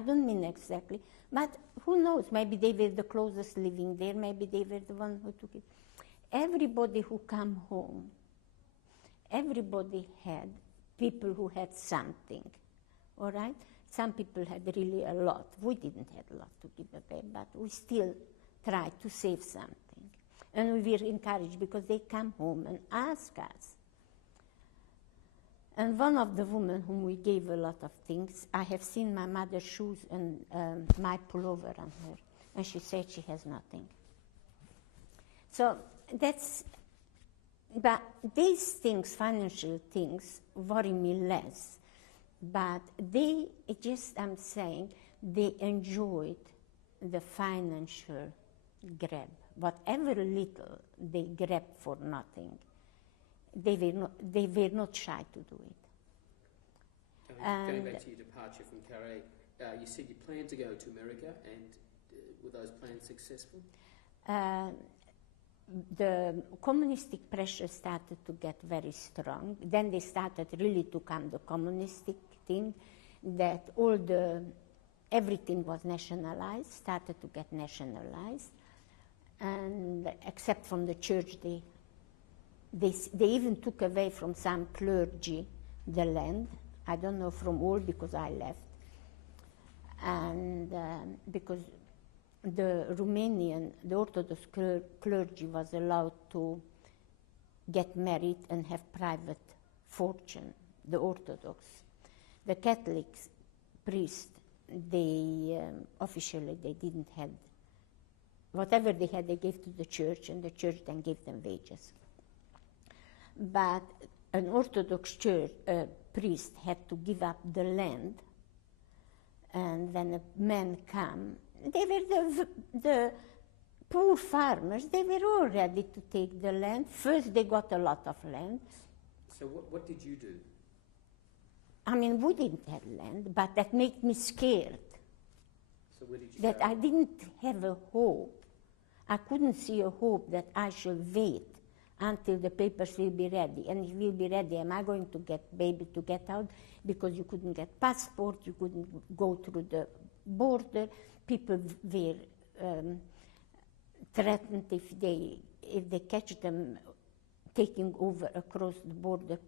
don't mean exactly, but who knows? Maybe they were the closest living there, maybe they were the one who took it. Everybody who come home, everybody had people who had something, all right? Some people had really a lot. We didn't have a lot to give away, but we still tried to save something. And we were encouraged because they come home and ask us. And one of the women whom we gave a lot of things, I have seen my mother's shoes and my pullover on her, and she said she has nothing. So but these things, financial things, worry me less. But I'm saying, they enjoyed the financial grab. Whatever little they grabbed for nothing, they were not shy to do it. Going back to your departure from Carre, you said you planned to go to America, and were those plans successful? The communistic pressure started to get very strong. Then they started really to come the communistic thing, that everything was nationalized, started to get nationalized, and except from the church, they even took away from some clergy the land. I don't know from all because I left, and because the Orthodox clergy was allowed to get married and have private fortune, the Orthodox. The Catholics, priests, officially they didn't have, whatever they had they gave to the church, and the church then gave them wages. But an Orthodox priest had to give up the land, and when a man came, they were the poor farmers, they were all ready to take the land. First they got a lot of land. So what did you do? I mean, we didn't have land, but that made me scared. So where did you that go? I didn't have a hope. I couldn't see a hope that I should wait until the papers will be ready. And if it will be ready, am I going to be able to get out? Because you couldn't get passport, you couldn't go through the border. People were threatened if they catch them taking over across the border.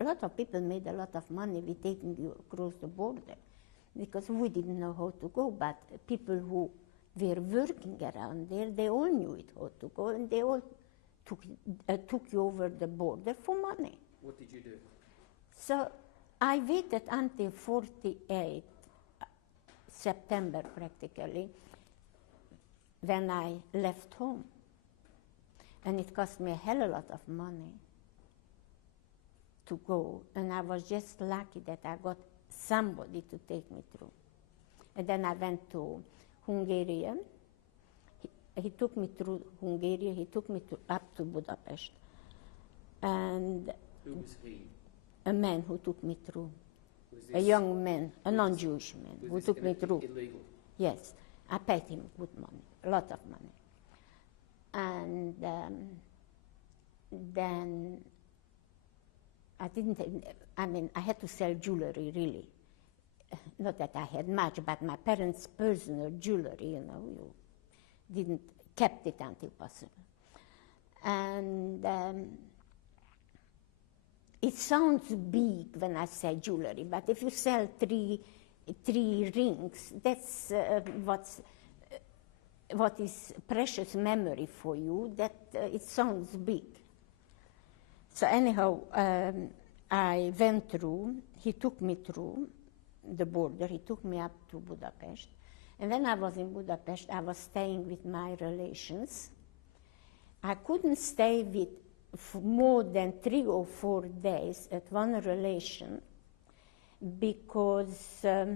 A lot of people made a lot of money with taking you across the border because we didn't know how to go, but people who were working around there, they all knew it how to go, and they all took you over the border for money. What did you do? So I waited until 48 September practically, when I left home. And it cost me a hell of a lot of money to go. And I was just lucky that I got somebody to take me through. And then I went to Hungary. He took me through Hungary. He took me up to Budapest. And who was he? A man who took me through. Was a young man, a non-Jewish man, who took me through. Illegal? Yes, I paid him good money, a lot of money. And then I had to sell jewelry, really. Not that I had much, but my parents' personal jewelry, you didn't kept it until possible. And it sounds big when I say jewelry, but if you sell three rings, that's what is precious memory for you, that it sounds big. So anyhow, I went through, he took me through the border, he took me up to Budapest. And when I was in Budapest, I was staying with my relations. I couldn't stay with for more than 3 or 4 days at one relation because as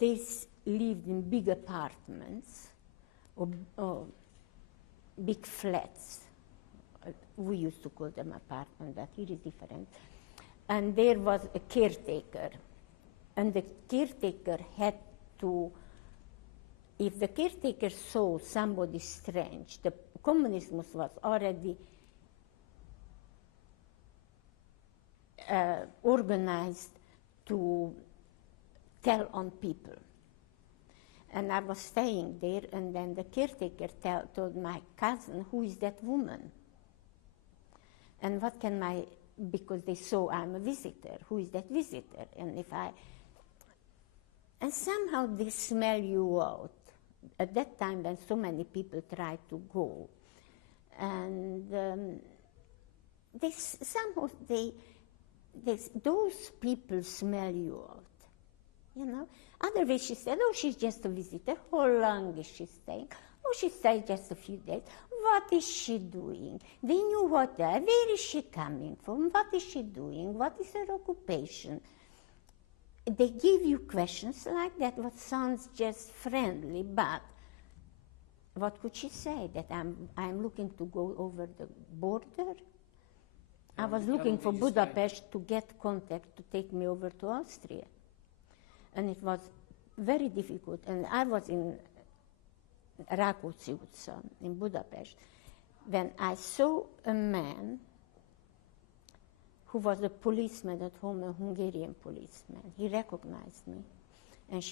they lived in big apartments or big flats. We used to call them apartments, but it is different. And there was a caretaker. And the caretaker had to, if the caretaker saw somebody strange, the communism was already organized to tell on people. And I was staying there, and then the caretaker told my cousin, who is that woman? And what can because they saw I'm a visitor, who is that visitor? And somehow they smell you out. At that time, when so many people tried to go, and those people smell you out, you know. Otherwise, she said, oh, she's just a visitor. How long is she staying? Oh, she stayed just a few days. What is she doing? They knew where is she coming from? What is she doing? What is her occupation? They give you questions like that, what sounds just friendly, but what could she say? That I'm looking to go over the border? I was looking for Budapest to get contact to take me over to Austria. And it was very difficult. And I was in Rákóczi utca in Budapest when I saw a man who was a policeman at home, a Hungarian policeman. He recognized me, and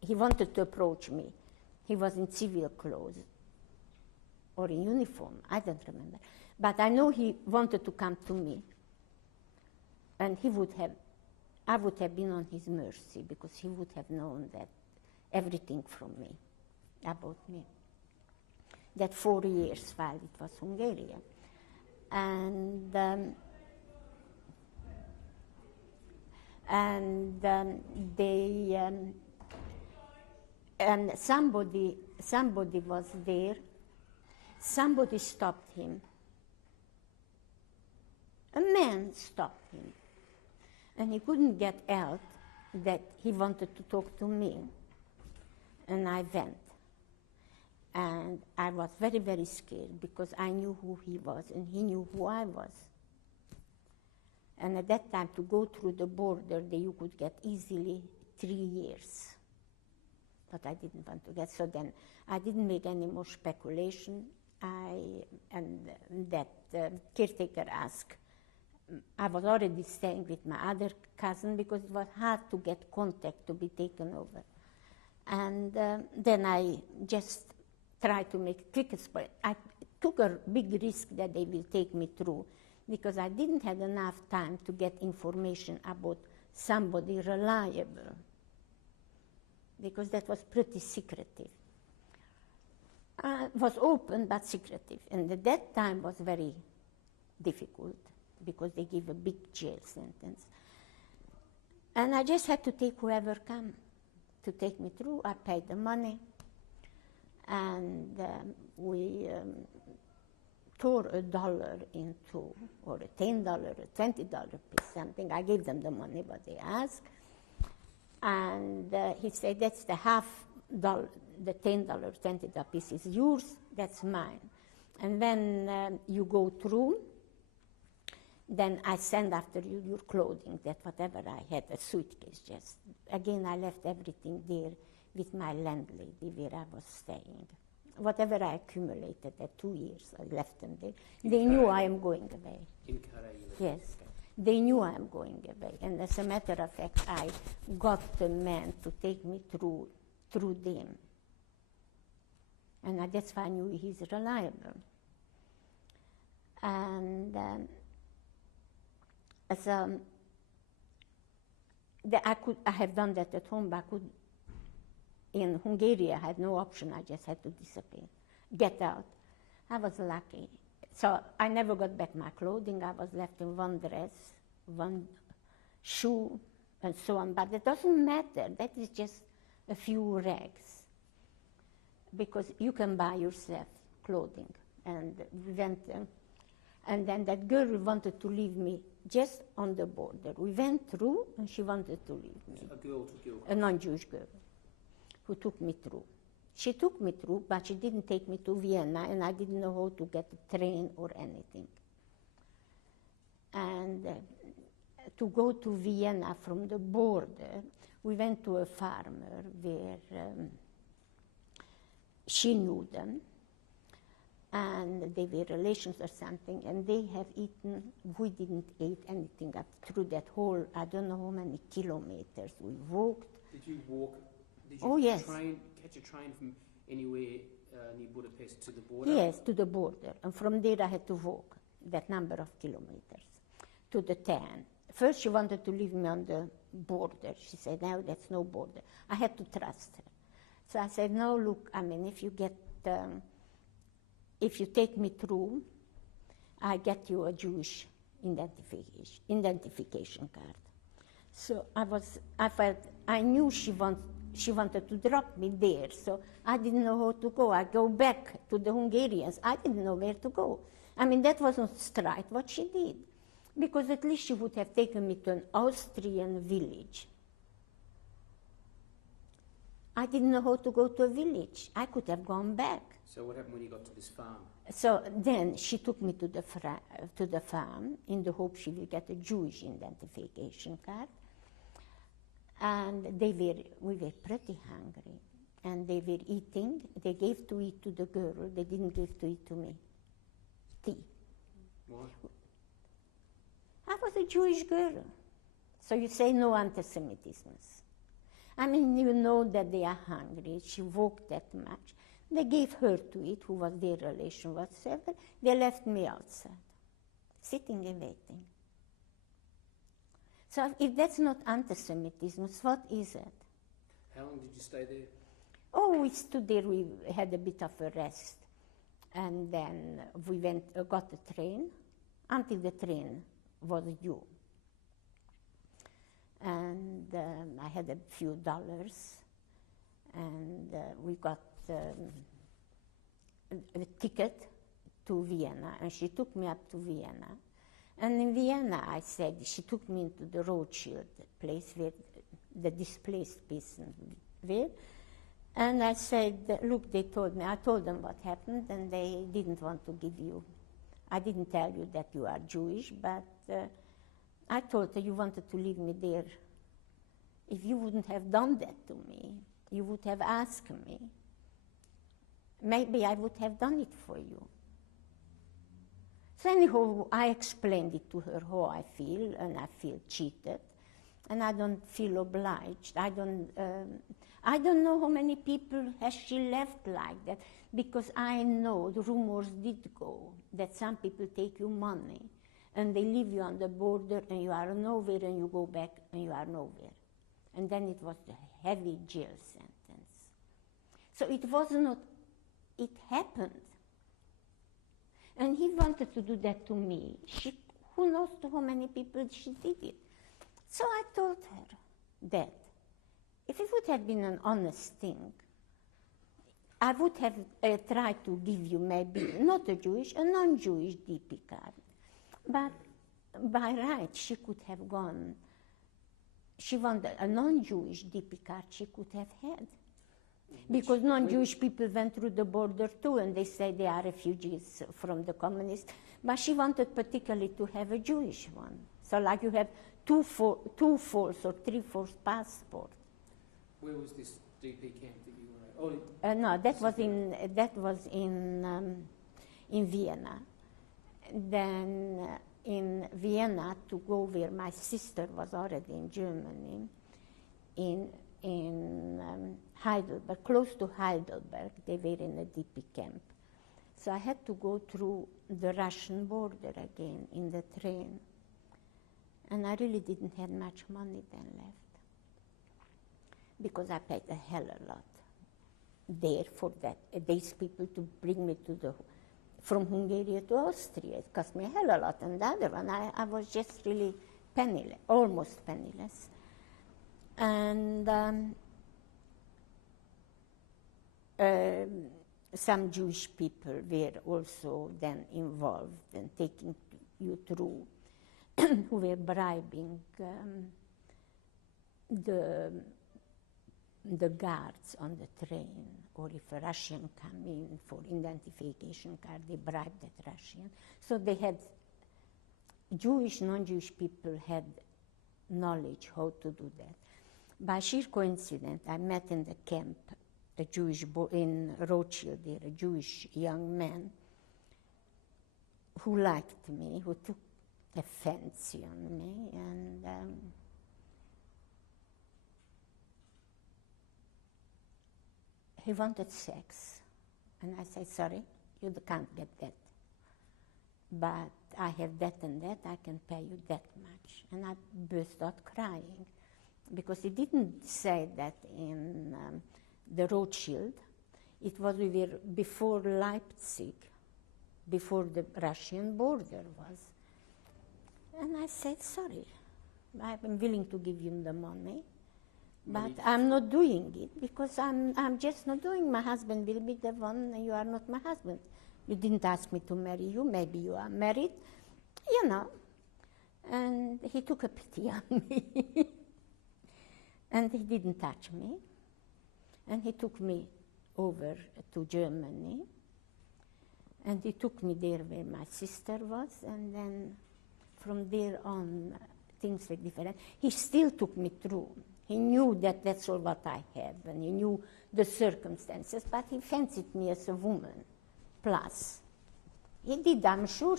he wanted to approach me. He was in civil clothes or in uniform, I don't remember. But I know he wanted to come to me, and I would have been on his mercy, because he would have known that everything from me, about me. That 4 years while it was Hungarian. And somebody was there. Somebody stopped him. A man stopped him. And he couldn't get out that he wanted to talk to me. And I went. And I was very, very scared, because I knew who he was and he knew who I was. And at that time, to go through the border, you could get easily 3 years. But I didn't want to get, so then I didn't make any more speculation. That caretaker asked. I was already staying with my other cousin, because it was hard to get contact to be taken over. And then I just tried to make quickest. I took a big risk that they will take me through, because I didn't have enough time to get information about somebody reliable, because that was pretty secretive. It was open but secretive, and at that time was very difficult, because they give a big jail sentence. And I just had to take whoever came to take me through. I paid the money, and we tore $1 into, or a $10, a $20 piece, something. I gave them the money, what they asked. And he said, that's the half dollar, the $10, $20 piece is yours, that's mine. And when you go through, then I send after you your clothing, that whatever I had, a suitcase just. Again, I left everything there with my landlady where I was staying. Whatever I accumulated at 2 years, I left them there. They knew I am going away. In Carhaix, you lived? Yes. They knew I am going away. And as a matter of fact, I got the man to take me through them. And that's why I knew he's reliable. And I have done that at home, but in Hungary, I had no option. I just had to disappear, get out. I was lucky. So I never got back my clothing. I was left in one dress, one shoe, and so on. But it doesn't matter. That is just a few rags, because you can buy yourself clothing. And we went, and then that girl wanted to leave me just on the border. We went through, and she wanted to leave me. A girl took you across? A non-Jewish girl who took me through. She took me through, but she didn't take me to Vienna, and I didn't know how to get a train or anything. And to go to Vienna from the border, we went to a farmer where she knew them. and they were relations or something, and they have eaten, we didn't eat anything up through that whole, I don't know how many kilometers we walked. Did you walk? Did you Oh, yes. catch a train from anywhere near Budapest to the border? Yes, to the border. And from there I had to walk that number of kilometers to the town. First she wanted to leave me on the border. She said, no, that's no border. I had to trust her. So I said, no, look, I mean, if you take me through, I get you a Jewish identification card. So I knew she wanted to drop me there, so I didn't know how to go. I go back to the Hungarians. I didn't know where to go. I mean, that was not straight what she did, because at least she would have taken me to an Austrian village. I didn't know how to go to a village. I could have gone back. So what happened when you got to this farm? So then she took me to the farm in the hope she will get a Jewish identification card. And we were pretty hungry. And they were eating. They gave to eat to the girl. They didn't give to eat to me. Tea. Why? I was a Jewish girl. So you say no anti-Semitism. I mean, you know that they are hungry. She walked that much. They gave her to eat, who was their relation whatsoever. They left me outside, sitting and waiting. So if that's not anti-Semitism, what is it? How long did you stay there? Oh, we stood there. We had a bit of a rest. And then we got the train until the train was due. And I had a few dollars. And we got a ticket to Vienna, and she took me up to Vienna. And in Vienna, she took me into the Rothschild place where the displaced person were. And I said, look, I told them what happened, and they didn't want to give you. I didn't tell you that you are Jewish, but I told her you wanted to leave me there. If you wouldn't have done that to me, you would have asked me. Maybe I would have done it for you. So anyhow, I explained it to her how I feel, and I feel cheated, and I don't feel obliged. I don't know how many people has she left like that, because I know the rumors did go that some people take you money, and they leave you on the border, and you are nowhere, and you go back, and you are nowhere. And then it was the heavy jail sentence. So it was not, it happened. And he wanted to do that to me. Who knows to how many people she did it. So I told her that if it would have been an honest thing, I would have tried to give you maybe not a Jewish, a non-Jewish DP card. But by right, she could have gone. She wanted a non-Jewish DP card she could have had. Because non-Jewish people went through the border too, and they say they are refugees from the communists. But she wanted particularly to have a Jewish one. So like you have two false or three false passports. Where was this DP camp that you were at? No, that was in Vienna. Then in Vienna, to go where my sister was already in Germany, in Heidelberg, close to Heidelberg, they were in a DP camp. So I had to go through the Russian border again in the train. And I really didn't have much money then left, because I paid a hell of a lot there for that. These people to bring me from Hungary to Austria. It cost me a hell of a lot. And the other one, I was just really penniless, almost penniless. And some Jewish people were also then involved in taking you through, who were bribing the guards on the train, or if a Russian come in for identification card, they bribed that Russian. So they had, Jewish, non-Jewish people had knowledge how to do that. By sheer coincidence, I met in the camp a Jewish boy in Rothschild there, a Jewish young man who liked me, who took a fancy on me, and he wanted sex. And I said, sorry, you can't get that. But I have that and that, I can pay you that much. And I burst out crying, because he didn't say that in the Rothschild. It was before Leipzig, before the Russian border was. And I said, sorry, I'm willing to give you the money, but I'm not doing it, because I'm just not doing. My husband will be the one, and you are not my husband. You didn't ask me to marry you, maybe you are married, you know. And he took a pity on me. And he didn't touch me. And he took me over to Germany. And he took me there where my sister was, and then from there on, things were different. He still took me through. He knew that that's all what I have, and he knew the circumstances, but he fancied me as a woman. Plus, he did. I'm sure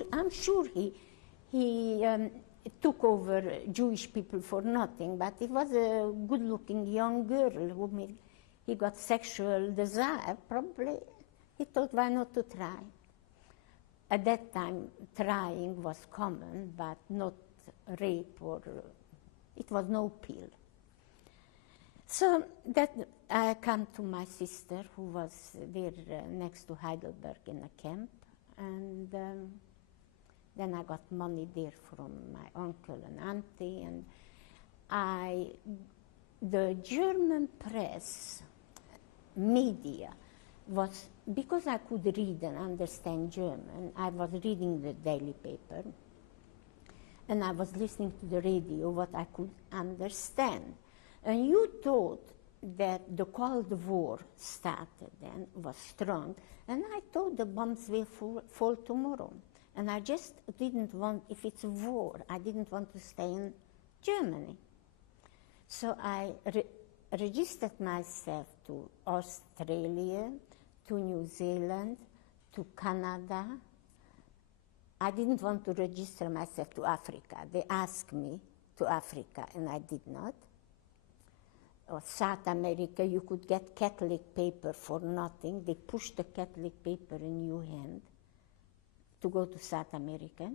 he took over Jewish people for nothing. But it was a good-looking young girl whom he got sexual desire. Probably he thought, why not to try? At that time, trying was common, but not rape, or it was no pill. So that I come to my sister, who was there next to Heidelberg in a camp, and then I got money there from my uncle and auntie, and the German press, media, was, because I could read and understand German, I was reading the daily paper, and I was listening to the radio, what I could understand. And you thought that the Cold War started then, was strong, and I thought the bombs will fall tomorrow. And I just didn't want, if it's a war, I didn't want to stay in Germany. So I registered myself to Australia, to New Zealand, to Canada. I didn't want to register myself to Africa. They asked me to Africa, and I did not. Or South America, you could get Catholic paper for nothing. They pushed the Catholic paper in your hand to go to South America.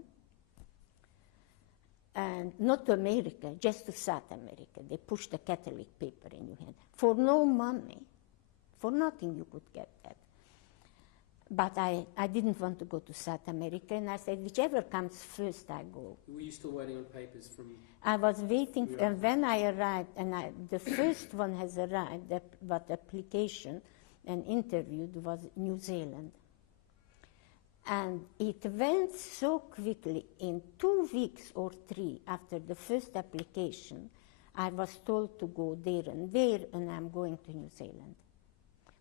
And not to America, just to South America. They pushed the Catholic paper in your hand. For no money, for nothing you could get that. But I didn't want to go to South America, and I said, whichever comes first, I go. Were you still waiting on papers from... I was waiting, and when I arrived, and the first one has arrived, that application and interviewed was New Zealand. And it went so quickly, in 2 weeks or 3 after the first application, I was told to go there, and I'm going to New Zealand.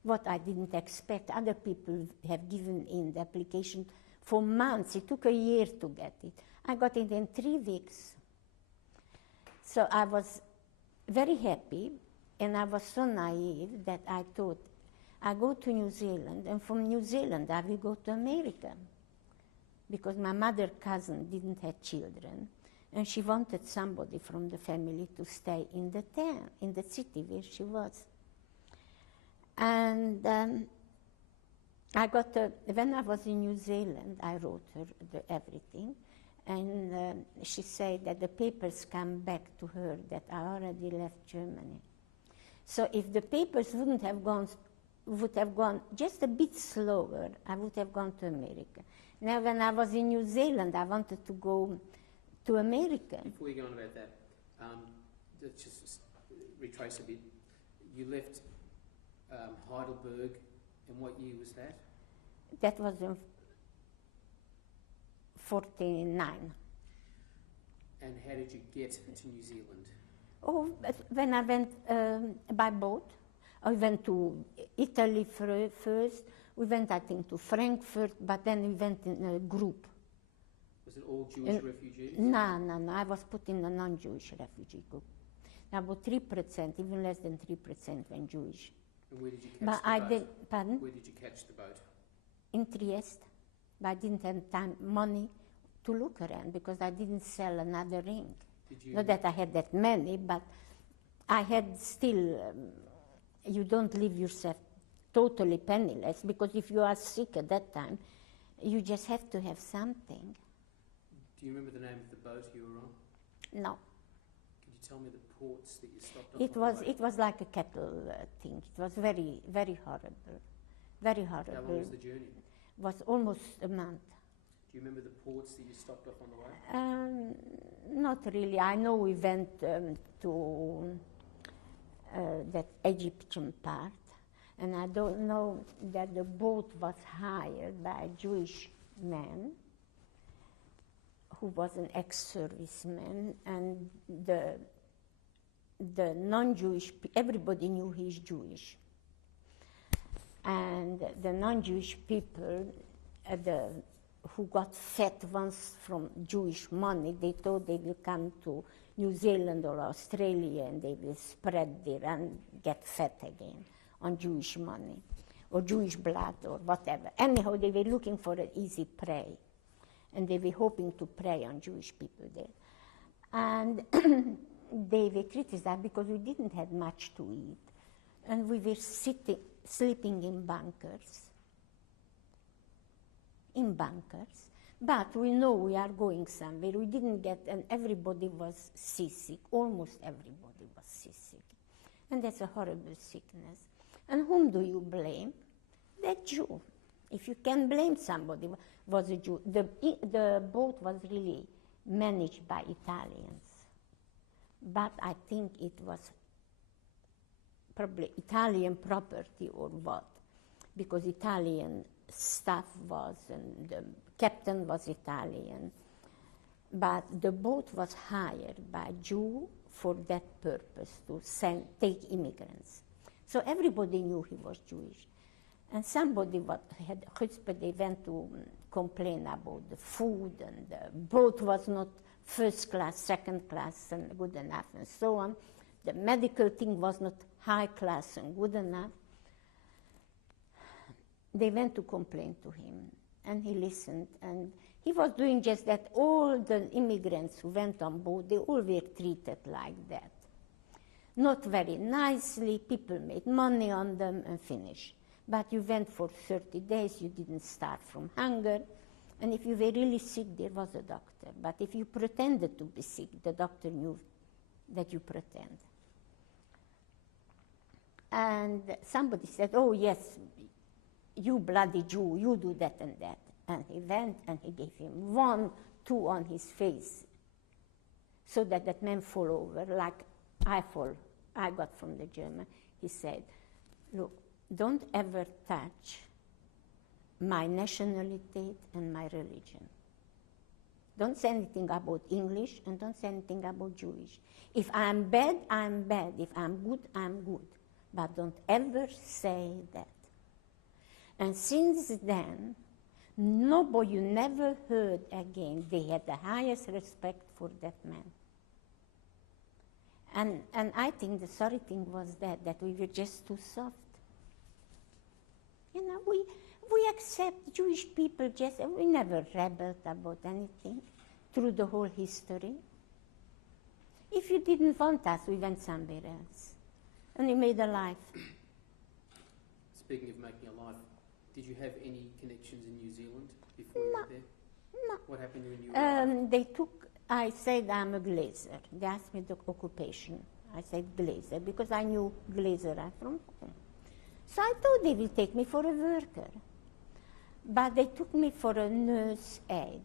What I didn't expect. Other people have given in the application for months. It took a year to get it. I got it in 3 weeks. So I was very happy, and I was so naive that I thought, I go to New Zealand, and from New Zealand I will go to America. Because my mother's cousin didn't have children, and she wanted somebody from the family to stay in the town, in the city where she was. And when I was in New Zealand, I wrote her everything, and she said that the papers come back to her that I already left Germany. So if the papers would have gone just a bit slower, I would have gone to America. Now, when I was in New Zealand, I wanted to go to America. Before you go on about that, let's just retrace a bit. You left Heidelberg, and what year was that? That was in 49. And how did you get to New Zealand? Oh, when I went by boat, I went to Italy first. We went, I think, to Frankfurt, but then we went in a group. Was it all Jewish refugees? No. I was put in a non-Jewish refugee group. About 3%, even less than 3% went Jewish. And where did you catch the boat? Pardon? Where did you catch the boat? In Trieste. but I didn't have money to look around because I didn't sell another ring. Did you? Not that I had that many, but I had still, you don't leave yourself totally penniless, because if you are sick at that time, you just have to have something. Do you remember the name of the boat you were on? No. Could you tell me the ports that you stopped off It on was, the way? it was like a cattle thing. It was very, very horrible. Very horrible. How long was the journey? Was almost a month. Do you remember the ports that you stopped off on the way? Not really. I know we went to that Egyptian part, and I don't know that the boat was hired by a Jewish man who was an ex-serviceman, and the non-Jewish, everybody knew he's Jewish. And the non-Jewish people, who got fat once from Jewish money, they thought they will come to New Zealand or Australia and they will spread there and get fat again on Jewish money or Jewish blood or whatever. Anyhow, they were looking for an easy prey, and they were hoping to prey on Jewish people there. And they were criticized because we didn't have much to eat, and we were sleeping in bunkers. But we know we are going somewhere. We didn't get, and everybody was seasick. Almost everybody was seasick. And that's a horrible sickness. And whom do you blame? The Jew. If you can blame somebody, was a Jew. The boat was really managed by Italians. But I think it was probably Italian property or what, because Italian staff was, and the captain was Italian. But the boat was hired by Jew for that purpose, to take immigrants. So everybody knew he was Jewish. And somebody had chutzpah, they went to complain about the food, and the boat was not first class, second class, and good enough, and so on. The medical thing was not high class and good enough. They went to complain to him, and he listened, and he was doing just that. All the immigrants who went on board, they all were treated like that. Not very nicely, people made money on them and finished. But you went for 30 days, you didn't starve from hunger, and if you were really sick, there was a doctor. But if you pretended to be sick, the doctor knew that you pretend. And somebody said, oh yes, you bloody Jew, you do that and that. And he went and he gave him 1, 2 on his face, so that that man fall over like I got from the German. He said, look, don't ever touch my nationality and my religion. Don't say anything about English, and don't say anything about Jewish. If I'm bad, I'm bad. If I'm good, I'm good. But don't ever say that. And since then, nobody, you never heard again, they had the highest respect for that man. And I think the sorry thing was that we were just too soft. You know, we accept Jewish people just, we never rebelled about anything through the whole history. If you didn't want us, we went somewhere else. And we made a life. Speaking of making a life, did you have any connections in New Zealand before you went there? No. What happened when you were I said I'm a glazer. They asked me the occupation. I said glazer, because I knew glazer from home. So I thought they will take me for a worker. But they took me for a nurse aide.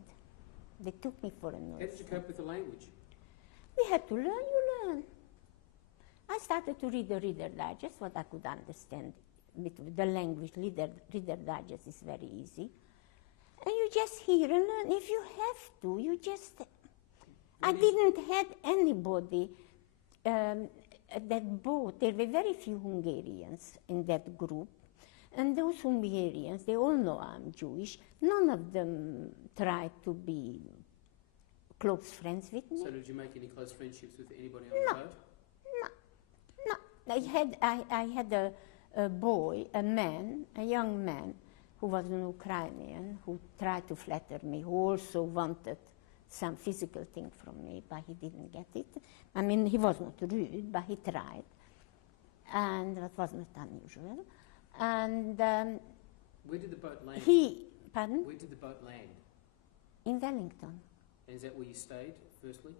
They took me for a nurse. How did you cope with the language? We had to learn, you learn. I started to read the Reader Digest, what I could understand with the language. Reader Digest is very easy. And you just hear and learn. If you have to, you just... I didn't have anybody that boat. There were very few Hungarians in that group. And those Hungarians, they all know I'm Jewish. None of them tried to be close friends with me. So did you make any close friendships with anybody on the boat? No. I had a boy, a young man, who who was an Ukrainian, who tried to flatter me, who also wanted some physical thing from me, but he didn't get it. I mean, he was not rude, but he tried. And that was not unusual. And Where did the boat land? Pardon? Where did the boat land? In Wellington. And is that where you stayed, firstly?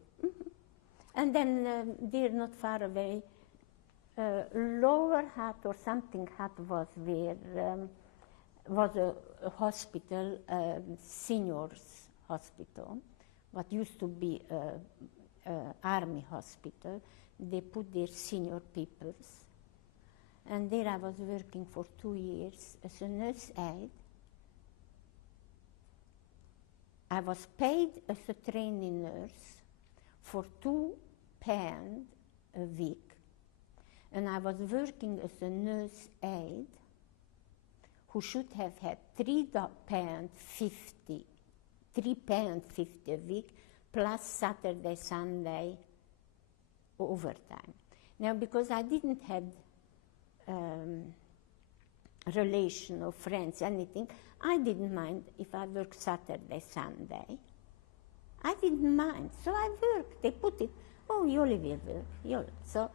And then there, not far away, Lower Hutt or something Hut was where was a hospital, seniors hospital, what used to be a army hospital. They put their senior peoples. And there I was working for 2 years as a nurse aide. I was paid as a trainee nurse for £2 a week. And I was working as a nurse aide who should have had £3.50 a week plus Saturday, Sunday overtime. Now, because I didn't have relation or friends, anything, I didn't mind if I worked Saturday, Sunday. I didn't mind, so I worked. They put it, oh, Yoli will work. So,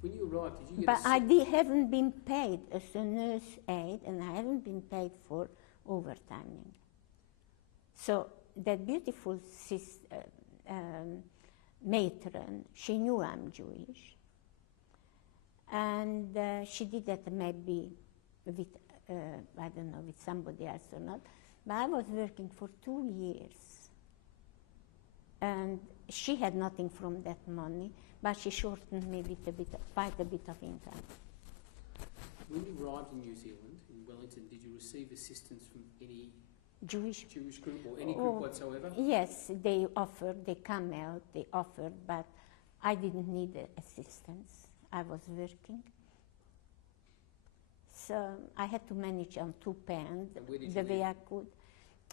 when you arrived, did you get but I haven't been paid as a nurse aide, and I haven't been paid for overtiming. So that beautiful matron, she knew I'm Jewish, and she did that maybe with, I don't know, with somebody else or not, but I was working for 2 years, and she had nothing from that money, but she shortened me with quite a bit of income. When you arrived in New Zealand, in Wellington, did you receive assistance from any Jewish group or any group whatsoever? Yes, they offered, they come out, they offered, but I didn't need assistance. I was working. So I had to manage on £2 the way I could.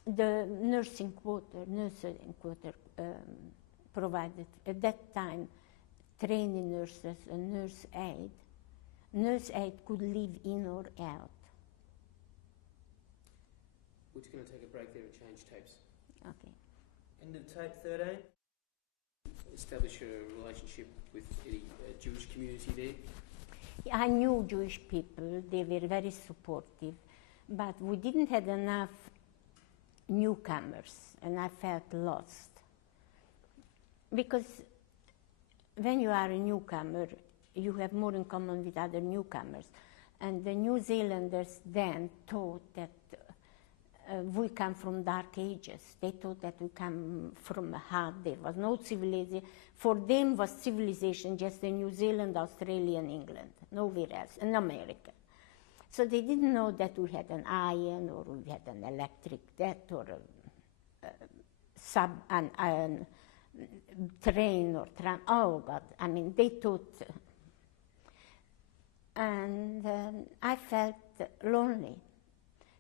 The nursing quarter provided, at that time, training nurses and nurse aide. Nurse aide could live in or out. We're just going to take a break there and change tapes. Okay. End of tape 13. Establish a relationship with any Jewish community there? I knew Jewish people, they were very supportive, but we didn't have enough newcomers, and I felt lost. Because when you are a newcomer, you have more in common with other newcomers. And the New Zealanders then thought that we come from dark ages. They thought that we come from a hut. There was no civilization. For them was civilization just in New Zealand, Australia, and England, nowhere else, and America. So they didn't know that we had an iron, or we had an electric that, or an train or tram. Oh God, I mean, they thought. And I felt lonely.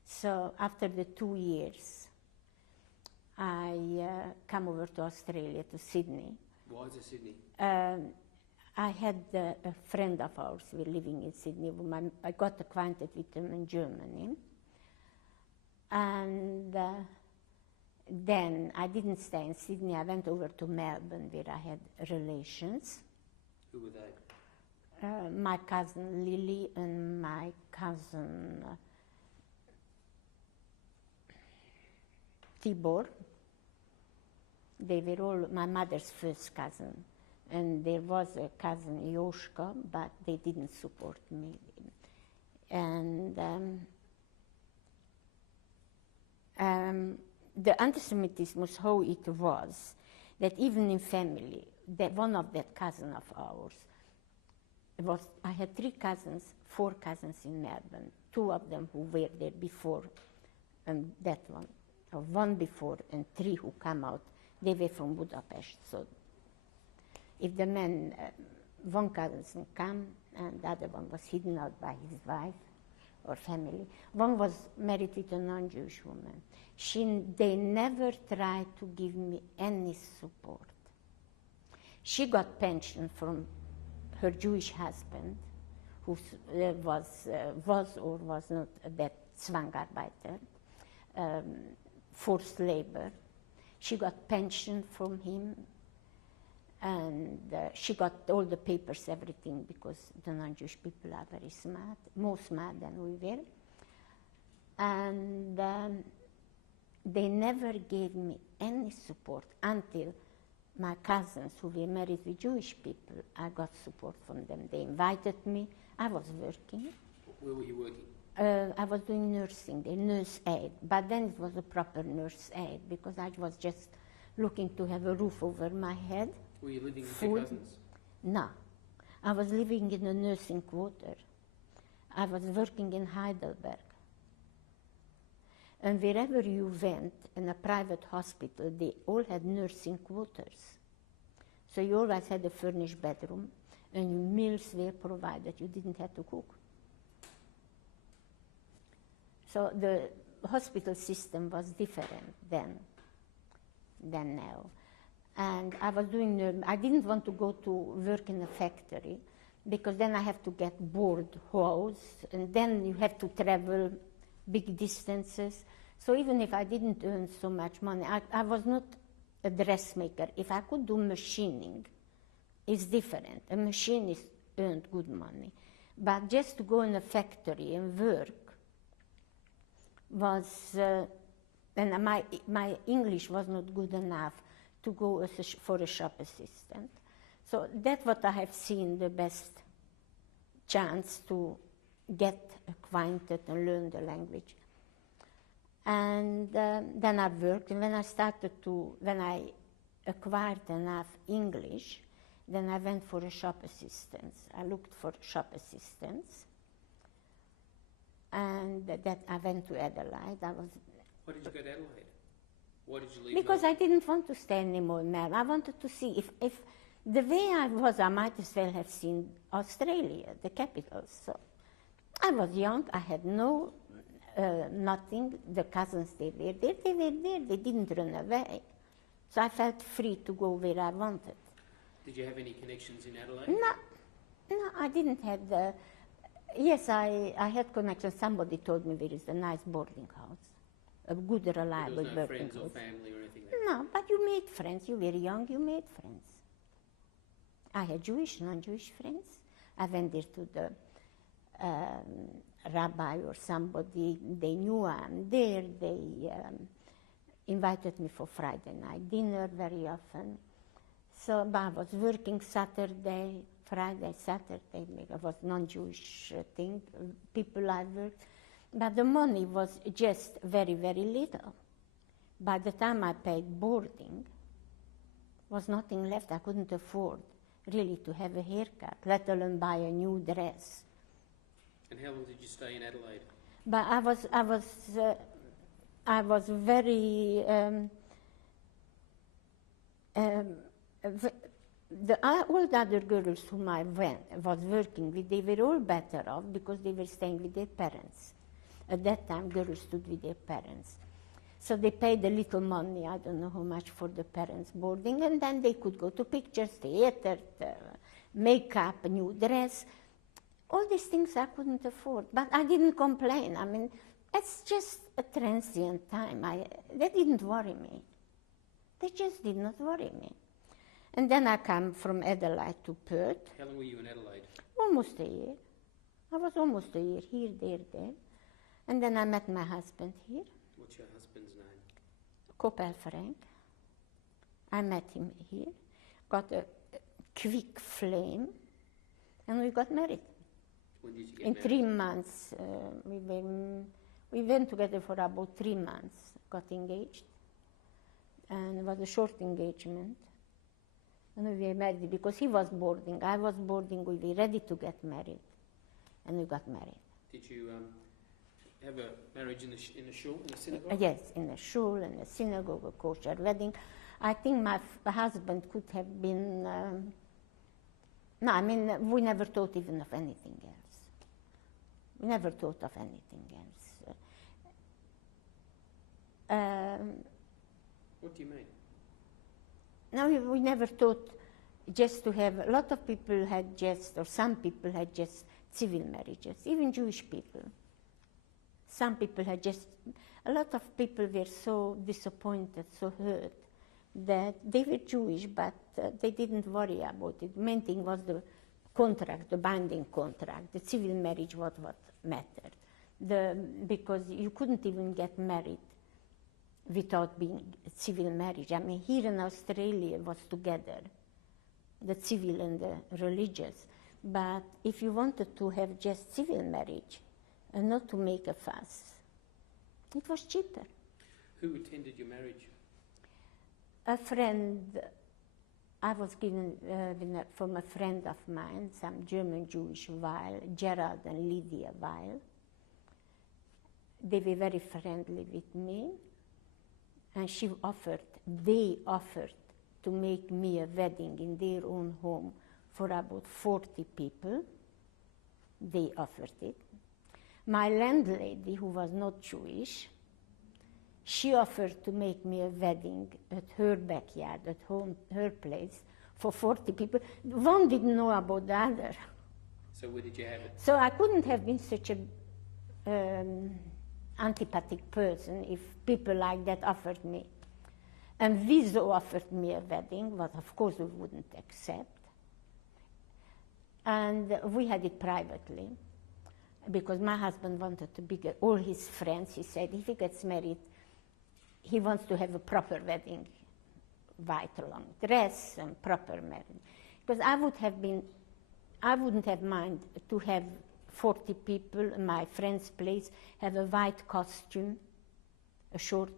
So after the 2 years, I come over to Australia, to Sydney. Why is it Sydney? I had a friend of ours, we were living in Sydney. I got acquainted with him in Germany. And then I didn't stay in Sydney. I went over to Melbourne, where I had relations. Who were they? My cousin Lily and my cousin Tibor. They were all my mother's first cousin. And there was a cousin Yoshka, but they didn't support me. And the anti-Semitism was how it was, that even in family, that one of that cousin of ours, I had 4 cousins in Melbourne, 2 of them who were there before, and that one, or 1 before, and 3 who come out. They were from Budapest. So if the man, one cousin come, and the other one was hidden out by his wife or family. One was married with a non-Jewish woman. They never tried to give me any support. She got pension from her Jewish husband, who was or was not at that Zwangarbeiter, forced labor. She got pension from him, and she got all the papers, everything, because the non-Jewish people are very smart, more smart than we were. And they never gave me any support until my cousins who were married with Jewish people, I got support from them. They invited me. I was working. Where were you working? I was doing nursing, a nurse aide, but then it was a proper nurse aide because I was just looking to have a roof over my head. Were you living with Food. your cousins? No, I was living in a nursing quarter. I was working in Heidelberg. And wherever you went in a private hospital, they all had nursing quarters. So you always had a furnished bedroom, and your meals were provided. You didn't have to cook. So the hospital system was different then than now. And I was doing, I didn't want to go to work in a factory because then I have to get bored hours, and then you have to travel big distances. So even if I didn't earn so much money, I was not a dressmaker. If I could do machining, it's different. A machinist earned good money. But just to go in a factory and work was, and my English was not good enough to go as for a shop assistant. So that's what I have seen the best chance to get acquainted and learn the language. And then I worked, and when I acquired enough English, then I went for a shop assistant. I looked for shop assistants, and that I went to Adelaide. Why did you go to Adelaide? Why did you leave? Because I didn't want to stay anymore in Melbourne. I wanted to see if the way I was, I might as well have seen Australia, the capital. So I was young. I had nothing. The cousins, they were there. They didn't run away. So I felt free to go where I wanted. Did you have any connections in Adelaide? No, I didn't have the... Yes, I had connections. Somebody told me there is a nice boarding house, a good, reliable boarding house. There was no friends or family or anything like No, but you made friends. You were young, you made friends. I had Jewish, non-Jewish friends. I went there to the rabbi or somebody. They knew I'm there. They invited me for Friday night dinner very often. So but I was working Saturday, Friday, Saturday. It was non-Jewish thing, people I worked. But the money was just very, very little. By the time I paid boarding, was nothing left. I couldn't afford really to have a haircut, let alone buy a new dress. And how long did you stay in Adelaide? But I was very all the other girls whom I was working with, they were all better off because they were staying with their parents. At that time, girls stood with their parents. So they paid a little money, I don't know how much, for the parents' boarding, and then they could go to pictures, theater, makeup, a new dress. All these things I couldn't afford, but I didn't complain. I mean, it's just a transient time. That didn't worry me. They just did not worry me. And then I came from Adelaide to Perth. How long were you in Adelaide? Almost a year. I was almost a year, here, there. And then I met my husband here. What's your husband's name? Kopel Frank. I met him here, got a quick flame, and we got married. When did you get In married? 3 months, we went together for about 3 months, got engaged, and it was a short engagement. And we were married because he was boarding, I was boarding, we were ready to get married, and we got married. Did you have a marriage in the shul, in the synagogue? Yes, in a shul, in a synagogue, a kosher wedding. I think my husband could have been, no, I mean, we never thought even of anything else. We never thought of anything else. What do you mean? No, we never thought just to have, a lot of people had just, or some people had just civil marriages, even Jewish people. Some people had just, a lot of people were so disappointed, so hurt, that they were Jewish, but they didn't worry about it. The main thing was the contract, the binding contract. The civil marriage was what mattered. Because you couldn't even get married without being civil marriage. I mean, here in Australia was together, the civil and the religious. But if you wanted to have just civil marriage and not to make a fuss, it was cheaper. Who attended your marriage? A friend, I was given from a friend of mine, some German Jewish Weil, Gerald and Lydia Weil. They were very friendly with me, and they offered to make me a wedding in their own home for about 40 people. They offered it. My landlady, who was not Jewish, she offered to make me a wedding at her backyard, at home, her place, for 40 people. One didn't know about the other. So where did you have it? So I couldn't have been such a antipathic person if people like that offered me. And Viso offered me a wedding, but of course we wouldn't accept. And we had it privately, because my husband wanted to be all his friends. He said if he gets married, he wants to have a proper wedding, white long dress and proper marriage. Because I wouldn't have mind to have 40 people in my friend's place, have a white costume, a short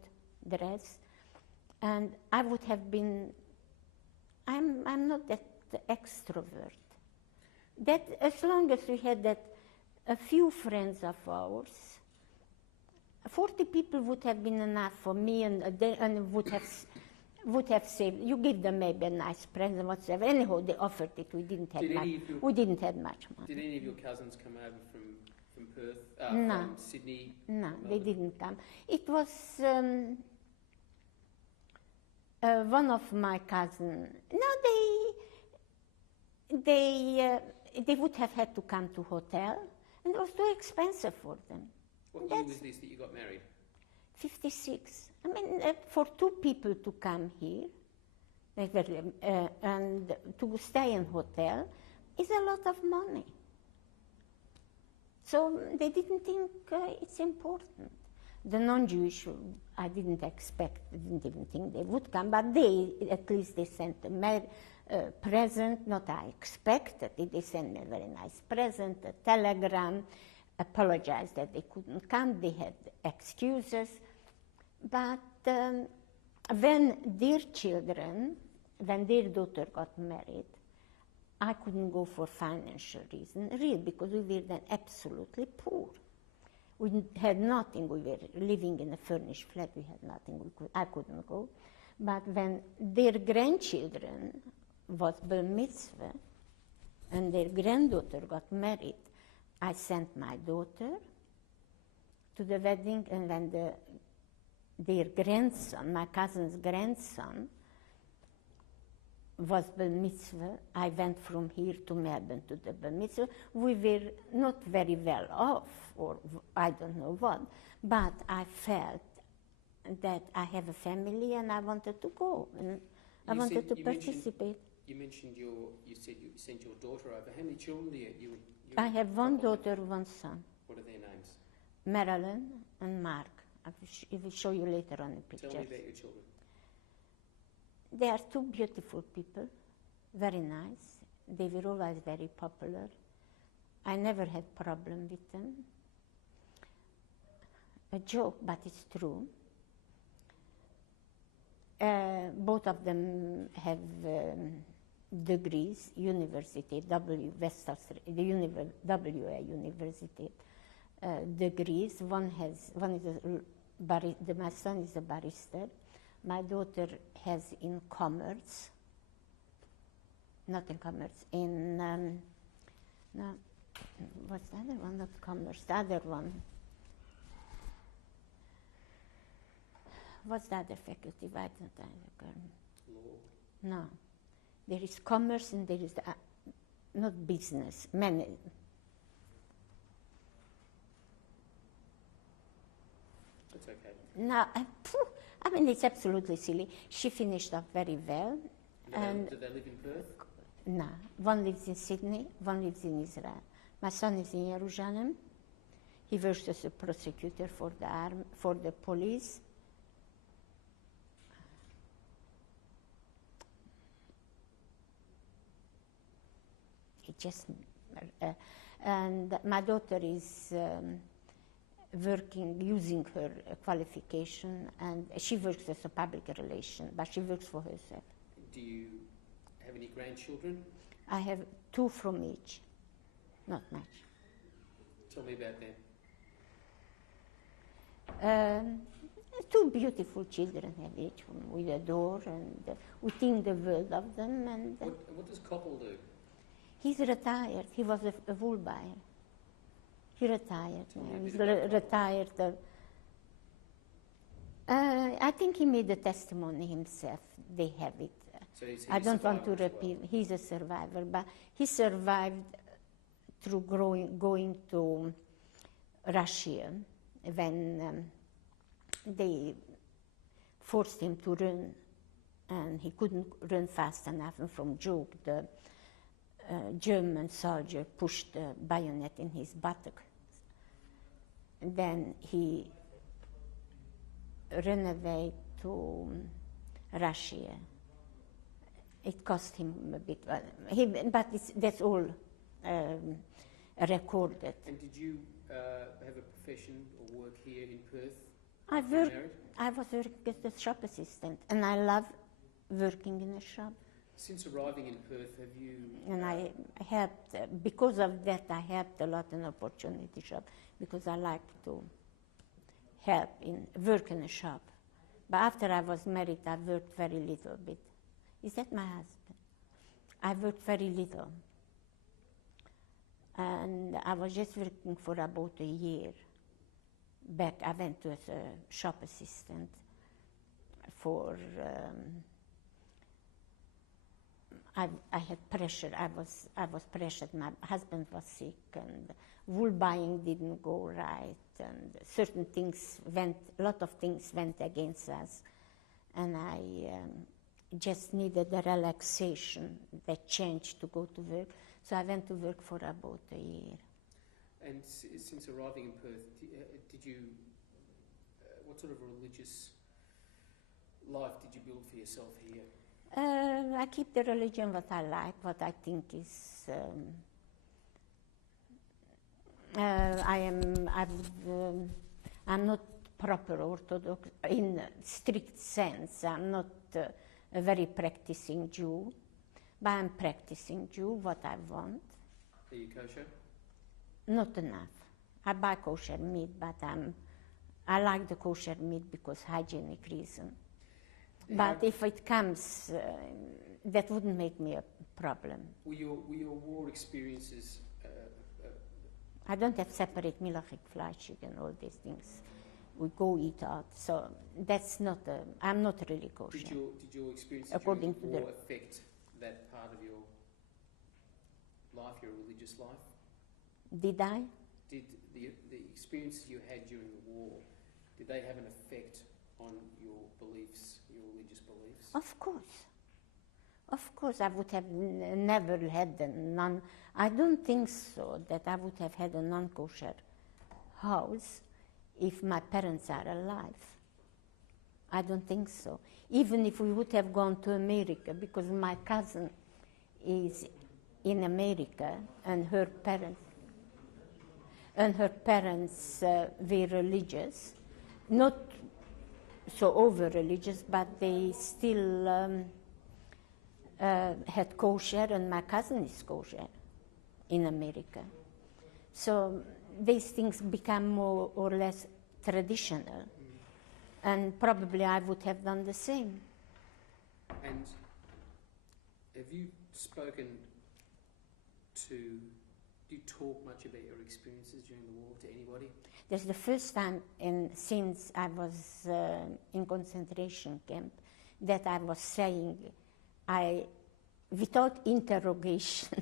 dress, and I would have been, I'm not that extrovert. That as long as we had that a few friends of ours, 40 people would have been enough for me, and would have saved. You give them maybe a nice present, whatever. Anyhow, they offered it. We didn't have much money. Did any of your cousins come over from Perth, No. from Sydney? No, they didn't come. It was one of my cousins. No, they would have had to come to hotel, and it was too expensive for them. What year was this that you got married? 56. I mean, for two people to come here and to stay in hotel is a lot of money. So they didn't think it's important. The non-Jewish, I didn't even think they would come, but at least they sent a present, not I expected it. They sent me a very nice present, a telegram, apologized that they couldn't come, they had excuses. But when their daughter got married, I couldn't go for financial reasons, really, because we were then absolutely poor. We had nothing, we were living in a furnished flat, we had nothing, I couldn't go. But when their grandchildren was bar mitzvah, and their granddaughter got married, I sent my daughter to the wedding, and when their grandson, my cousin's grandson, was bar mitzvah, I went from here to Melbourne to the bar mitzvah. We were not very well off, or I don't know what, but I felt that I have a family and I wanted to go, and I wanted to participate. You mentioned you said you sent your daughter over. How many children do you I have one daughter, one son. What are their names? Marilyn and Mark. I will show you later on the pictures. Tell me about your children. They are two beautiful people, very nice. They were always very popular. I never had problem with them. A joke, but it's true. Both of them have degrees, university, WA University degrees. My son is a barrister. My daughter has in commerce, not in commerce, in, no, what's the other one? Not commerce, the other one. What's the other faculty? Why don't I Law. No. There is commerce and there is not business, No, I mean, it's absolutely silly. She finished up very well. And Do they live in Perth? no, one lives in Sydney, one lives in Israel. My son is in Jerusalem. He works as a prosecutor for the police. It just, and my daughter is working, using her qualification, and she works as a public relation, but she works for herself. Do you have any grandchildren? I have 2 from each, not much. Tell me about them. 2 beautiful children have each, whom we adore, and we think the world of them. And What does Koppel do? he's retired. He was a wool buyer. He retired. Tell me a He's bit about retired. I think he made the testimony himself. They have it. So he's I don't want to survivor as repeat. well. He's a survivor, but he survived through going to Russia when they forced him to run, and he couldn't run fast enough. And from joke, the German soldier pushed the bayonet in his buttock. And then he ran away to Russia. It cost him a bit, but that's all recorded. And did you have a profession or work here in Perth? I after worked. married? I was working as a shop assistant, and I love working in a shop. Since arriving in Perth, have you... And I helped, because of that, I helped a lot in opportunity shop, because I like to work in a shop. But after I was married, I worked very little bit. Is that my husband? I worked very little. And I was just working for about a year. Back, I went to as a shop assistant for... I had pressure. I was pressured. My husband was sick, and wool buying didn't go right, and certain things a lot of things went against us, and I just needed a relaxation, that change to go to work. So I went to work for about a year. And since arriving in Perth, did you... what sort of religious life did you build for yourself here? I keep the religion what I like, what I think is. I'm not proper Orthodox in strict sense. I'm not a very practicing Jew, but I'm practicing Jew. What I want. Are you kosher? Not enough. I buy kosher meat, but I like the kosher meat because hygienic reason. But if it comes, that wouldn't make me a problem. Were your war experiences... I don't have separate milachik fleischig and all these things. We go eat out, so that's not. I'm not really kosher. Did your experiences According during to the war affect that part of your life, your religious life? Did I? Did the experiences you had during the war, did they have an effect on your beliefs, your religious beliefs? Of course. Of course, I would have never had a non. I don't think so that I would have had a non-kosher house if my parents are alive. I don't think so. Even if we would have gone to America, because my cousin is in America, and her parents were religious, not so over-religious, but they still had kosher, and my cousin is kosher in America. So these things become more or less traditional, and probably I would have done the same. And have you spoken do you talk much about your experiences during the war to anybody? That's the first time since I was in concentration camp that I was saying, without interrogation,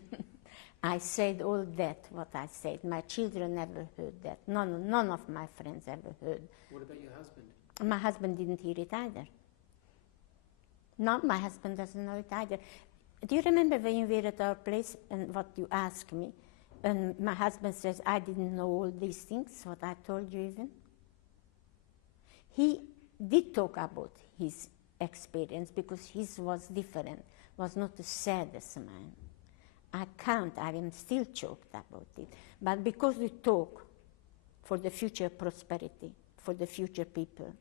I said all that, what I said. My children never heard that. None of my friends ever heard. What about your husband? My husband didn't hear it either. No, my husband doesn't know it either. Do you remember when you were at our place and what you asked me? And my husband says, I didn't know all these things, what I told you even. He did talk about his experience because his was different, was not the saddest man. I am still choked about it. But because we talk for the future prosperity, for the future people,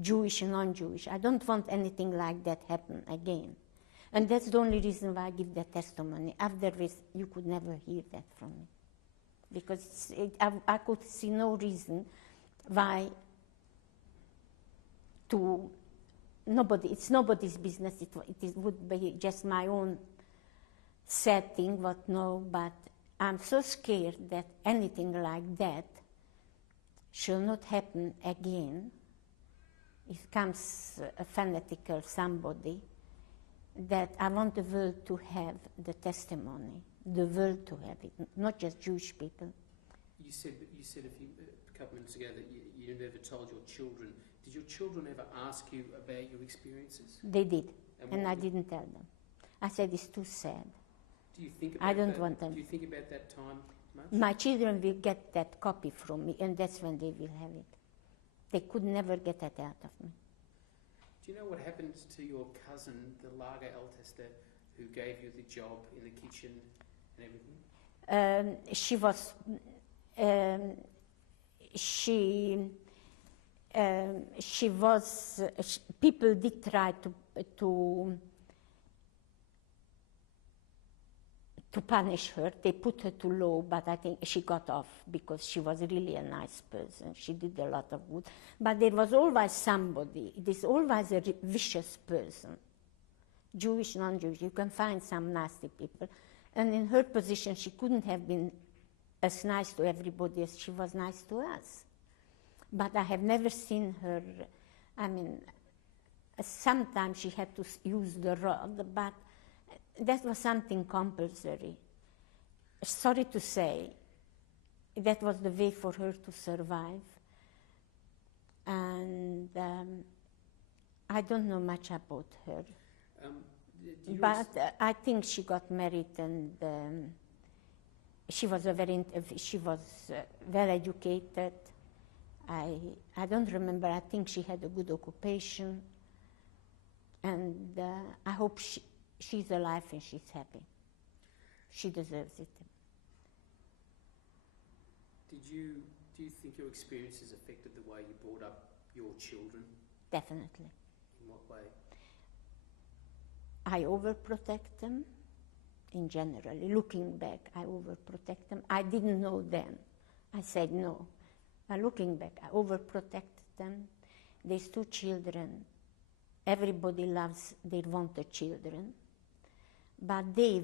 Jewish and non-Jewish, I don't want anything like that happen again. And that's the only reason why I give that testimony. Otherwise, you could never hear that from me. Because I could see no reason why it's nobody's business. It would be just my own sad thing, but I'm so scared that anything like that shall not happen again. It comes a fanatical somebody that I want the world to have the testimony, the world to have it, not just Jewish people. You said a couple minutes ago that you never told your children. Did your children ever ask you about your experiences? They did, and I didn't tell them. I said it's too sad. Do you think about I don't want them. Do you think about that time much? My children will get that copy from me, and that's when they will have it. They could never get that out of me. Do you know what happened to your cousin, the Lager Altester, who gave you the job in the kitchen and everything? People did try to punish her. They put her to law, but I think she got off because she was really a nice person. She did a lot of good. But there was always somebody. There's always a vicious person. Jewish, non-Jewish. You can find some nasty people. And in her position, she couldn't have been as nice to everybody as she was nice to us. But I have never seen her, sometimes she had to use the rod, but that was something compulsory. Sorry to say, that was the way for her to survive. And I don't know much about her. But I think she got married and she was well educated. I don't remember, I think she had a good occupation. And I hope she's alive and she's happy. She deserves it. Do you think your experiences affected the way you brought up your children? Definitely. In what way? I overprotect them in general. Looking back, I overprotect them. I didn't know then. I said no. But looking back, I overprotected them. These two children, everybody loves their wanted children. But they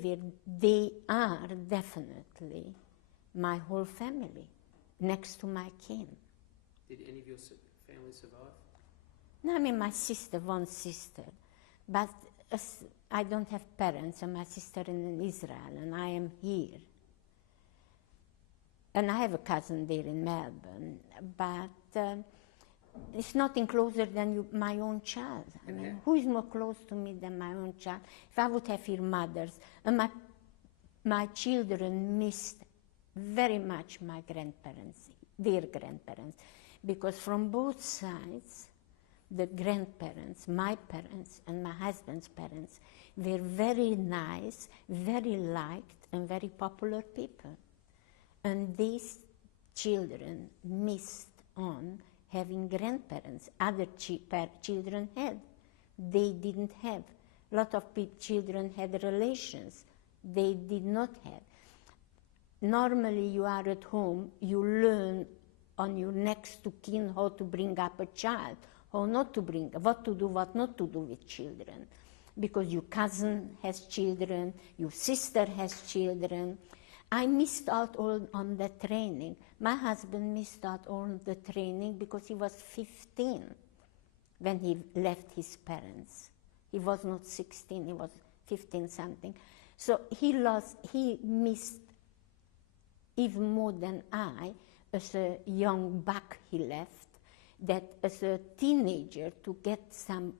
are definitely my whole family, next to my kin. Did any of your family survive? No, my sister, one sister. But I don't have parents, and my sister in Israel, and I am here. And I have a cousin there in Melbourne, but it's nothing closer than my own child. Who is more close to me than my own child? If I would have here mothers, and my children missed very much my grandparents, their grandparents, because from both sides, the grandparents, my parents and my husband's parents, were very nice, very liked, and very popular people. And these children missed on having grandparents. Other children had. They didn't have. A lot of children had relations. They did not have. Normally you are at home, you learn on your next to kin how to bring up a child, how not to bring, what to do, what not to do with children. Because your cousin has children, your sister has children. I missed out all on the training. My husband missed out on the training because he was 15 when he left his parents. He was not 16, he was 15 something. So he missed even more than I, as a young buck he left, that as a teenager to get some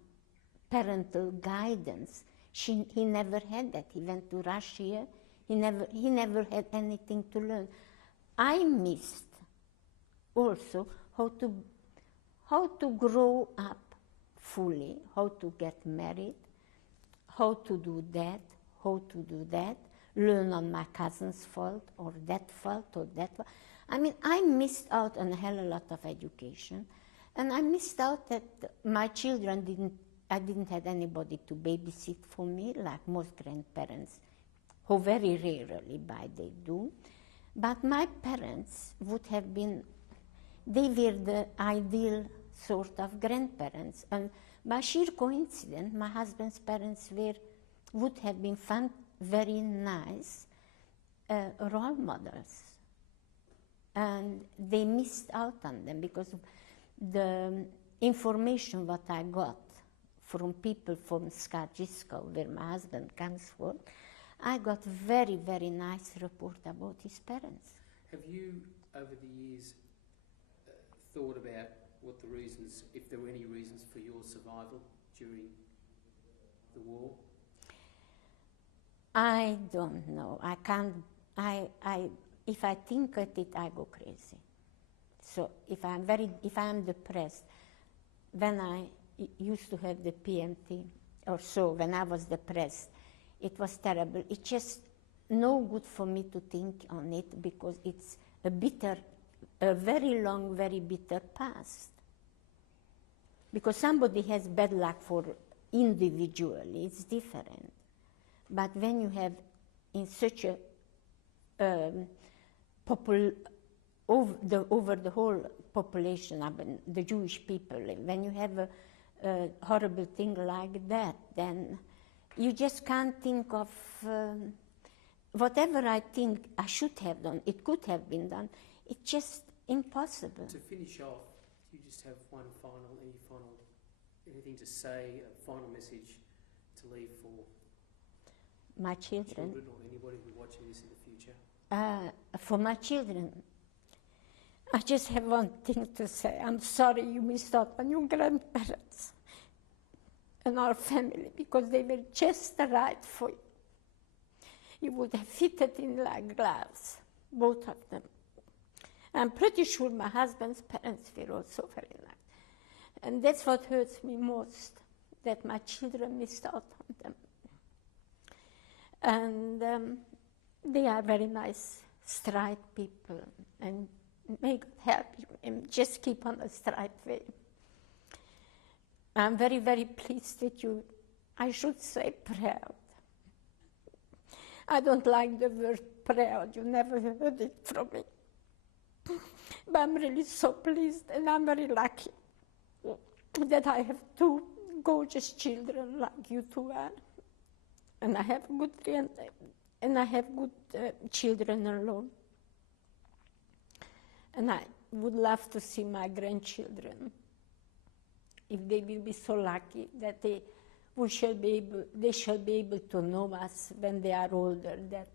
parental guidance. He never had that. He went to Russia. He never had anything to learn. I missed also how to grow up fully, how to get married, how to do that, learn on my cousin's fault or that fault. I mean, I missed out on a hell of a lot of education, and I missed out that my children I didn't have anybody to babysit for me, like most grandparents, who very rarely they do. But my parents would have been, they were the ideal sort of grandparents. And by sheer coincidence, my husband's parents would have been very nice role models. And they missed out on them because the information what I got from people from Skaržisko, where my husband comes from, I got very, very nice report about his parents. Have you, over the years, thought about what the reasons, if there were any reasons for your survival during the war? I don't know. I can't. If I think at it, I go crazy. So if I'm depressed, when I used to have the PMT, or so, when I was depressed, it was terrible. It's just no good for me to think on it because it's a very long, very bitter past. Because somebody has bad luck for individually, it's different. But when you have in such a over the whole population, the Jewish people, when you have a horrible thing like that, then you just can't think of whatever I think I should have done. It could have been done. It's just impossible. To finish off, do you just have anything to say, a final message to leave for my children or anybody who's watching this in the future? For my children, I just have one thing to say. I'm sorry you missed out on your grandparents and our family because they were just right for you. You would have fitted in like gloves, both of them. I'm pretty sure my husband's parents were also very nice. And that's what hurts me most, that my children missed out on them. And they are very nice, straight people, and may God help you and just keep on the straight way. I'm very, very pleased that you, I should say, proud. I don't like the word proud. You never heard it from me. But I'm really so pleased, and I'm very lucky that I have two gorgeous children like you two are. And I have good children-in-law. And I would love to see my grandchildren, if they will be so lucky that they shall be able to know us when they are older, that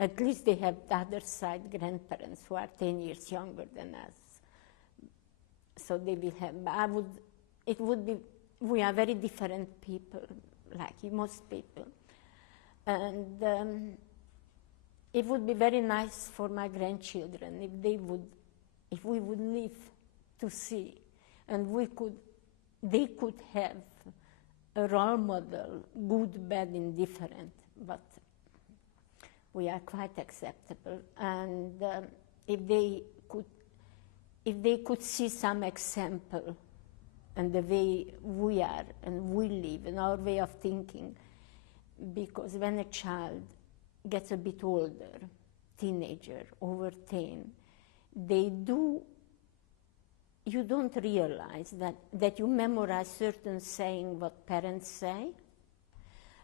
at least they have the other side grandparents who are 10 years younger than us. So they will have, we are very different people, like most people. And it would be very nice for my grandchildren if we would live to see, and they could have a role model, good, bad, indifferent, but we are quite acceptable. And if they could see some example and the way we are and we live and our way of thinking, because when a child gets a bit older, teenager, over 10, you don't realize that you memorize certain saying what parents say.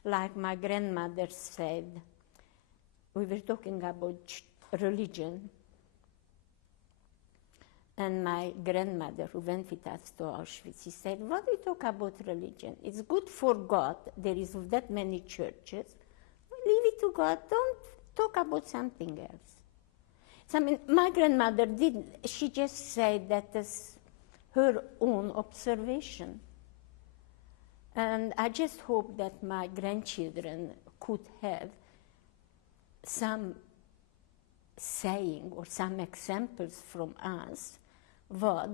Like my grandmother said, we were talking about religion, and my grandmother, who went with us to Auschwitz, she said, "What do you talk about religion? It's good for God. There is that many churches. Leave it to God. Don't talk about something else." So, I mean, my grandmother didn't. She just said that as her own observation. And I just hope that my grandchildren could have some saying or some examples from us what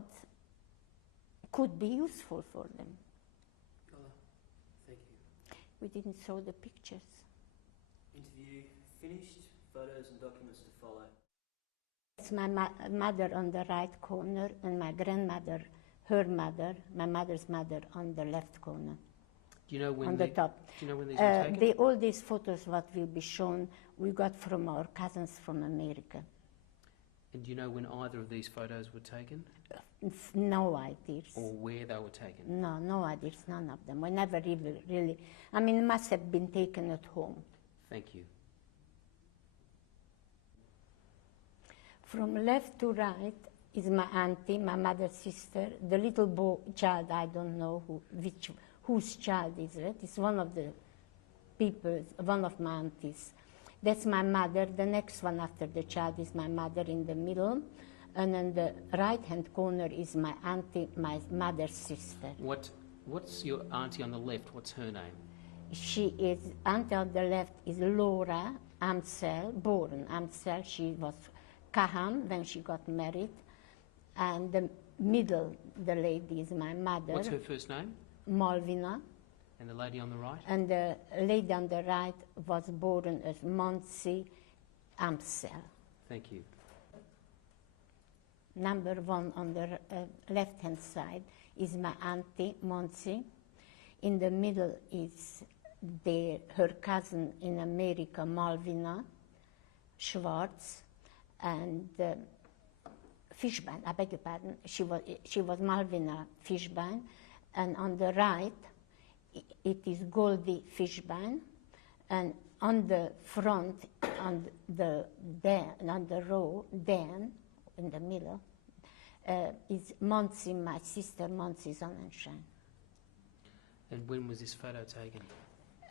could be useful for them. Yola, thank you. We didn't show the pictures. Interview finished. Photos and documents to follow. It's my mother on the right corner and my grandmother, her mother, my mother's mother on the left corner. Do you know when on the top. Do you know when these were taken? All these photos, what will be shown, we got from our cousins from America. And do you know when either of these photos were taken? No ideas. Or where they were taken? No ideas, none of them. We never really, I mean, it must have been taken at home. Thank you. From left to right is my auntie, my mother's sister. The little child, I don't know whose child is it. It's one of the people, one of my aunties. That's my mother. The next one after the child is my mother in the middle. And in the right-hand corner is my auntie, my mother's sister. What's your auntie on the left? What's her name? She is, auntie on the left is Laura Amsel, born Amsel. She was Kaham when she got married. And the middle, the lady is my mother. What's her first name? Malvina. And the lady on the right? And the lady on the right was born as Monsi Amsel. Thank you. Number one on the left-hand side is my auntie, Monsi. In the middle is her cousin in America, Malvina Schwartz, and Fishbein, I beg your pardon, she was Malvina Fishbein, and on the right it is Goldie Fishbein, and on the front, on the row, Dan, in the middle, is Monsi, my sister Monsi Sonnenschein. And when was this photo taken?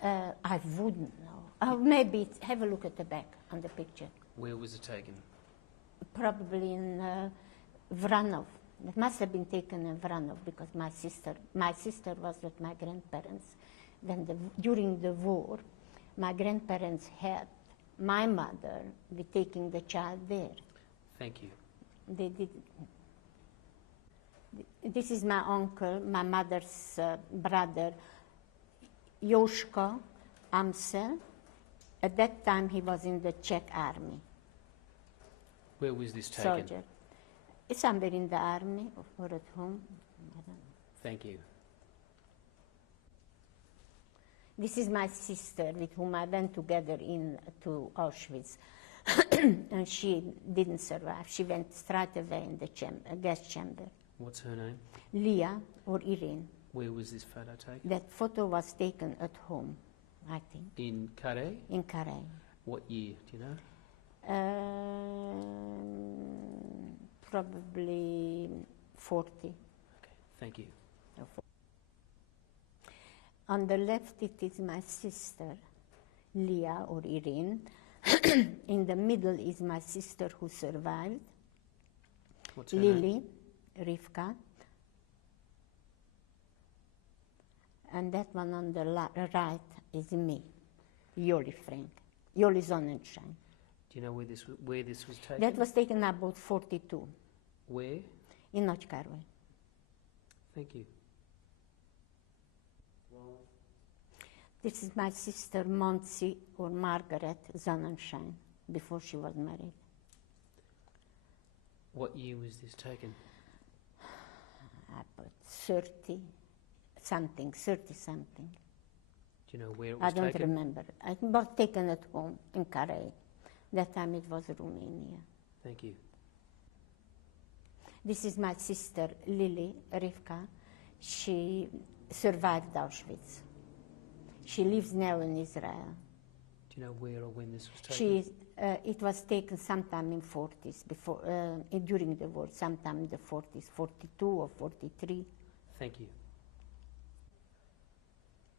I wouldn't know. Oh, maybe have a look at the back on the picture. Where was it taken? Probably in Vranov. It must have been taken in Vranov because my sister was with my grandparents. During the war, my grandparents helped my mother with taking the child there. Thank you. They did. This is my uncle, my mother's brother, Joshka Amsel. At that time, he was in the Czech army. Where was this taken? Soldier. It's somewhere in the army or at home. I don't know. Thank you. This is my sister with whom I went together to Auschwitz. And she didn't survive. She went straight away in the gas chamber. What's her name? Leah or Irene. Where was this photo taken? That photo was taken at home, I think. In Carre? In Carre. What year, do you know? Probably 40. Okay, thank you. On the left, it is my sister, Leah or Irene. In the middle is my sister who survived, What's her Lily, name? Rivka. And that one on the right is me, Yoli Frank, Yoli Sonnenschein. Do you know where this was taken? That was taken about 42 Where? in Nagykároly. Thank you. This is my sister Monsi or Margaret Sonnenschein before she was married. What year was this taken? About 30 something. Do you know where it was I don't taken? remember. It was taken at home in Carre. That time it was Romania. Thank you. This is my sister Lily Rivka. She survived Auschwitz. She lives now in Israel. Do you know where or when this was taken? It was taken sometime in 40s, during the war, sometime in the 40s, 42 or 43. Thank you.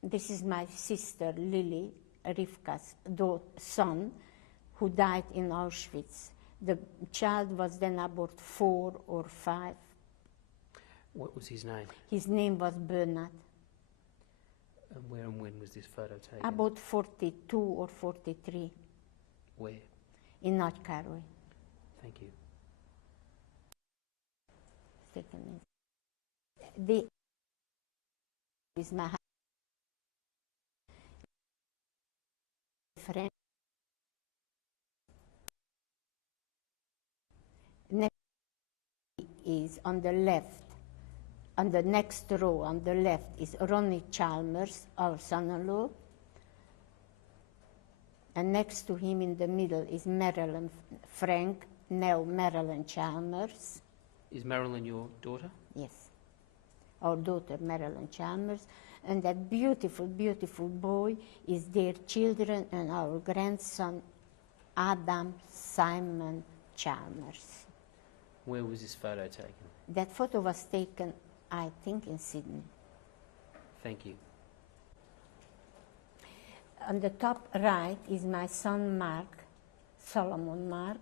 This is my sister Lily Rivka's son, who died in Auschwitz. The child was then about 4 or 5. What was his name? His name was Bernard. And where and when was this photo taken? About 42 or 43 Where? in North Carolina. Thank you. Second is the is my friend. Next is on the left, on the next row on the left is Ronnie Chalmers, our son-in-law. And next to him in the middle is Marilyn Frank, now Marilyn Chalmers. Is Marilyn your daughter? Yes, our daughter Marilyn Chalmers. And that beautiful, beautiful boy is their children and our grandson Adam Simon Chalmers. Where was this photo taken? That photo was taken, I think, in Sydney. Thank you. On the top right is my son Mark, Solomon Mark,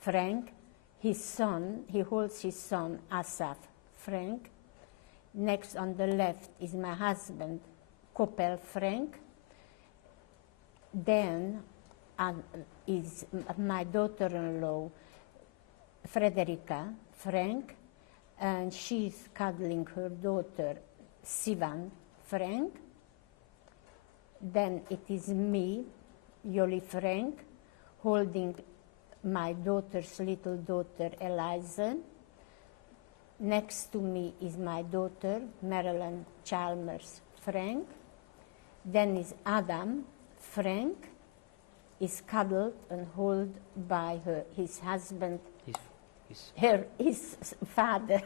Frank. His son, he holds his son Asaf Frank. Next on the left is my husband, Coppel Frank. Then is my daughter-in-law, Frederica Frank, and she's cuddling her daughter, Sivan Frank. Then it is me, Yoli Frank, holding my daughter's little daughter, Eliza. Next to me is my daughter, Marilyn Chalmers Frank. Then is Adam Frank, is cuddled and held by his husband, his father,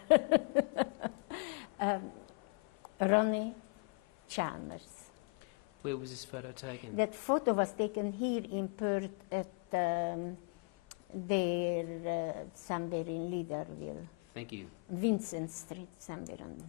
Ronnie Chalmers. Where was this photo taken? That photo was taken here in Perth at somewhere in Leaderville. Thank you. Vincent Street, somewhere on.